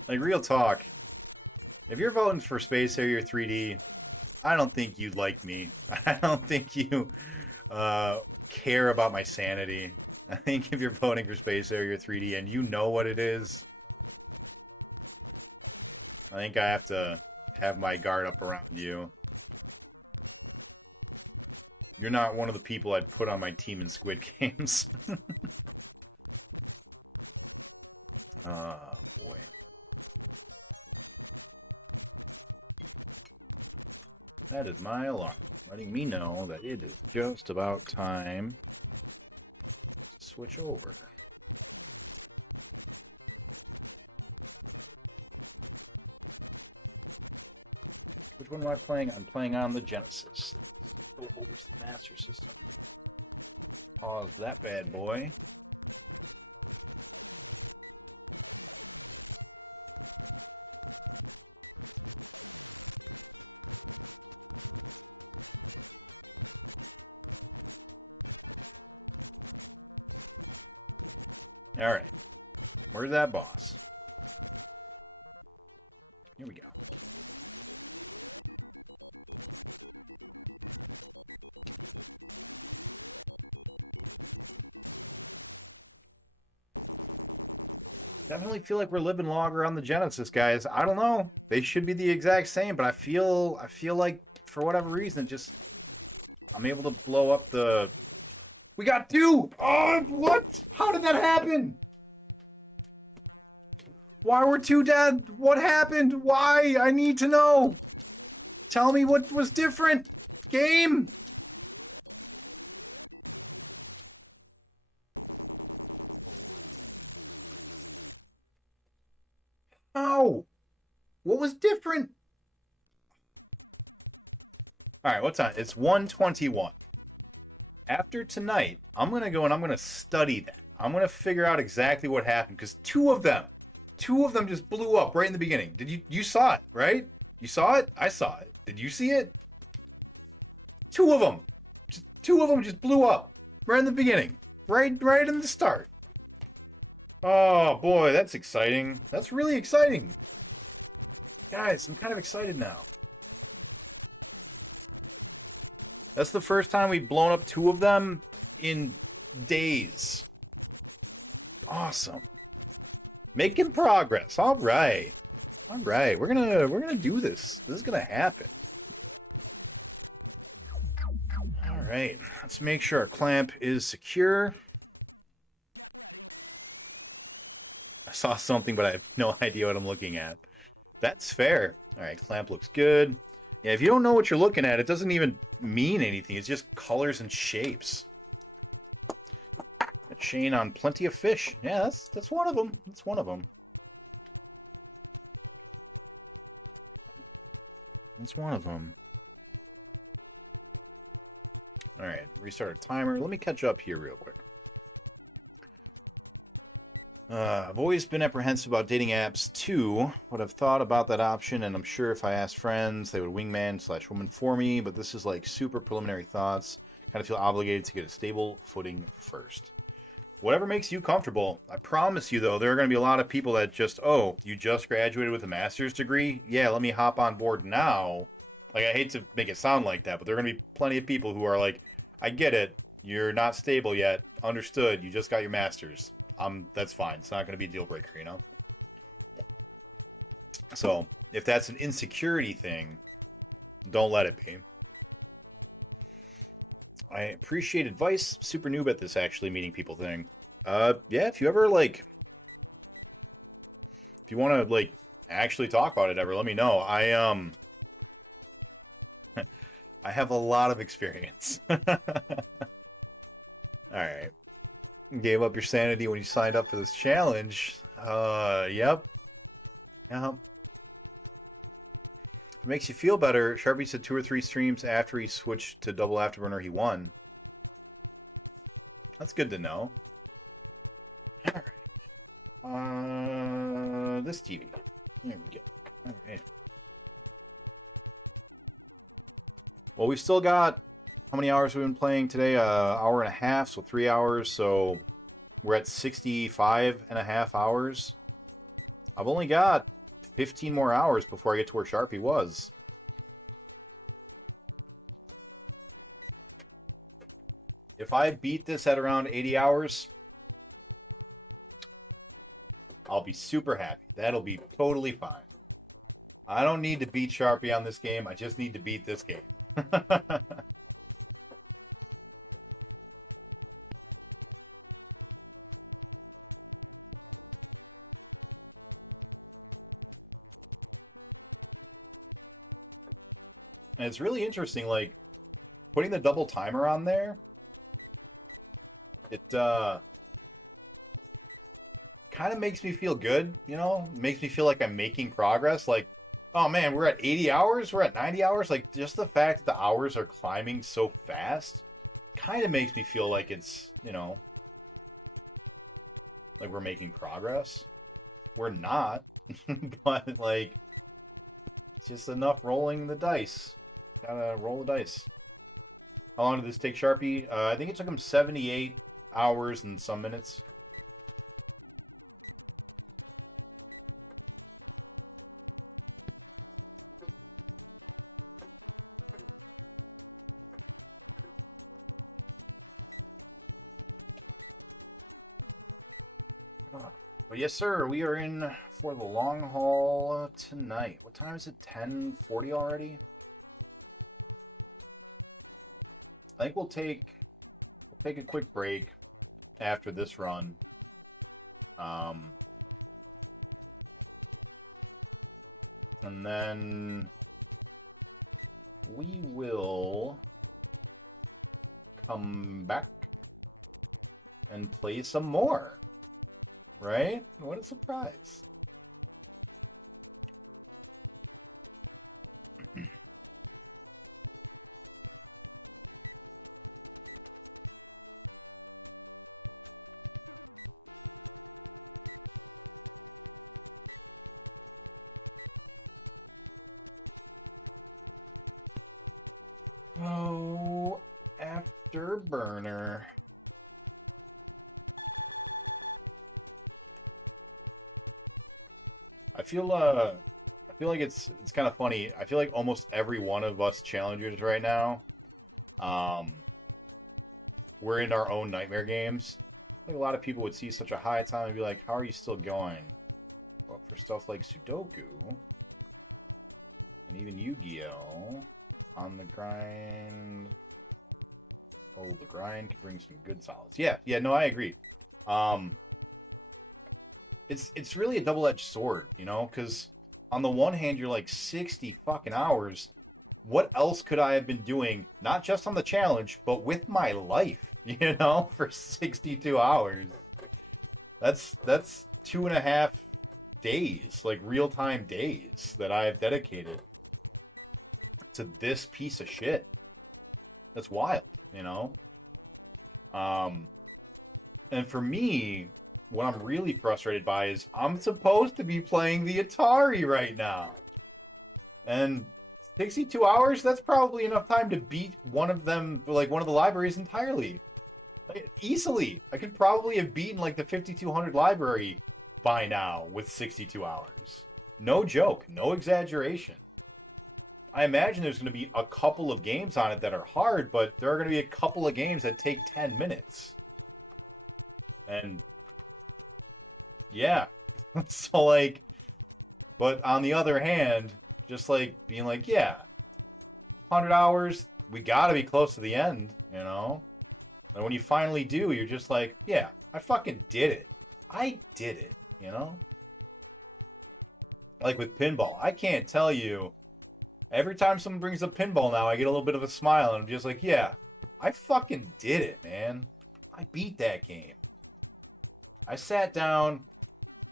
real talk. If you're voting for Space Harrier 3D, I don't think you'd like me. I don't think you care about my sanity. I think if you're voting for Space Harrier 3D and you know what it is, I think I have to have my guard up around you. You're not one of the people I'd put on my team in Squid Games. Oh, boy. That is my alarm, letting me know that it is just about time to switch over. Which one am I playing? I'm playing on the Genesis. Go over to the Master System. Pause that bad boy. All right. Where's that boss? Here we go. Definitely feel like we're living longer on the Genesis, guys. I don't know. They should be the exact same, but I feel like for whatever reason, just I'm able to blow up the. We got 2. Oh, what? How did that happen? Why were 2 dead? What happened? Why? I need to know. Tell me what was different. Game. Oh. What was different? All right, what time? It's 1:21. After tonight, I'm going to go and I'm going to study that. I'm going to figure out exactly what happened because 2 of them just blew up right in the beginning. Did you saw it, right? You saw it? I saw it. Did you see it? 2 of them. Just 2 of them just blew up right in the beginning. Right in the start. Oh boy, that's exciting. That's really exciting. Guys, I'm kind of excited now. That's the first time we've blown up 2 of them in days. Awesome. Making progress. All right. All right. We're gonna do this. This is gonna happen. All right. Let's make sure our clamp is secure. I saw something, but I have no idea what I'm looking at. That's fair. All right. Clamp looks good. Yeah, if you don't know what you're looking at, it doesn't even mean anything. It's just colors and shapes. A chain on plenty of fish. Yeah, that's one of them. That's one of them. That's one of them. All right, restart our timer. Let me catch up here real quick. I've always been apprehensive about dating apps too, but I've thought about that option, and I'm sure if I asked friends, they would wingman/woman for me, but this is like super preliminary thoughts. Kind of feel obligated to get a stable footing first. Whatever makes you comfortable. I promise you, though, there are going to be a lot of people that just, oh, you just graduated with a master's degree? Yeah, let me hop on board now. Like, I hate to make it sound like that, but there are going to be plenty of people who are like, I get it. You're not stable yet. Understood. You just got your master's. That's fine. It's not going to be a deal breaker, you know? So, if that's an insecurity thing, don't let it be. I appreciate advice. Super noob at this actually meeting people thing. Yeah, if you ever if you want to actually talk about it ever, let me know. I I have a lot of experience. All right. Gave up your sanity when you signed up for this challenge. Yep. Yep. It makes you feel better. Sharpie said 2 or 3 streams after he switched to double afterburner, he won. That's good to know. All right. This TV. There we go. All right. Well, we've still got, how many hours have we been playing today? Hour and a half, so 3 hours. So we're at 65 and a half hours. I've only got 15 more hours before I get to where Sharpie was. If I beat this at around 80 hours, I'll be super happy. That'll be totally fine. I don't need to beat Sharpie on this game. I just need to beat this game. And it's really interesting, like, putting the double timer on there, it kind of makes me feel good, you know? Makes me feel like I'm making progress. Like, oh man, we're at 80 hours, we're at 90 hours. Like, just the fact that the hours are climbing so fast kind of makes me feel like it's, you know, like we're making progress. We're not, but like, it's just enough rolling the dice. Gotta roll the dice. How long did this take Sharpie? I think it took him 78 hours and some minutes. But yes, sir, we are in for the long haul tonight. What time is it? 10:40 already? I think we'll take a quick break after this run. And then we will come back and play some more. Right? What a surprise. Oh, Afterburner. I feel like it's kind of funny. I feel like almost every one of us challengers right now, we're in our own nightmare games. I think a lot of people would see such a high time and be like, "How are you still going?" Well, for stuff like Sudoku and even Yu-Gi-Oh, on the grind. Oh, the grind can bring some good solids. Yeah, no, I agree. It's really a double-edged sword, you know, because on the one hand, you're like 60 fucking hours. What else could I have been doing, not just on the challenge, but with my life, you know, for 62 hours? That's 2.5 days, like real-time days that I have dedicated to this piece of shit. That's wild, you know? And for me, what I'm really frustrated by is I'm supposed to be playing the Atari right now. And 62 hours, that's probably enough time to beat one of them, like one of the libraries entirely. Like, easily. I could probably have beaten like the 5200 library by now with 62 hours. No joke, no exaggeration. I imagine there's going to be a couple of games on it that are hard, but there are going to be a couple of games that take 10 minutes. And yeah. So like, but on the other hand, just like being like, yeah, 100 hours, we got to be close to the end, you know? And when you finally do, you're just like, yeah, I fucking did it. I did it, you know? Like with pinball, I can't tell you, every time someone brings up pinball now, I get a little bit of a smile, and I'm just like, yeah, I fucking did it, man. I beat that game. I sat down,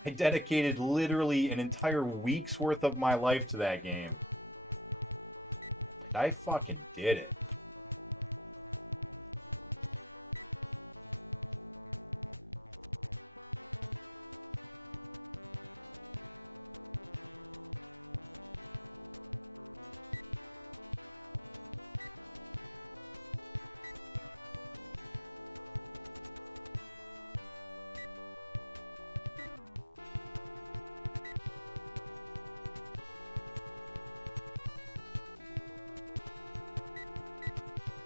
I dedicated literally an entire week's worth of my life to that game. And I fucking did it.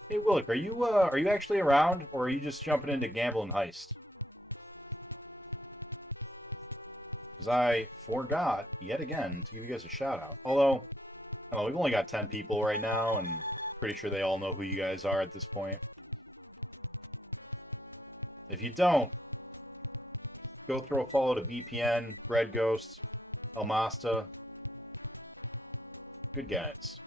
Hey Willick, are you actually around, or are you just jumping into Gamble and Heist? Because I forgot yet again to give you guys a shout out. Although, I don't know, we've only got 10 people right now, and pretty sure they all know who you guys are at this point. If you don't, go throw a follow to BPN, Bread Ghost, Elmasta. Good guys.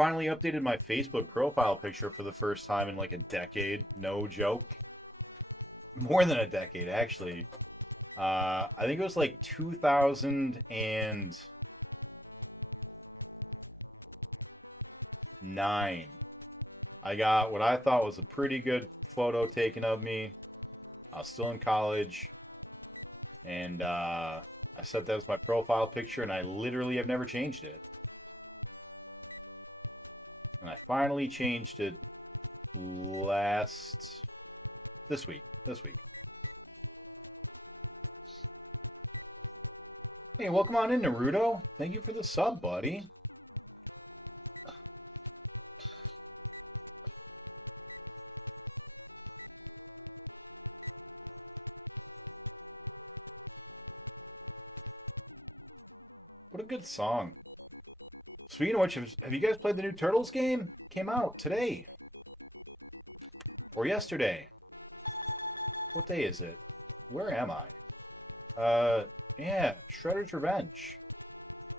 finally updated my Facebook profile picture for the first time in like a decade. No joke. More than a decade, actually. I think it was like 2009. I got what I thought was a pretty good photo taken of me. I was still in college. And I set that as my profile picture, and I literally have never changed it. And I finally changed it this week. Hey, welcome on in, Naruto. Thank you for the sub, buddy. What a good song. Speaking of which, have you guys played the new Turtles game? Came out today. Or yesterday. What day is it? Where am I? Yeah, Shredder's Revenge.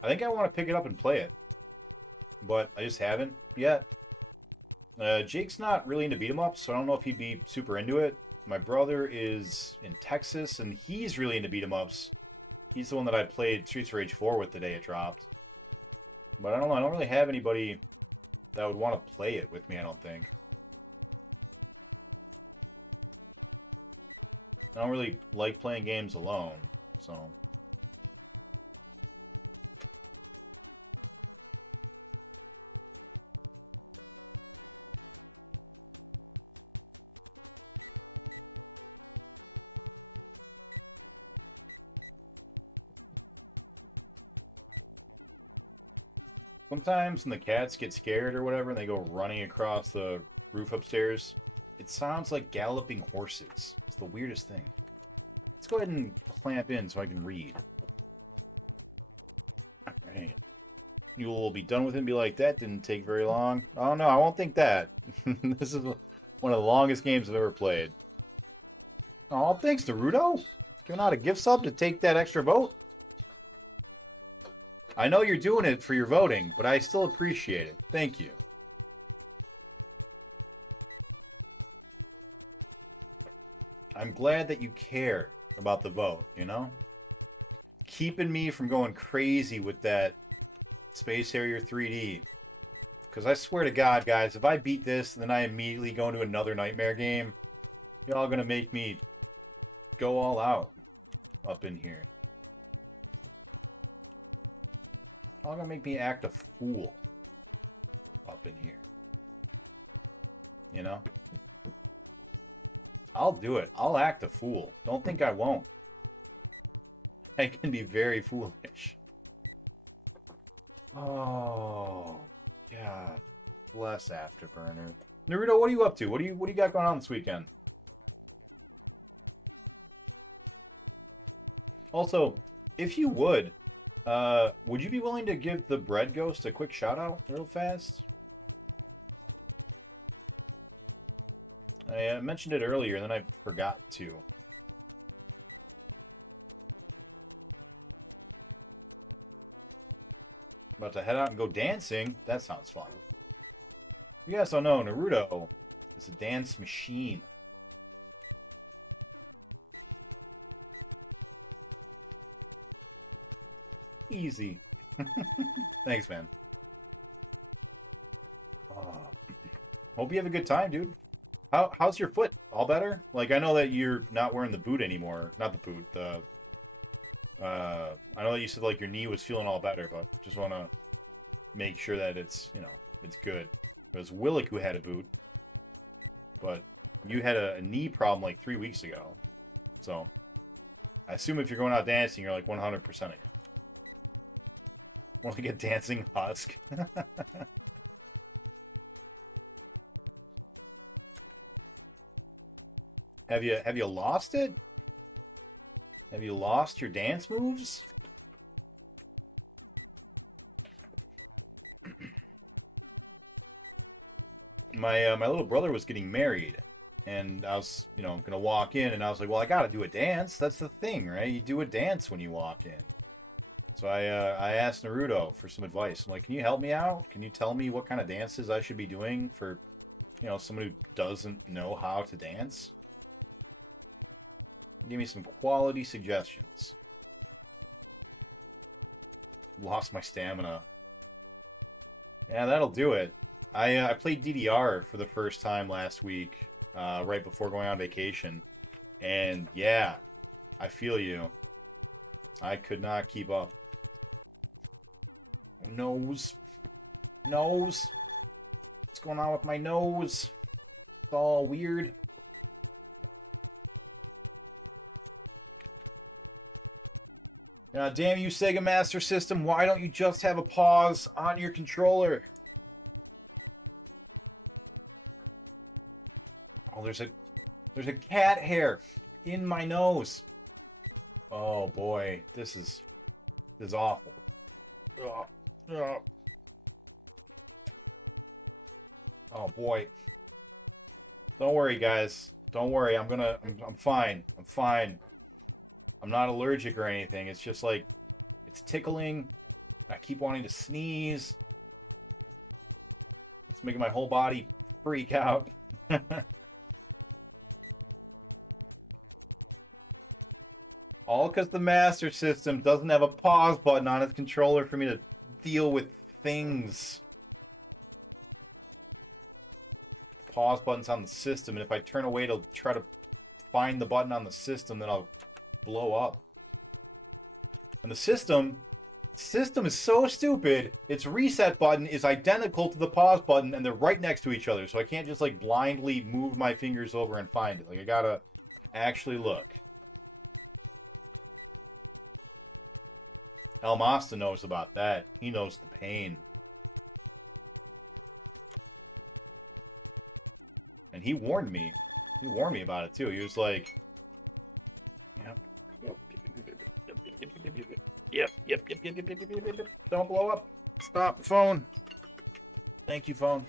I think I want to pick it up and play it. But I just haven't yet. Jake's not really into beat 'em ups, so I don't know if he'd be super into it. My brother is in Texas, and he's really into beat 'em ups. He's the one that I played Streets of Rage 4 with the day it dropped. But I don't know, I don't really have anybody that would want to play it with me, I don't think. I don't really like playing games alone, so... Sometimes when the cats get scared or whatever and they go running across the roof upstairs, it sounds like galloping horses. It's the weirdest thing. Let's go ahead and clamp in so I can read. Alright. You will be done with it and be like, that didn't take very long. Oh no, I won't think that. This is one of the longest games I've ever played. Oh, thanks, Naruto. Giving out a gift sub to take that extra vote. I know you're doing it for your voting, but I still appreciate it. Thank you. I'm glad that you care about the vote, you know? Keeping me from going crazy with that Space Harrier 3D. Because I swear to God, guys, if I beat this and then I immediately go into another Nightmare game, you're all going to make me go all out up in here. All gonna make me act a fool up in here. You know? I'll do it. I'll act a fool. Don't think I won't. I can be very foolish. Oh, God. Bless Afterburner. Naruto, what are you up to? What do you got going on this weekend? Also, if you would you be willing to give the Bread Ghost a quick shout out real fast? I mentioned it earlier and then I forgot to. About to head out and go dancing. That sounds fun. If you guys don't know, Naruto is a dance machine. Easy. Thanks, man. Hope you have a good time, dude. How's your foot? All better? Like, I know that you're not wearing the boot anymore. Not the boot. I know that you said like your knee was feeling all better, but just want to make sure that it's, you know, it's good. It was Willick who had a boot, but you had a knee problem like 3 weeks ago. So I assume if you're going out dancing, you're like 100% again. More like a dancing husk. Have you lost it? Have you lost your dance moves? My little brother was getting married, and I was, you know, gonna walk in, and I was like, well, I gotta do a dance. That's the thing, right? You do a dance when you walk in. So I asked Naruto for some advice. I'm like, can you help me out? Can you tell me what kind of dances I should be doing for, someone who doesn't know how to dance? Give me some quality suggestions. Lost my stamina. Yeah, that'll do it. I played DDR for the first time last week, right before going on vacation. And yeah, I feel you. I could not keep up. Nose. Nose. What's going on with my nose? It's all weird. Now, damn you, Sega Master System, why don't you just have a pause on your controller? Oh, there's a cat hair in my nose. Oh boy, this is awful. Ugh. Ugh. Oh boy. Don't worry, guys. Don't worry. I'm fine. I'm fine. I'm not allergic or anything. It's just like it's tickling. I keep wanting to sneeze. It's making my whole body freak out. All because the Master System doesn't have a pause button on its controller for me to deal with things. The pause button's on the system, and if I turn away to try to find the button on the system, then I'll blow up. And the system is so stupid. Its reset button is identical to the pause button, and they're right next to each other. So I can't just like blindly move my fingers over and find it. Like I gotta actually look. Elmasta knows about that. He knows the pain. And he warned me. He warned me about it too. He was like, Yep. Don't blow up. Stop, phone. Thank you, phone.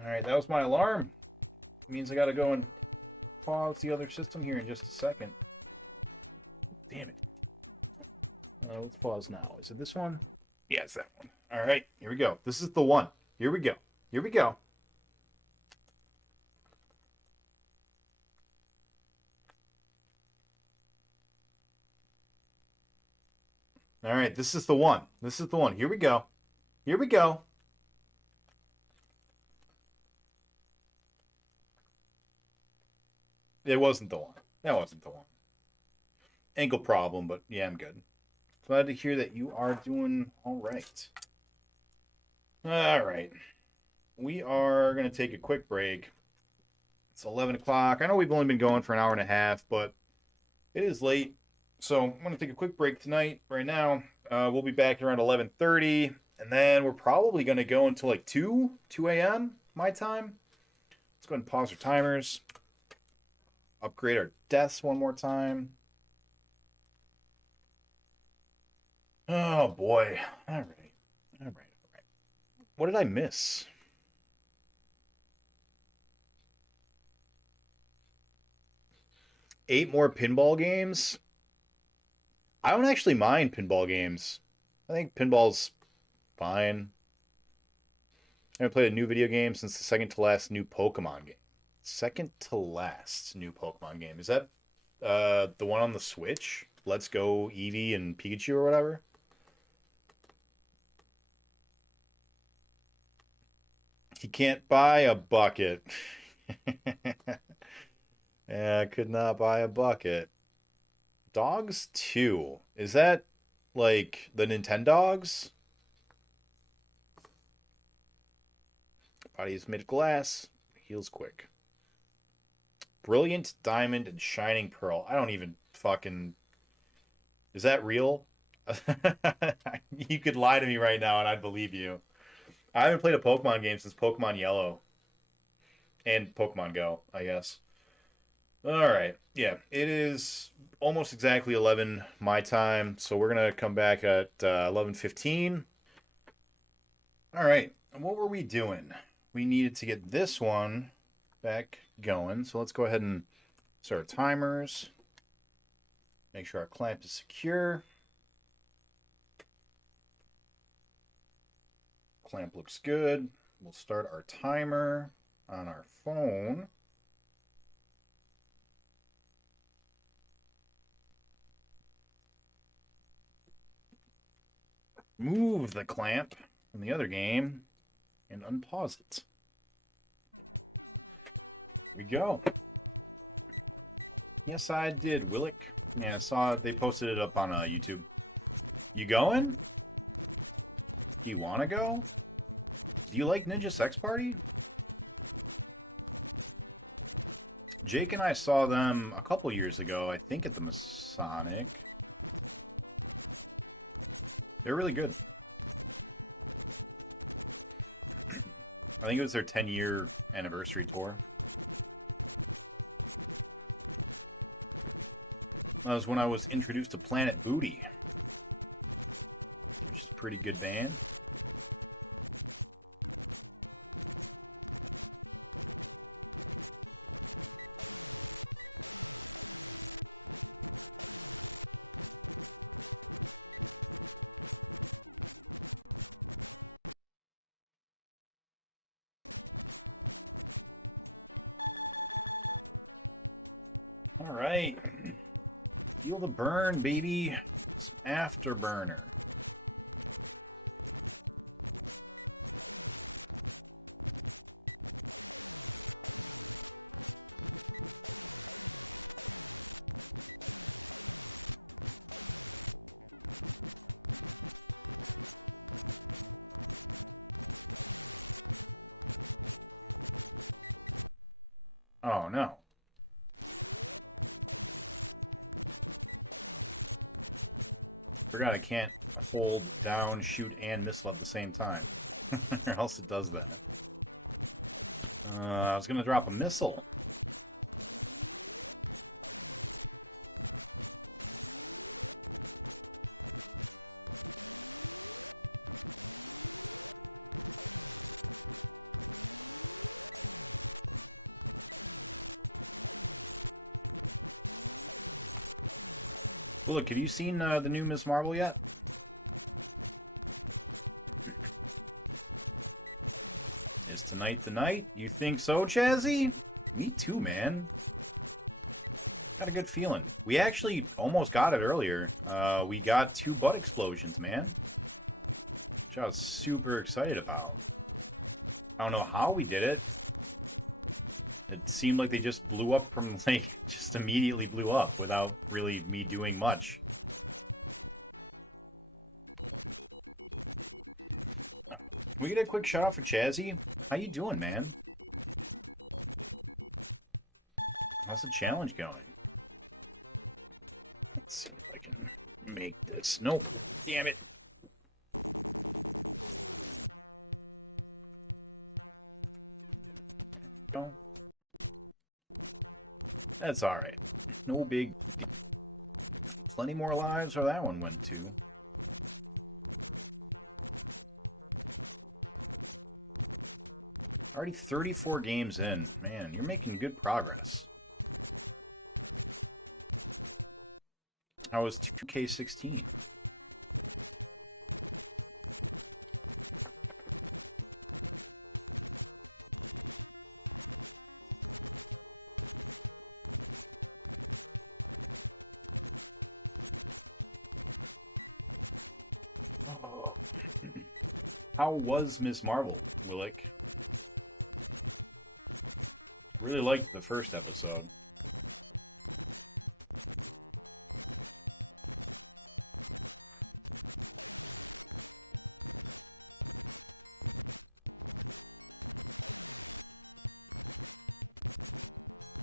Alright, that was my alarm. It means I gotta go and pause the other system here in just a second. Damn it. Let's pause now. Is it this one? Yeah, it's that one. Alright, here we go. This is the one. Here we go. Here we go. All right, this is the one. This is the one. Here we go. Here we go. It wasn't the one. That wasn't the one. Ankle problem, but yeah, I'm good. Glad to hear that you are doing all right. All right. We are going to take a quick break. It's 11 o'clock. I know we've only been going for an hour and a half, but it is late. So I'm going to take a quick break tonight. Right now, we'll be back around 11:30, and then we're probably going to go until like 2 a.m. my time. Let's go ahead and pause our timers. Upgrade our deaths one more time. Oh boy. All right. All right. All right. What did I miss? Eight more pinball games? I don't actually mind pinball games. I think pinball's fine. I haven't played a new video game since the second to last new Pokemon game. Second to last new Pokemon game. Is that the one on the Switch? Let's Go Eevee and Pikachu or whatever? He can't buy a bucket. Yeah, I could not buy a bucket. Dogs 2. Is that like the Nintendogs? Body is made of glass. Heals quick. Brilliant Diamond and Shining Pearl. I don't even fucking... Is that real? You could lie to me right now and I'd believe you. I haven't played a Pokemon game since Pokemon Yellow. And Pokemon Go, I guess. Alright. Yeah, it is almost exactly 11 my time, so we're going to come back at 11:15. Alright, and what were we doing? We needed to get this one back going, so let's go ahead and start timers. Make sure our clamp is secure. Clamp looks good. We'll start our timer on our phone. Move the clamp from the other game and unpause it. Here we go. Yes, I did, Willick. Yeah, I saw it. They posted it up on YouTube. You going? Do you want to go? Do you like Ninja Sex Party? Jake and I saw them a couple years ago, I think at the Masonic. They're really good. I think it was their 10-year anniversary tour. That was when I was introduced to Planet Booty, which is a pretty good band. All right. Feel the burn, baby. Some afterburner. Oh, no. Forgot I can't hold down, shoot, and missile at the same time. Or else it does that. I was going to drop a missile. Well, look, have you seen the new Ms. Marvel yet? Is tonight the night? You think so, Chazzy? Me too, man. Got a good feeling. We actually almost got it earlier. We got 2 butt explosions, man. Which I was super excited about. I don't know how we did it. It seemed like they just blew up from, like, just immediately blew up without really me doing much. Can we get a quick shout out for Chazzy? How you doing, man? How's the challenge going? Let's see if I can make this. Nope. Damn it. There we go. That's alright. No big deal. Plenty more lives where that one went to. Already 34 games in. Man, you're making good progress. How was 2K16? Oh. How was Ms. Marvel, Willick? Really liked the first episode.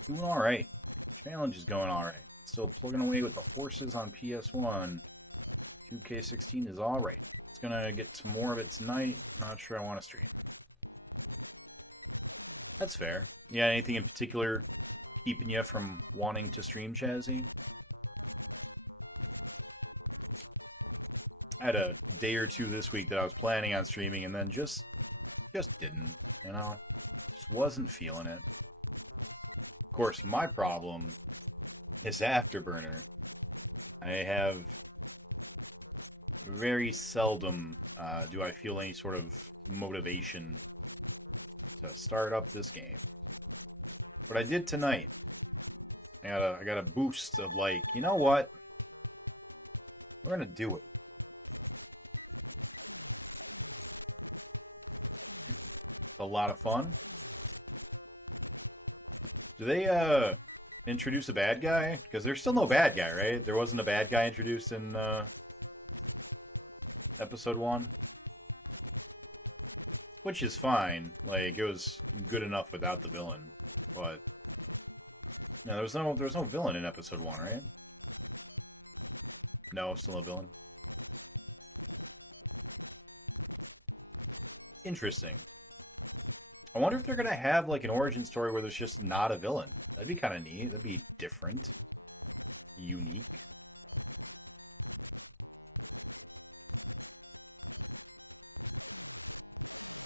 Doing alright. Challenge is going alright. Still plugging away with the horses on PS1. 2K16 is alright. It's gonna get to more of it tonight. Not sure I want to stream. That's fair. Yeah, anything in particular keeping you from wanting to stream, Chazzy? I had a day or two this week that I was planning on streaming and then just didn't, you know? Just wasn't feeling it. Of course, my problem is Afterburner. I have very seldom do I feel any sort of motivation to start up this game. But I did tonight. I got a boost of like, you know what? We're gonna do it. A lot of fun. Do they introduce a bad guy? Because there's still no bad guy, right? There wasn't a bad guy introduced in episode 1. Which is fine. Like, it was good enough without the villain. But no, there was no villain in episode 1, right? No, still no villain. Interesting. I wonder if they're gonna have like an origin story where there's just not a villain. That'd be kind of neat. That'd be different, unique.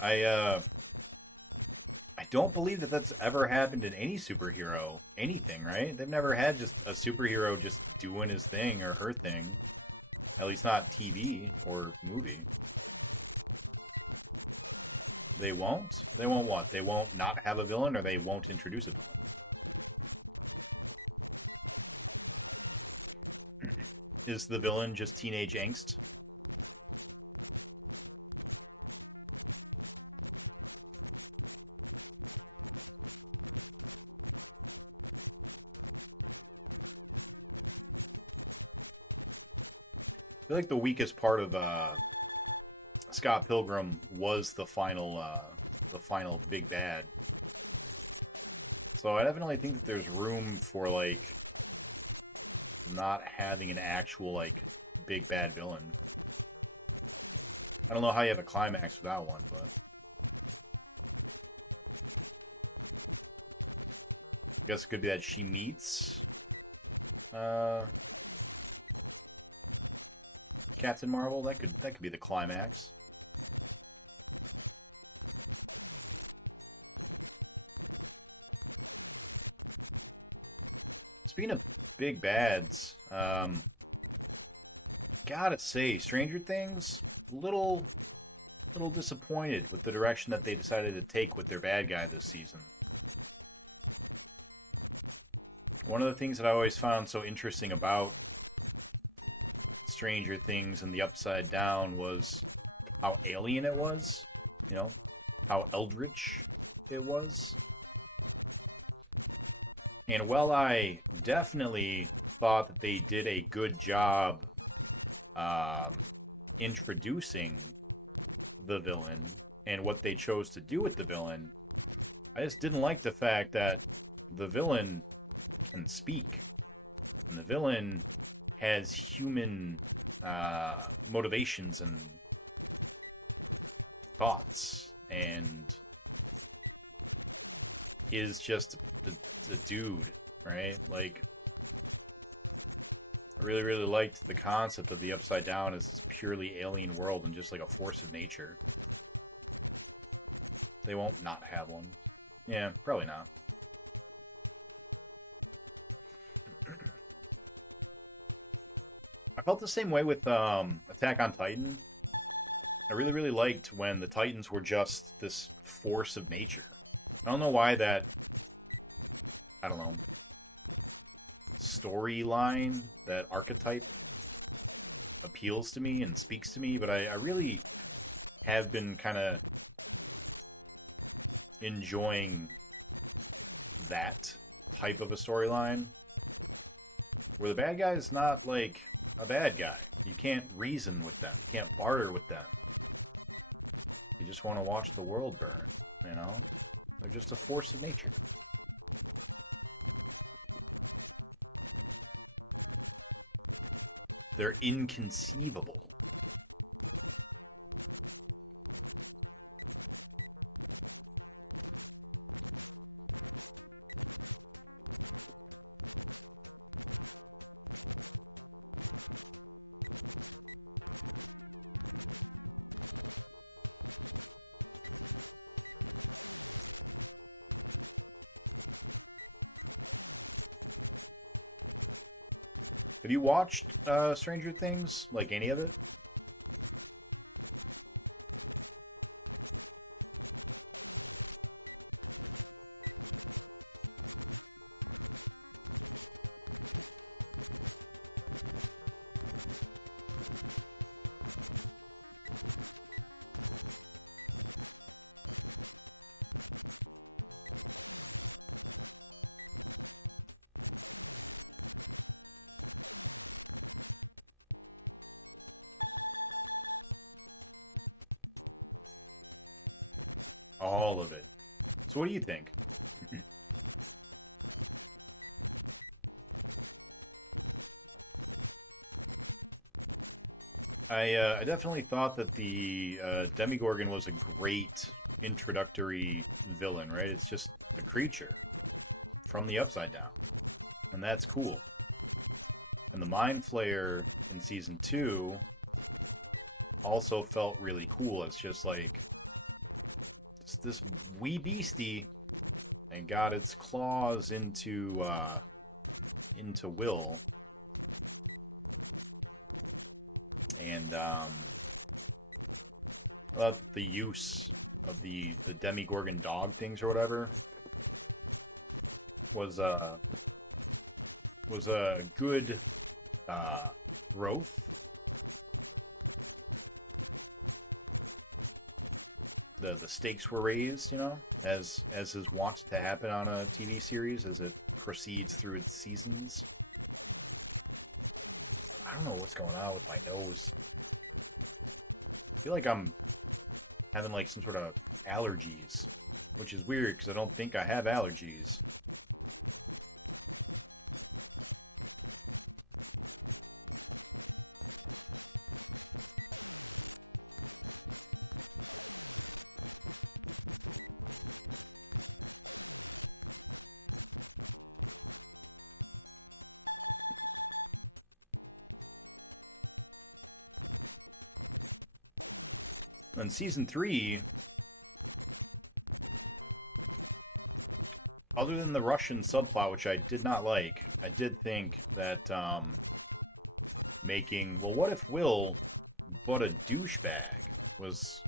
I don't believe that that's ever happened in any superhero anything, right? They've never had just a superhero just doing his thing or her thing. At least not TV or movie. They won't? They won't what? They won't not have a villain, or they won't introduce a villain? Is the villain just teenage angst? I feel like the weakest part of Scott Pilgrim was the final big bad. So I definitely think that there's room for like not having an actual like big bad villain. I don't know how you have a climax without one, but I guess it could be that she meets Captain Marvel. That could be the climax. Speaking of big bads, gotta say, Stranger Things, little disappointed with the direction that they decided to take with their bad guy this season. One of the things that I always found so interesting about Stranger Things and the Upside Down was how alien it was, you know, how eldritch it was. And while I definitely thought that they did a good job introducing the villain and what they chose to do with the villain, I just didn't like the fact that the villain can speak. And the villain has human motivations and thoughts and is just a dude, right? Like, I really, really liked the concept of the Upside Down as this purely alien world and just like a force of nature. They won't not have one. Yeah, probably not. I felt the same way with Attack on Titan. I really, really liked when the Titans were just this force of nature. I don't know why that, I don't know, storyline, that archetype appeals to me and speaks to me, but I really have been kind of enjoying that type of a storyline where the bad guy is not like a bad guy. You can't reason with them. You can't barter with them. You just want to watch the world burn, you know? They're just a force of nature. They're inconceivable. Have you watched Stranger Things? Like any of it? All of it. So what do you think? I definitely thought that the Demigorgon was a great introductory villain, right? It's just a creature from the Upside Down. And that's cool. And the Mind Flayer in Season 2 also felt really cool. It's just like this wee beastie and got its claws into Will. And I thought the use of the Demigorgon dog things or whatever was a good growth. The stakes were raised, you know, as is wont to happen on a TV series as it proceeds through its seasons. I don't know what's going on with my nose. I feel like I'm having like some sort of allergies, which is weird because I don't think I have allergies. In Season 3, other than the Russian subplot, which I did not like, I did think that making, well, what if Will but a douchebag was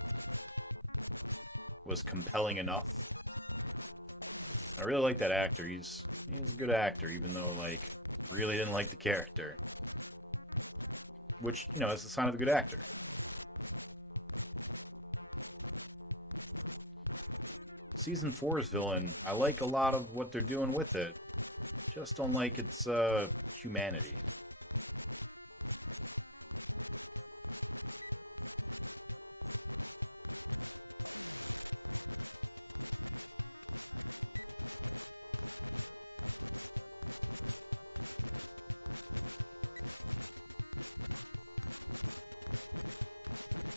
compelling enough. I really like that actor. He's a good actor, even though, like, really didn't like the character. Which, you know, is a sign of a good actor. Season 4's villain, I like a lot of what they're doing with it. Just don't like its humanity.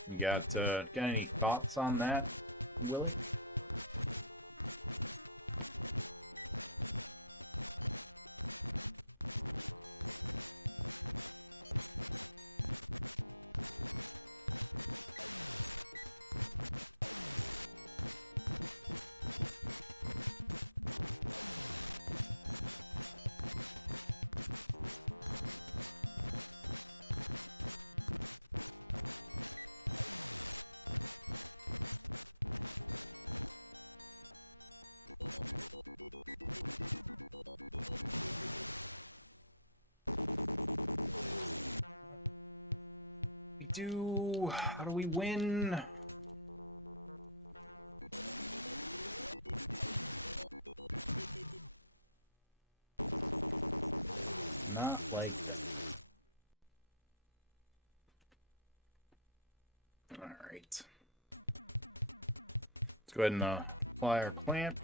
You got any thoughts on that, Willie? How do we win? Not like that. All right. Let's go ahead and apply our clamp.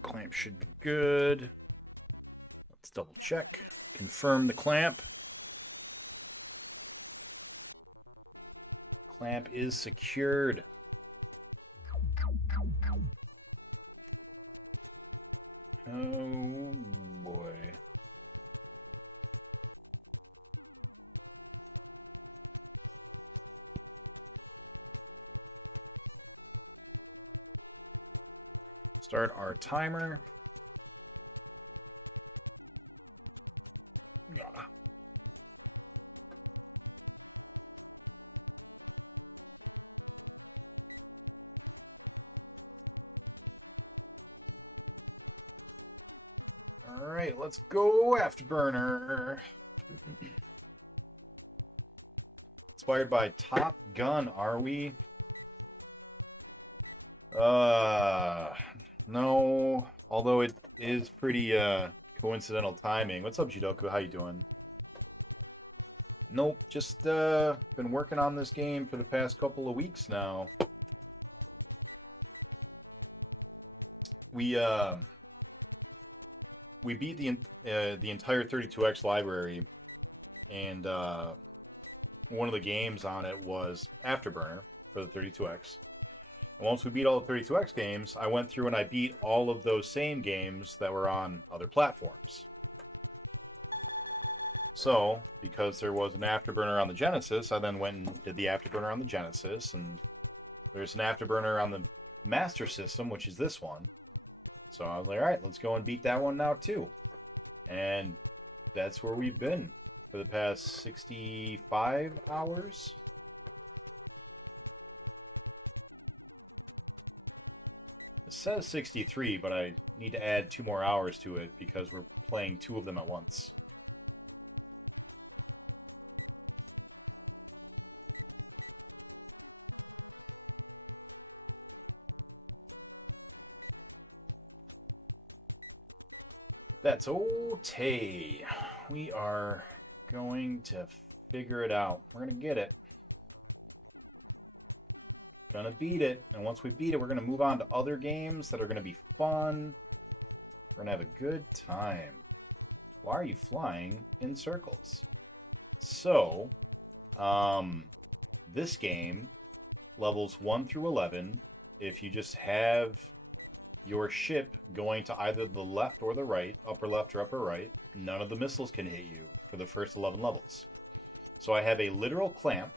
Clamp should be good. Let's double check. Confirm the clamp. Clamp is secured. Oh boy. Start our timer. Ah. All right, let's go Afterburner. Inspired by Top Gun, are we? No. Although it is pretty coincidental timing. What's up, Jidoku? How you doing? Nope, just been working on this game for the past couple of weeks now. We beat the entire 32X library, and one of the games on it was Afterburner for the 32X. And once we beat all the 32X games, I went through and I beat all of those same games that were on other platforms. So, because there was an Afterburner on the Genesis, I then went and did the Afterburner on the Genesis, and there's an Afterburner on the Master System, which is this one. So I was like, all right, let's go and beat that one now too. And that's where we've been for the past 65 hours. It says 63, but I need to add 2 more hours to it because we're playing 2 of them at once. That's okay. We are going to figure it out. We're going to get it. Gonna beat it. And once we beat it, we're going to move on to other games that are going to be fun. We're going to have a good time. Why are you flying in circles? So, this game, levels 1 through 11, if you just have your ship going to either the left or the right, upper left or upper right, none of the missiles can hit you for the first 11 levels. So I have a literal clamp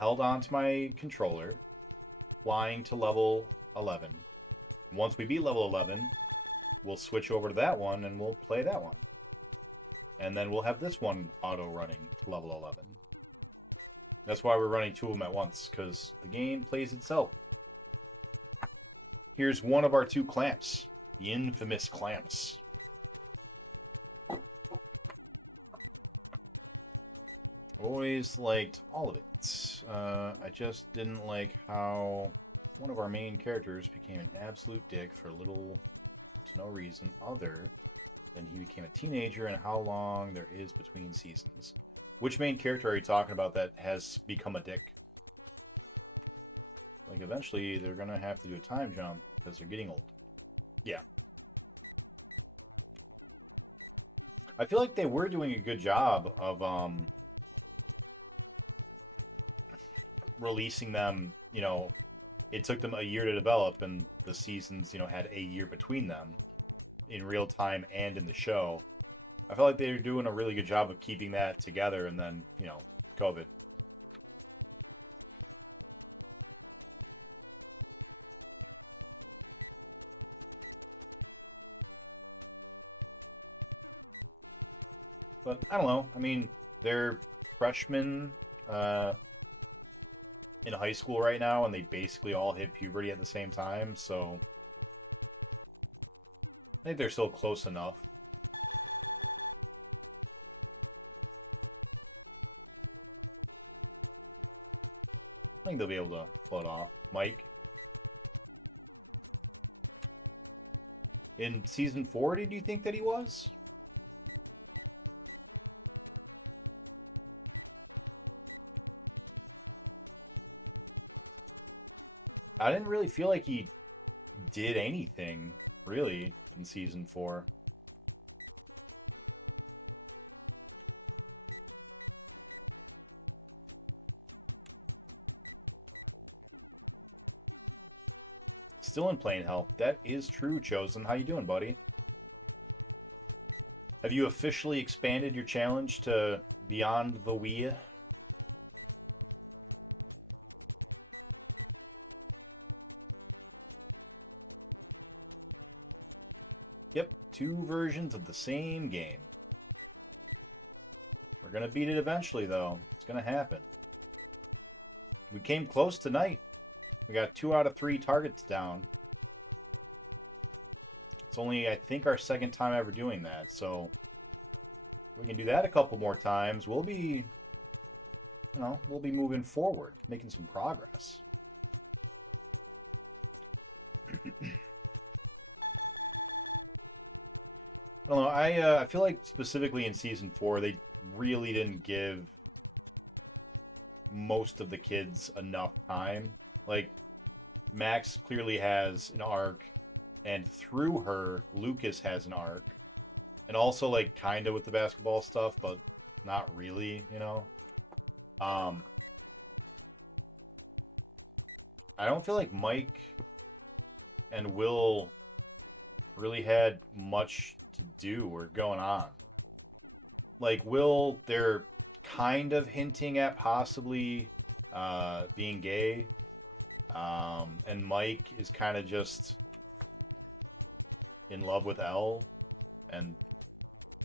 held onto my controller, flying to level 11. Once we beat level 11, we'll switch over to that one and we'll play that one. And then we'll have this one auto-running to level 11. That's why we're running 2 of them at once, because the game plays itself. Here's one of our 2 clamps. The infamous clamps. Always liked all of it. I just didn't like how one of our main characters became an absolute dick for little to no reason other than he became a teenager and how long there is between seasons. Which main character are you talking about that has become a dick? Like, eventually they're gonna have to do a time jump because they're getting old. Yeah. I feel like they were doing a good job of releasing them, you know, it took them a year to develop, and the seasons, you know, had a year between them in real time and in the show. I felt like they were doing a really good job of keeping that together, and then, you know, COVID. But I don't know. I mean, they're freshmen in high school right now, and they basically all hit puberty at the same time, so I think they're still close enough. I think they'll be able to pull it off. Mike? In season 4, did you think that he was? I didn't really feel like he did anything, really, in season 4. Still in plain health. That is true, Chosen. How you doing, buddy? Have you officially expanded your challenge to beyond the Wii? 2 versions of the same game. We're going to beat it eventually, though. It's going to happen. We came close tonight. We got 2 out of 3 targets down. It's only, I think, our second time ever doing that. So, if we can do that a couple more times, we'll be, we'll be moving forward, making some progress. I don't know. I feel like specifically in season 4, they really didn't give most of the kids enough time. Like, Max clearly has an arc, and through her, Lucas has an arc. And also, like, kind of with the basketball stuff, but not really, you know? I don't feel like Mike and Will really had much to do or going on. Like, Will, they're kind of hinting at possibly being gay. And Mike is kind of just in love with Elle. And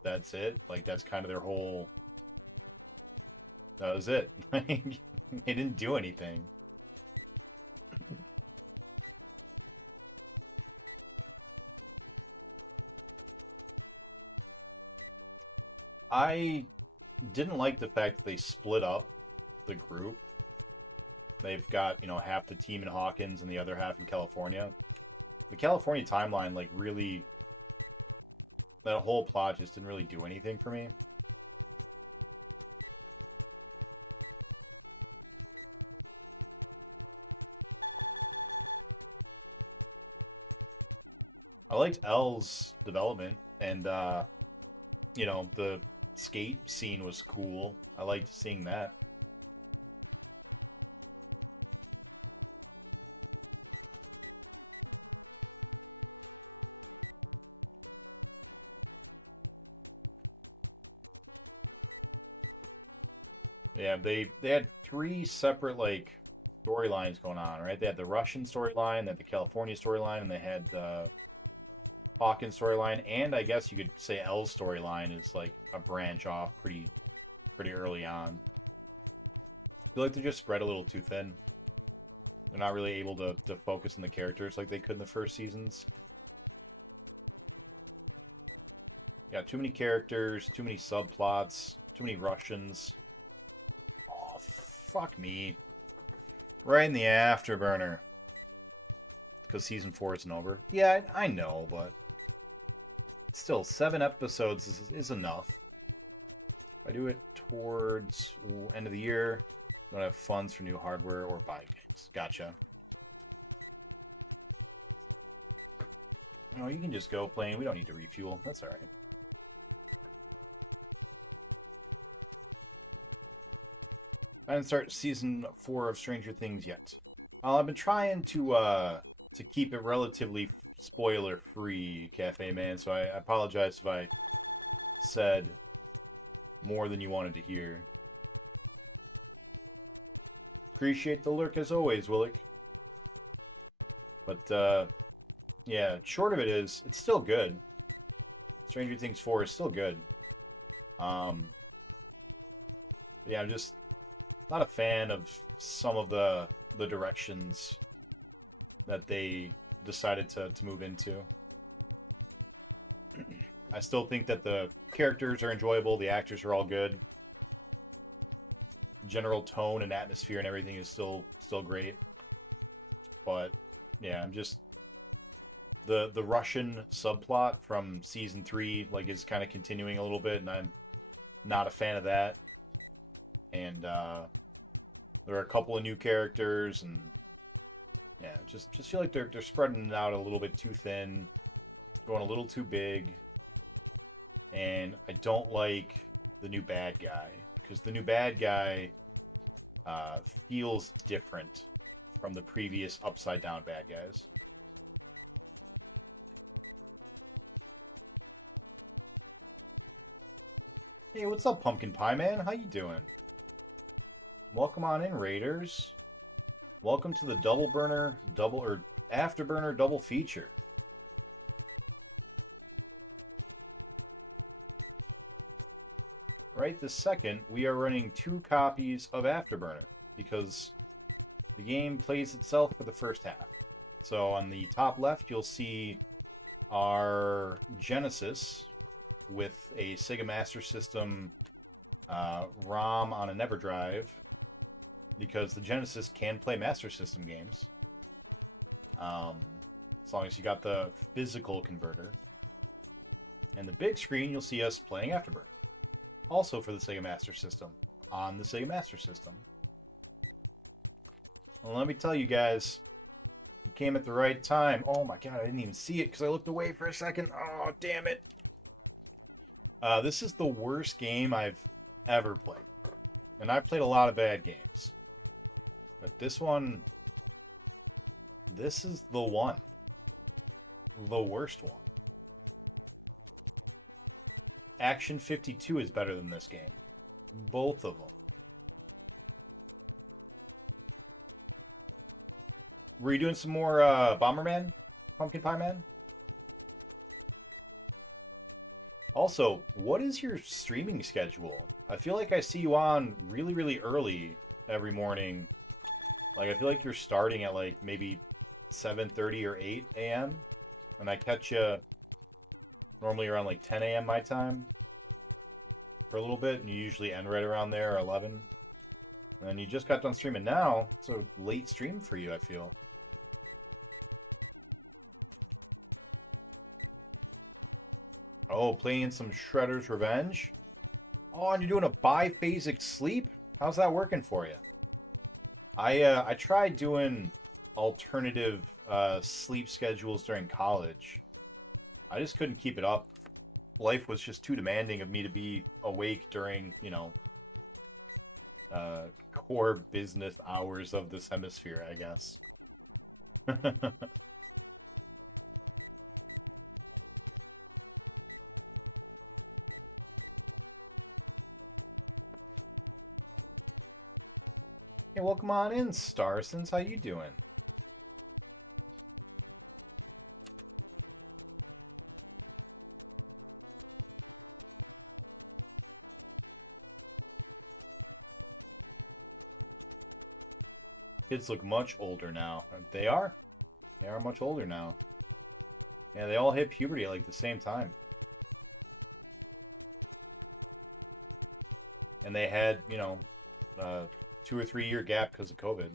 that's it. Like, that's kind of their whole... That was it. Like, they didn't do anything. I didn't like the fact that they split up the group. They've got, half the team in Hawkins and the other half in California. The California timeline, like, really... That whole plot just didn't really do anything for me. I liked Elle's development, and, the skate scene was cool. I liked seeing that. Yeah, they had 3 separate, like, storylines going on, right? They had the Russian storyline, they had the California storyline, and they had the Hawkins storyline, and I guess you could say Elle's storyline is like a branch off pretty early on. I feel like they're just spread a little too thin. They're not really able to focus on the characters like they could in the first seasons. Yeah, too many characters, too many subplots, too many Russians. Oh, fuck me. Right in the afterburner. Because season 4 isn't over. Yeah, I know, but... Still, 7 episodes is enough. If I do it towards end of the year, I don't have funds for new hardware or buy games. Gotcha. Oh, you can just go plane. We don't need to refuel. That's alright. I didn't start season 4 of Stranger Things yet. I've been trying to keep it relatively spoiler-free, Cafe Man, so I apologize if I said more than you wanted to hear. Appreciate the lurk as always, Willick. But, yeah, short of it is, it's still good. Stranger Things 4 is still good. Yeah, I'm just not a fan of some of the directions that they decided to move into. I still think that the characters are enjoyable, the actors are all good. General tone and atmosphere and everything is still great. But yeah, I'm just the Russian subplot from season 3 like is kind of continuing a little bit, and I'm not a fan of that. And there are a couple of new characters, and yeah, just feel like they're spreading it out a little bit too thin, going a little too big, and I don't like the new bad guy, because the new bad guy feels different from the previous upside down bad guys. Hey, what's up, Pumpkin Pie Man? How you doing? Welcome on in, Raiders. Welcome to the Afterburner double feature. right this second, we are running 2 copies of Afterburner because the game plays itself for the first half. So on the top left, you'll see our Genesis with a Sega Master System ROM on a Never Drive, because the Genesis can play Master System games. As long as you got the physical converter. And the big screen, you'll see us playing Afterburner. Also for the Sega Master System. On the Sega Master System. Well, let me tell you guys, you came at the right time. Oh my god, I didn't even see it because I looked away for a second. Oh, damn it. This is the worst game I've ever played. And I've played a lot of bad games. But this one, this is the one. The worst one. Action 52 is better than this game. Both of them. Were you doing some more Bomberman? Pumpkin Pie Man? Also, what is your streaming schedule? I feel like I see you on really, really early every morning. Like, I feel like you're starting at, like, maybe 7:30 or 8 a.m. And I catch you normally around, like, 10 a.m. my time for a little bit. And you usually end right around there, or 11. And you just got done streaming now. It's a late stream for you, I feel. Oh, playing some Shredder's Revenge? Oh, and you're doing a biphasic sleep? How's that working for you? I tried doing alternative sleep schedules during college. I just couldn't keep it up. Life was just too demanding of me to be awake during, you know, core business hours of this hemisphere, I guess. Hey, welcome on in, Starsons. How you doing? Kids look much older now. They are. They are much older now. Yeah, they all hit puberty at like the same time. And they had, you know, 2 or 3 year gap because of COVID.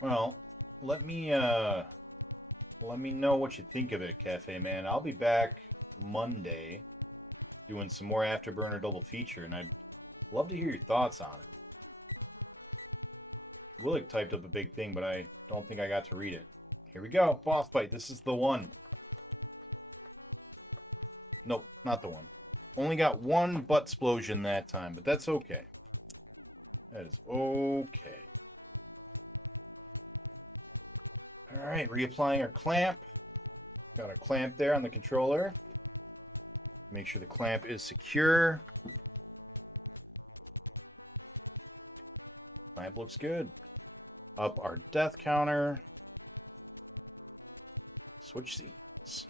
Well, let me know what you think of it, Cafe Man. I'll be back Monday doing some more Afterburner double feature, and I'd love to hear your thoughts on it. Willick typed up a big thing, but I don't think I got to read it. Here we go. Boss fight. This is the one. Nope, not the one. Only got one butt explosion that time, but that's okay. That is okay. Alright, reapplying our clamp. Got a clamp there on the controller. Make sure the clamp is secure. Clamp looks good. Up our death counter. Switch scenes.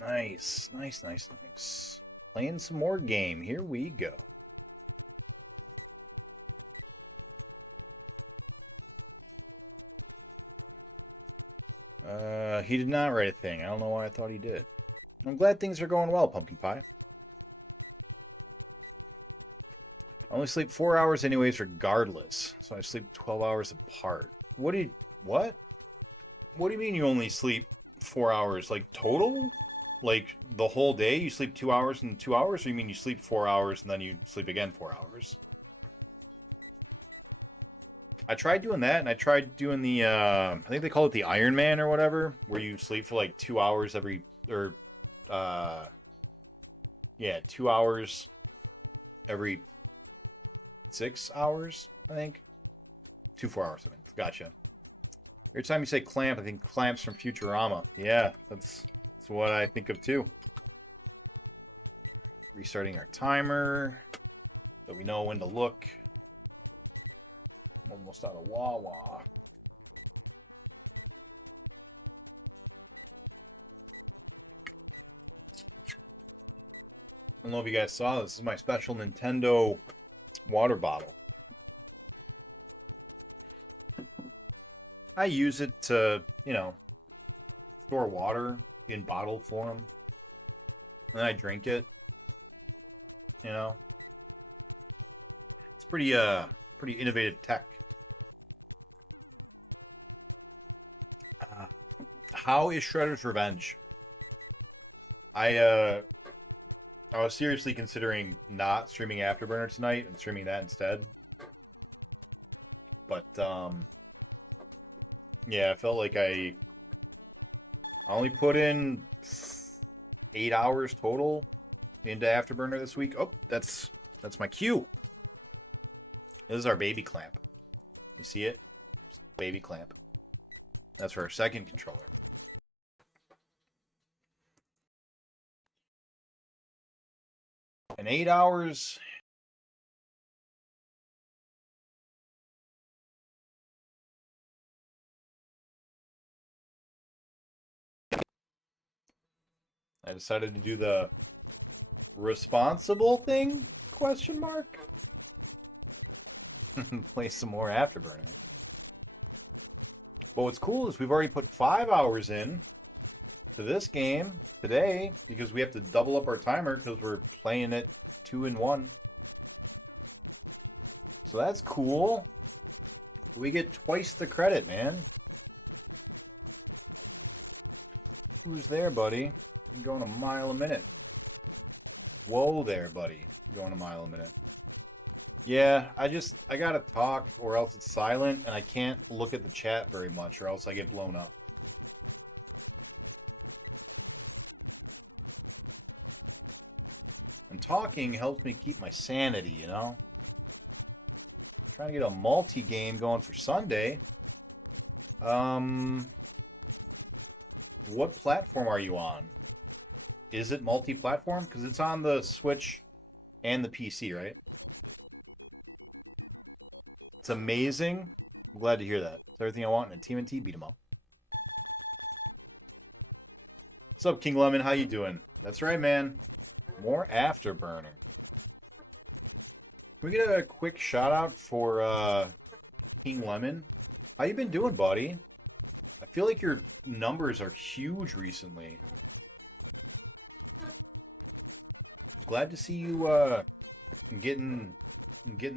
Nice, nice, nice, nice. Playing some more game. Here we go. He did not write a thing. I don't know why I thought he did. I'm glad things are going well, Pumpkin Pie. I only sleep 4 hours anyways, regardless. So I sleep 12 hours apart. What? What do you mean you only sleep 4 hours? Like, total? Like, the whole day you sleep 2 hours and 2 hours? Or you mean you sleep 4 hours and then you sleep again 4 hours? I tried doing that, and I tried doing the, I think they call it the Iron Man or whatever, where you sleep for like 2 hours every, or, yeah, 2 hours every 6 hours, I think. 4 hours, I think. Gotcha. Every time you say clamp, I think clamps from Futurama. Yeah, that's what I think of too. Restarting our timer so we know when to look. I'm almost out of Wawa. I don't know if you guys saw this. This is my special Nintendo water bottle. I use it to, you know, store water in bottle form. And then I drink it. You know. It's pretty innovative tech. How is Shredder's Revenge? I was seriously considering not streaming Afterburner tonight and streaming that instead. But yeah, I felt like I only put in 8 hours total into Afterburner this week. Oh, that's my cue. This is our baby clamp. You see it? Baby clamp. That's for our second controller. And 8 hours. I decided to do the responsible thing? Question mark. Play some more Afterburner. But what's cool is we've already put 5 hours in to this game today because we have to double up our timer because we're playing it 2 in 1. So that's cool. We get twice the credit, man. Who's there, buddy? You're going a mile a minute. Whoa there, buddy. You're going a mile a minute. Yeah, I gotta talk or else it's silent and I can't look at the chat very much or else I get blown up. And talking helps me keep my sanity, you know? Trying to get a multi-game going for Sunday. What platform are you on? Is it multi-platform? Because it's on the Switch and the PC, right? It's amazing. I'm glad to hear that. It's everything I want in a TMNT beat 'em up. What's up, King Lemon? How you doing? That's right, man. More Afterburner. Can we get a quick shout out for King Lemon? How you been doing, buddy? I feel like your numbers are huge recently. Glad to see you getting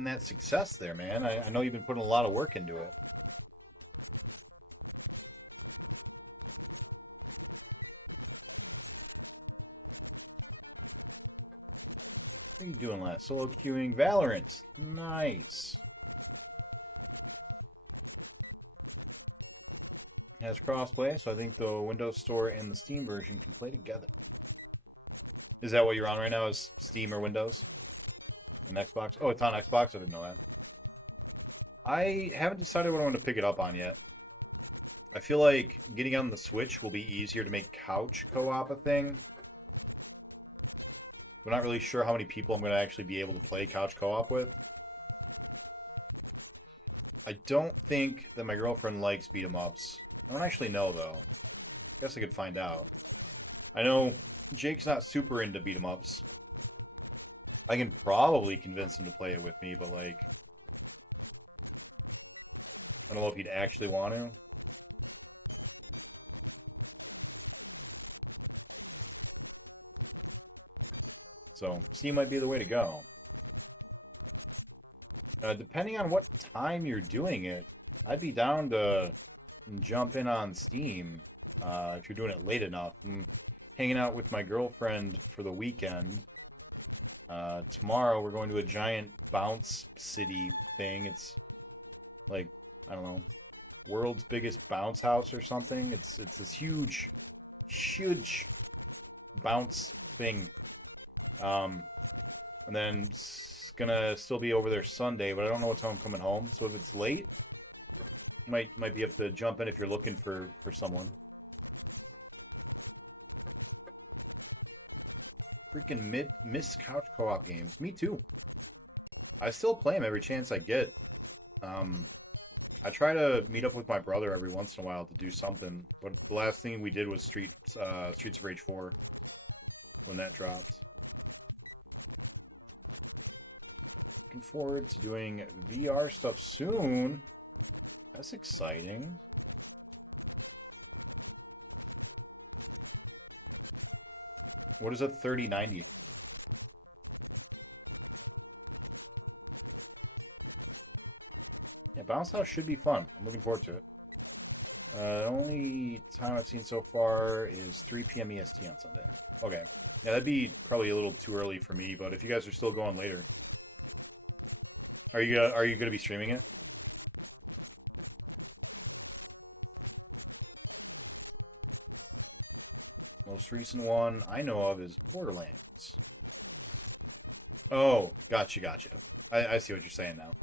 that success there, man. I know you've been putting a lot of work into it. What are you doing last? Solo queuing Valorant. Nice. It has crossplay, so I think the Windows Store and the Steam version can play together. Is that what you're on right now? Is Steam or Windows? And Xbox? Oh, it's on Xbox? I didn't know that. I haven't decided what I want to pick it up on yet. I feel like getting on the Switch will be easier to make couch co-op a thing. I'm not really sure how many people I'm going to actually be able to play couch co-op with. I don't think that my girlfriend likes beat-em-ups. I don't actually know, though. I guess I could find out. I know Jake's not super into beat-em-ups. I can probably convince him to play it with me, but, like, I don't know if he'd actually want to. So, Steam might be the way to go. Depending on what time you're doing it, I'd be down to jump in on Steam if you're doing it late enough. I'm hanging out with my girlfriend for the weekend. Tomorrow we're going to a giant bounce city thing. It's like, I don't know, world's biggest bounce house or something. It's this huge bounce thing. And then it's gonna still be over there Sunday, but I don't know what time I'm coming home. So if it's late, might be able to jump in if you're looking for someone. freaking miss couch co-op games. Me too. I still play them every chance I get. I try to meet up with my brother every once in a while to do something, but the last thing we did was Streets of Rage 4 when that dropped. Looking forward to doing VR stuff soon. That's exciting. What is a 3090? Yeah, Bounce House should be fun. I'm looking forward to it. The only time I've seen so far is 3 p.m. EST on Sunday. Okay. Yeah, that'd be probably a little too early for me, but if you guys are still going later. Are you gonna be streaming it? Most recent one I know of is Borderlands. Oh, gotcha. I see what you're saying now.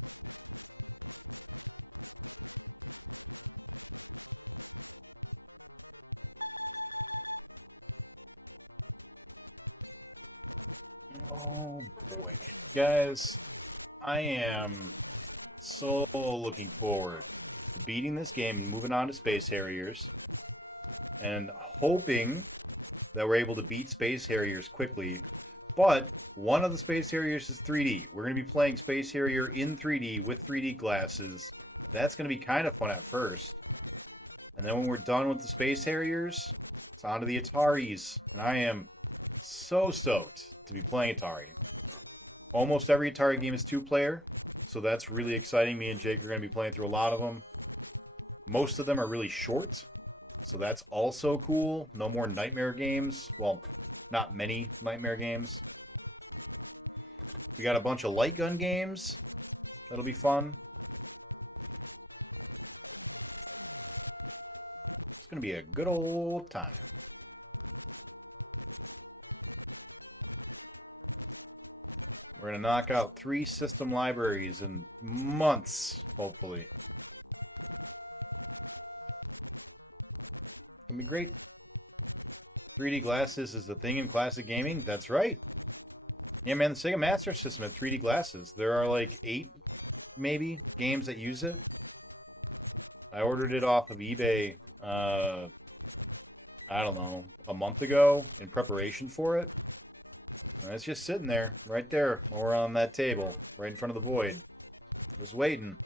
Oh boy. Guys, I am so looking forward to beating this game and moving on to Space Harriers. And hoping that we're able to beat Space Harriers quickly. But one of the Space Harriers is 3D. We're going to be playing Space Harrier in 3D with 3D glasses. That's going to be kind of fun at first. And then when we're done with the Space Harriers, it's on to the Ataris. And I am so stoked to be playing Atari. Almost every Atari game is 2-player, so that's really exciting. Me and Jake are going to be playing through a lot of them. Most of them are really short, so that's also cool. No more Nightmare games. Well, not many Nightmare games. We got a bunch of light gun games. That'll be fun. It's going to be a good old time. We're going to knock out 3 system libraries in months, hopefully. It's going to be great. 3D glasses is the thing in classic gaming? That's right. Yeah, man, the Sega Master System had 3D glasses. There are like 8, maybe, games that use it. I ordered it off of eBay, I don't know, a month ago in preparation for it. And it's just sitting there, right there, over on that table, right in front of the void. Just waiting.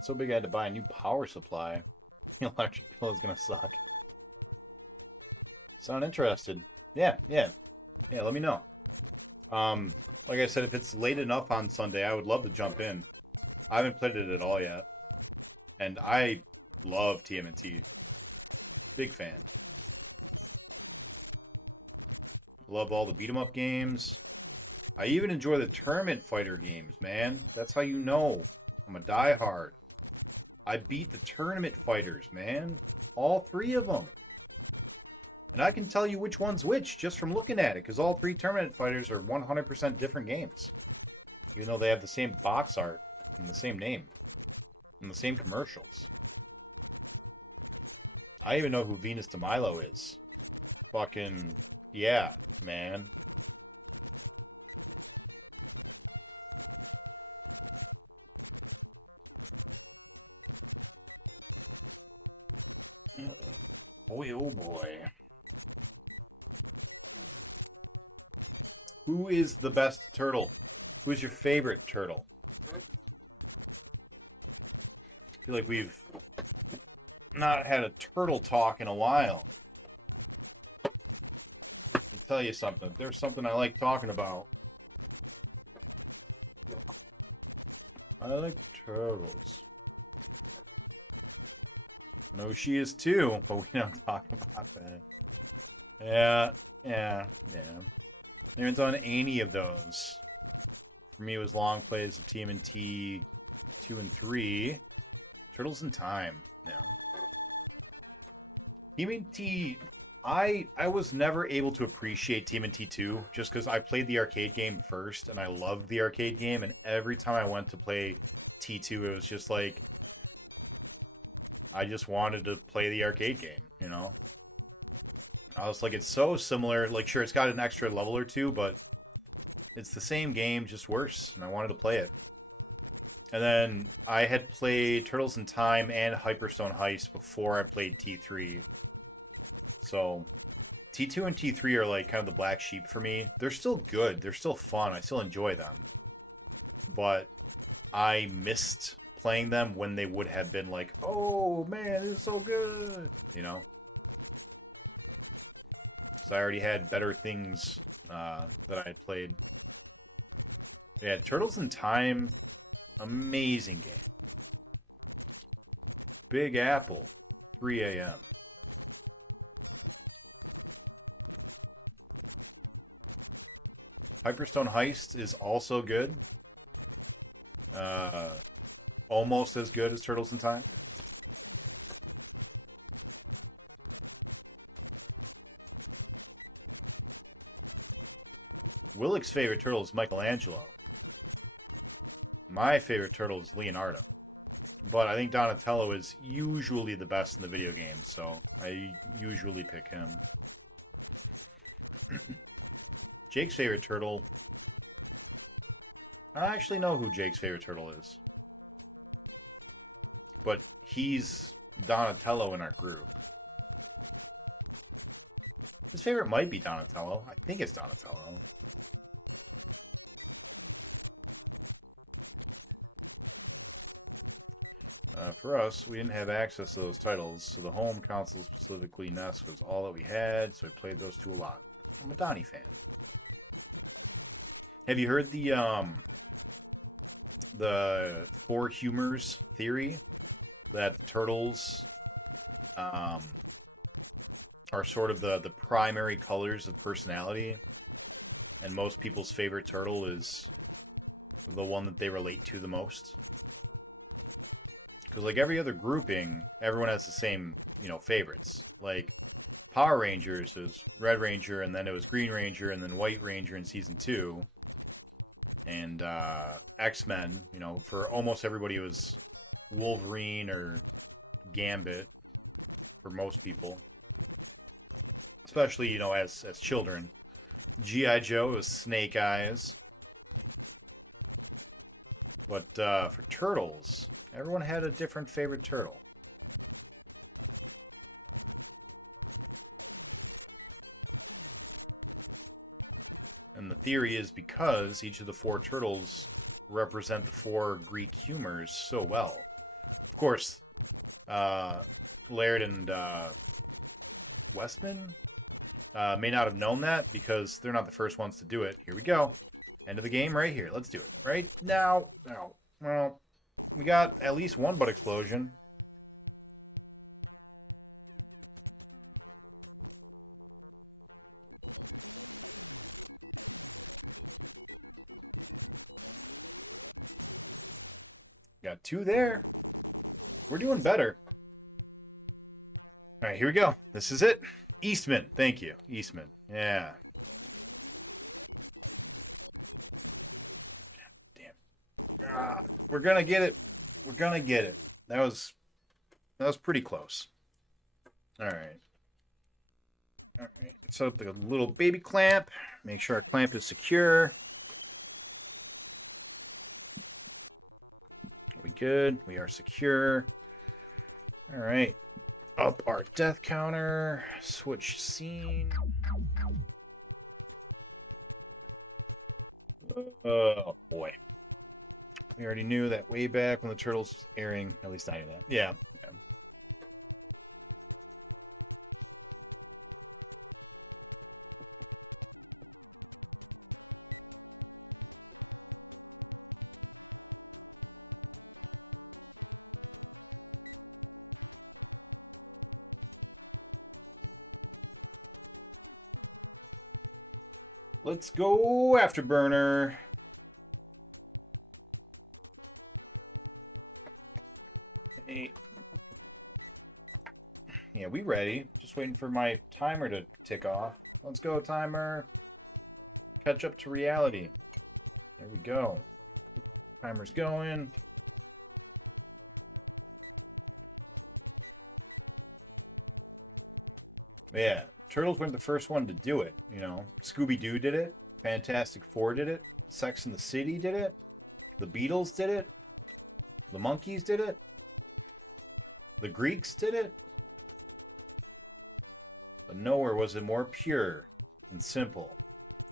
So big I had to buy a new power supply. The electric bill is going to suck. Sound interested? Yeah, let me know. Like I said, if it's late enough on Sunday, I would love to jump in. I haven't played it at all yet. And I love TMNT. Big fan. Love all the beat-em-up games. I even enjoy the tournament fighter games, man. That's how you know I'm a diehard. I beat the tournament fighters, man. All 3 of them. And I can tell you which one's which just from looking at it, because all 3 tournament fighters are 100% different games. Even though they have the same box art and the same name and the same commercials. I even know who Venus de Milo is. Fucking, yeah, man. Boy, oh boy. Who is the best turtle? Who is your favorite turtle? I feel like we've not had a turtle talk in a while. I'll tell you something. If there's something I like talking about, I like turtles. I know she is too, but we don't talk about that. Yeah. I haven't done any of those. For me, it was long plays of TMNT 2 and 3. Turtles in Time. Yeah. TMNT I was never able to appreciate TMNT 2 just because I played the arcade game first and I loved the arcade game, and every time I went to play T2 it was just like I just wanted to play the arcade game, you know? I was like, it's so similar. Like, sure, it's got an extra level or two, but it's the same game, just worse, and I wanted to play it. And then I had played Turtles in Time and Hyperstone Heist before I played T3. So T2 and T3 are like kind of the black sheep for me. They're still good. They're still fun. I still enjoy them. But I missed playing them when they would have been like, oh man, this is so good. You know? So I already had better things that I had played. Yeah, Turtles in Time, amazing game. Big Apple, 3 a.m. Hyperstone Heist is also good. Almost as good as Turtles in Time. Willick's favorite turtle is Michelangelo. My favorite turtle is Leonardo. But I think Donatello is usually the best in the video games, so I usually pick him. Jake's favorite turtle... I actually know who Jake's favorite turtle is. But he's Donatello in our group. His favorite might be Donatello. I think it's Donatello. For us, we didn't have access to those titles, so the home console, specifically NES, was all that we had, so I played those two a lot. I'm a Donnie fan. Have you heard the Four Humors theory that turtles are sort of the primary colors of personality, and most people's favorite turtle is the one that they relate to the most? Because like every other grouping, everyone has the same, favorites. Like Power Rangers is Red Ranger, and then it was Green Ranger, and then White Ranger in Season 2. And X-Men, for almost everybody it was Wolverine or Gambit for most people. Especially, as children. G.I. Joe was Snake Eyes. But for turtles, everyone had a different favorite turtle. And the theory is because each of the four turtles represent the four Greek humors so well. Of course, Laird and Westman may not have known that because they're not the first ones to do it. Here we go. End of the game right here. Let's do it. Right now. No. Well, we got at least one butt explosion. Got two there. We're doing better. All right, here we go. This is it. Eastman. Thank you. Eastman. Yeah. Damn. We're going to get it. We're going to get it. That was pretty close. All right. All right. Set up the little baby clamp. Make sure our clamp is secure. Are we good? We are secure. All right. Up our death counter. Switch scene. Oh, boy. We already knew that way back when the Turtles was airing. At least I knew that. Yeah. Let's go, Afterburner. Hey. Yeah, we ready. Just waiting for my timer to tick off. Let's go, timer. Catch up to reality. There we go. Timer's going. Yeah, Turtles weren't the first one to do it, you know. Scooby-Doo did it. Fantastic Four did it. Sex and the City did it. The Beatles did it. The Monkees did it. The Greeks did it. But nowhere was it more pure and simple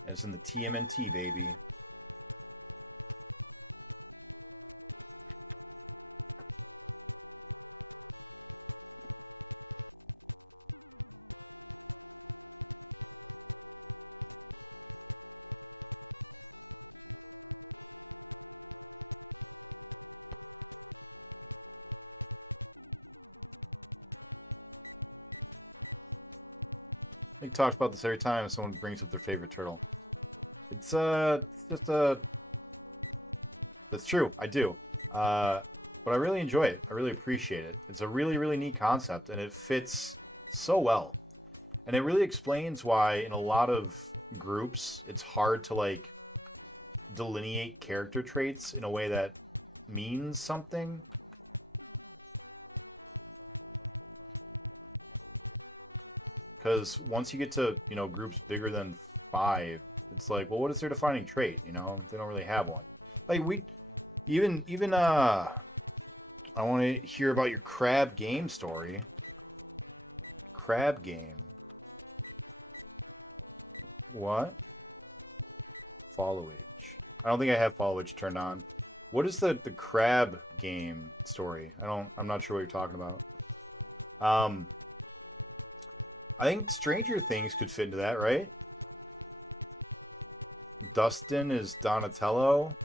as in the TMNT, baby. I think talks about this every time someone brings up their favorite turtle. It's just a. That's true. I do. But I really enjoy it. I really appreciate it. It's a really, really neat concept, and it fits so well. And it really explains why in a lot of groups it's hard to like delineate character traits in a way that means something. Because once you get to, you know, groups bigger than 5, it's like, well, what is their defining trait? You know, they don't really have one. Like I want to hear about your crab game story. Crab game. What? Followage. I don't think I have followage turned on. What is the crab game story? I'm not sure what you're talking about. I think Stranger Things could fit into that, right? Dustin is Donatello.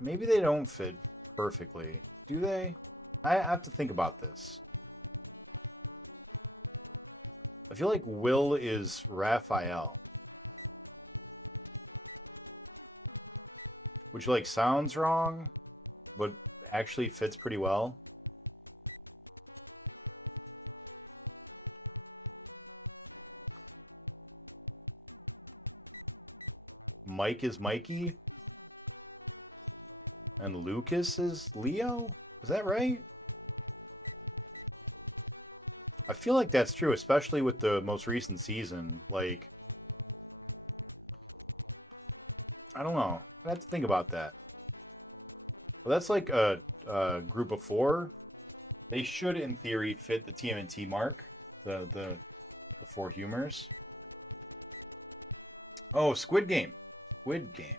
Maybe they don't fit perfectly. Do they? I have to think about this. I feel like Will is Raphael. Which, like, sounds wrong, but actually fits pretty well. Mike is Mikey. And Lucas is Leo? Is that right? I feel like that's true, especially with the most recent season. Like, I don't know. I have to think about that. But that's like a group of 4. They should, in theory, fit the TMNT mark. The 4 humors. Oh, Squid Game. Squid Game.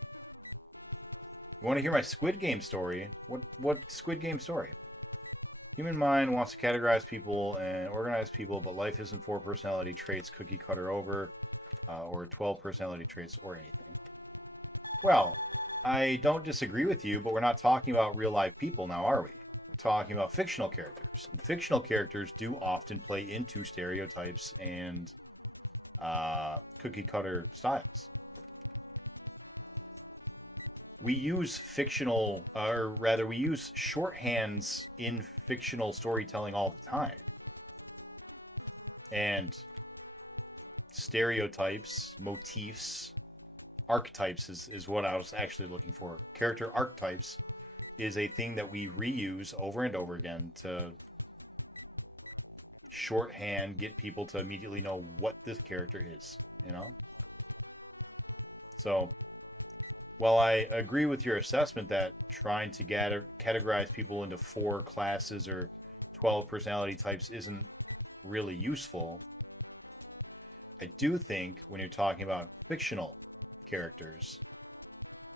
You want to hear my Squid Game story? What Squid Game story? Human mind wants to categorize people and organize people, but life isn't 4 personality traits, cookie cutter over, or 12 personality traits or anything. Well, I don't disagree with you, but we're not talking about real life people now, are we? We're talking about fictional characters. And fictional characters do often play into stereotypes and cookie cutter styles. We use fictional, or rather, we use shorthands in fictional storytelling all the time. And stereotypes, motifs, archetypes is what I was actually looking for. Character archetypes is a thing that we reuse over and over again to shorthand, get people to immediately know what this character is, you know? So, while I agree with your assessment that trying to categorize people into 4 classes or 12 personality types isn't really useful, I do think when you're talking about fictional characters,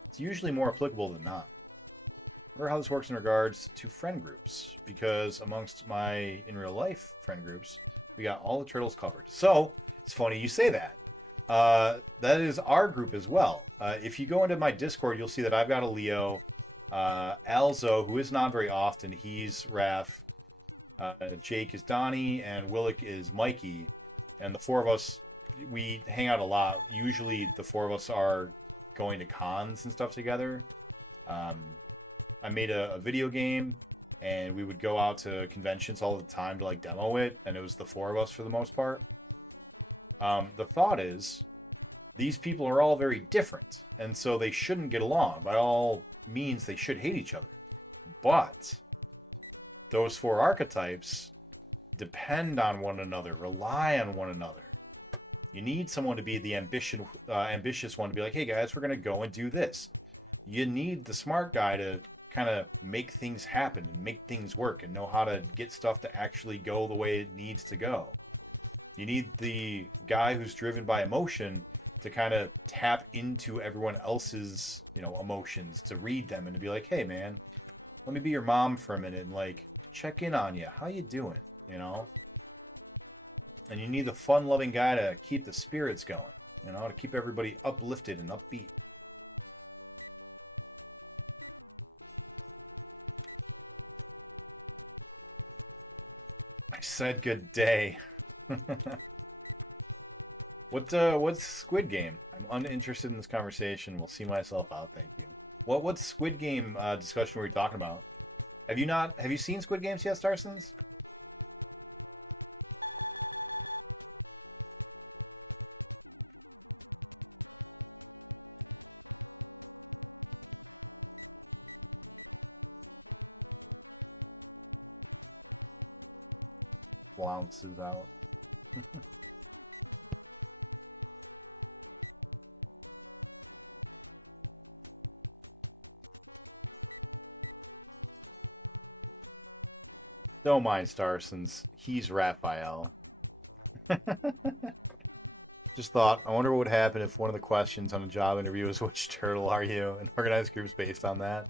it's usually more applicable than not. I wonder how this works in regards to friend groups, because amongst my in real life friend groups, we got all the turtles covered. So it's funny you say that. That is our group as well. If you go into my Discord, you'll see that I've got a Leo. Alzo, who is not very often, he's Raph. Jake is Donnie, and Willick is Mikey. and the four of us, we hang out a lot. Usually the four of us are going to cons and stuff together. I made a video game, and we would go out to conventions all the time to like demo it, and it was the four of us for the most part. The thought is, these people are all very different, and so they shouldn't get along. By all means, they should hate each other. But those four archetypes depend on one another, rely on one another. You need someone to be the ambitious one to be like, hey guys, we're going to go and do this. You need the smart guy to kind of make things happen and make things work and know how to get stuff to actually go the way it needs to go. You need the guy who's driven by emotion to kind of tap into everyone else's, emotions, to read them and to be like, hey man, let me be your mom for a minute and like check in on you. How you doing? And you need the fun-loving guy to keep the spirits going, to keep everybody uplifted and upbeat. I said good day. What's Squid Game? I'm uninterested in this conversation. Will see myself out. Thank you. What's Squid Game discussion were we talking about? Have you seen Squid Games yet, Starsons? Flounces out. Don't mind Starsons. He's Raphael. Just thought, I wonder what would happen if one of the questions on a job interview is which turtle are you? And organized groups based on that.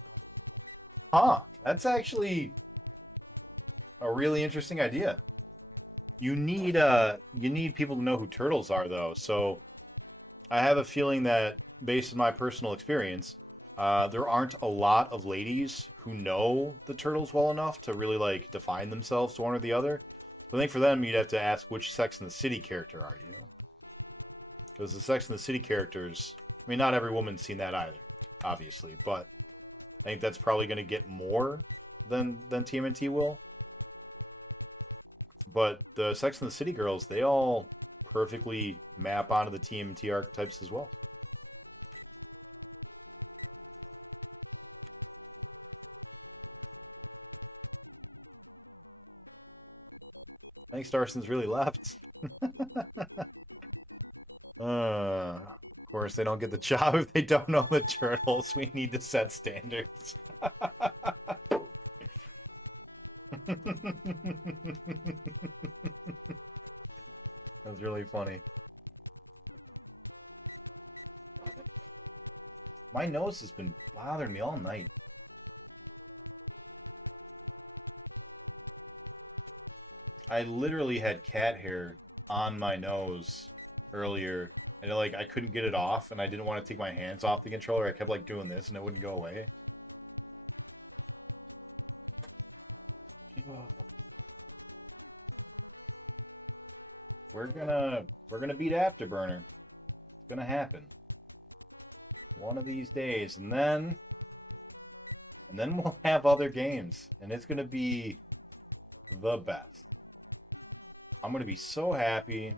Huh. That's actually a really interesting idea. You need people to know who turtles are, though. So I have a feeling that, based on my personal experience, there aren't a lot of ladies who know the turtles well enough to really like define themselves to one or the other. So I think for them, you'd have to ask which Sex and the City character are you? Because the Sex and the City characters, I mean, not every woman's seen that either, obviously, but I think that's probably going to get more than TMNT will. But the Sex and the City girls, they all perfectly map onto the TMNT archetypes as well. I think Starson's really left. Of course, they don't get the job if they don't know the turtles. We need to set standards. That was really funny. My nose has been bothering me all night. I literally had cat hair on my nose earlier, and I couldn't get it off, and I didn't want to take my hands off the controller. I kept doing this, and it wouldn't go away. We're gonna beat Afterburner. It's gonna happen one of these days, and then we'll have other games, and it's gonna be the best. I'm going to be so happy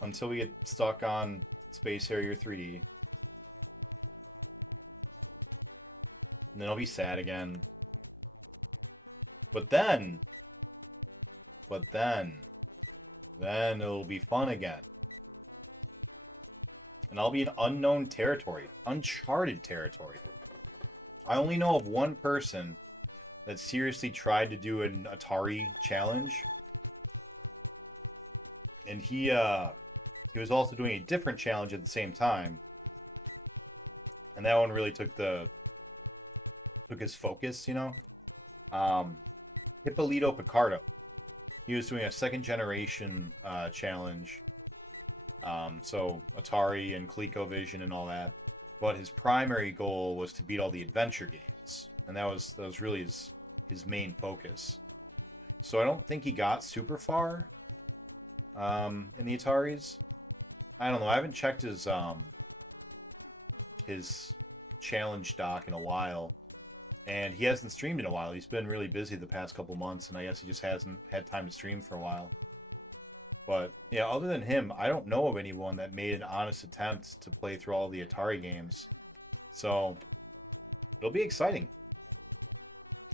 until we get stuck on Space Harrier 3D. And then I'll be sad again. But then it'll be fun again. And I'll be in unknown territory, uncharted territory. I only know of one person that seriously tried to do an Atari challenge. And he was also doing a different challenge at the same time. And that one really took his focus, Hippolito Picardo. He was doing a second generation challenge. So Atari and ColecoVision and all that. But his primary goal was to beat all the adventure games. And that was really his main focus. So I don't think he got super far. in the Ataris. I don't know. I haven't checked his challenge doc in a while, and he hasn't streamed in a while. He's been really busy the past couple months, and I guess he just hasn't had time to stream for a while. But yeah, other than him, I don't know of anyone that made an honest attempt to play through all the Atari games. So it'll be exciting.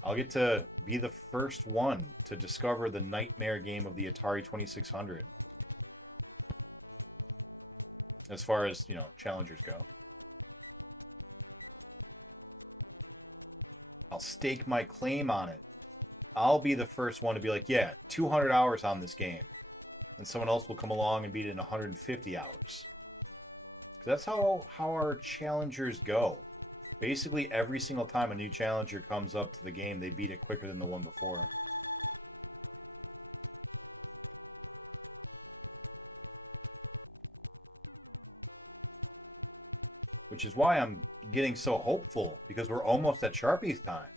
I'll get to be the first one to discover the nightmare game of the Atari 2600. As far as, you know, challengers go. I'll stake my claim on it. I'll be the first one to be like, yeah, 200 hours on this game. And someone else will come along and beat it in 150 hours. 'Cause that's how our challengers go. Basically, every single time a new challenger comes up to the game, they beat it quicker than the one before. Which is why I'm getting so hopeful, because we're almost at Sharpie's time.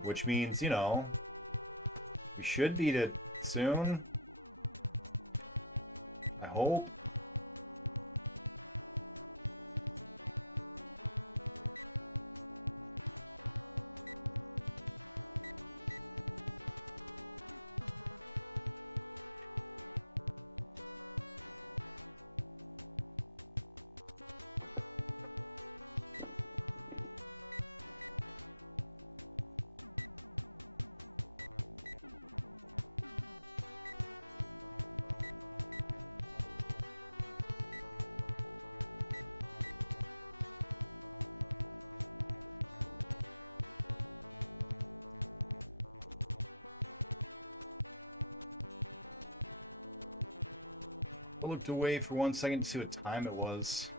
Which means, you know, we should beat it soon. I hope. I looked away for 1 second to see what time it was.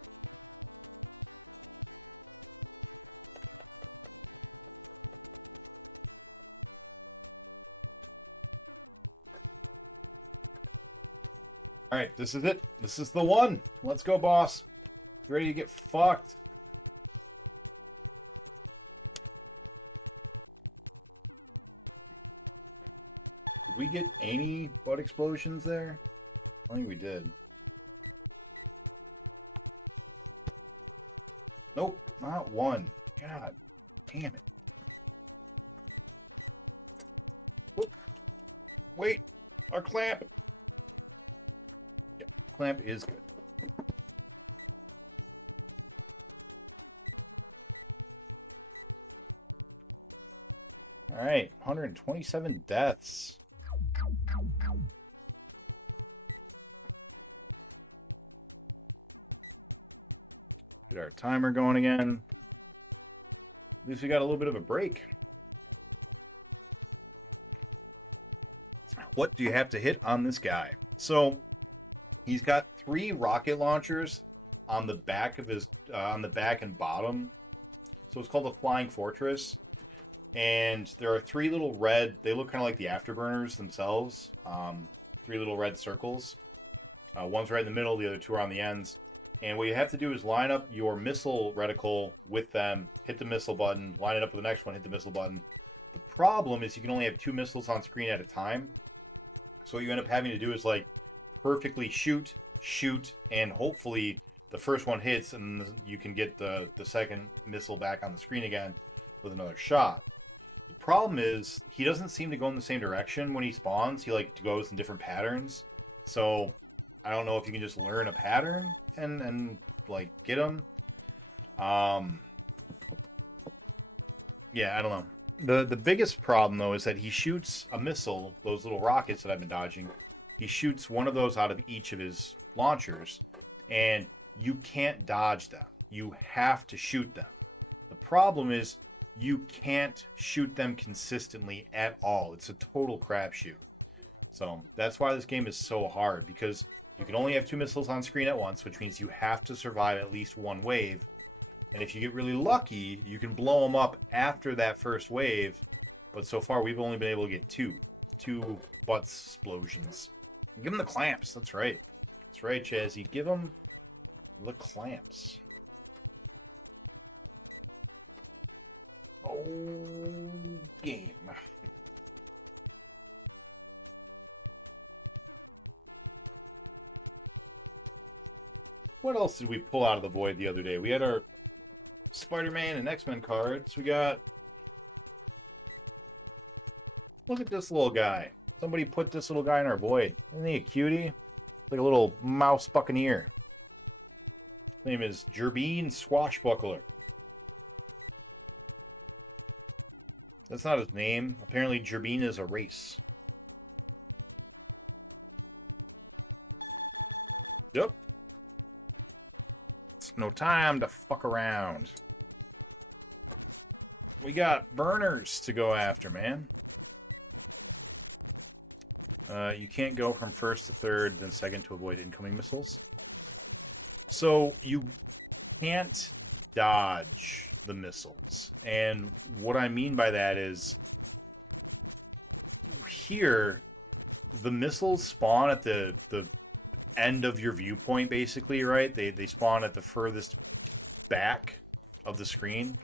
Alright, this is it. This is the one. Let's go, boss. You ready to get fucked? Did we get any butt explosions there? I think we did. Nope, not one. God damn it. Whoop. Wait, our clamp. Yeah, clamp is good. All right, 127 deaths. Get our timer going again. At least we got a little bit of a break. What do you have to hit on this guy? So he's got 3 rocket launchers on the back of his on the back and bottom. So it's called the Flying Fortress. And there are 3 little red, they look kind of like the afterburners themselves. 3 little red circles. One's right in the middle, the other 2 are on the ends. And what you have to do is line up your missile reticle with them, hit the missile button, line it up with the next one, hit the missile button. The problem is you can only have 2 missiles on screen at a time. So what you end up having to do is like perfectly shoot, and hopefully the first one hits and you can get the second missile back on the screen again with another shot. The problem is he doesn't seem to go in the same direction when he spawns. He like goes in different patterns. So I don't know if you can just learn a pattern and like get him. Yeah, I don't know. The biggest problem though is that he shoots a missile, those little rockets that I've been dodging. He shoots one of those out of each of his launchers, and you can't dodge them. You have to shoot them. The problem is you can't shoot them consistently at all. It's a total crapshoot. So that's why this game is so hard, because you can only have 2 missiles on screen at once, which means you have to survive at least one wave. And if you get really lucky, you can blow them up after that first wave. But so far, we've only been able to get 2 butt explosions. Give them the clamps. That's right. That's right, Chazzy. Give them the clamps. Oh, game. what else did we pull out of the void the other day? We had our Spider-Man and X-Men cards. We got... Look at this little guy. Somebody put this little guy in our void. Isn't he a cutie? Like a little mouse buccaneer. His name is Gerbine Swashbuckler. That's not his name. Apparently Gerbine is a race. Yep. It's no time to fuck around. We got burners to go after, man. You can't go from first to third, then second to avoid incoming missiles. So you can't dodge the missiles. And what I mean by that is, here, the missiles spawn at the end of your viewpoint, basically, right? They spawn at the furthest back of the screen.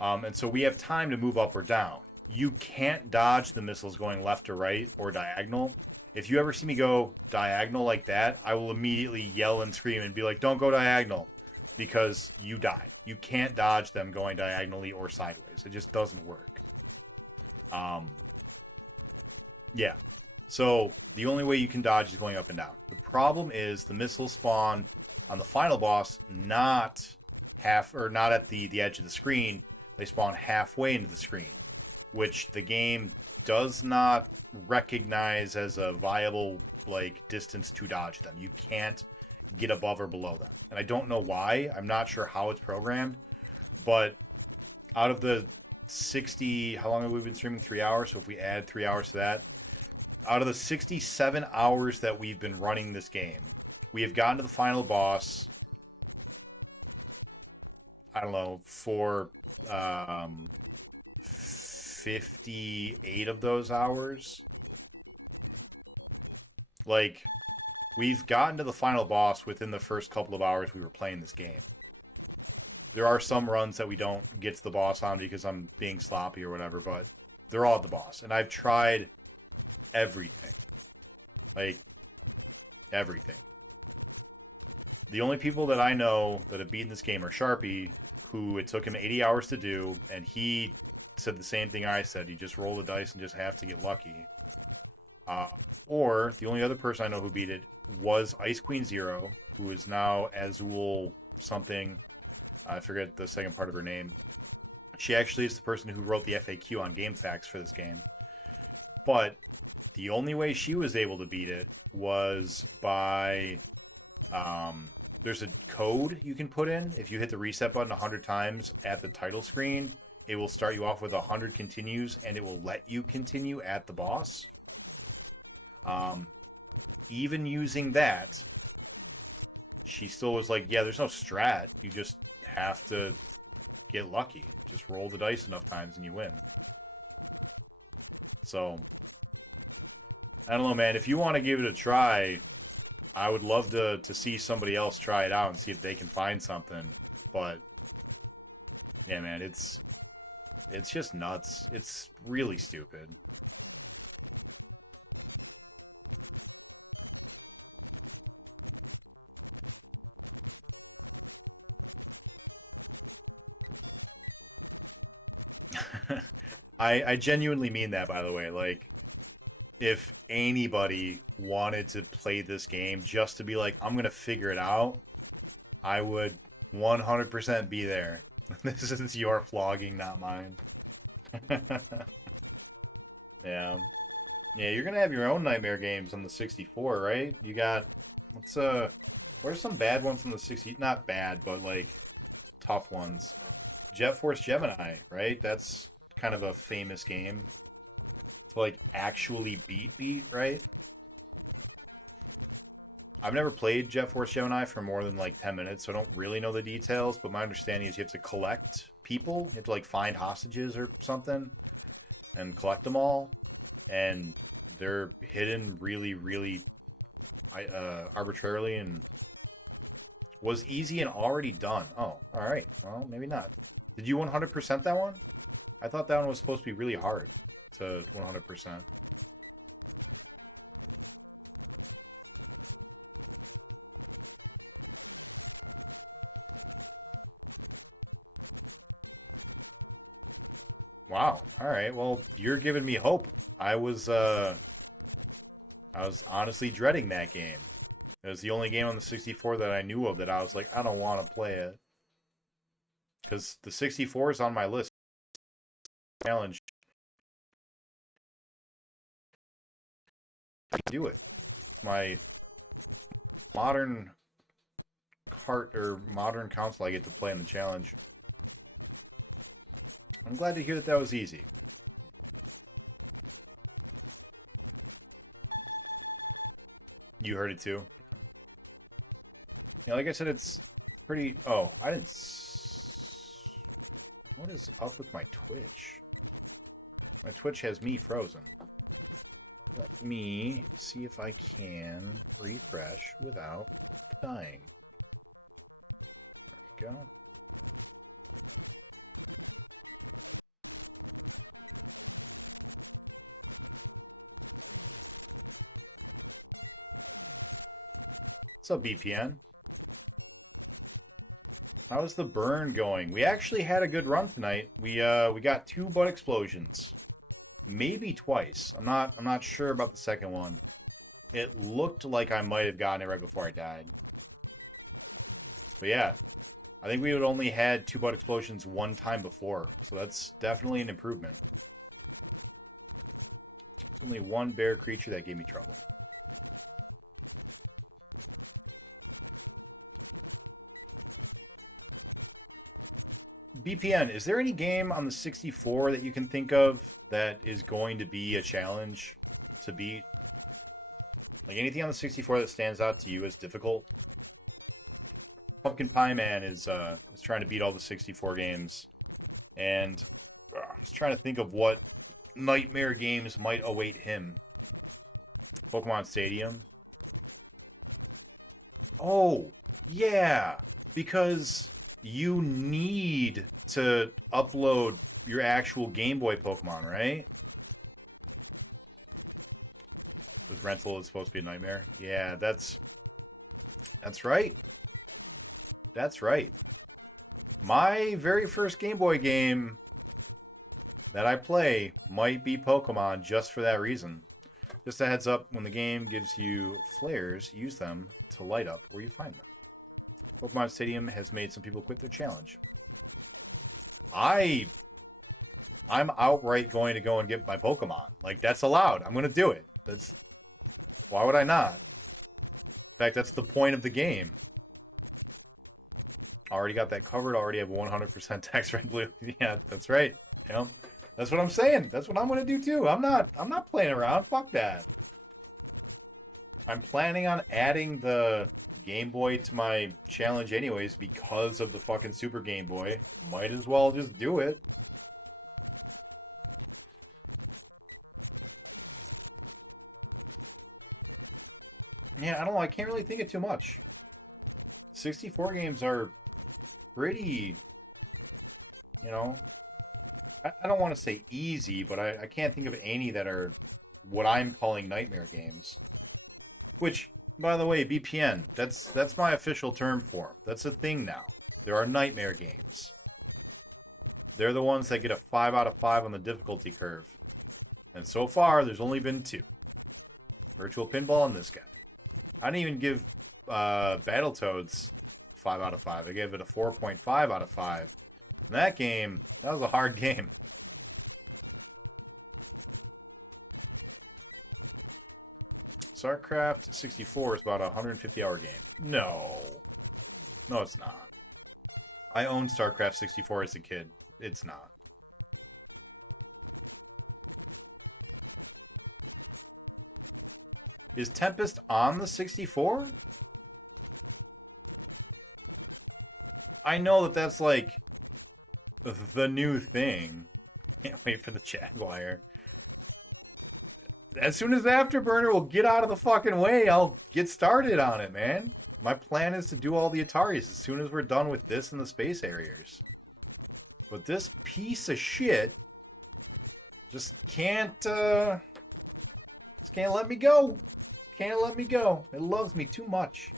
And so we have time to move up or down. You can't dodge the missiles going left or right or diagonal. If you ever see me go diagonal like that, I will immediately yell and scream and be like, don't go diagonal, because you die. You can't dodge them going diagonally or sideways. It just doesn't work. Yeah. So the only way you can dodge is going up and down. The problem is the missiles spawn on the final boss, not at the edge of the screen. They spawn halfway into the screen, which the game does not recognize as a viable distance to dodge them. You can't get above or below them. And I don't know why. I'm not sure how it's programmed. But out of the 60, how long have we been streaming? 3 hours. So if we add 3 hours to that, out of the 67 hours that we've been running this game, we have gotten to the final boss, I don't know, for 58 of those hours. We've gotten to the final boss within the first couple of hours we were playing this game. There are some runs that we don't get to the boss on because I'm being sloppy or whatever, but they're all at the boss. And I've tried everything. Everything. The only people that I know that have beaten this game are Sharpie, who it took him 80 hours to do, and he said the same thing I said. You just roll the dice and just have to get lucky. Or the only other person I know who beat it was Ice Queen Zero, who is now Azul something. I forget the second part of her name. She actually is the person who wrote the FAQ on GameFAQs for this game. But the only way she was able to beat it was by... there's a code you can put in. If you hit the reset button 100 times at the title screen, it will start you off with 100 continues, and it will let you continue at the boss. Even using that, she still was like, yeah, there's no strat. You just have to get lucky. Just roll the dice enough times and you win. So, I don't know, man. If you want to give it a try, I would love to see somebody else try it out and see if they can find something. But, yeah, man, it's just nuts. It's really stupid. I genuinely mean that, by the way. If anybody wanted to play this game just to be like, I'm going to figure it out, I would 100% be there. This is your flogging, not mine. Yeah. Yeah, you're going to have your own Nightmare games on the 64, right? You got, what are some bad ones on the 60? Not bad, but, tough ones. Jet Force Gemini, right? That's kind of a famous game to actually beat, right? I've never played Jet Force Gemini for more than 10 minutes, so I don't really know the details, but my understanding is you have to collect people. You have to find hostages or something and collect them all, and they're hidden really, really arbitrarily, and was easy and already done. Oh, alright. Well, maybe not. Did you 100% that one? I thought that one was supposed to be really hard to 100%. Wow. All right. Well, you're giving me hope. I was honestly dreading that game. It was the only game on the 64 that I knew of that I was like, I don't want to play it. Because the 64 is on my list. Challenge. Do it. My modern modern console I get to play in the challenge. I'm glad to hear that was easy. You heard it too? Yeah, like I said, it's pretty... Oh, I didn't... What is up with my Twitch? My Twitch has me frozen. Let me see if I can refresh without dying. There we go. What's up, BPN? How's the burn going? We actually had a good run tonight. We got 2 butt explosions. Maybe twice. I'm not sure about the second one. It looked like I might have gotten it right before I died. But yeah, I think we had only had 2 butt explosions one time before, so that's definitely an improvement. There's only one bear creature that gave me trouble. BPN, is there any game on the 64 that you can think of that is going to be a challenge to beat? Like anything on the 64 that stands out to you as difficult? Pumpkin Pie Man is trying to beat all the 64 games, and I was trying to think of what nightmare games might await him. Pokemon Stadium. Oh, yeah, because you need to upload your actual Game Boy Pokemon, right? Was rental is supposed to be a nightmare? Yeah, that's right. That's right. My very first Game Boy game that I play might be Pokemon just for that reason. Just a heads up, when the game gives you flares, use them to light up where you find them. Pokemon Stadium has made some people quit their challenge. I'm outright going to go and get my Pokemon. Like, that's allowed. I'm going to do it. Why would I not? In fact, that's the point of the game. Already got that covered. Already have 100% text red blue. Yeah, that's right. You know, that's what I'm saying. That's what I'm going to do too. I'm not playing around. Fuck that. I'm planning on adding the Game Boy to my challenge anyways because of the fucking Super Game Boy. Might as well just do it. Yeah, I don't know. I can't really think of too much. 64 games are pretty, you know, I don't want to say easy, but I can't think of any that are what I'm calling nightmare games. Which, by the way, BPN, that's my official term for them. That's a thing now. There are nightmare games. They're the ones that get a 5 out of 5 on the difficulty curve. And so far, there's only been 2. Virtual Pinball and this guy. I didn't even give Battletoads 5 out of 5. I gave it a 4.5 out of 5. And that game, that was a hard game. StarCraft 64 is about a 150-hour game. No. No, it's not. I owned StarCraft 64 as a kid. It's not. Is Tempest on the 64? I know that that's like the new thing. Can't wait for the Jaguar. As soon as Afterburner will get out of the fucking way, I'll get started on it, man. My plan is to do all the Ataris as soon as we're done with this and the Space Harriers. But this piece of shit just can't let me go. Can't let me go. It loves me too much.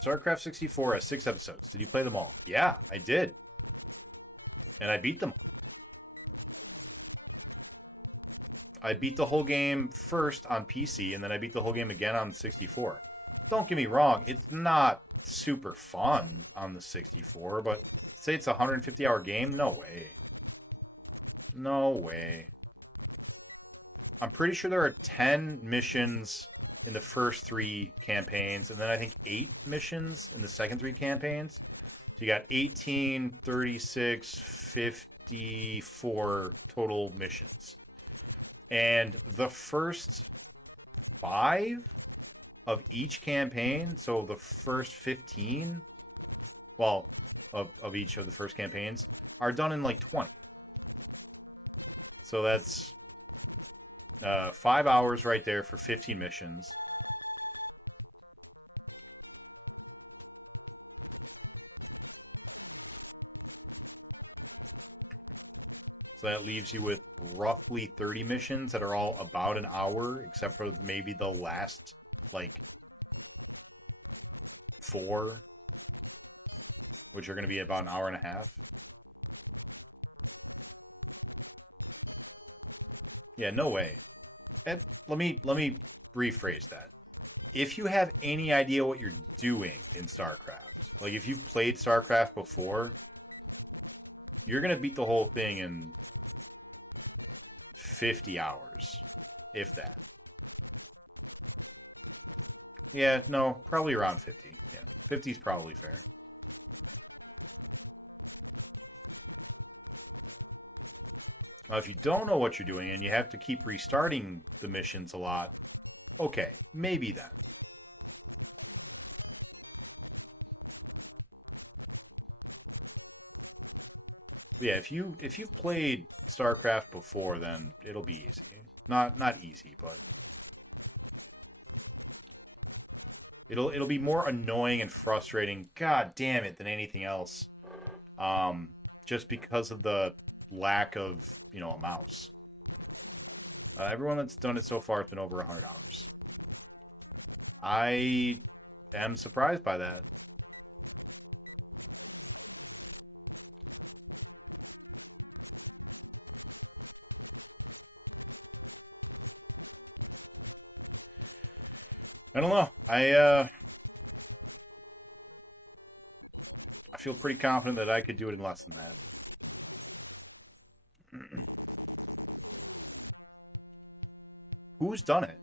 StarCraft 64 has 6 episodes. Did you play them all? Yeah, I did. And I beat them. I beat the whole game first on PC, and then I beat the whole game again on the 64. Don't get me wrong, it's not super fun on the 64, but say it's a 150-hour game? No way. No way. I'm pretty sure there are 10 missions in the first 3 campaigns, and then I think 8 missions in the second 3 campaigns. So you got 18, 36, 54 total missions. And the first 5 of each campaign, so the first 15, well, of each of the first campaigns, are done in like 20. So that's 5 hours right there for 15 missions. So that leaves you with roughly 30 missions that are all about an hour, except for maybe the last, like, 4, which are going to be about an hour and a half. Yeah, no way. And let me rephrase that. If you have any idea what you're doing in StarCraft, like if you've played StarCraft before, you're going to beat the whole thing in 50 hours, if that. Yeah, no, probably around 50. Yeah, 50 is probably fair. Now, if you don't know what you're doing and you have to keep restarting the missions a lot, okay, maybe then. But yeah, if you've played StarCraft before, then it'll be easy. Not easy, but it'll be more annoying and frustrating, god damn it, than anything else. Just because of the lack of, a mouse. Everyone that's done it so far has been over 100 hours. I am surprised by that. I don't know. I feel pretty confident that I could do it in less than that. Who's done it?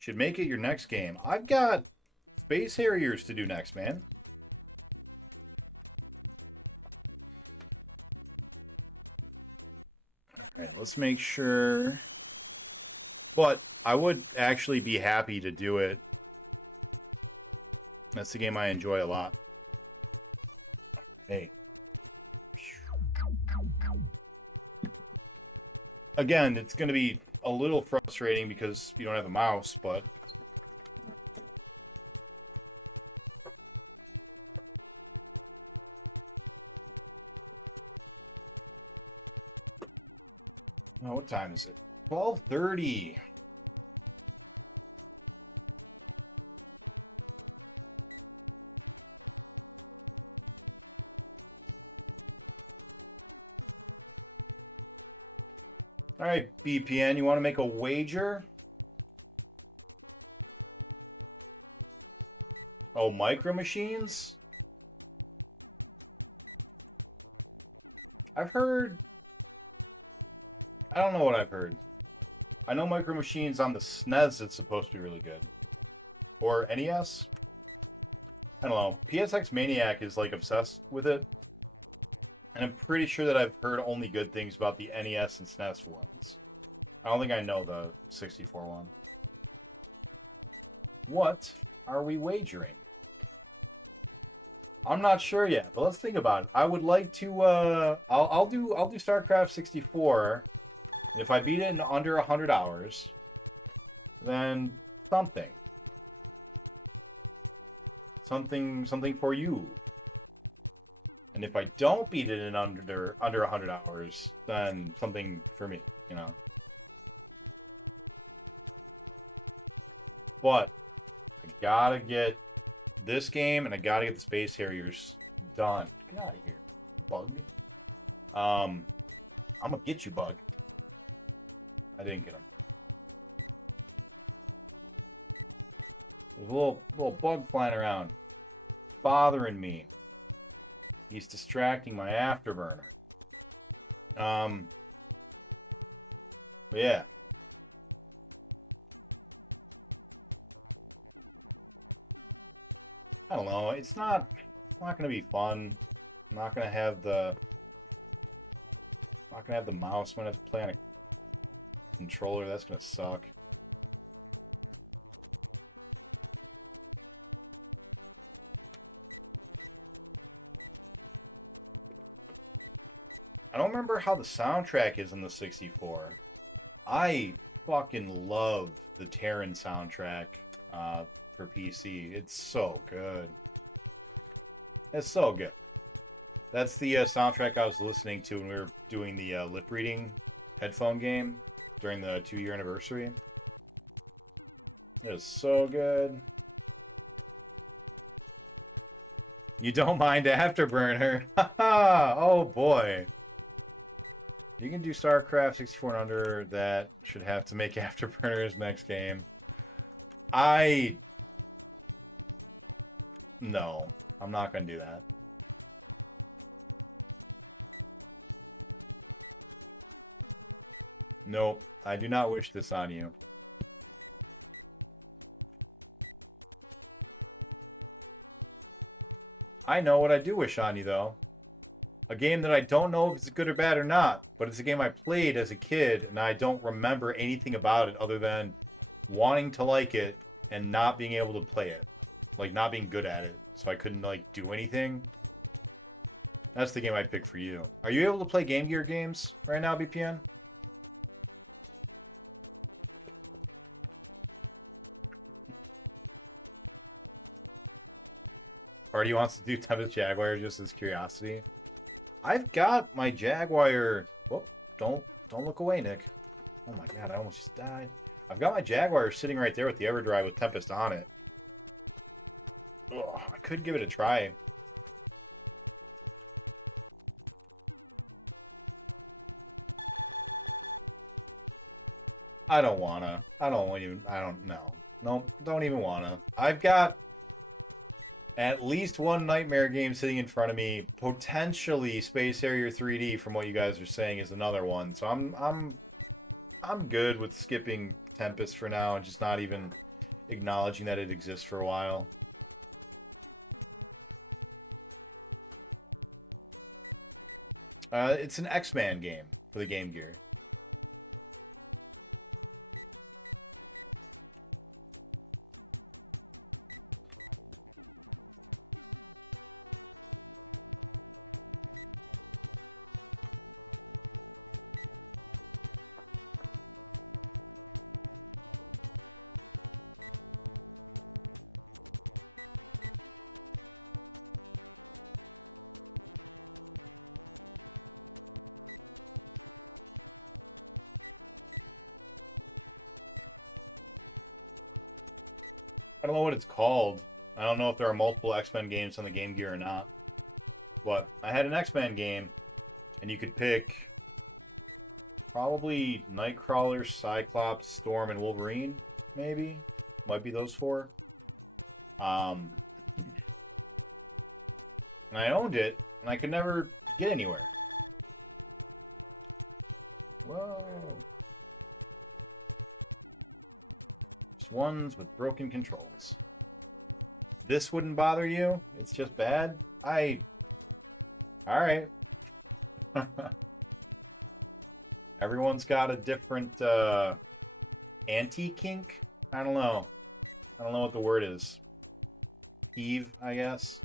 Should make it your next game. I've got Space Harriers to do next, man. Alright, let's make sure. But I would actually be happy to do it. That's the game I enjoy a lot. Hey. Again, it's going to be a little frustrating because you don't have a mouse, but oh, what time is it? 12:30. All right, BPN, you want to make a wager? Oh, Micro Machines? I've heard... I don't know what I've heard. I know Micro Machines on the SNES is supposed to be really good. Or NES? I don't know. PSX Maniac is, like, obsessed with it. And I'm pretty sure that I've heard only good things about the NES and SNES ones. I don't think I know the 64 one. What are we wagering? I'm not sure yet, but let's think about it. I would like to. I'll do StarCraft 64. And if I beat it in under 100 hours, then something for you. And if I don't beat it in under 100 hours, then something for me, you know. But I gotta get this game, and I gotta get the Space Harriers done. Get out of here, bug. I'm gonna get you, bug. I didn't get him. There's a little bug flying around, bothering me. He's distracting my afterburner. But yeah. I don't know. It's not gonna be fun. I'm not gonna have the mouse when I play on a controller. That's gonna suck. I don't remember how the soundtrack is in the 64. I fucking love the Terran soundtrack for PC. It's so good. It's so good. That's the soundtrack I was listening to when we were doing the lip reading headphone game during the 2-year anniversary. It is so good. You don't mind Afterburner? Oh boy. You can do StarCraft 64 and under. That should have to make Afterburner's next game. No, I'm not going to do that. Nope, I do not wish this on you. I know what I do wish on you, though. A game that I don't know if it's good or bad or not, but it's a game I played as a kid, and I don't remember anything about it other than wanting to like it and not being able to play it. Like, not being good at it, so I couldn't, like, do anything. That's the game I pick for you. Are you able to play Game Gear games right now, BPN? Or do you want to do Tempest Jaguar just as curiosity? I've got my Jaguar. Whoop! Don't look away, Nick. Oh my god, I almost just died. I've got my Jaguar sitting right there with the EverDrive with Tempest on it. Ugh, I could give it a try. I don't wanna. I don't know. Nope, don't even wanna. I've got at least one Nightmare game sitting in front of me. Potentially Space Harrier 3D, from what you guys are saying, is another one. So I'm good with skipping Tempest for now and just not even acknowledging that it exists for a while. It's an X-Man game for the Game Gear. I don't know what it's called. I don't know if there are multiple X-Men games on the Game Gear or not. But I had an X-Men game, and you could pick probably Nightcrawler, Cyclops, Storm, and Wolverine, maybe. Might be those four. And I owned it, and I could never get anywhere. Whoa. Just ones with broken controls. This wouldn't bother you? It's just bad? Alright. Everyone's got a different anti-kink? I don't know. I don't know what the word is. Peeve, I guess.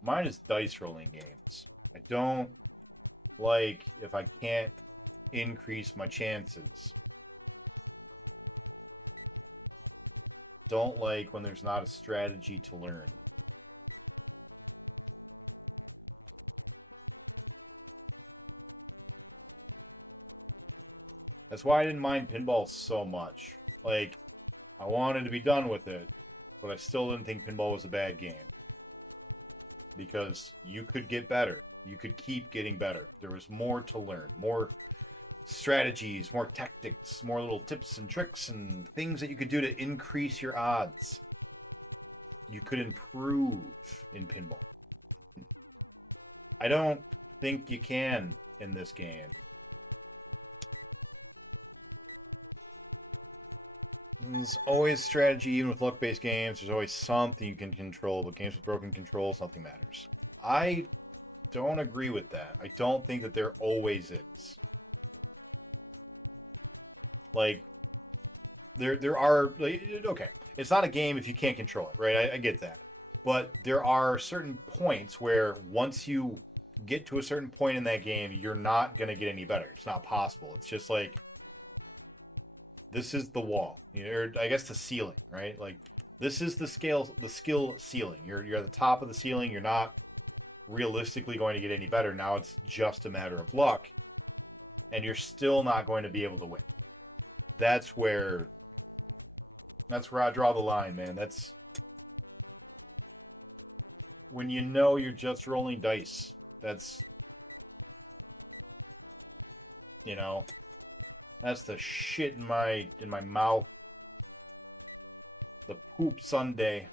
Mine is dice rolling games. I don't like if I can't increase my chances. don't like when there's not a strategy to learn. That's why I didn't mind pinball so much. Like, I wanted to be done with it, but I still didn't think pinball was a bad game. Because you could get better. You could keep getting better. There was more to learn. More strategies, more tactics, more little tips and tricks and things that you could do to increase your odds. You could improve in pinball. I don't think you can in this game. There's always strategy, even with luck-based games. There's always something you can control, but games with broken controls, nothing matters. I don't agree with that. I don't think that there always is. Like, there are... Like, okay, it's not a game if you can't control it, right? I get that. But there are certain points where once you get to a certain point in that game, you're not going to get any better. It's not possible. It's just like... This is the wall, or I guess the ceiling, right? Like, this is the skill ceiling. You're at the top of the ceiling. You're not realistically going to get any better. Now it's just a matter of luck, and you're still not going to be able to win. That's where I draw the line, man. That's when you know you're just rolling dice. That's, that's the shit in my mouth. The poop Sunday.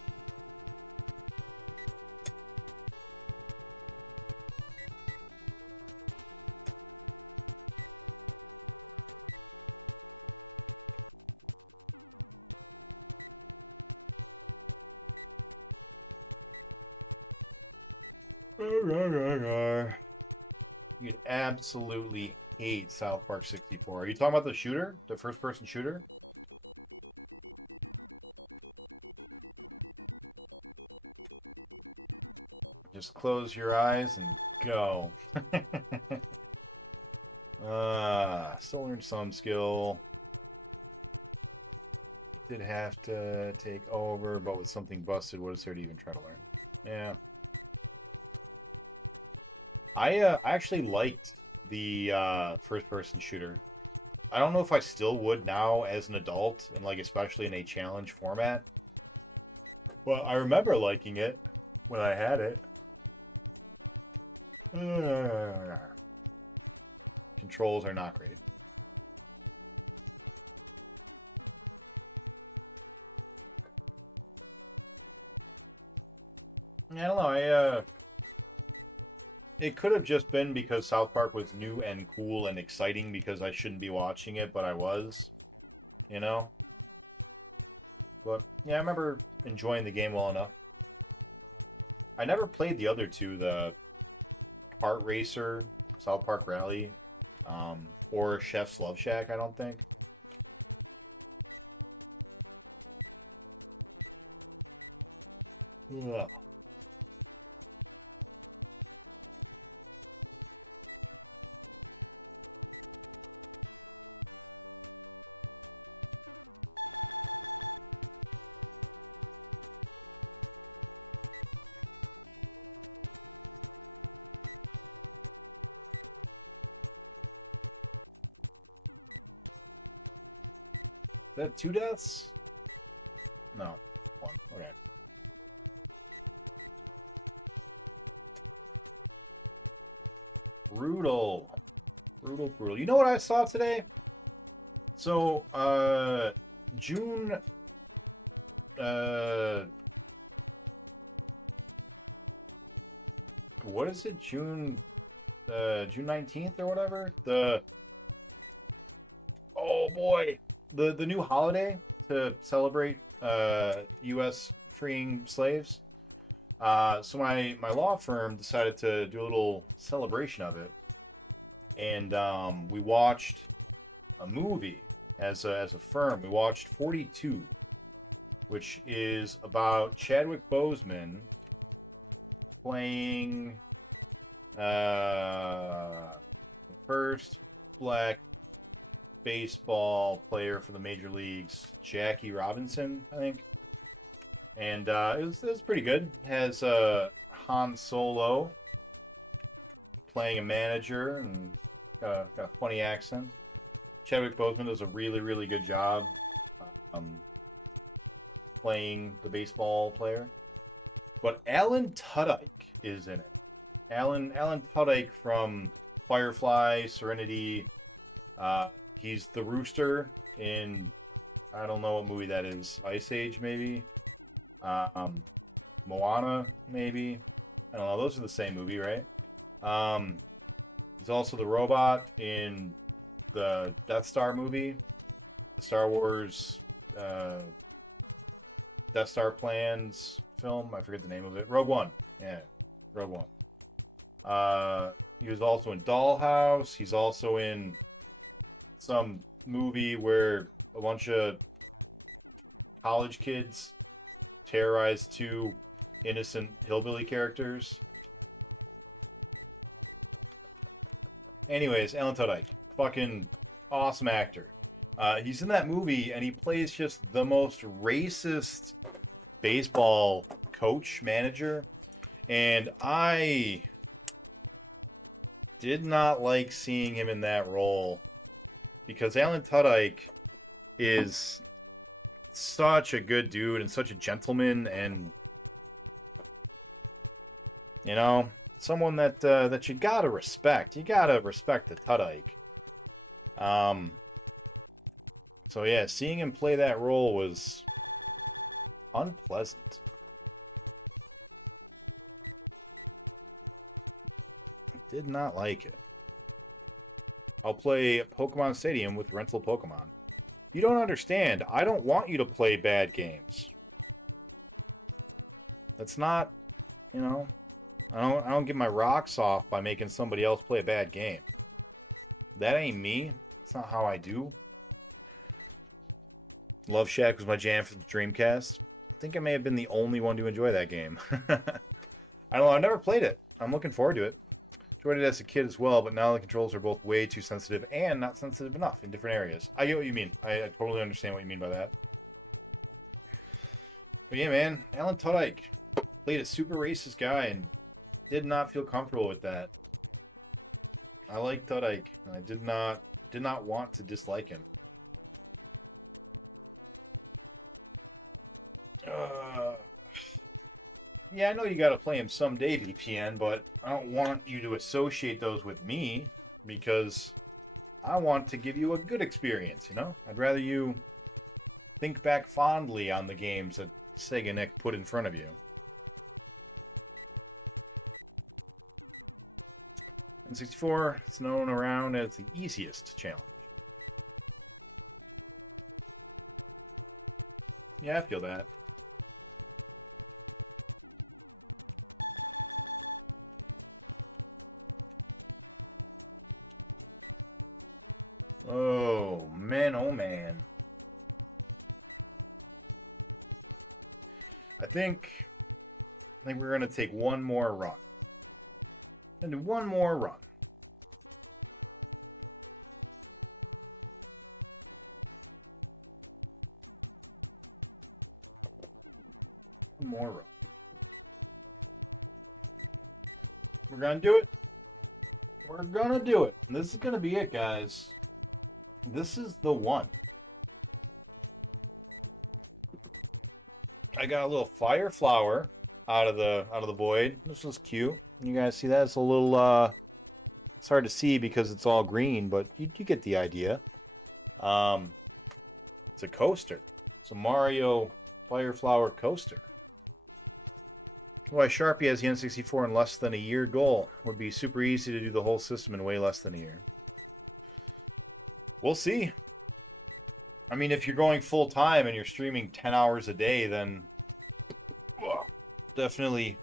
You'd absolutely hate South Park 64. Are you talking about the shooter? The first-person shooter? Just close your eyes and go. Still learned some skill. Did have to take over, but with something busted, what is there to even try to learn? Yeah. I actually liked the first-person shooter. I don't know if I still would now as an adult, and like especially in a challenge format. But I remember liking it when I had it. Controls are not great. I don't know. It could have just been because South Park was new and cool and exciting because I shouldn't be watching it, but I was, But, yeah, I remember enjoying the game well enough. I never played the other two, the Kart Racer, South Park Rally, or Chef's Love Shack, I don't think. Ugh. Is that 2 deaths? No. 1. Okay. Brutal. Brutal. You know what I saw today? So, June... what is it? June 19th or whatever? Oh boy! The new holiday to celebrate U.S. freeing slaves. So my law firm decided to do a little celebration of it, and we watched a movie as a firm. We watched 42, which is about Chadwick Boseman playing the first black baseball player for the major leagues, Jackie Robinson, I think. And it was pretty good. It has Han Solo playing a manager and got a funny accent. Chadwick Boseman does a really, really good job playing the baseball player. But Alan Tudyk is in it. Alan Tudyk from Firefly, Serenity. He's the rooster in, I don't know what movie that is. Ice Age, maybe? Moana, maybe? I don't know. Those are the same movie, right? He's also the robot in the Death Star movie. The Star Wars Death Star Plans film. I forget the name of it. Rogue One. Yeah, Rogue One. He was also in Dollhouse. He's also in some movie where a bunch of college kids terrorize two innocent hillbilly characters. Anyways, Alan Tudyk, fucking awesome actor. He's in that movie and he plays just the most racist baseball coach, manager. And I did not like seeing him in that role because Alan Tudyk is such a good dude and such a gentleman, and you know, someone that that you gotta respect. You gotta respect the Tudyk. So yeah, seeing him play that role was unpleasant. I did not like it. I'll play Pokemon Stadium with rental Pokemon. You don't understand. I don't want you to play bad games. That's not, you know, I don't get my rocks off by making somebody else play a bad game. That ain't me. That's not how I do. Love Shack was my jam for the Dreamcast. I think I may have been the only one to enjoy that game. I don't know. I've never played it. I'm looking forward to it. Enjoyed it as a kid as well, but now the controls are both way too sensitive and not sensitive enough in different areas. I get what you mean. I totally understand what you mean by that. But yeah, man, Alan Tudyk played a super racist guy and did not feel comfortable with that. I like Tudyk, and I did not want to dislike him. Yeah, I know you gotta play him someday, VPN, but I don't want you to associate those with me because I want to give you a good experience, you know? I'd rather you think back fondly on the games that Seganick put in front of you. N64 is known around as the easiest challenge. Yeah, I feel that. Oh, man, oh, man. I think we're going to take one more run. And do one more run. One more run. We're going to do it. We're going to do it. And this is going to be it, guys. This is the one. I got a little fire flower out of the void. This was cute. You guys see that? It's a little it's hard to see because it's all green, but you get the idea. It's a coaster. It's a Mario fire flower coaster. Why Sharpie has the N64 in less than a year goal. Would be super easy to do the whole system in way less than a year. We'll see. I mean, if you're going full time and you're streaming 10 hours a day, then definitely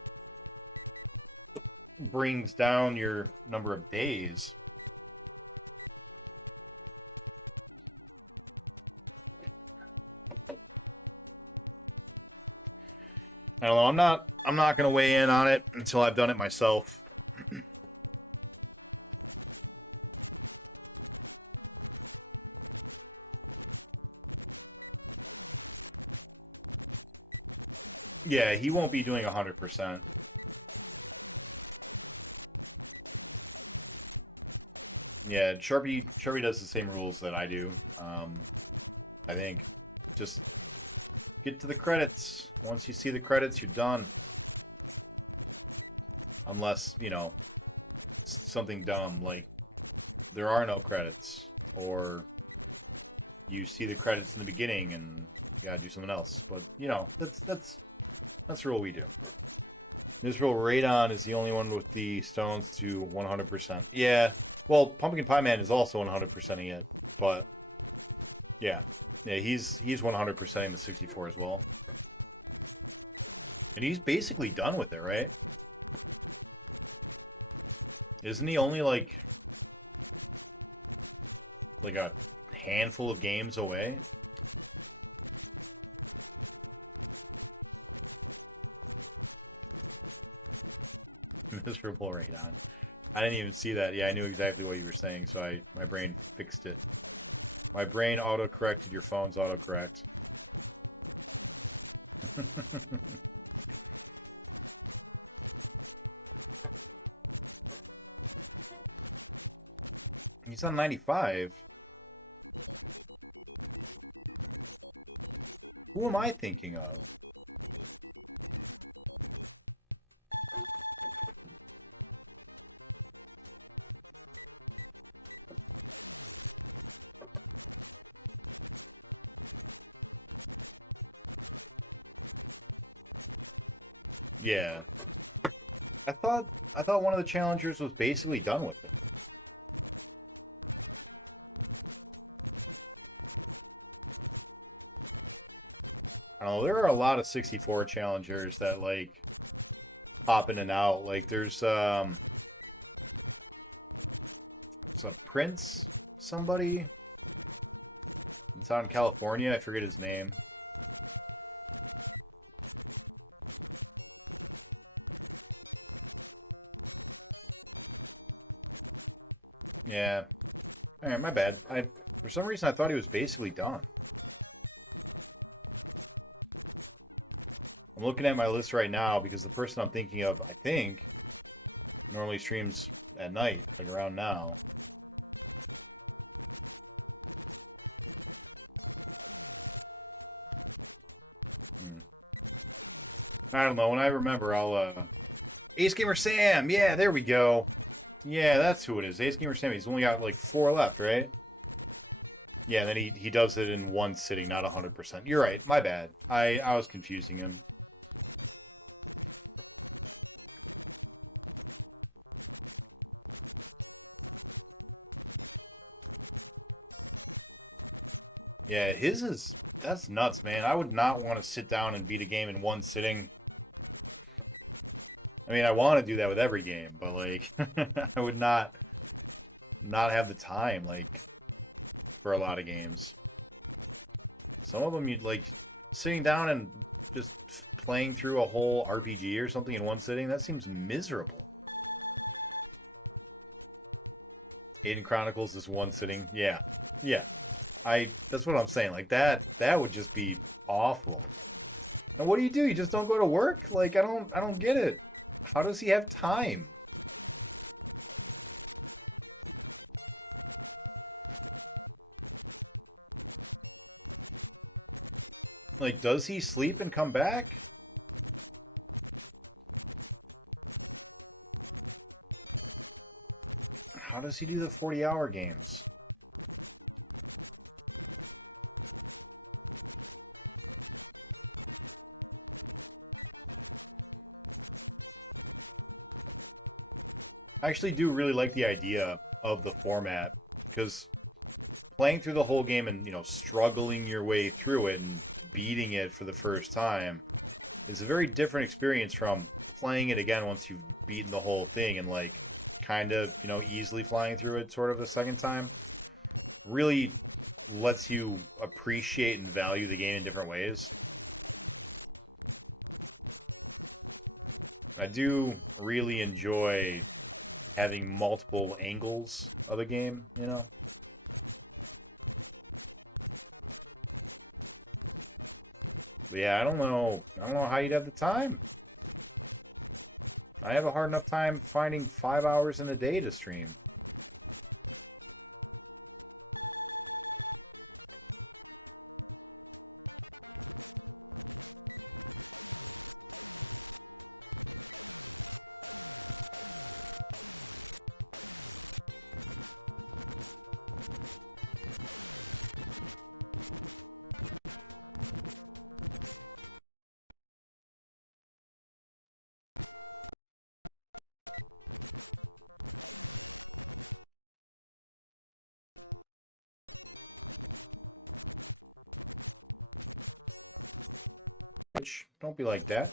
brings down your number of days. I don't know. I'm not going to weigh in on it until I've done it myself. Yeah, he won't be doing 100%. Yeah, Sharpie does the same rules that I do. I think just get to the credits. Once you see the credits, you're done. Unless, you know, something dumb like there are no credits, or you see the credits in the beginning and you gotta do something else. But you know, that's the rule we do. Miserable Radon is the only one with the stones to 100%. Yeah, well, Pumpkin Pie Man is also 100%ing it, but yeah, he's 100%ing the 64 as well, and he's basically done with it, right? Isn't he only like a handful of games away? Miserable Radon. I didn't even see that. Yeah, I knew exactly what you were saying, so my brain fixed it. My brain auto-corrected your phone's autocorrect. He's on 95. Who am I thinking of? Yeah. I thought one of the challengers was basically done with it. I don't know, there are a lot of 64 challengers that like pop in and out. Like there's a Prince somebody. It's out in California, I forget his name. Yeah. Alright, my bad. For some reason I thought he was basically done. I'm looking at my list right now because the person I'm thinking of, I think, normally streams at night, like around now. I don't know. When I remember, I'll, Ace Gamer Sam! Yeah, there we go. Yeah, that's who it is. Ace Gamer Sam. He's only got like 4 left, right? Yeah, and then he does it in one sitting, not 100%. You're right. My bad. I was confusing him. Yeah, that's nuts, man. I would not want to sit down and beat a game in one sitting. I mean, I want to do that with every game, but like, I would not have the time, like, for a lot of games. Some of them you'd like sitting down and just playing through a whole RPG or something in one sitting. That seems miserable. Aiden Chronicles is one sitting. Yeah, yeah. That's what I'm saying. Like that would just be awful. And what do? You just don't go to work? Like I don't get it. How does he have time? Like, does he sleep and come back? How does he do the 40-hour games? I actually do really like the idea of the format, because playing through the whole game and, you know, struggling your way through it and beating it for the first time is a very different experience from playing it again once you've beaten the whole thing and, like, kind of, you know, easily flying through it sort of the second time. Really lets you appreciate and value the game in different ways. I do really enjoy having multiple angles of a game, you know? But yeah, I don't know. I don't know how you'd have the time. I have a hard enough time finding 5 hours in a day to stream. Don't be like that.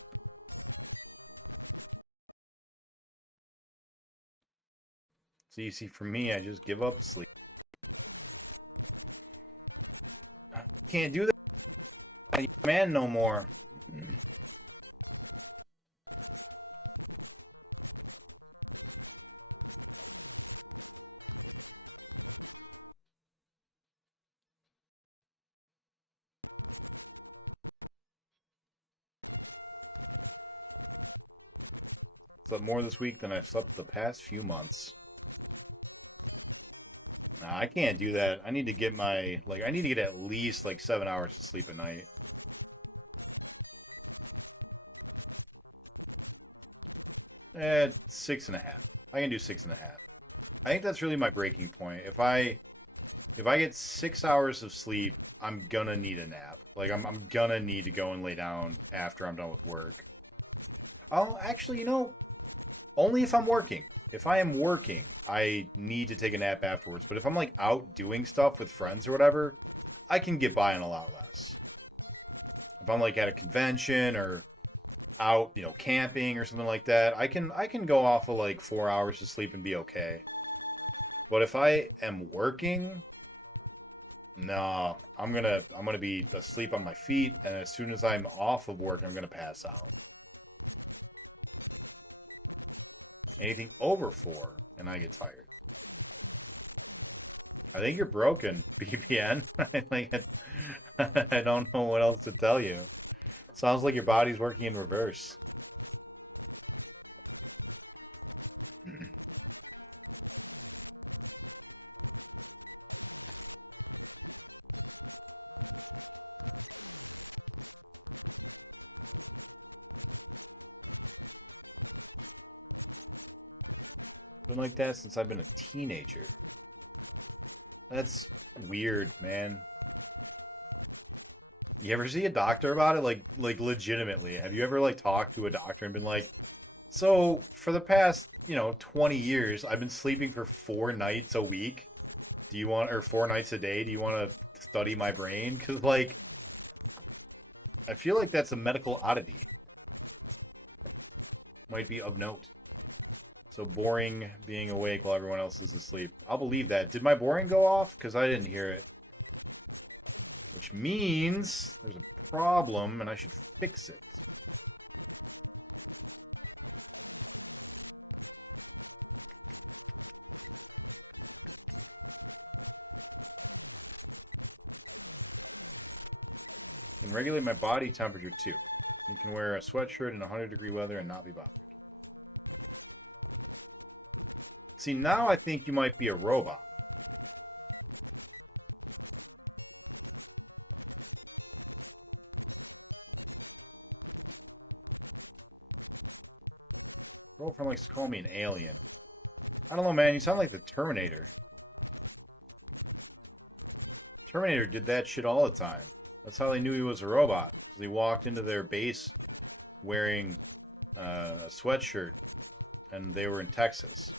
It's easy for me. I just give up sleep. Can't do that. Man, no more. Slept more this week than I've slept the past few months. Nah, I can't do that. I need to get my, like, I need to get at least, like, 7 hours of sleep a night. Eh, 6.5. I can do 6.5. I think that's really my breaking point. If I get 6 hours of sleep, I'm gonna need a nap. Like, I'm gonna need to go and lay down after I'm done with work. Oh, actually, only if I'm working. If I am working, I need to take a nap afterwards. But if I'm, like, out doing stuff with friends or whatever, I can get by on a lot less. If I'm, like, at a convention or out, camping or something like that, I can go off of, like, 4 hours of sleep and be okay. But if I am working, no, I'm gonna be asleep on my feet, and as soon as I'm off of work, I'm gonna pass out. Anything over 4, and I get tired. I think you're broken, BPN. I don't know what else to tell you. Sounds like your body's working in reverse. Been like that since I've been a teenager. That's weird, man. You ever see a doctor about it? Like legitimately. Have you ever, like, talked to a doctor and been like, so for the past, 20 years, I've been sleeping for 4 nights a week. Or 4 nights a day? Do you want to study my brain? Because, like, I feel like that's a medical oddity. Might be of note. So boring being awake while everyone else is asleep. I'll believe that. Did my boring go off? Because I didn't hear it. Which means there's a problem and I should fix it. And regulate my body temperature too. You can wear a sweatshirt in 100-degree weather and not be bothered. See, now I think you might be a robot. Girlfriend likes to call me an alien. I don't know, man. You sound like the Terminator. Terminator did that shit all the time. That's how they knew he was a robot. Because he walked into their base wearing a sweatshirt, and they were in Texas.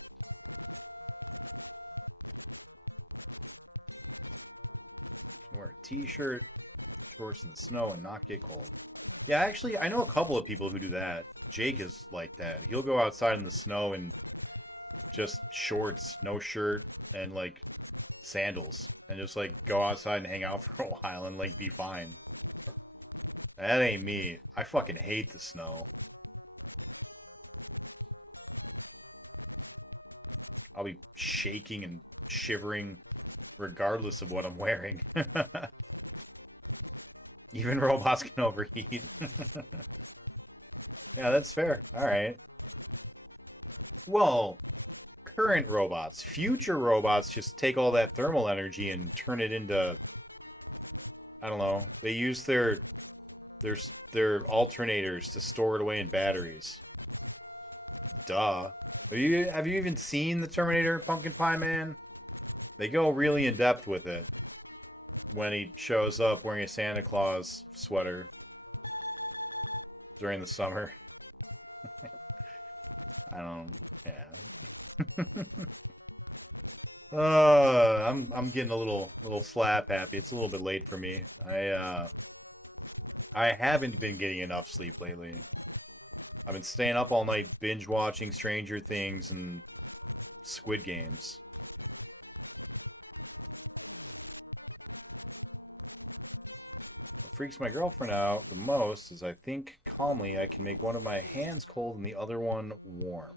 Wear a t-shirt, shorts in the snow, and not get cold. Yeah, actually, I know a couple of people who do that. Jake is like that. He'll go outside in the snow and just shorts, no shirt, and, like, sandals. And just, like, go outside and hang out for a while and, like, be fine. That ain't me. I fucking hate the snow. I'll be shaking and shivering regardless of what I'm wearing. Even robots can overheat. Yeah, that's fair. All right. Well, current robots. Future robots just take all that thermal energy and turn it into, I don't know. They use their their alternators to store it away in batteries. Duh. Have you even seen the Terminator Pumpkin Pie Man? They go really in depth with it when he shows up wearing a Santa Claus sweater during the summer. I don't. Yeah. I'm getting a little slap happy. It's a little bit late for me. I haven't been getting enough sleep lately. I've been staying up all night binge watching Stranger Things and Squid Games. What freaks my girlfriend out the most is I think calmly I can make one of my hands cold and the other one warm.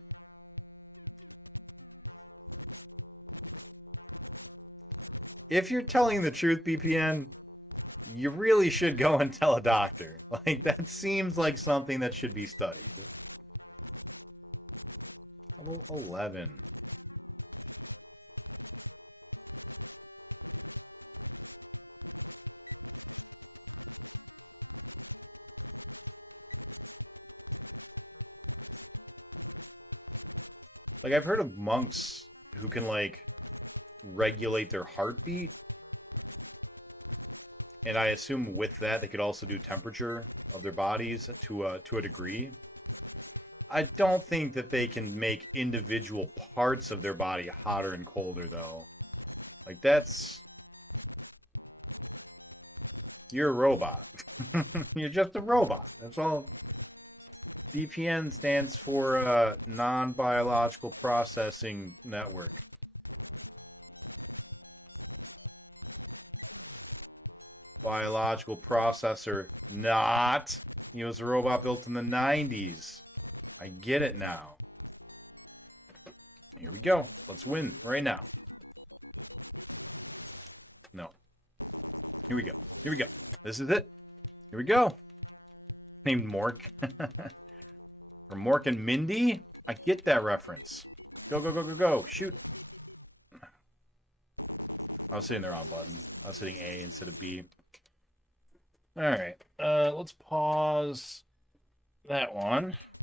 If you're telling the truth, BPN, you really should go and tell a doctor. Like, that seems like something that should be studied. Level 11. Like, I've heard of monks who can, like, regulate their heartbeat. And I assume with that, they could also do temperature of their bodies to a degree. I don't think that they can make individual parts of their body hotter and colder, though. Like, that's... You're a robot. You're just a robot. That's all. BPN stands for Non-Biological Processing Network. Biological processor. Not. He was a robot built in the 90s. I get it now. Here we go. Let's win right now. No. Here we go. Here we go. This is it. Here we go. Named Mork. Or Mork and Mindy? I get that reference. Go, go, go, go, go. Shoot. I was hitting the wrong button. I was hitting A instead of B. Alright. Let's pause that one.